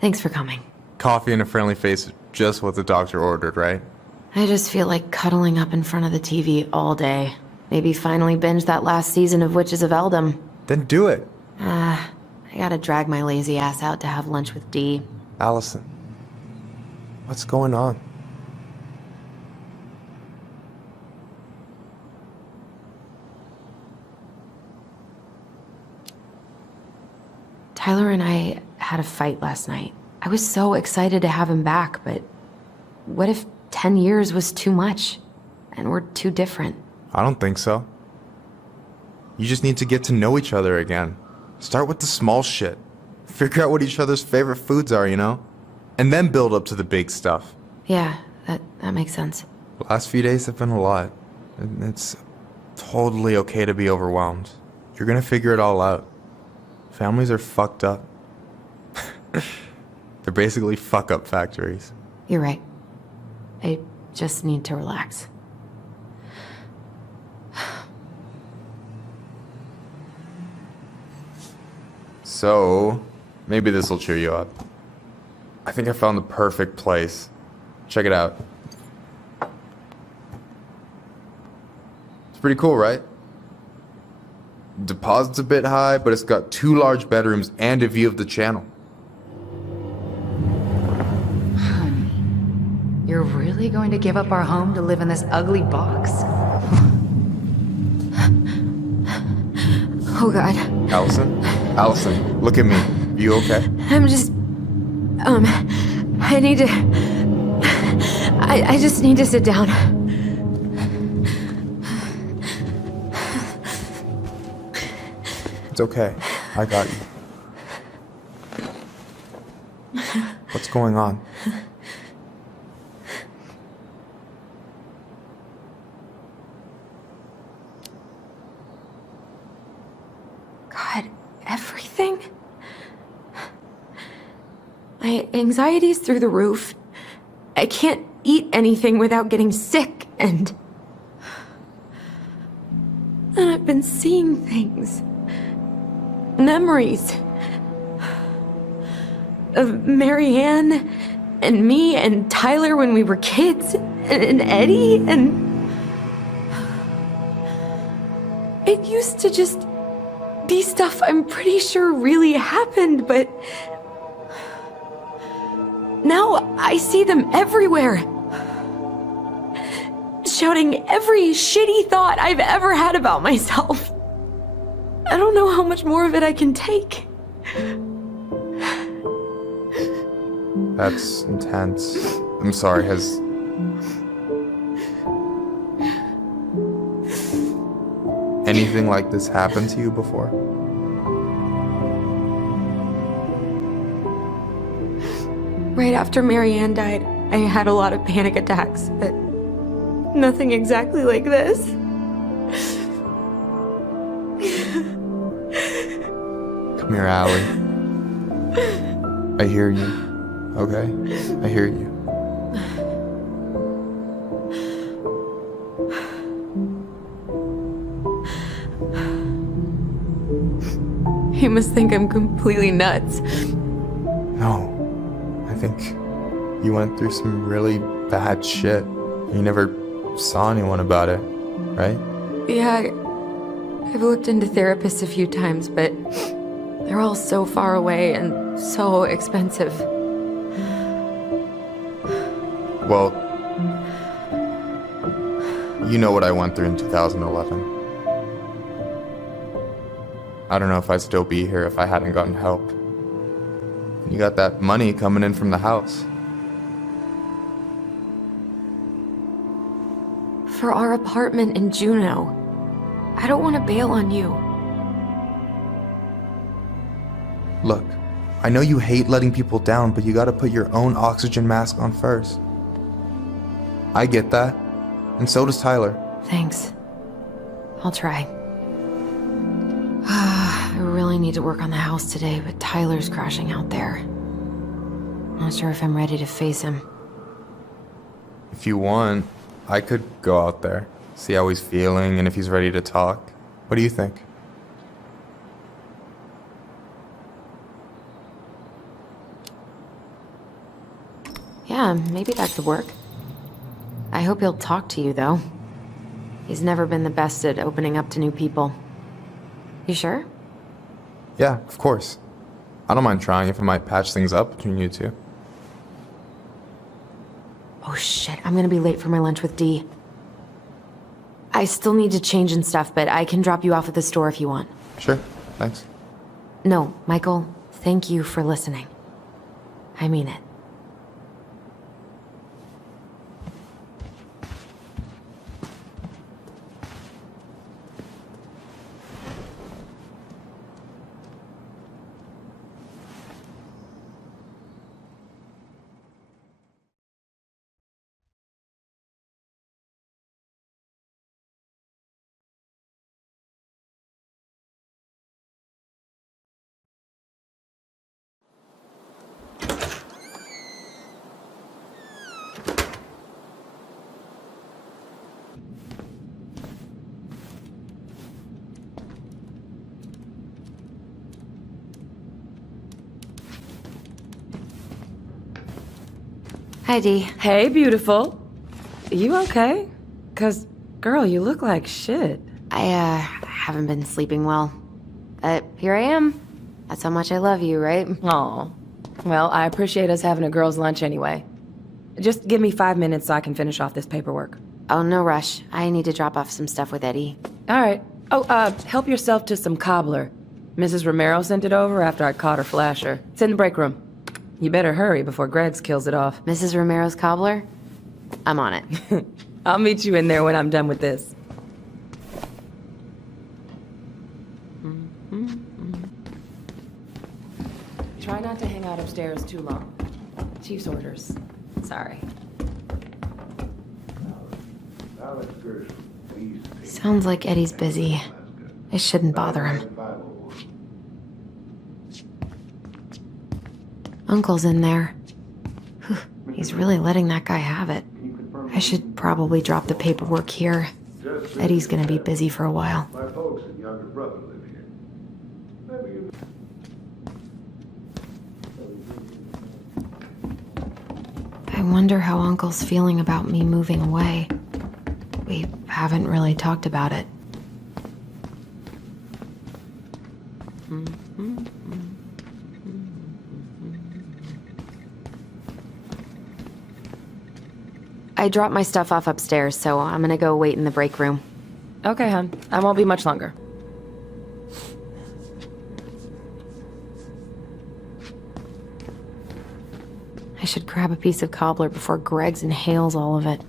Thanks for coming. Coffee and a friendly face is just what the doctor ordered, right? I just feel like cuddling up in front of the TV all day. Maybe finally binge that last season of Witches of Eldom. Then do it. I gotta drag my lazy ass out to have lunch with Dee. Allison, what's going on? Tyler and I had a fight last night. I was so excited to have him back, but what if 10 years was too much and we're too different? I don't think so. You just need to get to know each other again. Start with the small shit. Figure out what each other's favorite foods are, you know? And then build up to the big stuff. Yeah, that makes sense. The last few days have been a lot. And it's totally okay to be overwhelmed. You're gonna figure it all out. Families are fucked up. They're basically fuck-up factories. You're right. I just need to relax. So, maybe this will cheer you up. I think I found the perfect place. Check it out. It's pretty cool, right? Deposit's a bit high, but it's got 2 large bedrooms and a view of the channel. Honey, you're really going to give up our home to live in this ugly box? Oh God. Allison, look at me. You okay? I'm just... I need to... I just need to sit down. It's okay. I got you. What's going on? God, everything? My anxiety's through the roof. I can't eat anything without getting sick, and I've been seeing things. Memories of Marianne and me and Tyler when we were kids, and Eddie, and it used to just be stuff I'm pretty sure really happened, but now I see them everywhere, shouting every shitty thought I've ever had about myself. I don't know how much more of it I can take. That's intense. I'm sorry, has... anything like this happened to you before? Right after Marianne died, I had a lot of panic attacks, but nothing exactly like this. Come here, Allie. I hear you. Okay? I hear you. You must think I'm completely nuts. No. I think you went through some really bad shit. You never saw anyone about it, right? Yeah, I've looked into therapists a few times, but they're all so far away and so expensive. Well, you know what I went through in 2011. I don't know if I'd still be here if I hadn't gotten help. You got that money coming in from the house. For our apartment in Juneau. I don't want to bail on you. Look, I know you hate letting people down, but you gotta put your own oxygen mask on first. I get that, and so does Tyler. Thanks. I'll try. I really need to work on the house today, but Tyler's crashing out there. Not sure if I'm ready to face him. If you want, I could go out there, see how he's feeling, and if he's ready to talk. What do you think? Yeah, maybe that could work. I hope he'll talk to you, though. He's never been the best at opening up to new people. You sure? Yeah, of course. I don't mind trying if it might patch things up between you two. Oh shit, I'm gonna be late for my lunch with Dee. I still need to change and stuff, but I can drop you off at the store if you want. Sure, thanks. No, Michael, thank you for listening. I mean it. Hi, Dee. Hey, beautiful. You okay? 'Cause, girl, you look like shit. I, haven't been sleeping well. But here I am. That's how much I love you, right? Aw. Well, I appreciate us having a girl's lunch anyway. Just give me 5 minutes so I can finish off this paperwork. Oh, no rush. I need to drop off some stuff with Eddie. All right. Oh, help yourself to some cobbler. Mrs. Romero sent it over after I caught her flasher. It's in the break room. You better hurry before Greggs kills it off. Mrs. Romero's cobbler? I'm on it. I'll meet you in there when I'm done with this. Try not to hang out upstairs too long. Chief's orders. Sorry. Sounds like Eddie's busy. I shouldn't bother him. Uncle's in there. Whew, he's really letting that guy have it. I should probably drop the paperwork here. Eddie's gonna be busy for a while. My folks and younger brother live here. I wonder how Uncle's feeling about me moving away. We haven't really talked about it. I dropped my stuff off upstairs, so I'm gonna go wait in the break room. Okay, hon. I won't be much longer. I should grab a piece of cobbler before Greggs inhales all of it.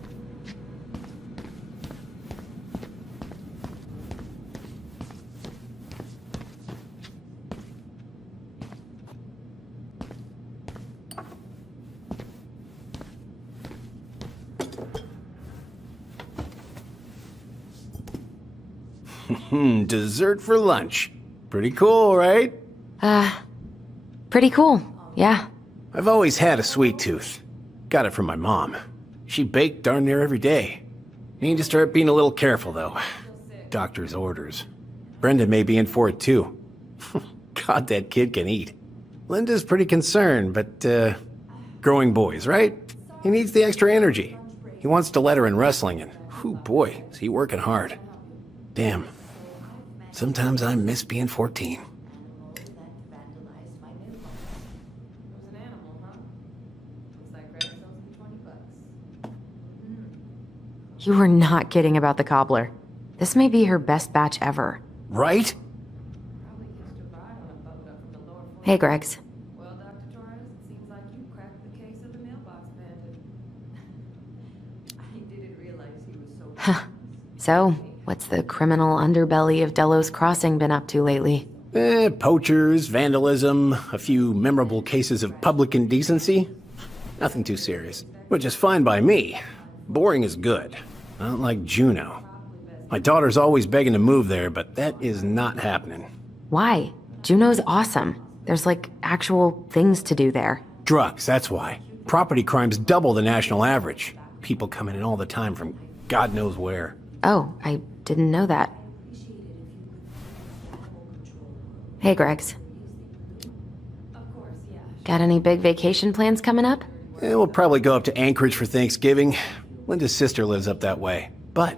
Dessert for lunch. Pretty cool, right? Pretty cool, yeah. I've always had a sweet tooth. Got it from my mom. She baked darn near every day. Need to start being a little careful, though. Doctor's orders. Brenda may be in for it, too. God, that kid can eat. Linda's pretty concerned, but, growing boys, right? He needs the extra energy. He wants to let her in wrestling, and, whew, boy, is he working hard. Damn. Sometimes I miss being 14. You were not kidding about the cobbler. This may be her best batch ever. Right? Hey, Greggs. Well, Dr. Torres, it seems like you cracked the case of the mailbox bandit. I didn't realize he was so... Huh. So, what's the criminal underbelly of Delos Crossing been up to lately? Poachers, vandalism, a few memorable cases of public indecency. Nothing too serious. Which is fine by me. Boring is good. Not like Juneau. My daughter's always begging to move there, but that is not happening. Why? Juneau's awesome. There's like actual things to do there. Drugs, that's why. Property crime's double the national average. People coming in all the time from God knows where. Oh, I didn't know that. Hey, Greggs. Got any big vacation plans coming up? We'll probably go up to Anchorage for Thanksgiving. Linda's sister lives up that way. But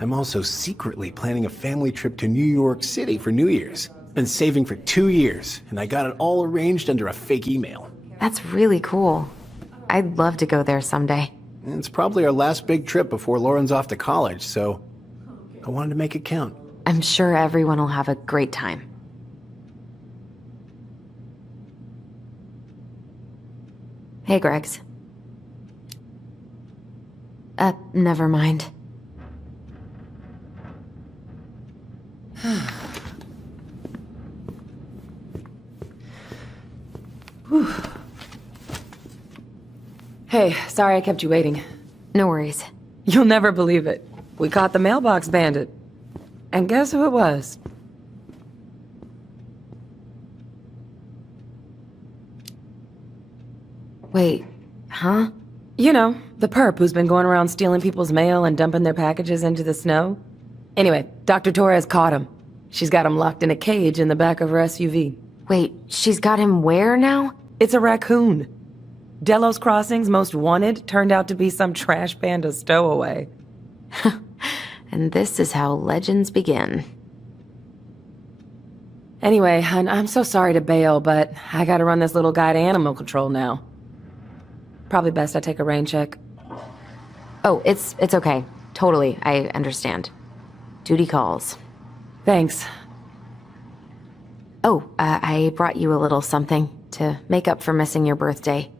I'm also secretly planning a family trip to New York City for New Year's. Been saving for 2 years, and I got it all arranged under a fake email. That's really cool. I'd love to go there someday. It's probably our last big trip before Lauren's off to college, so I wanted to make it count. I'm sure everyone will have a great time. Hey, Gregs. Never mind. Hey, sorry I kept you waiting. No worries. You'll never believe it. We caught the mailbox bandit. And guess who it was? Wait, huh? You know, the perp who's been going around stealing people's mail and dumping their packages into the snow. Anyway, Dr. Torres caught him. She's got him locked in a cage in the back of her SUV. Wait, she's got him where now? It's a raccoon. Delos Crossing's most wanted turned out to be some trash panda stowaway. And this is how legends begin. Anyway, hun, I'm so sorry to bail, but I gotta run this little guy to animal control now. Probably best I take a rain check. Oh, it's okay. Totally, I understand. Duty calls. Thanks. Oh, I brought you a little something to make up for missing your birthday.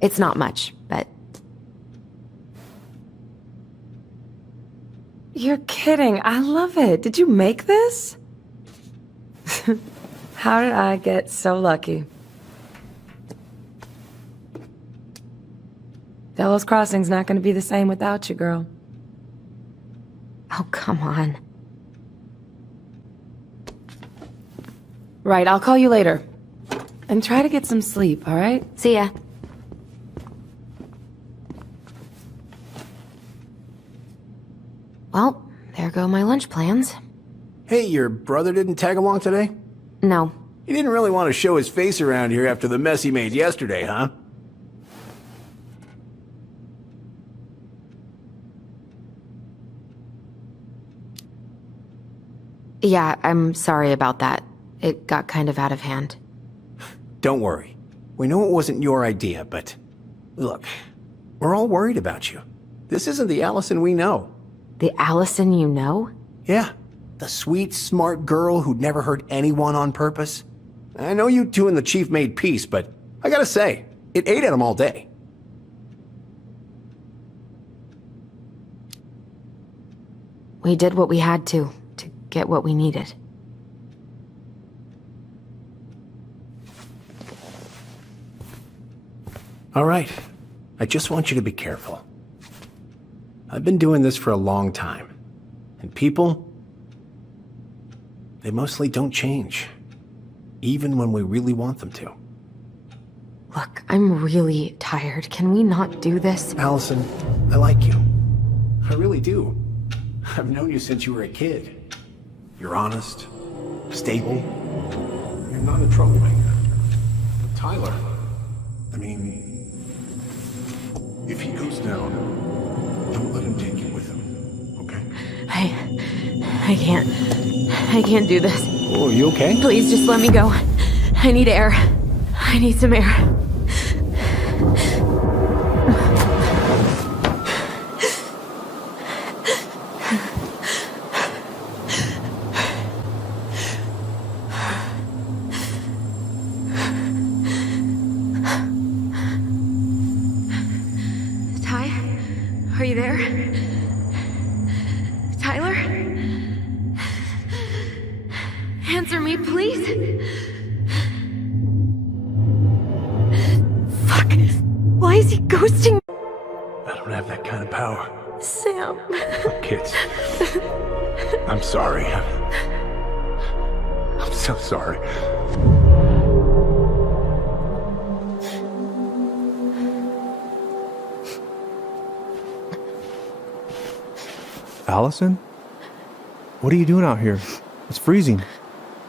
It's not much, but... You're kidding. I love it. Did you make this? How did I get so lucky? Delos Crossing's not going to be the same without you, girl. Oh, come on. Right, I'll call you later. And try to get some sleep, all right? See ya. Well, there go my lunch plans. Hey, your brother didn't tag along today? No. He didn't really want to show his face around here after the mess he made yesterday, huh? Yeah, I'm sorry about that. It got kind of out of hand. Don't worry. We know it wasn't your idea, but... Look, we're all worried about you. This isn't the Allison we know. The Allison you know? Yeah. The sweet, smart girl who'd never hurt anyone on purpose. I know you two and the chief made peace, but I gotta say, it ate at him all day. We did what we had to get what we needed. All right. I just want you to be careful. I've been doing this for a long time. And people, they mostly don't change. Even when we really want them to. Look, I'm really tired. Can we not do this? Allison, I like you. I really do. I've known you since you were a kid. You're honest, stable. You're not a troublemaker. Tyler, I mean, if he goes down, don't let him take you with him, okay? I can't do this. Oh, are you okay? Please just let me go. I need air. I need some air. Are you there? Tyler? Answer me, please. Fuck. Why is he ghosting? I don't have that kind of power. Sam. Look, kids. I'm sorry. I'm so sorry. Allison? What are you doing out here? It's freezing.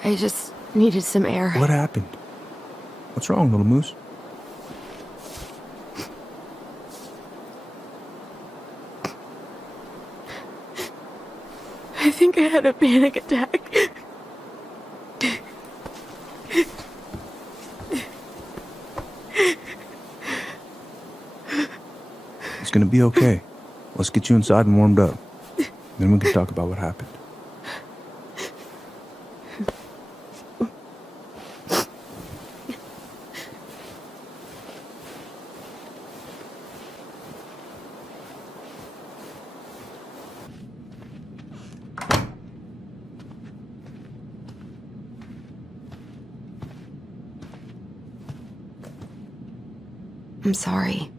I just needed some air. What happened? What's wrong, little moose? think I had a panic attack. It's gonna be okay. Let's get you inside and warmed up. Then we can talk about what happened. I'm sorry.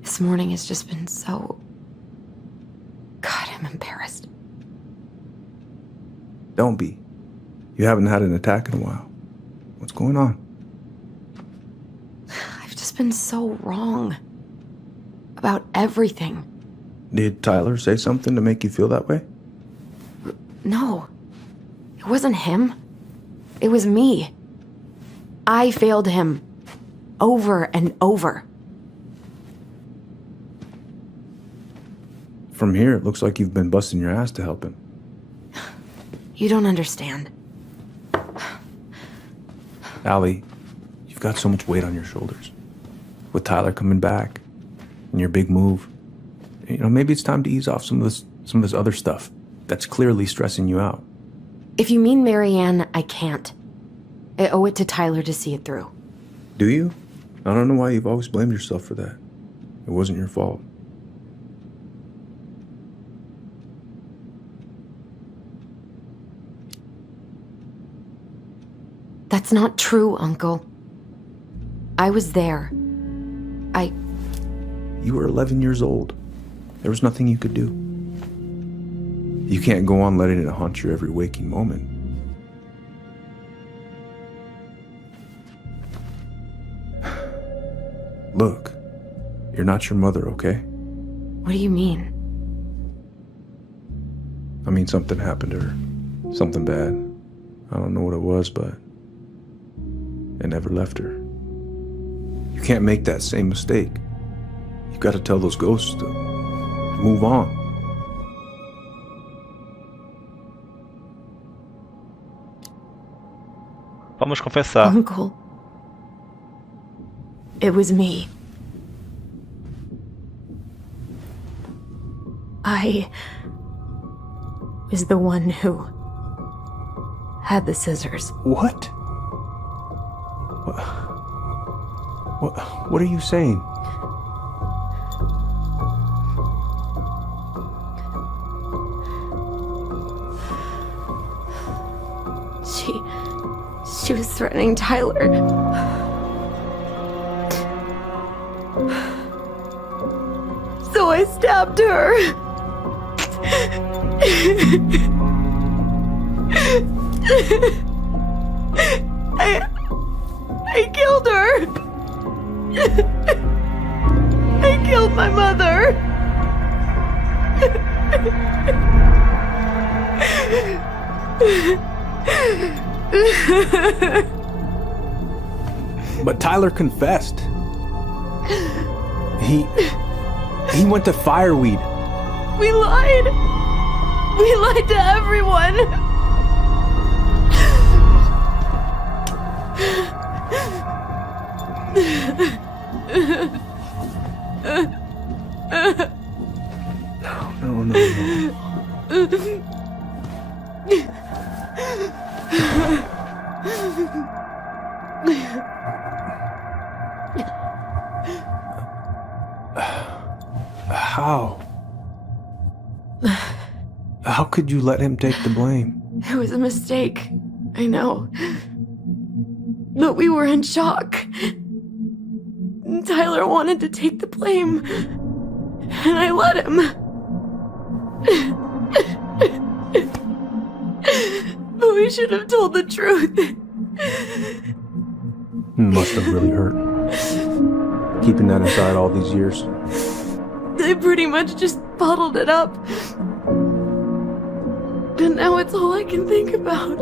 This morning has just been so... God, I'm embarrassed. Don't be. You haven't had an attack in a while. What's going on? I've just been so wrong. About everything. Did Tyler say something to make you feel that way? No. It wasn't him. It was me. I failed him. Over and over. From here, it looks like you've been busting your ass to help him. You don't understand. Allie, you've got so much weight on your shoulders. With Tyler coming back, and your big move, you know, maybe it's time to ease off some of this other stuff that's clearly stressing you out. If you mean Marianne, I can't. I owe it to Tyler to see it through. Do you? I don't know why you've always blamed yourself for that. It wasn't your fault. That's not true, Uncle. I was there. You were 11 years old. There was nothing you could do. You can't go on letting it haunt your every waking moment. Look, you're not your mother, okay? What do you mean? I mean, something happened to her. Something bad. I don't know what it was, but it never left her. You can't make that same mistake. You've got to tell those ghosts to move on. Vamos confessar. Uncle. It was me. I was the one who had the scissors. What? What are you saying? She was threatening Tyler. So I stabbed her. I killed her. I killed my mother. But Tyler confessed. He went to Fireweed. We lied. We lied to everyone. No. How could you let him take the blame? It was a mistake. I know. But we were in shock. Tyler wanted to take the blame. And I let him. But we should have told the truth. Must have really hurt. Keeping that inside all these years. I pretty much just bottled it up. But now it's all I can think about.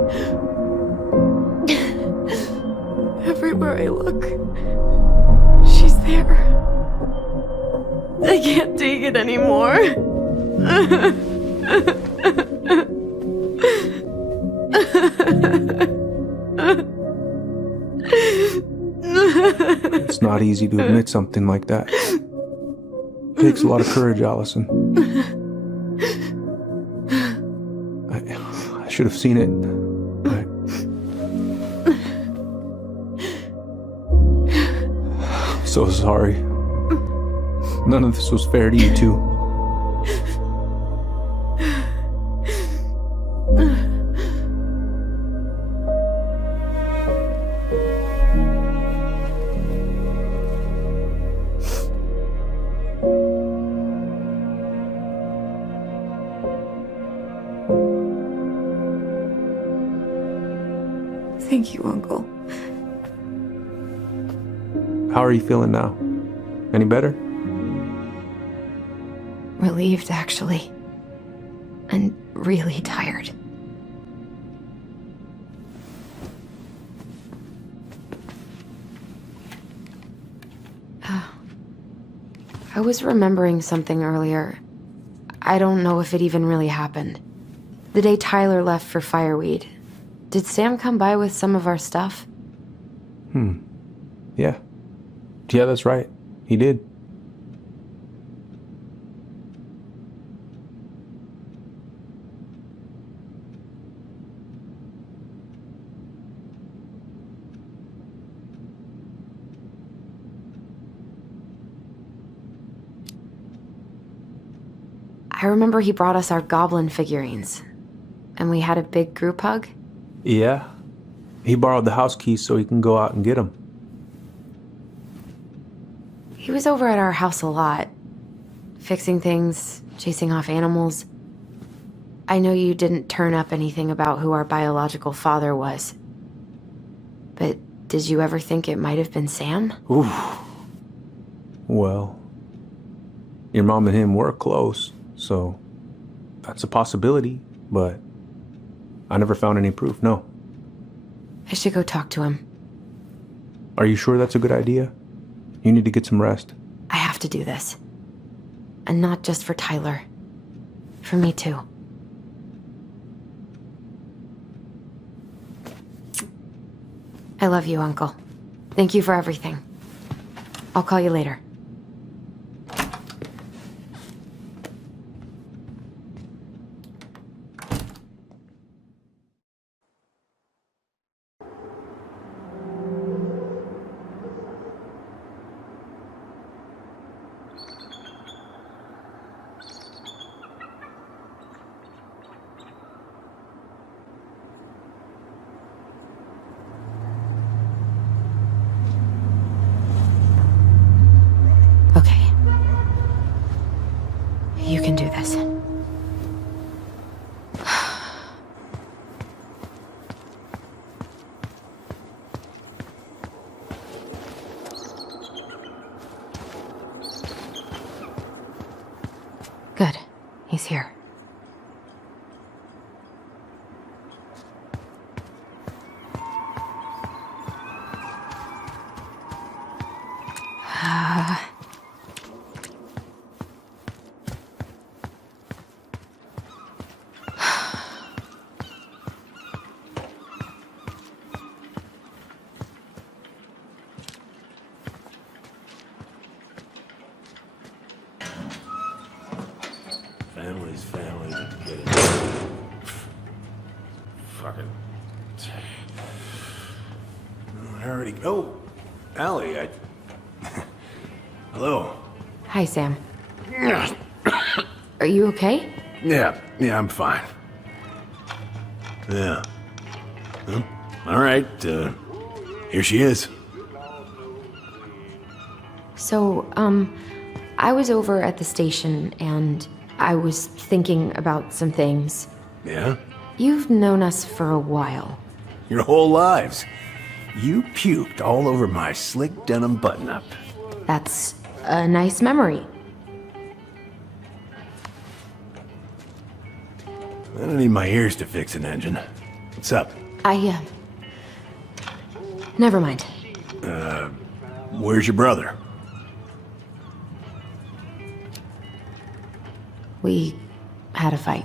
Everywhere I look, she's there. I can't take it anymore. It's not easy to admit something like that. It takes a lot of courage, Allison. I should have seen it. I'm so sorry. None of this was fair to you two. Thank you, Uncle. How are you feeling now? Any better? Relieved, actually. And really tired. I was remembering something earlier. I don't know if it even really happened. The day Tyler left for fireweed, did Sam come by with some of our stuff? Yeah. Yeah, that's right. He did. I remember he brought us our goblin figurines. And we had a big group hug. Yeah. He borrowed the house keys so he can go out and get them. He was over at our house a lot. Fixing things, chasing off animals. I know you didn't turn up anything about who our biological father was. But did you ever think it might have been Sam? Oof. Well, your mom and him were close, so that's a possibility, but I never found any proof, no. I should go talk to him. Are you sure that's a good idea? You need to get some rest. I have to do this. And not just for Tyler. For me too. I love you, Uncle. Thank you for everything. I'll call you later. Okay. You can do this. Good. He's here. Family's family. Fucking. I already. Oh, Allie, Hello. Hi, Sam. Are you okay? Yeah, I'm fine. Yeah. Well, all right, here she is. So, I was over at the station and I was thinking about some things. Yeah? You've known us for a while. Your whole lives. You puked all over my slick denim button-up. That's a nice memory. I don't need my ears to fix an engine. What's up? Never mind. Where's your brother? We had a fight.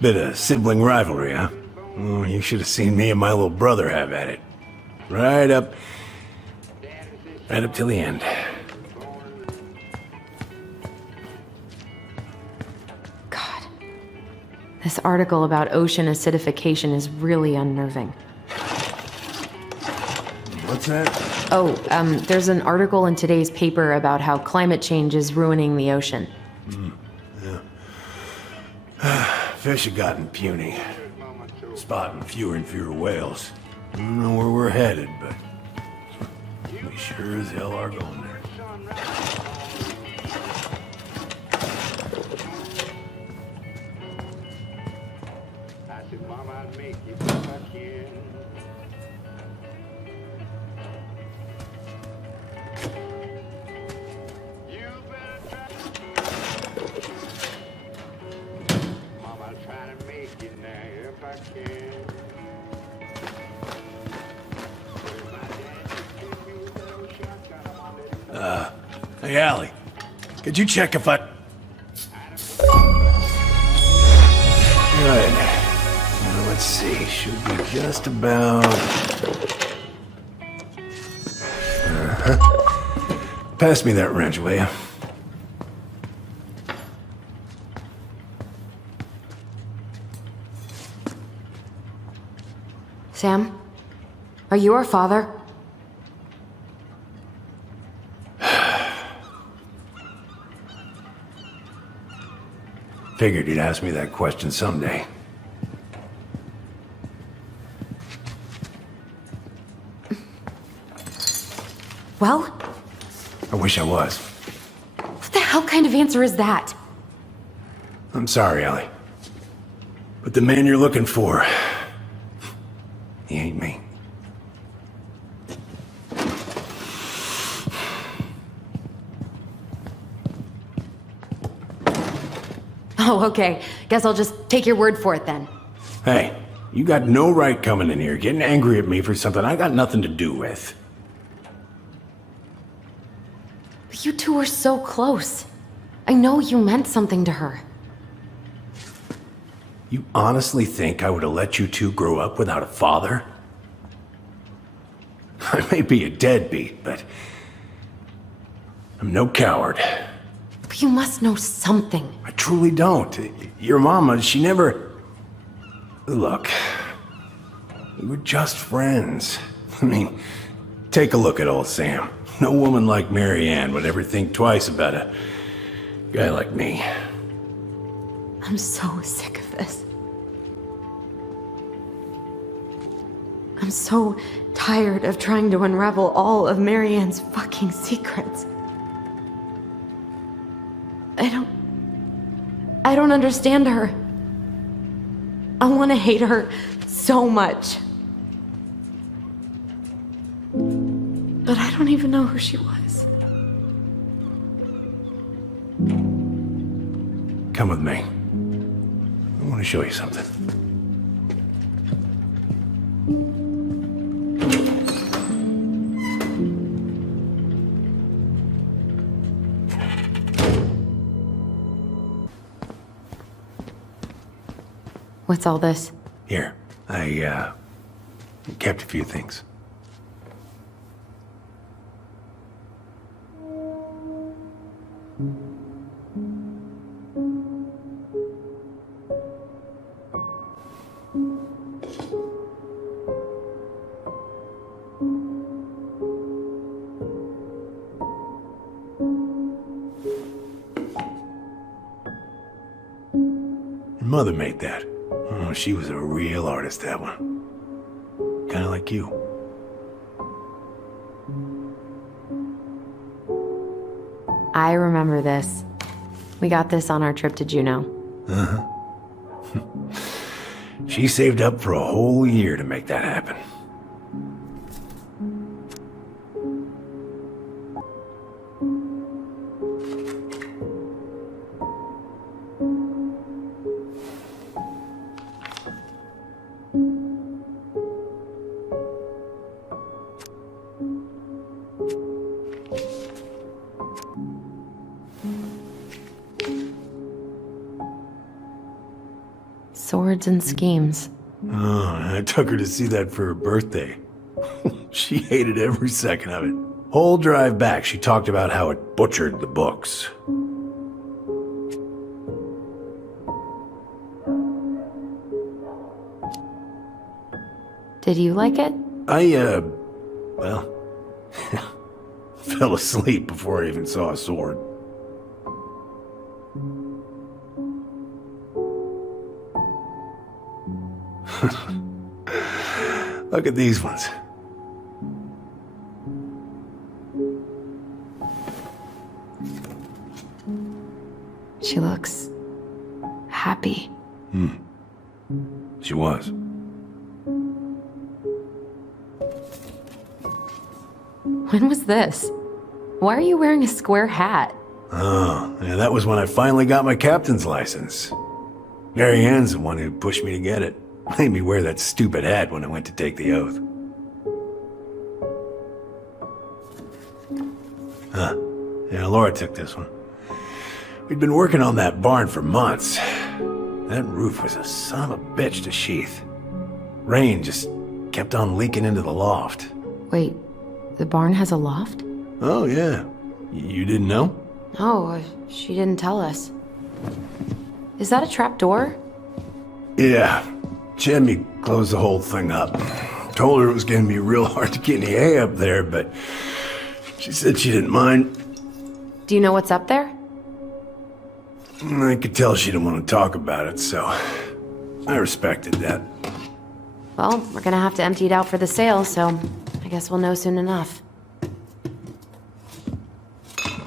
Bit of sibling rivalry, huh? Oh, you should have seen me and my little brother have at it. Right up till the end. God. This article about ocean acidification is really unnerving. What's that? Oh, there's an article in today's paper about how climate change is ruining the ocean. Yeah. Fish have gotten puny. Spotting fewer and fewer whales. I don't know where we're headed, but we sure as hell are going there. Hey, Allie, could you check if I... Good. Now, let's see, should be just about... Pass me that wrench, will you? Sam? Are you our father? Figured you'd ask me that question someday. Well? I wish I was. What the hell kind of answer is that? I'm sorry, Allie. But the man you're looking for, he ain't me. Oh, okay. Guess I'll just take your word for it then. Hey, you got no right coming in here getting angry at me for something I got nothing to do with. But you two were so close. I know you meant something to her. You honestly think I would have let you two grow up without a father? I may be a deadbeat, but I'm no coward. But you must know something. I truly don't. Your mama, she never... Look, we were just friends. I mean, take a look at old Sam. No woman like Mary Ann would ever think twice about a guy like me. I'm so sick of this. I'm so tired of trying to unravel all of Mary Ann's fucking secrets. I don't understand her. I want to hate her so much. But I don't even know who she was. Come with me. I want to show you something. What's all this? Here, I kept a few things. Your mother made that. Oh, she was a real artist, that one. Kind of like you. I remember this. We got this on our trip to Juneau. Uh-huh. She saved up for a whole year to make that happen. words and schemes. Oh, I took her to see that for her birthday. She hated every second of it. Whole drive back, she talked about how it butchered the books. Did you like it? Well, fell asleep before I even saw a sword. Look at these ones. She looks happy. She was. When was this? Why are you wearing a square hat? Oh, yeah, that was when I finally got my captain's license. Mary Ann's the one who pushed me to get it. Made me wear that stupid hat when I went to take the oath. Huh. Yeah, Laura took this one. We'd been working on that barn for months. That roof was a son of a bitch to sheath. Rain just kept on leaking into the loft. Wait, the barn has a loft? Oh, yeah. You didn't know? No, she didn't tell us. Is that a trap door? Yeah. She had me close the whole thing up. Told her it was going to be real hard to get any hay up there, but she said she didn't mind. Do you know what's up there? I could tell she didn't want to talk about it, so I respected that. Well, we're gonna have to empty it out for the sale, so I guess we'll know soon enough.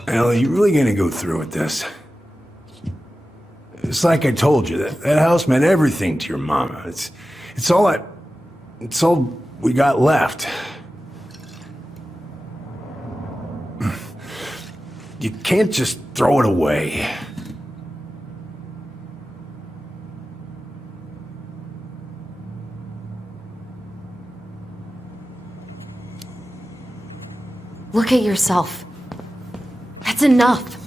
Al, you really gonna go through with this? It's like I told you, that house meant everything to your mama. It's all we got left. You can't just throw it away. Look at yourself. That's enough.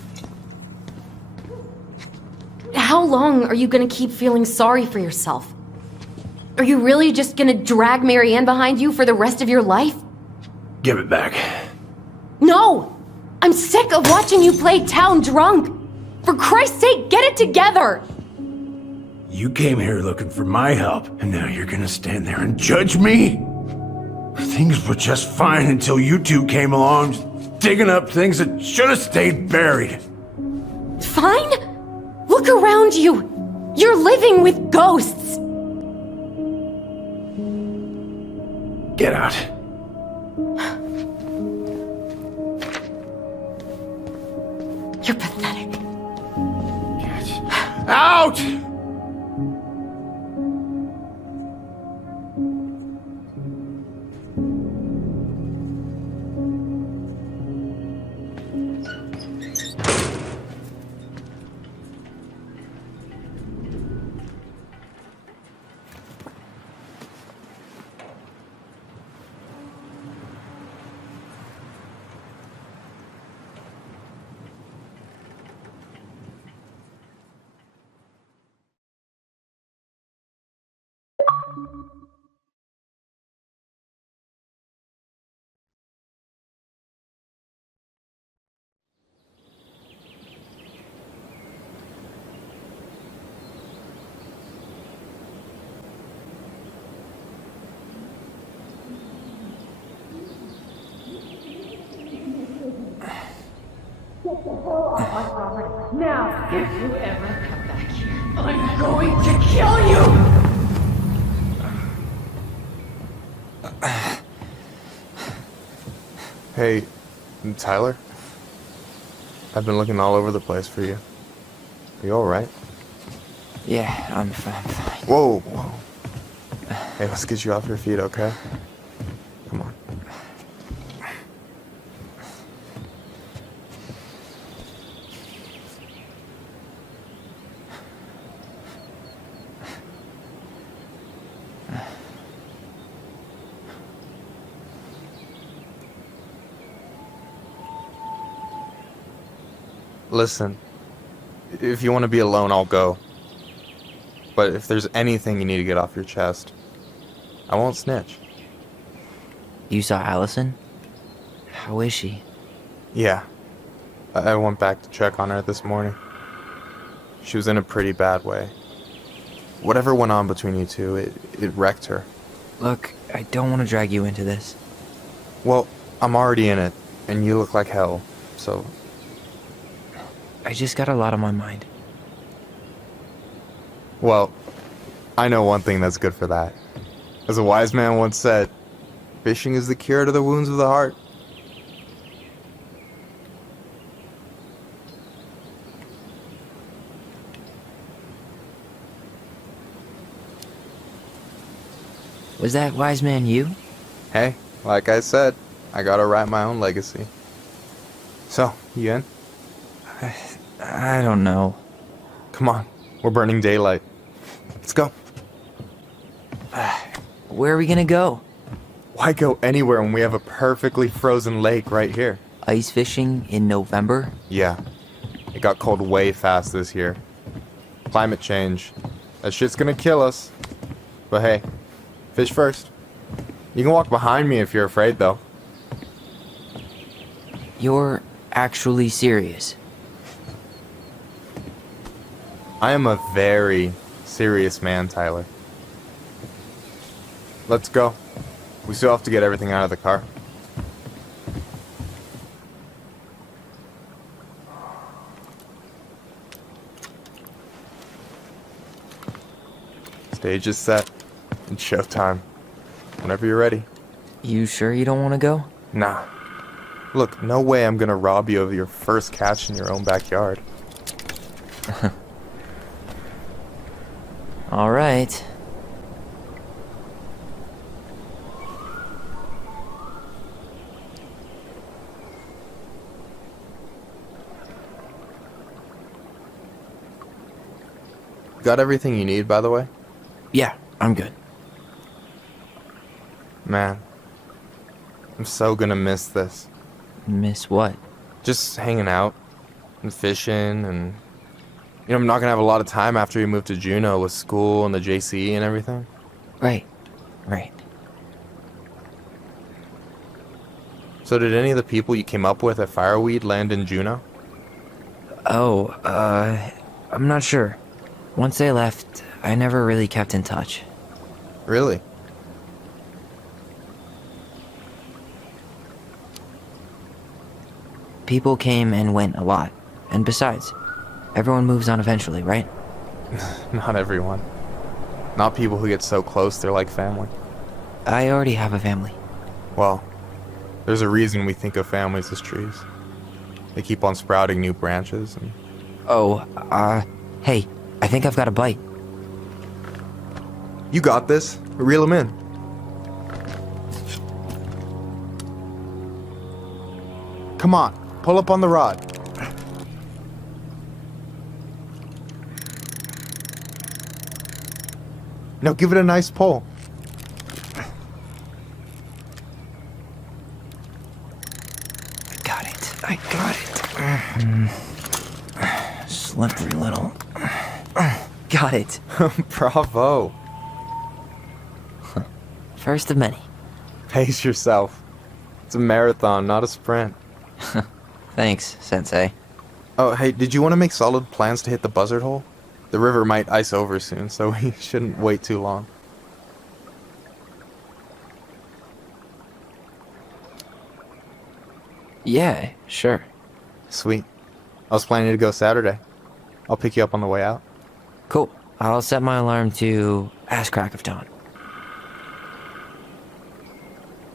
How long are you gonna keep feeling sorry for yourself? Are you really just gonna drag Mary Ann behind you for the rest of your life? Give it back. No! I'm sick of watching you play town drunk! For Christ's sake, get it together! You came here looking for my help, and now you're gonna stand there and judge me? Things were just fine until you two came along, digging up things that should have stayed buried. Fine? Look around you! You're living with ghosts! Get out. You're pathetic. Get out! Get the hell off my property. Now, if you ever come back here, I'm going to kill you! Hey, Tyler? I've been looking all over the place for you. Are you alright? Yeah, I'm fine. Whoa, whoa. Hey, let's get you off your feet, okay? Come on. Listen, if you want to be alone, I'll go. But if there's anything you need to get off your chest, I won't snitch. You saw Allison? How is she? Yeah. I went back to check on her this morning. She was in a pretty bad way. Whatever went on between you two, it wrecked her. Look, I don't want to drag you into this. Well, I'm already in it, and you look like hell, so... I just got a lot on my mind. Well, I know one thing that's good for that. As a wise man once said, fishing is the cure to the wounds of the heart. Was that wise man you? Hey, like I said, I gotta write my own legacy. So, you in? I don't know. Come on, we're burning daylight. Let's go. Where are we gonna go? Why go anywhere when we have a perfectly frozen lake right here? Ice fishing in November? Yeah. It got cold way fast this year. Climate change. That shit's gonna kill us. But hey, fish first. You can walk behind me if you're afraid, though. You're actually serious? I am a very serious man, Tyler. Let's go. We still have to get everything out of the car. Stage is set. It's showtime. Whenever you're ready. You sure you don't want to go? Nah. Look, no way I'm gonna rob you of your first catch in your own backyard. All right. Got everything you need, by the way? Yeah, I'm good. Man, I'm so gonna miss this. Miss what? Just hanging out and fishing and... You know, I'm not gonna have a lot of time after we move to Juneau with school and the JCE and everything. Right. So did any of the people you came up with at Fireweed land in Juneau? Oh, I'm not sure. Once they left, I never really kept in touch. Really? People came and went a lot. And besides, everyone moves on eventually, right? Not everyone. Not people who get so close they're like family. I already have a family. Well, there's a reason we think of families as trees. They keep on sprouting new branches and... Hey, I think I've got a bite. You got this. Reel him in. Come on, pull up on the rod. Now give it a nice pull. I got it. Slippery little. Got it. Bravo. First of many. Pace yourself. It's a marathon, not a sprint. Thanks, Sensei. Oh, hey, did you want to make solid plans to hit the buzzard hole? The river might ice over soon, so we shouldn't wait too long. Yeah, sure. Sweet. I was planning to go Saturday. I'll pick you up on the way out. Cool. I'll set my alarm to ass crack of dawn.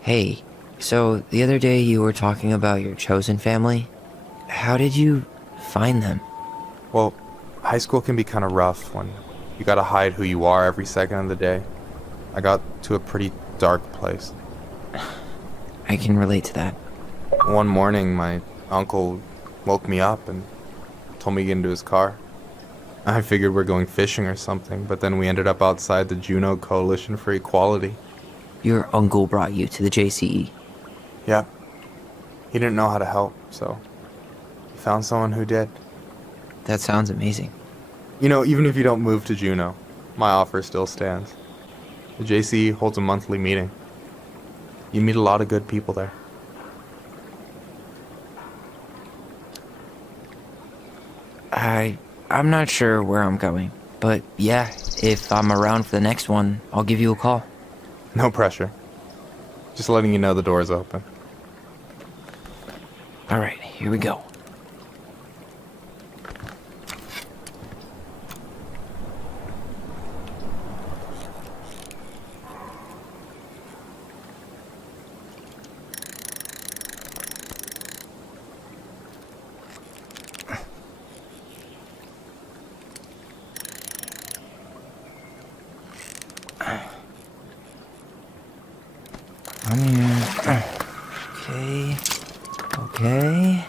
Hey, so the other day you were talking about your chosen family. How did you find them? Well, high school can be kind of rough when you gotta hide who you are every second of the day. I got to a pretty dark place. I can relate to that. One morning, my uncle woke me up and told me to get into his car. I figured we're going fishing or something, but then we ended up outside the Juneau Coalition for Equality. Your uncle brought you to the JCE? Yeah. He didn't know how to help, so he found someone who did. That sounds amazing. You know, even if you don't move to Juneau, my offer still stands. The JC holds a monthly meeting. You meet a lot of good people there. I'm not sure where I'm going, but yeah, if I'm around for the next one, I'll give you a call. No pressure. Just letting you know the door is open. Alright, here we go. Okay.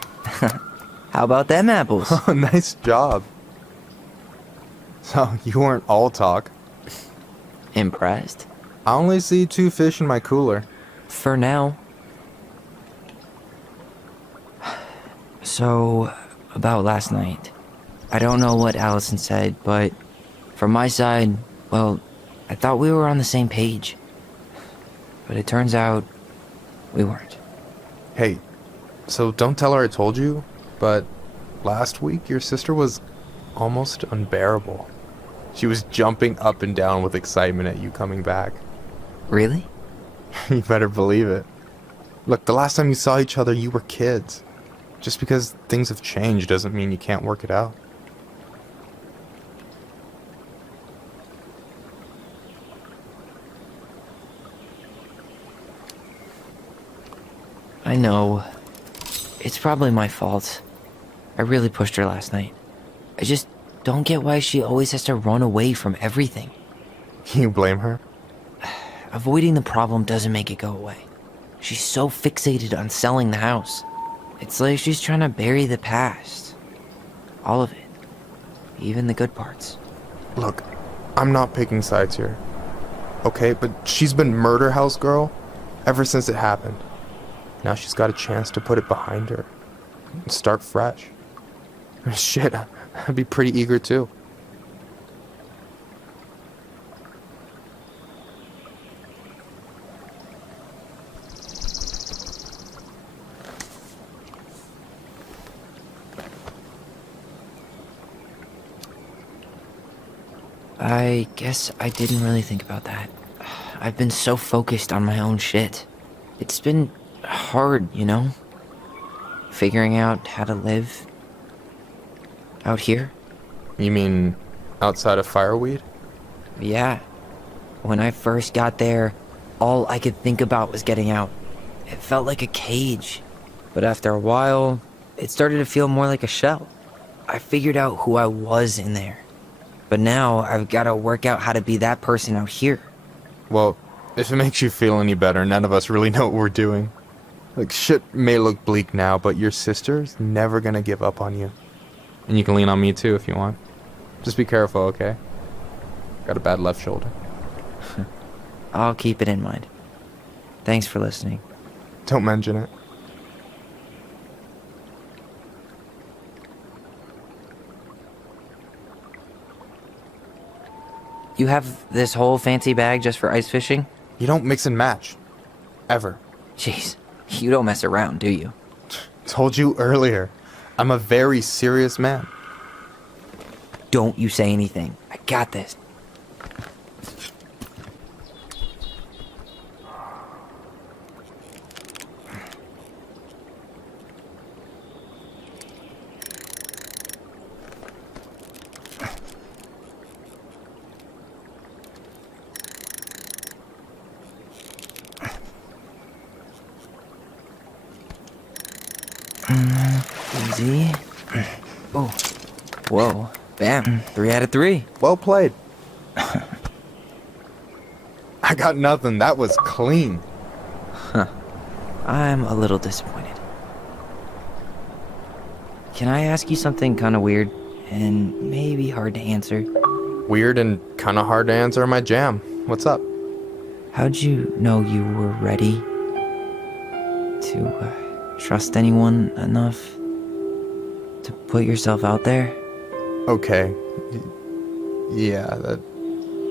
How about them apples? Oh, nice job. So, you weren't all talk. Impressed? I only see 2 fish in my cooler. For now. So, about last night. I don't know what Allison said, but from my side, well, I thought we were on the same page. But it turns out we weren't. Hey, so don't tell her I told you, but last week your sister was almost unbearable. She was jumping up and down with excitement at you coming back. Really? You better believe it. Look, the last time you saw each other, you were kids. Just because things have changed doesn't mean you can't work it out. I know. It's probably my fault. I really pushed her last night. I just don't get why she always has to run away from everything. You blame her? Avoiding the problem doesn't make it go away. She's so fixated on selling the house. It's like she's trying to bury the past. All of it. Even the good parts. Look, I'm not picking sides here. Okay, but she's been murder house girl ever since it happened. Now she's got a chance to put it behind her and start fresh. Shit, I'd be pretty eager too. I guess I didn't really think about that. I've been so focused on my own shit. It's been hard, you know? Figuring out how to live out here. You mean outside of Fireweed? Yeah. When I first got there, all I could think about was getting out. It felt like a cage. But after a while, it started to feel more like a shell. I figured out who I was in there. But now I've got to work out how to be that person out here. Well, if it makes you feel any better, none of us really know what we're doing. Like, shit may look bleak now, but your sister's never gonna give up on you. And you can lean on me too if you want. Just be careful, okay? Got a bad left shoulder. I'll keep it in mind. Thanks for listening. Don't mention it. You have this whole fancy bag just for ice fishing? You don't mix and match. Ever. Jeez, you don't mess around, do you? Told you earlier. I'm a very serious man. Don't you say anything. I got this. Easy. Oh. Whoa. Bam. 3 out of 3. Well played. I got nothing. That was clean. Huh. I'm a little disappointed. Can I ask you something kind of weird and maybe hard to answer? Weird and kind of hard to answer my jam. What's up? How'd you know you were ready to trust anyone enough to put yourself out there? Okay. Yeah, that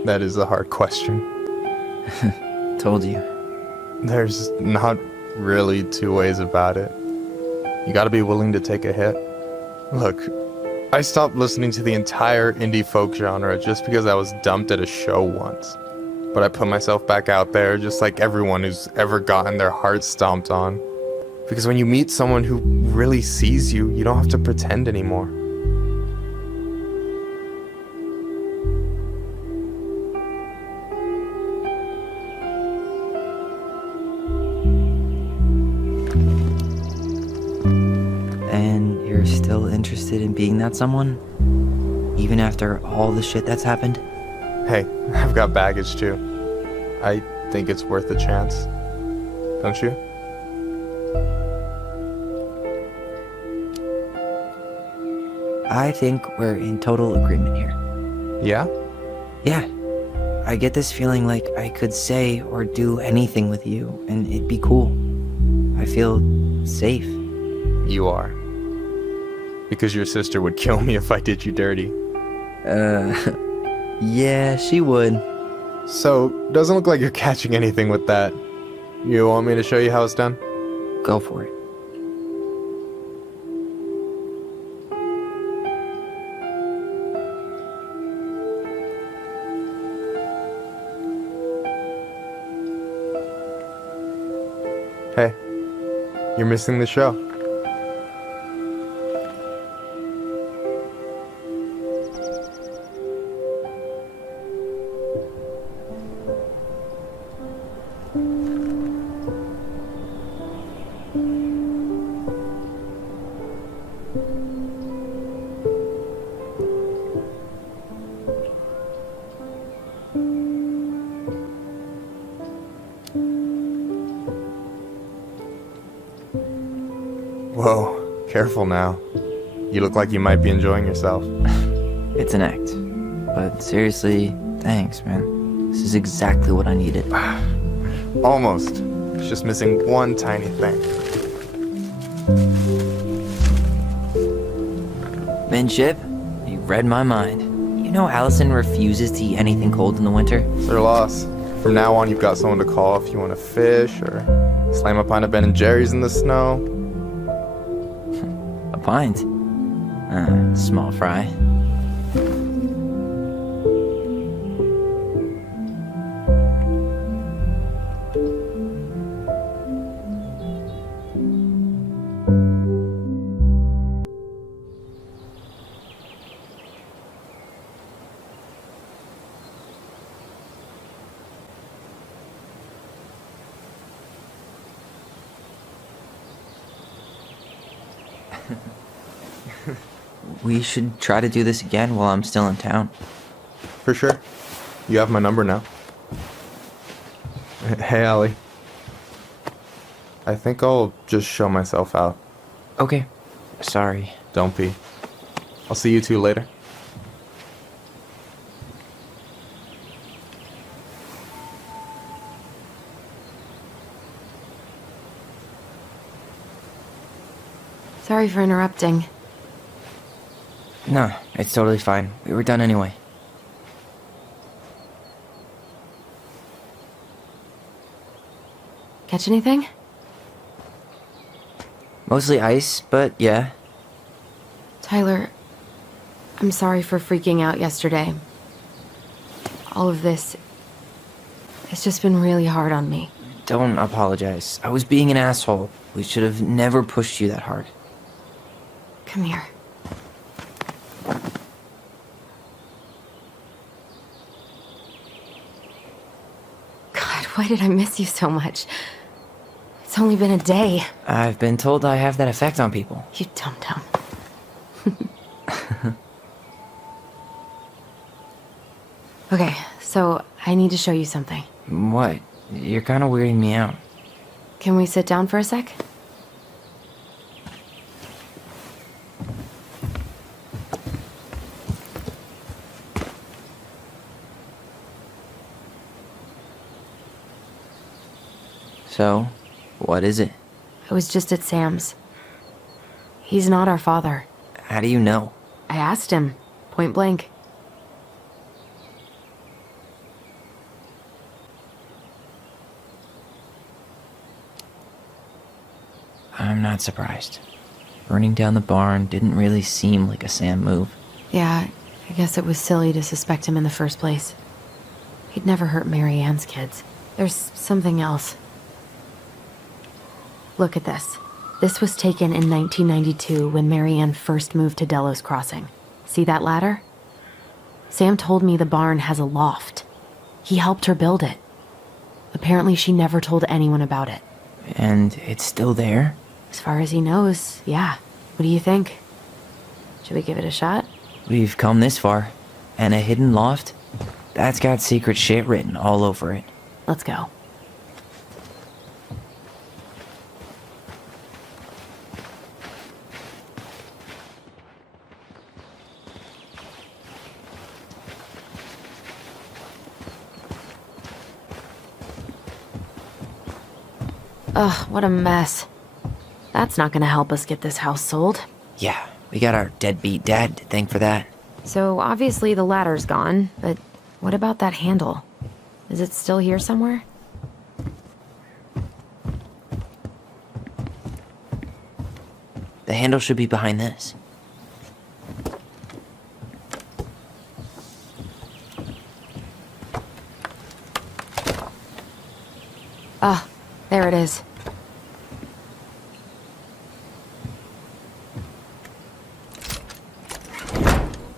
That is a hard question. Told you. There's not really two ways about it. You gotta be willing to take a hit. Look, I stopped listening to the entire indie folk genre just because I was dumped at a show once. But I put myself back out there just like everyone who's ever gotten their heart stomped on. Because when you meet someone who really sees you, you don't have to pretend anymore. And you're still interested in being that someone? Even after all the shit that's happened? Hey, I've got baggage too. I think it's worth a chance. Don't you? I think we're in total agreement here. Yeah? Yeah. I get this feeling like I could say or do anything with you, and it'd be cool. I feel safe. You are. Because your sister would kill me if I did you dirty. Yeah, she would. So, doesn't look like you're catching anything with that. You want me to show you how it's done? Go for it. Hey, you're missing the show. Whoa, careful now. You look like you might be enjoying yourself. It's an act. But seriously, thanks, man. This is exactly what I needed. Almost. It's just missing one tiny thing. Midship, you read my mind. You know Allison refuses to eat anything cold in the winter? It's her loss. From now on, you've got someone to call if you want to fish or slam a pint of Ben & Jerry's in the snow. A pint? Small fry. We should try to do this again while I'm still in town. For sure. You have my number now. Hey, Allie. I think I'll just show myself out. Okay. Sorry. Don't be. I'll see you two later. Sorry for interrupting. No, it's totally fine. We were done anyway. Catch anything? Mostly ice, but yeah. Tyler, I'm sorry for freaking out yesterday. All of this, it's just been really hard on me. Don't apologize. I was being an asshole. We should have never pushed you that hard. Come here. God, why did I miss you so much? It's only been a day. I've been told I have that effect on people. You dum-dum. Okay, so I need to show you something. What? You're kind of weirding me out. Can we sit down for a sec? So, what is it? I was just at Sam's. He's not our father. How do you know? I asked him, point blank. I'm not surprised. Burning down the barn didn't really seem like a Sam move. Yeah, I guess it was silly to suspect him in the first place. He'd never hurt Mary Ann's kids. There's something else. Look at this. This was taken in 1992 when Mary Ann first moved to Delos Crossing. See that ladder? Sam told me the barn has a loft. He helped her build it. Apparently she never told anyone about it. And it's still there? As far as he knows, yeah. What do you think? Should we give it a shot? We've come this far. And a hidden loft? That's got secret shit written all over it. Let's go. Ugh, what a mess. That's not gonna help us get this house sold. Yeah, we got our deadbeat dad to thank for that. So obviously the ladder's gone, but what about that handle? Is it still here somewhere? The handle should be behind this. Ah, there it is.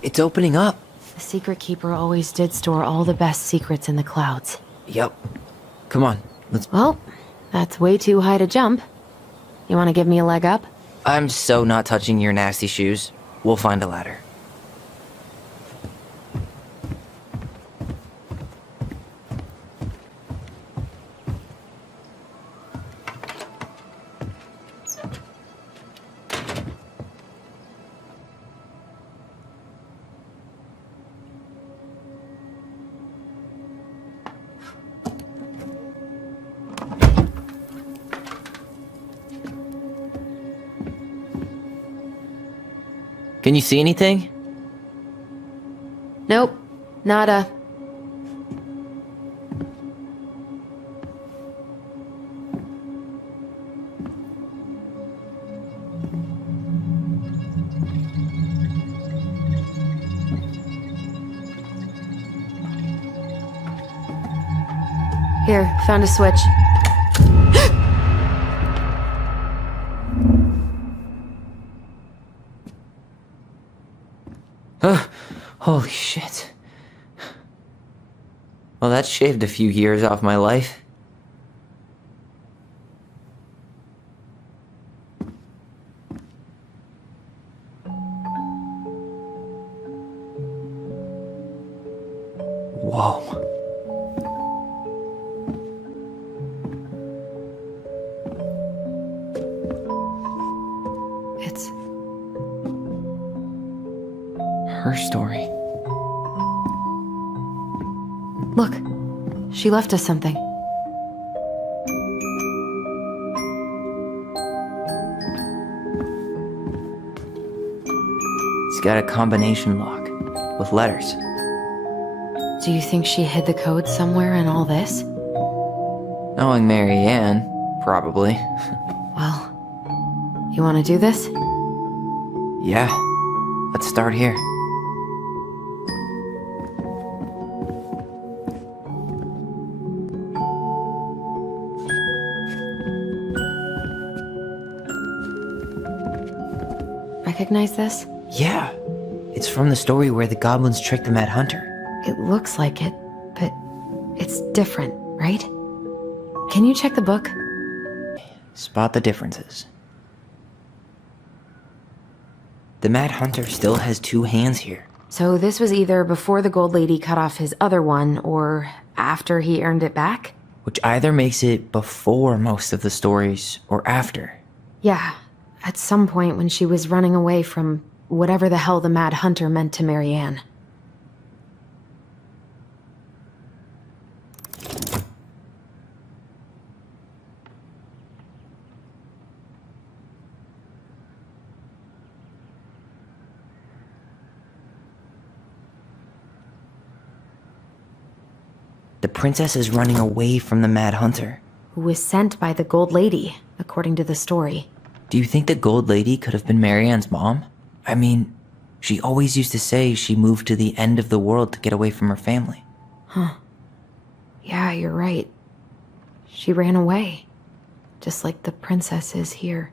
It's opening up. The secret keeper always did store all the best secrets in the clouds. Yep. Come on, let's... Well, that's way too high to jump. You want to give me a leg up? I'm so not touching your nasty shoes. We'll find a ladder. Can you see anything? Nope. Nada. Here, found a switch. Holy shit. Well, that shaved a few years off my life. Whoa. It's her story. Look, she left us something. It's got a combination lock with letters. Do you think she hid the code somewhere in all this? Knowing Mary Ann, probably. Well, you want to do this? Yeah, let's start here. Recognize this? Yeah, it's from the story where the goblins tricked the Mad Hunter. It looks like it, but it's different, right? Can you check the book? Spot the differences. The Mad Hunter still has two hands here. So this was either before the Gold Lady cut off his other one, or after he earned it back? Which either makes it before most of the stories, or after. Yeah, at some point when she was running away from whatever the hell the Mad Hunter meant to Mary Ann. The princess is running away from the Mad Hunter. Who was sent by the Gold Lady, according to the story. Do you think the Gold Lady could have been Marianne's mom? I mean, she always used to say she moved to the end of the world to get away from her family. Huh. Yeah, you're right. She ran away. Just like the princess is here.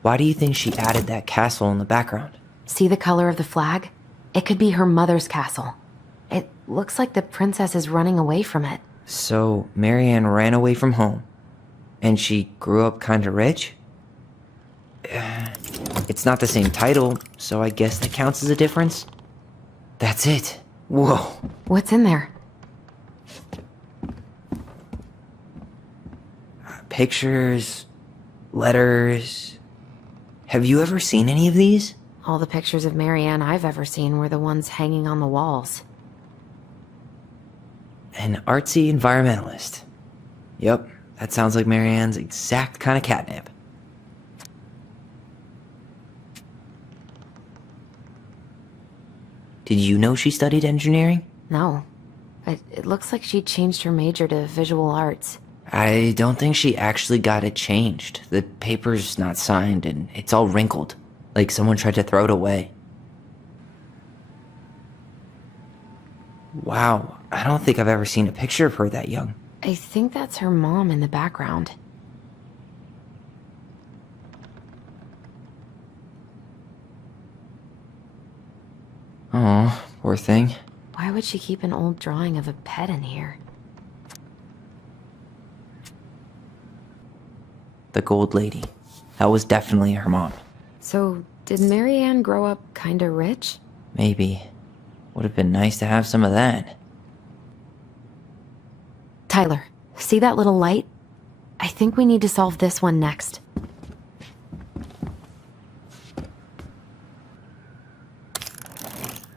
Why do you think she added that castle in the background? See the color of the flag? It could be her mother's castle. It looks like the princess is running away from it. So, Marianne ran away from home. And she grew up kinda rich? It's not the same title, so I guess that counts as a difference. That's it. Whoa. What's in there? Pictures, letters. Have you ever seen any of these? All the pictures of Marianne I've ever seen were the ones hanging on the walls. An artsy environmentalist. Yep, that sounds like Marianne's exact kind of catnip. Did you know she studied engineering? No. It looks like she changed her major to visual arts. I don't think she actually got it changed. The paper's not signed and it's all wrinkled. Like someone tried to throw it away. Wow, I don't think I've ever seen a picture of her that young. I think that's her mom in the background. Oh, poor thing. Why would she keep an old drawing of a pet in here? The Gold Lady. That was definitely her mom. So, did Marianne grow up kinda rich? Maybe. Would have been nice to have some of that. Tyler, see that little light? I think we need to solve this one next.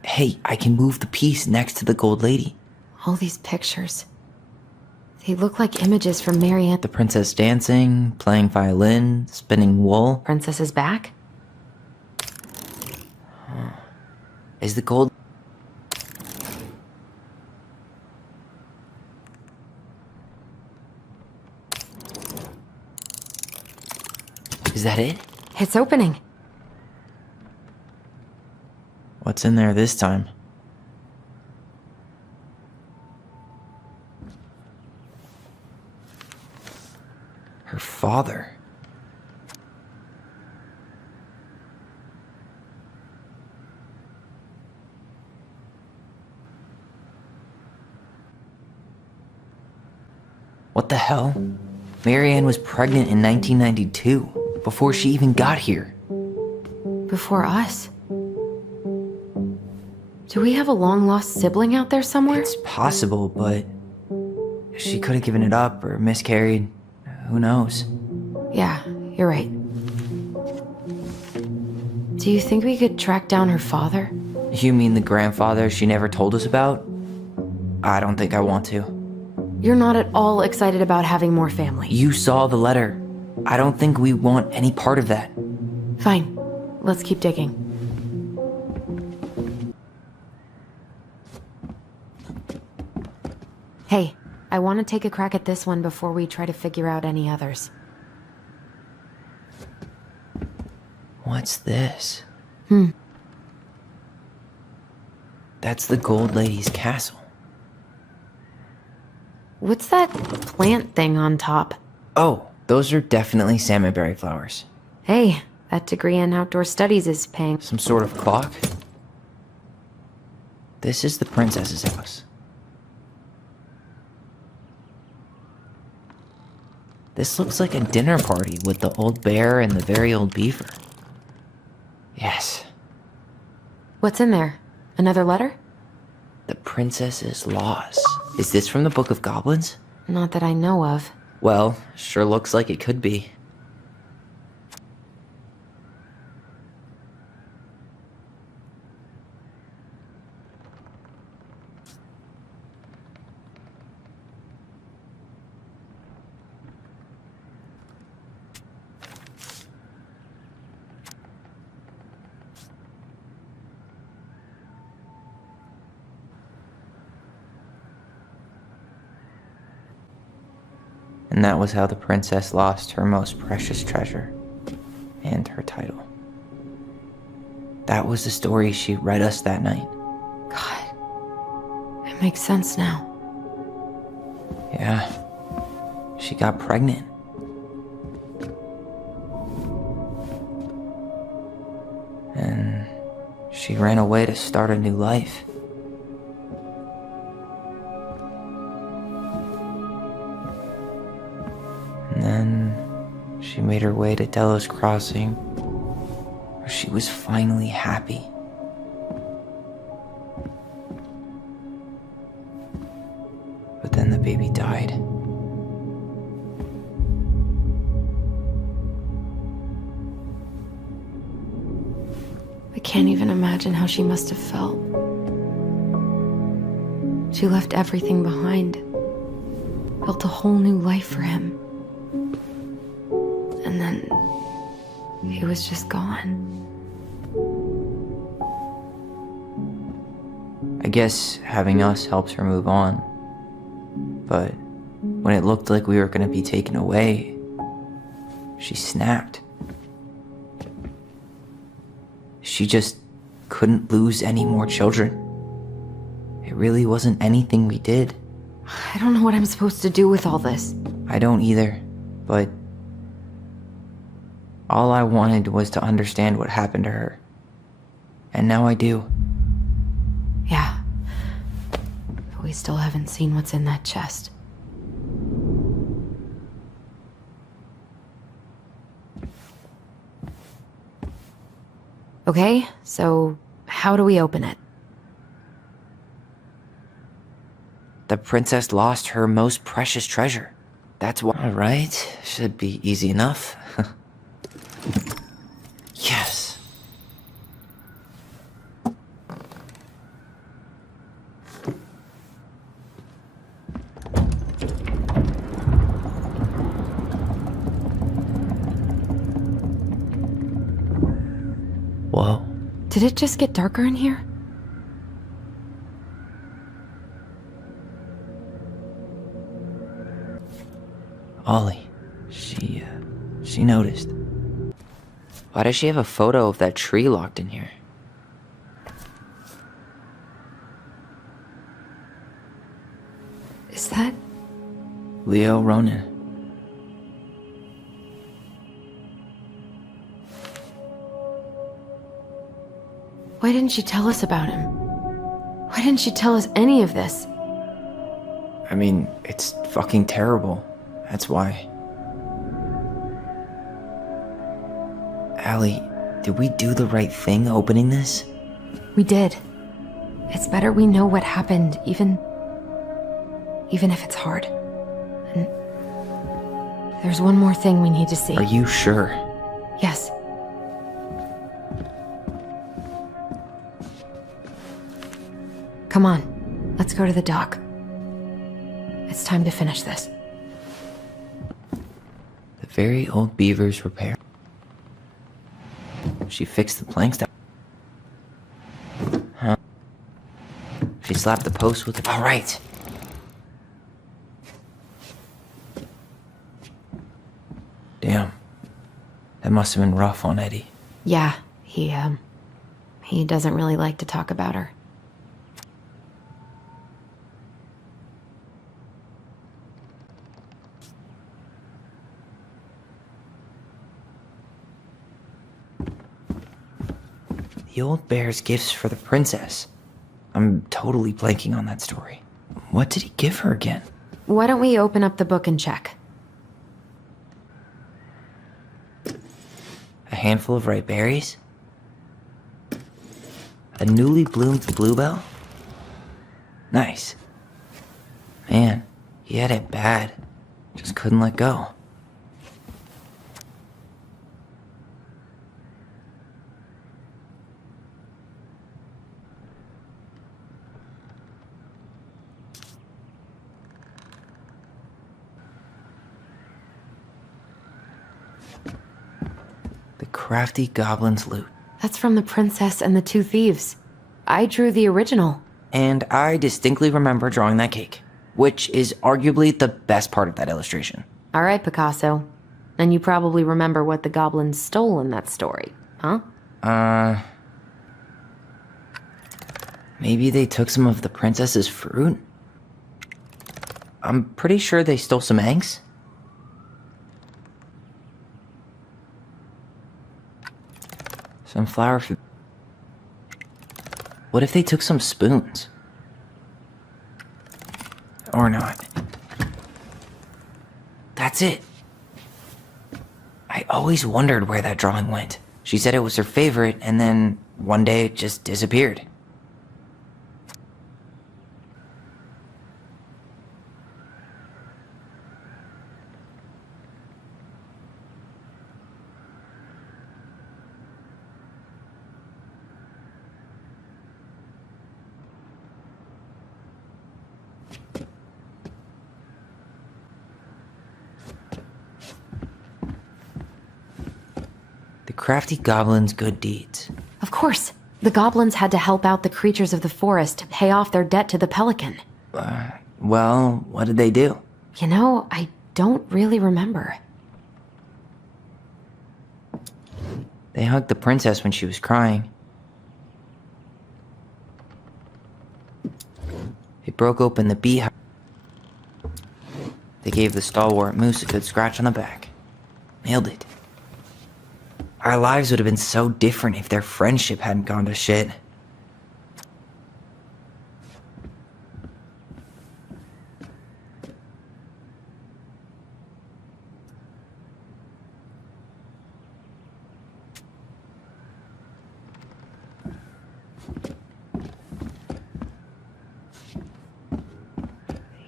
Hey, I can move the piece next to the Gold Lady. All these pictures. They look like images from Marianne. The princess dancing, playing violin, spinning wool. Princess is back? Is the gold... Is that it? It's opening. What's in there this time? Her father. What the hell? Marianne was pregnant in 1992, before she even got here. Before us? Do we have a long-lost sibling out there somewhere? It's possible, but she could have given it up or miscarried. Who knows? Yeah, you're right. Do you think we could track down her father? You mean the grandfather she never told us about? I don't think I want to. You're not at all excited about having more family. You saw the letter. I don't think we want any part of that. Fine. Let's keep digging. Hey, I want to take a crack at this one before we try to figure out any others. What's this? That's the Gold Lady's castle. What's that plant thing on top? Oh, those are definitely salmonberry flowers. Hey, that degree in outdoor studies is paying. Some sort of clock? This is the princess's house. This looks like a dinner party with the old bear and the very old beaver. Yes. What's in there? Another letter? The princess's loss. Is this from the Book of Goblins? Not that I know of. Well, sure looks like it could be. And that was how the princess lost her most precious treasure. and her title. That was the story she read us that night. God, it makes sense now. Yeah, she got pregnant. And she ran away to start a new life. And then she made her way to Delos Crossing, where she was finally happy. But then the baby died. I can't even imagine how she must have felt. She left everything behind, built a whole new life for him. And then he was just gone. I guess having us helps her move on. But when it looked like we were going to be taken away, she snapped. She just couldn't lose any more children. It really wasn't anything we did. I don't know what I'm supposed to do with all this. I don't either, but all I wanted was to understand what happened to her. And now I do. Yeah. But we still haven't seen what's in that chest. Okay, so how do we open it? The princess lost her most precious treasure. That's why. All right, should be easy enough. Yes. Whoa. Did it just get darker in here? Ollie, she noticed. Why does she have a photo of that tree locked in here? Is that... Leo Ronan. Why didn't she tell us about him? Why didn't she tell us any of this? I mean, it's fucking terrible. That's why. Allie, did we do the right thing opening this? We did. It's better we know what happened, even if it's hard. And there's one more thing we need to see. Are you sure? Yes. Come on, let's go to the dock. It's time to finish this. The very old beaver's repair. She fixed the planks down. Huh? She slapped the post with it. All right. Damn. That must have been rough on Eddie. Yeah, he doesn't really like to talk about her. The old bear's gifts for the princess. I'm totally blanking on that story. What did he give her again? Why don't we open up the book and check? A handful of ripe berries? A newly bloomed bluebell? Nice. Man, he had it bad. Just couldn't let go. Crafty goblin's loot. That's from The Princess and the Two Thieves. I drew the original. And I distinctly remember drawing that cake, which is arguably the best part of that illustration. All right, Picasso. And you probably remember what the goblins stole in that story, huh? Maybe they took some of the princess's fruit? I'm pretty sure they stole some eggs. Some flour food. What if they took some spoons? Or not. That's it. I always wondered where that drawing went. She said it was her favorite, and then one day it just disappeared. The crafty goblin's good deeds. Of course. The goblins had to help out the creatures of the forest to pay off their debt to the pelican. Well, what did they do? You know, I don't really remember. They hugged the princess when she was crying. They broke open the beehive. They gave the stalwart moose a good scratch on the back. Nailed it. Our lives would have been so different if their friendship hadn't gone to shit.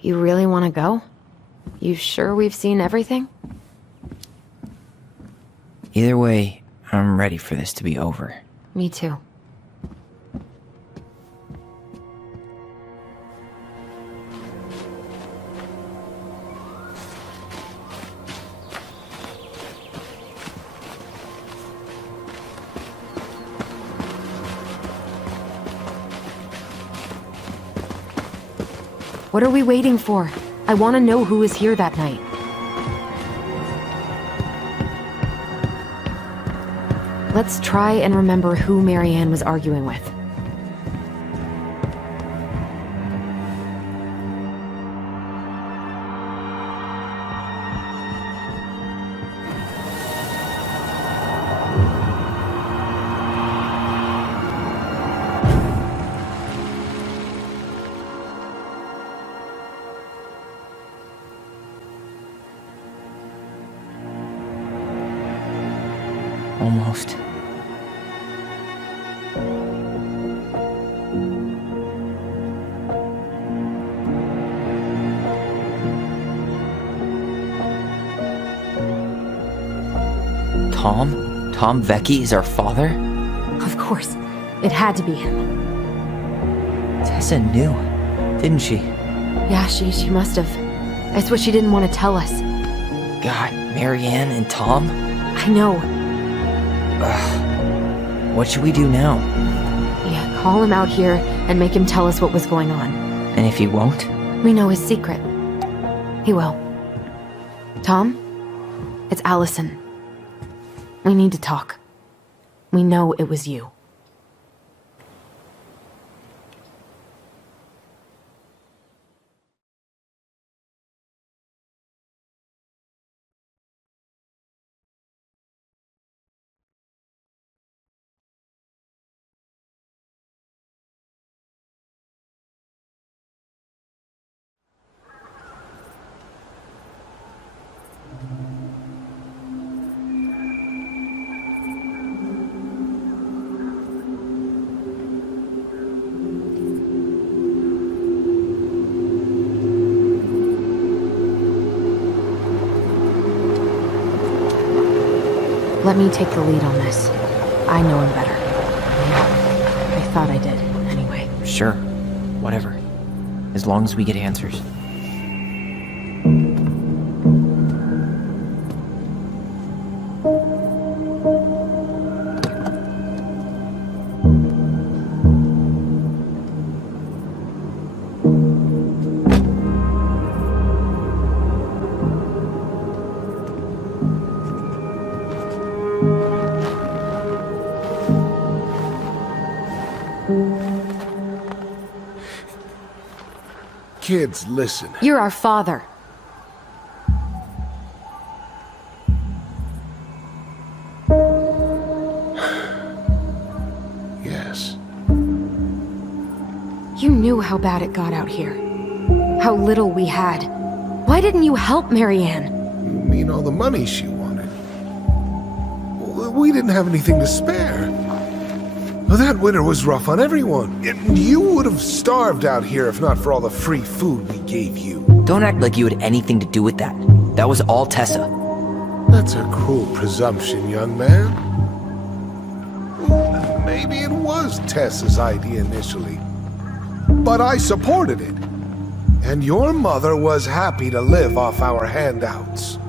You really want to go? You sure we've seen everything? Either way, I'm ready for this to be over. Me too. What are we waiting for? I want to know who was here that night. Let's try and remember who Marianne was arguing with. Almost. Tom Vecchi is our father? Of course. It had to be him. Tessa knew, didn't she? Yeah, she must have. That's what she didn't want to tell us. God, Marianne and Tom? I know. Ugh. What should we do now? Yeah, call him out here and make him tell us what was going on. And if he won't? We know his secret. He will. Tom? It's Allison. We need to talk. We know it was you. Let me take the lead on this. I know him better. I thought I did, anyway. Sure. Whatever. As long as we get answers. Kids, listen. You're our father. Yes. You knew how bad it got out here. How little we had. Why didn't you help Marianne? You mean all the money she wanted? We didn't have anything to spare. Well, that winter was rough on everyone. You would have starved out here if not for all the free food we gave you. Don't act like you had anything to do with that. That was all Tessa. That's a cruel presumption, young man. Maybe it was Tessa's idea initially, but I supported it. And your mother was happy to live off our handouts.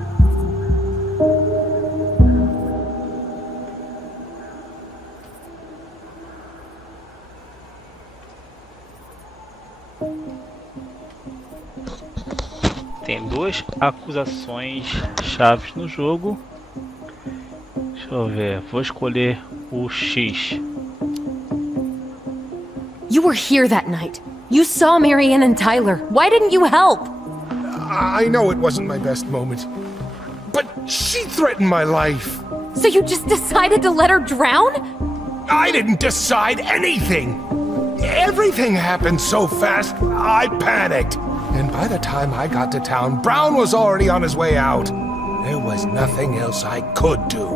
Tem duas acusações chaves no jogo. Deixa eu ver, vou escolher o X. You were here that night. You saw Marianne and Tyler. Why didn't you help? I know it wasn't my best moment, but she threatened my life. So you just decided to let her drown? I didn't decide anything. Everything happened so fast, I panicked. And by the time I got to town, Brown was already on his way out. There was nothing else I could do.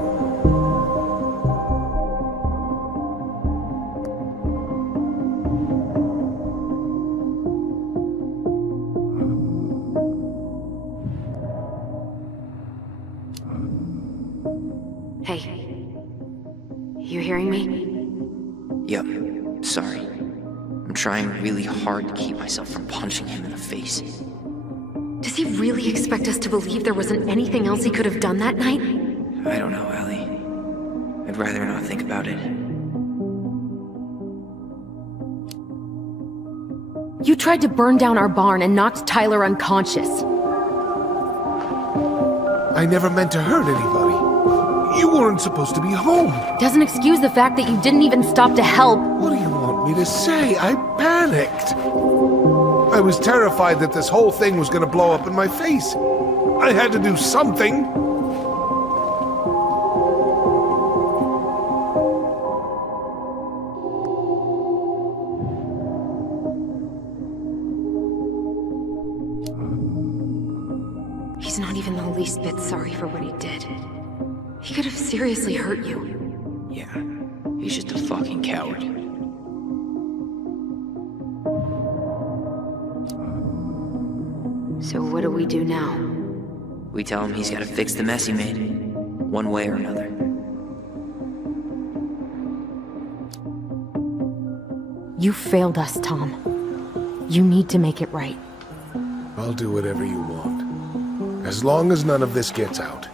Hey. You hearing me? Yep. Sorry. I'm trying really hard to keep myself from punching him in the face. Does he really expect us to believe there wasn't anything else he could have done that night? I don't know, Ellie. I'd rather not think about it. You tried to burn down our barn and knocked Tyler unconscious. I never meant to hurt anybody. You weren't supposed to be home. Doesn't excuse the fact that you didn't even stop to help. What do you want me to say? I panicked. I was terrified that this whole thing was going to blow up in my face. I had to do something. He's not even the least bit sorry for what he did. He could have seriously hurt you. Yeah, he's just a fucking coward. So what do we do now? We tell him he's gotta fix the mess he made, one way or another. You failed us, Tom. You need to make it right. I'll do whatever you want. As long as none of this gets out.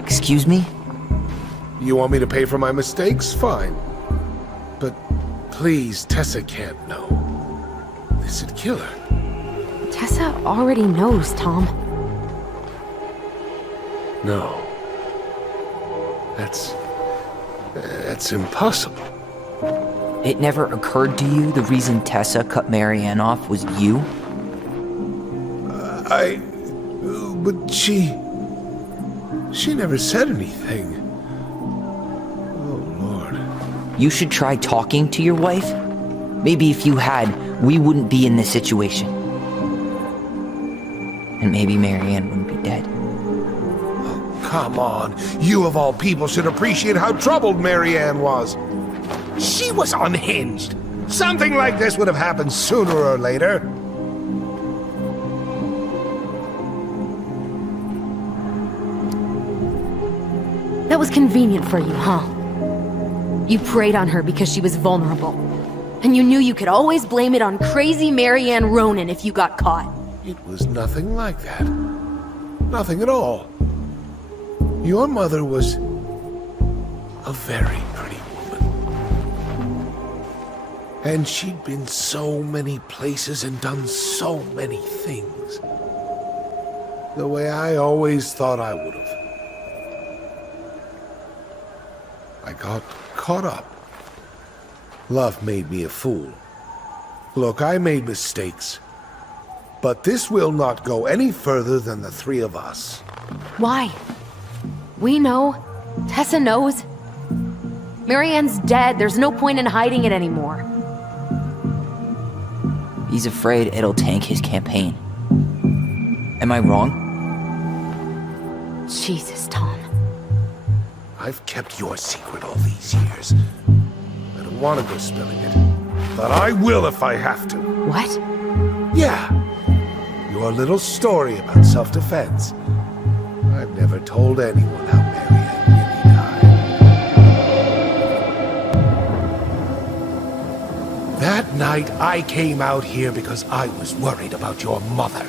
Excuse me? You want me to pay for my mistakes? Fine. But please, Tessa can't know. This'd kill her. Tessa already knows, Tom. No. That's impossible. It never occurred to you the reason Tessa cut Marianne off was you? But she never said anything. Oh, Lord. You should try talking to your wife. Maybe if you had, we wouldn't be in this situation. And maybe Marianne wouldn't be dead. Oh, come on. You of all people should appreciate how troubled Marianne was. She was unhinged. Something like this would have happened sooner or later. That was convenient for you, huh? You preyed on her because she was vulnerable. And you knew you could always blame it on crazy Marianne Ronan if you got caught. It was nothing like that. Nothing at all. Your mother was a very pretty woman. And she'd been so many places and done so many things. The way I always thought I would have. I got caught up. Love made me a fool. Look, I made mistakes. But this will not go any further than the three of us. Why? We know. Tessa knows. Marianne's dead. There's no point in hiding it anymore. He's afraid it'll tank his campaign. Am I wrong? Jesus, Tom. I've kept your secret all these years. I don't want to go spilling it. But I will if I have to. What? Yeah. Your little story about self-defense. I've never told anyone how Marianne really died. That night, I came out here because I was worried about your mother.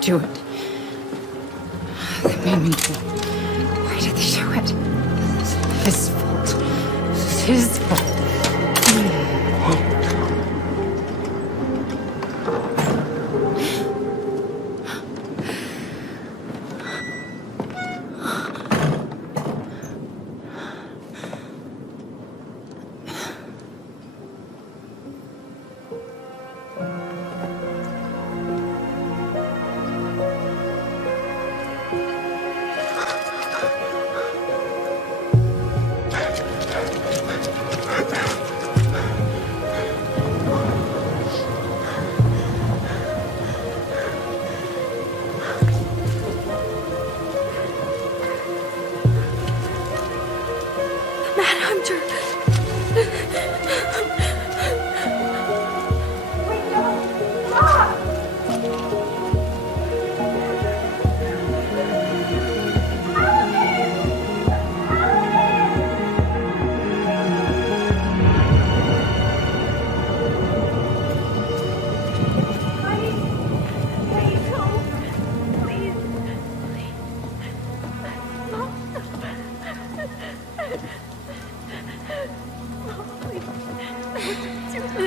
Do it. They made me do it. Why did they do it? It's his fault. It's his fault.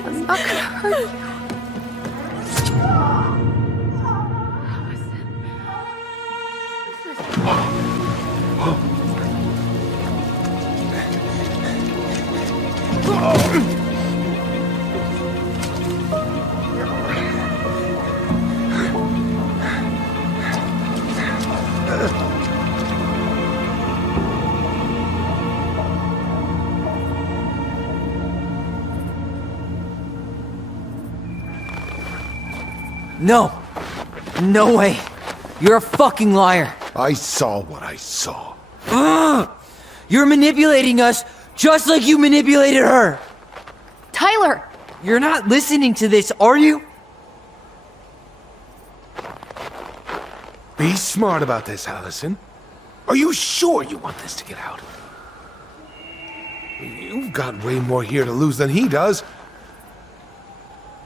I'm not gonna hurt you. No! No way! You're a fucking liar! I saw what I saw. You're manipulating us just like you manipulated her! Tyler! You're not listening to this, are you? Be smart about this, Allison. Are you sure you want this to get out? You've got way more here to lose than he does.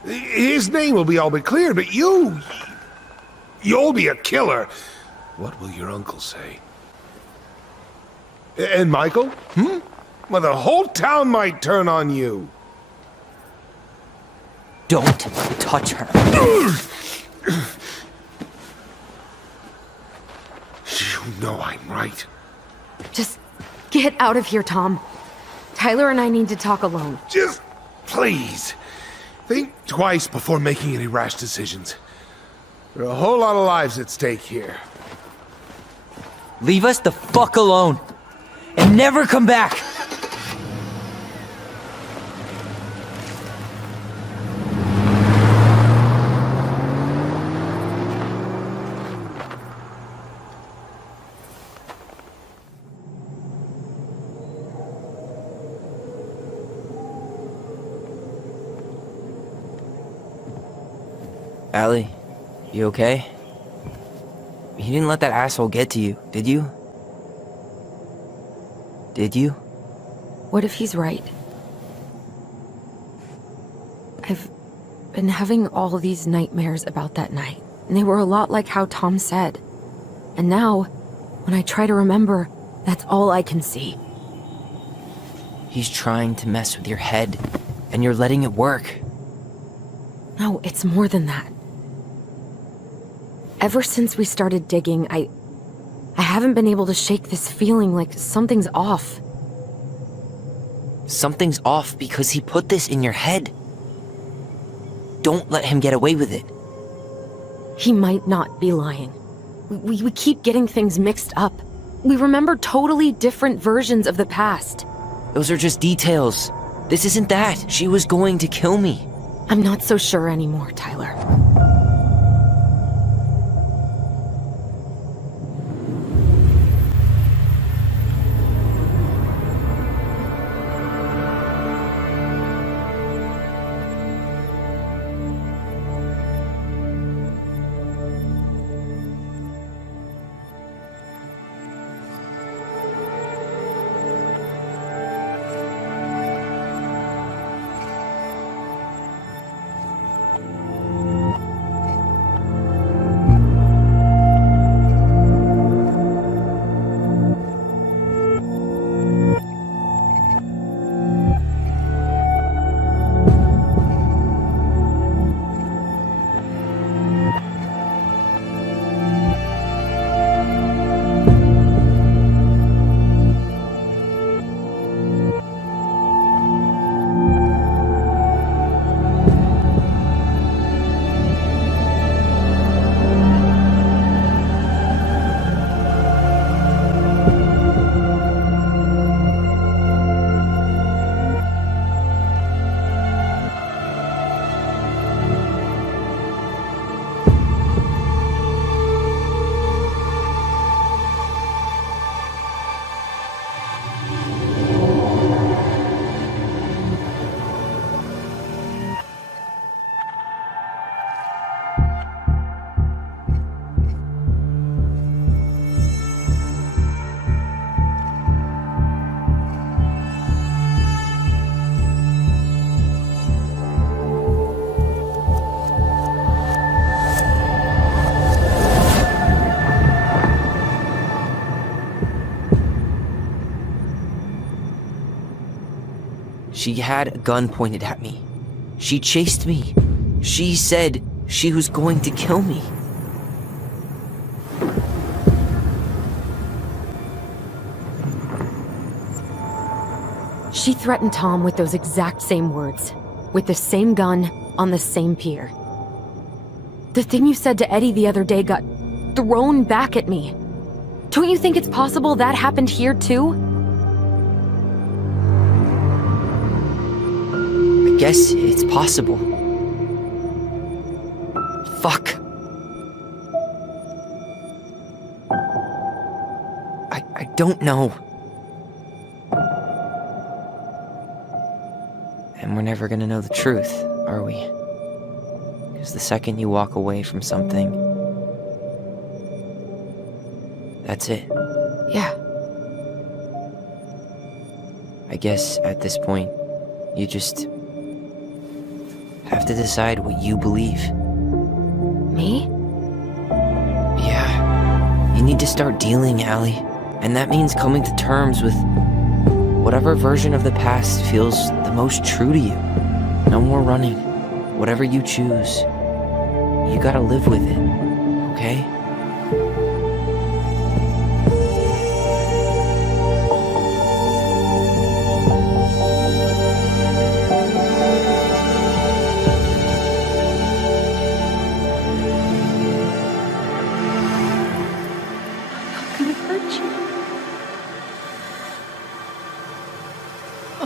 His name will be all but clear, but you'll be a killer. What will your uncle say? And Michael? Well, the whole town might turn on you. Don't touch her. You know I'm right. Just get out of here, Tom. Tyler and I need to talk alone. Just please. Think twice before making any rash decisions. There are a whole lot of lives at stake here. Leave us the fuck alone. And never come back. Allie, you okay? You didn't let that asshole get to you, did you? Did you? What if he's right? I've been having all these nightmares about that night. and they were a lot like how Tom said. And now, when I try to remember, that's all I can see. He's trying to mess with your head, and you're letting it work. No, it's more than that. Ever since we started digging, I haven't been able to shake this feeling like something's off. Something's off because he put this in your head. Don't let him get away with it. He might not be lying. We keep getting things mixed up. We remember totally different versions of the past. Those are just details. This isn't that. She was going to kill me. I'm not so sure anymore, Tyler. She had a gun pointed at me. She chased me. She said she was going to kill me. She threatened Tom with those exact same words, with the same gun, on the same pier. The thing you said to Eddie the other day got thrown back at me. Don't you think it's possible that happened here too? I guess it's possible. Fuck. I don't know. And we're never gonna know the truth, are we? Because the second you walk away from something, that's it. Yeah. I guess at this point, you just have to decide what you believe. Me? Yeah. You need to start dealing, Allie. And that means coming to terms with whatever version of the past feels the most true to you. No more running. Whatever you choose, you gotta live with it, okay?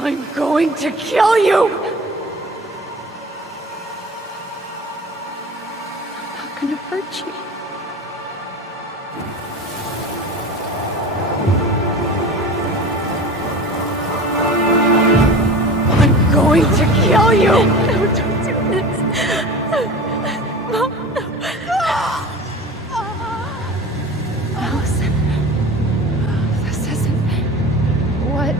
I'm going to kill you! I'm not gonna hurt you. I'm going to kill you! No, don't do this. Mom, no. Allison. This isn't... What?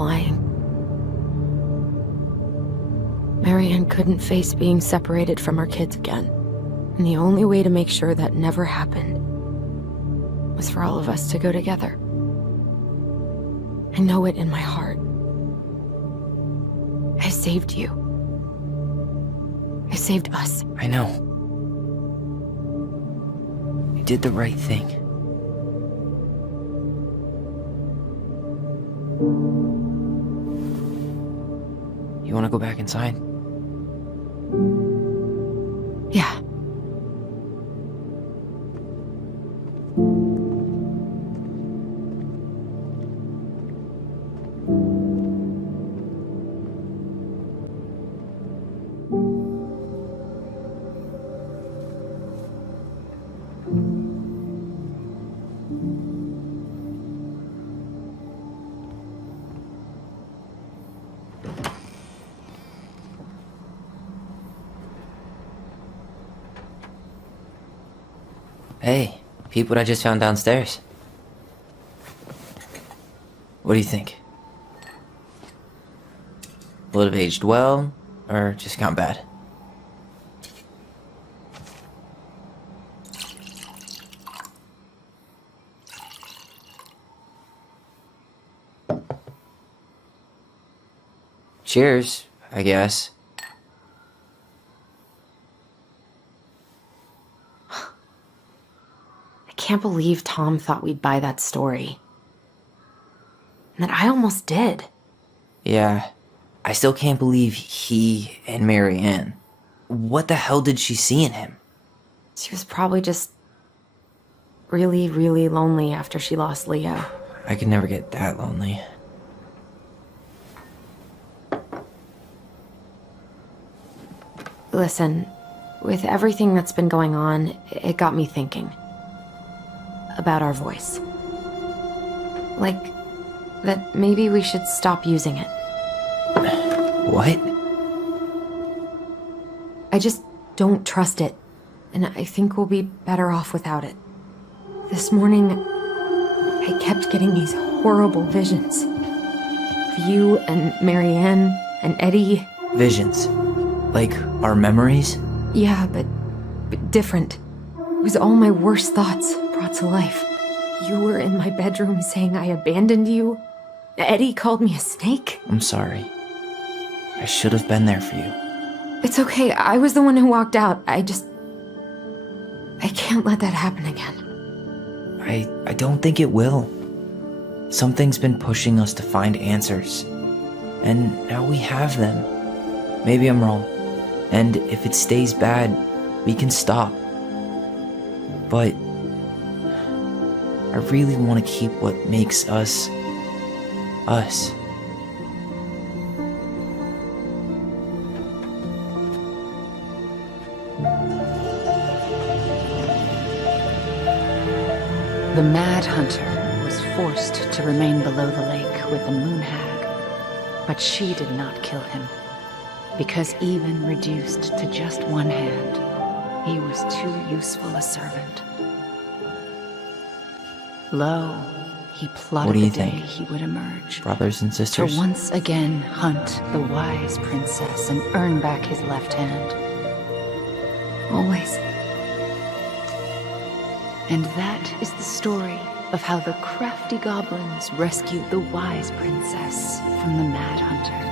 lying. Marianne couldn't face being separated from her kids again. And the only way to make sure that never happened was for all of us to go together. I know it in my heart. I saved you. I saved us. I know. You did the right thing. You want to go back inside? Yeah. Hey, peep what I just found downstairs. What do you think? Will it have aged well, or just gone bad? Cheers, I guess. I can't believe Tom thought we'd buy that story. And that I almost did. Yeah, I still can't believe he and Marianne. What the hell did she see in him? She was probably just really, really lonely after she lost Leo. I could never get that lonely. Listen, with everything that's been going on, it got me thinking about our voice. Like, that maybe we should stop using it. What? I just don't trust it, and I think we'll be better off without it. This morning, I kept getting these horrible visions. Of you and Marianne and Eddie. Visions? Like our memories? Yeah, but different. It was all my worst thoughts brought to life. You were in my bedroom saying I abandoned you. Eddie called me a snake. I'm sorry. I should have been there for you. It's okay, I was the one who walked out. I can't let that happen again. I don't think it will. Something's been pushing us to find answers. And now we have them. Maybe I'm wrong. And if it stays bad, we can stop. But I really want to keep what makes us, us. The Mad Hunter was forced to remain below the lake with the Moon Hag, but she did not kill him, because even reduced to just one hand, he was too useful a servant. Lo, he plotted What do you the day think? he would emerge. Brothers and sisters? To once again hunt the wise princess and earn back his left hand. Always. And that is the story of how the crafty goblins rescued the wise princess from the Mad Hunter.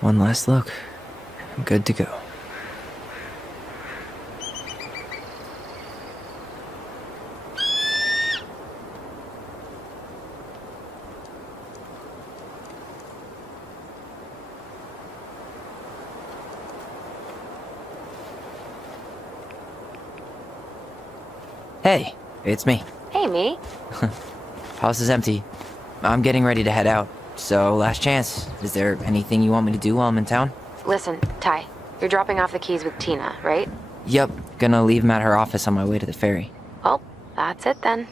One last look. I'm good to go. Hey, it's me. Hey, me. House is empty. I'm getting ready to head out. So, last chance. Is there anything you want me to do while I'm in town? Listen, Ty, you're dropping off the keys with Tina, right? Yep, gonna leave them at her office on my way to the ferry. Well, that's it then.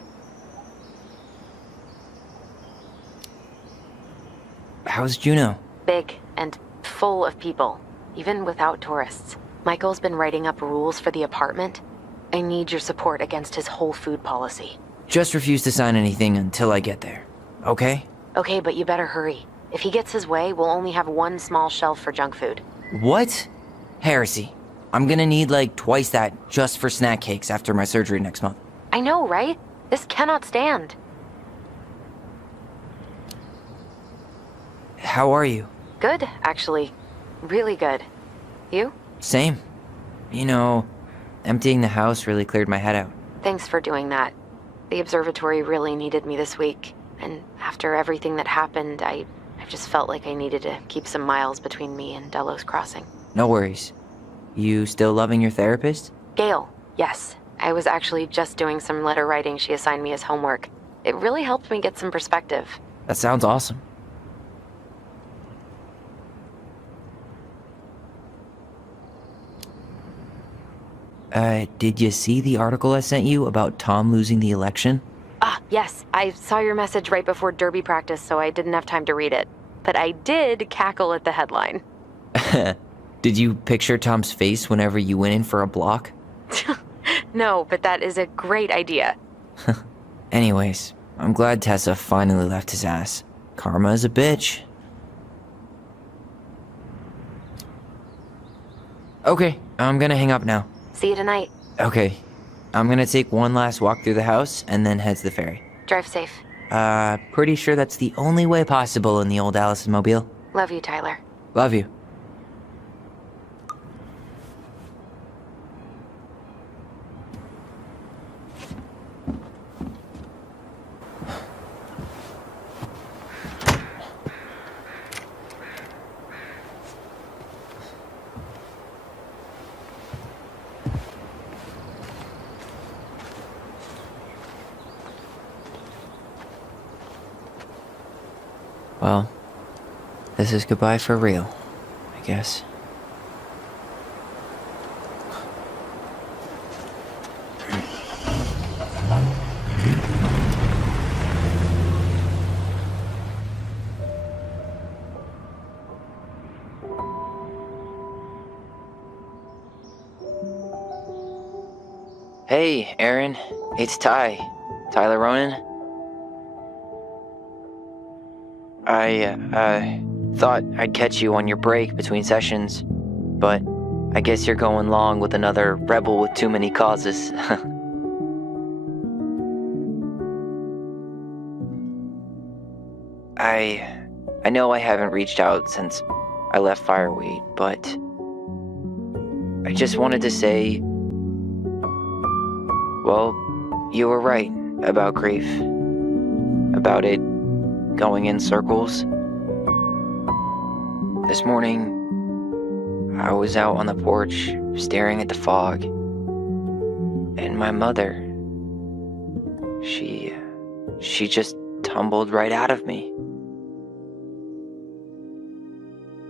How's Juno? Big and full of people, even without tourists. Michael's been writing up rules for the apartment. I need your support against his whole food policy. Just refuse to sign anything until I get there, okay? Okay, but you better hurry. If he gets his way, we'll only have one small shelf for junk food. What? Heresy. I'm gonna need like twice that just for snack cakes after my surgery next month. I know, right? This cannot stand. How are you? Good, actually. Really good. You? Same. You know, emptying the house really cleared my head out. Thanks for doing that. The observatory really needed me this week. And after everything that happened, I just felt like I needed to keep some miles between me and Delos Crossing. No worries. You still loving your therapist? Gail, yes. I was actually just doing some letter writing she assigned me as homework. It really helped me get some perspective. That sounds awesome. Did you see the article I sent you about Tom losing the election? Ah, yes. I saw your message right before derby practice, so I didn't have time to read it. But I did cackle at the headline. Did you picture Tom's face whenever you went in for a block? No, but that is a great idea. Anyways, I'm glad Tessa finally left his ass. Karma is a bitch. Okay, I'm gonna hang up now. See you tonight. Okay, I'm gonna take one last walk through the house and then head to the ferry. Drive safe. Pretty sure that's the only way possible in the old Allison mobile. Love you, Tyler. Love you. Well, this is goodbye for real, I guess. Hey, Aaron. It's Ty. Tyler Ronan. I thought I'd catch you on your break between sessions, but I guess you're going long with another rebel with too many causes. I know I haven't reached out since I left Fireweed, but I just wanted to say, well, you were right about grief, about it going in circles. This morning, I was out on the porch staring at the fog, and my mother, she just tumbled right out of me.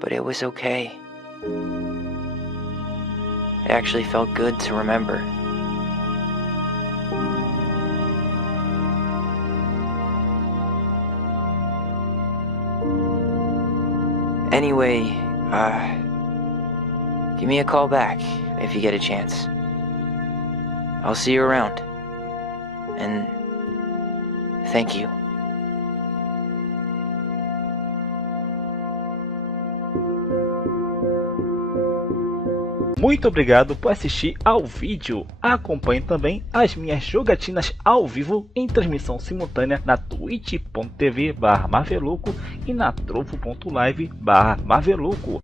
But it was okay. It actually felt good to remember. Anyway, give me a call back if you get a chance. I'll see you around. And thank you. Muito obrigado por assistir ao vídeo. Acompanhe também as minhas jogatinas ao vivo em transmissão simultânea na twitch.tv/Marvelouco e na trovo.live/Marvelouco.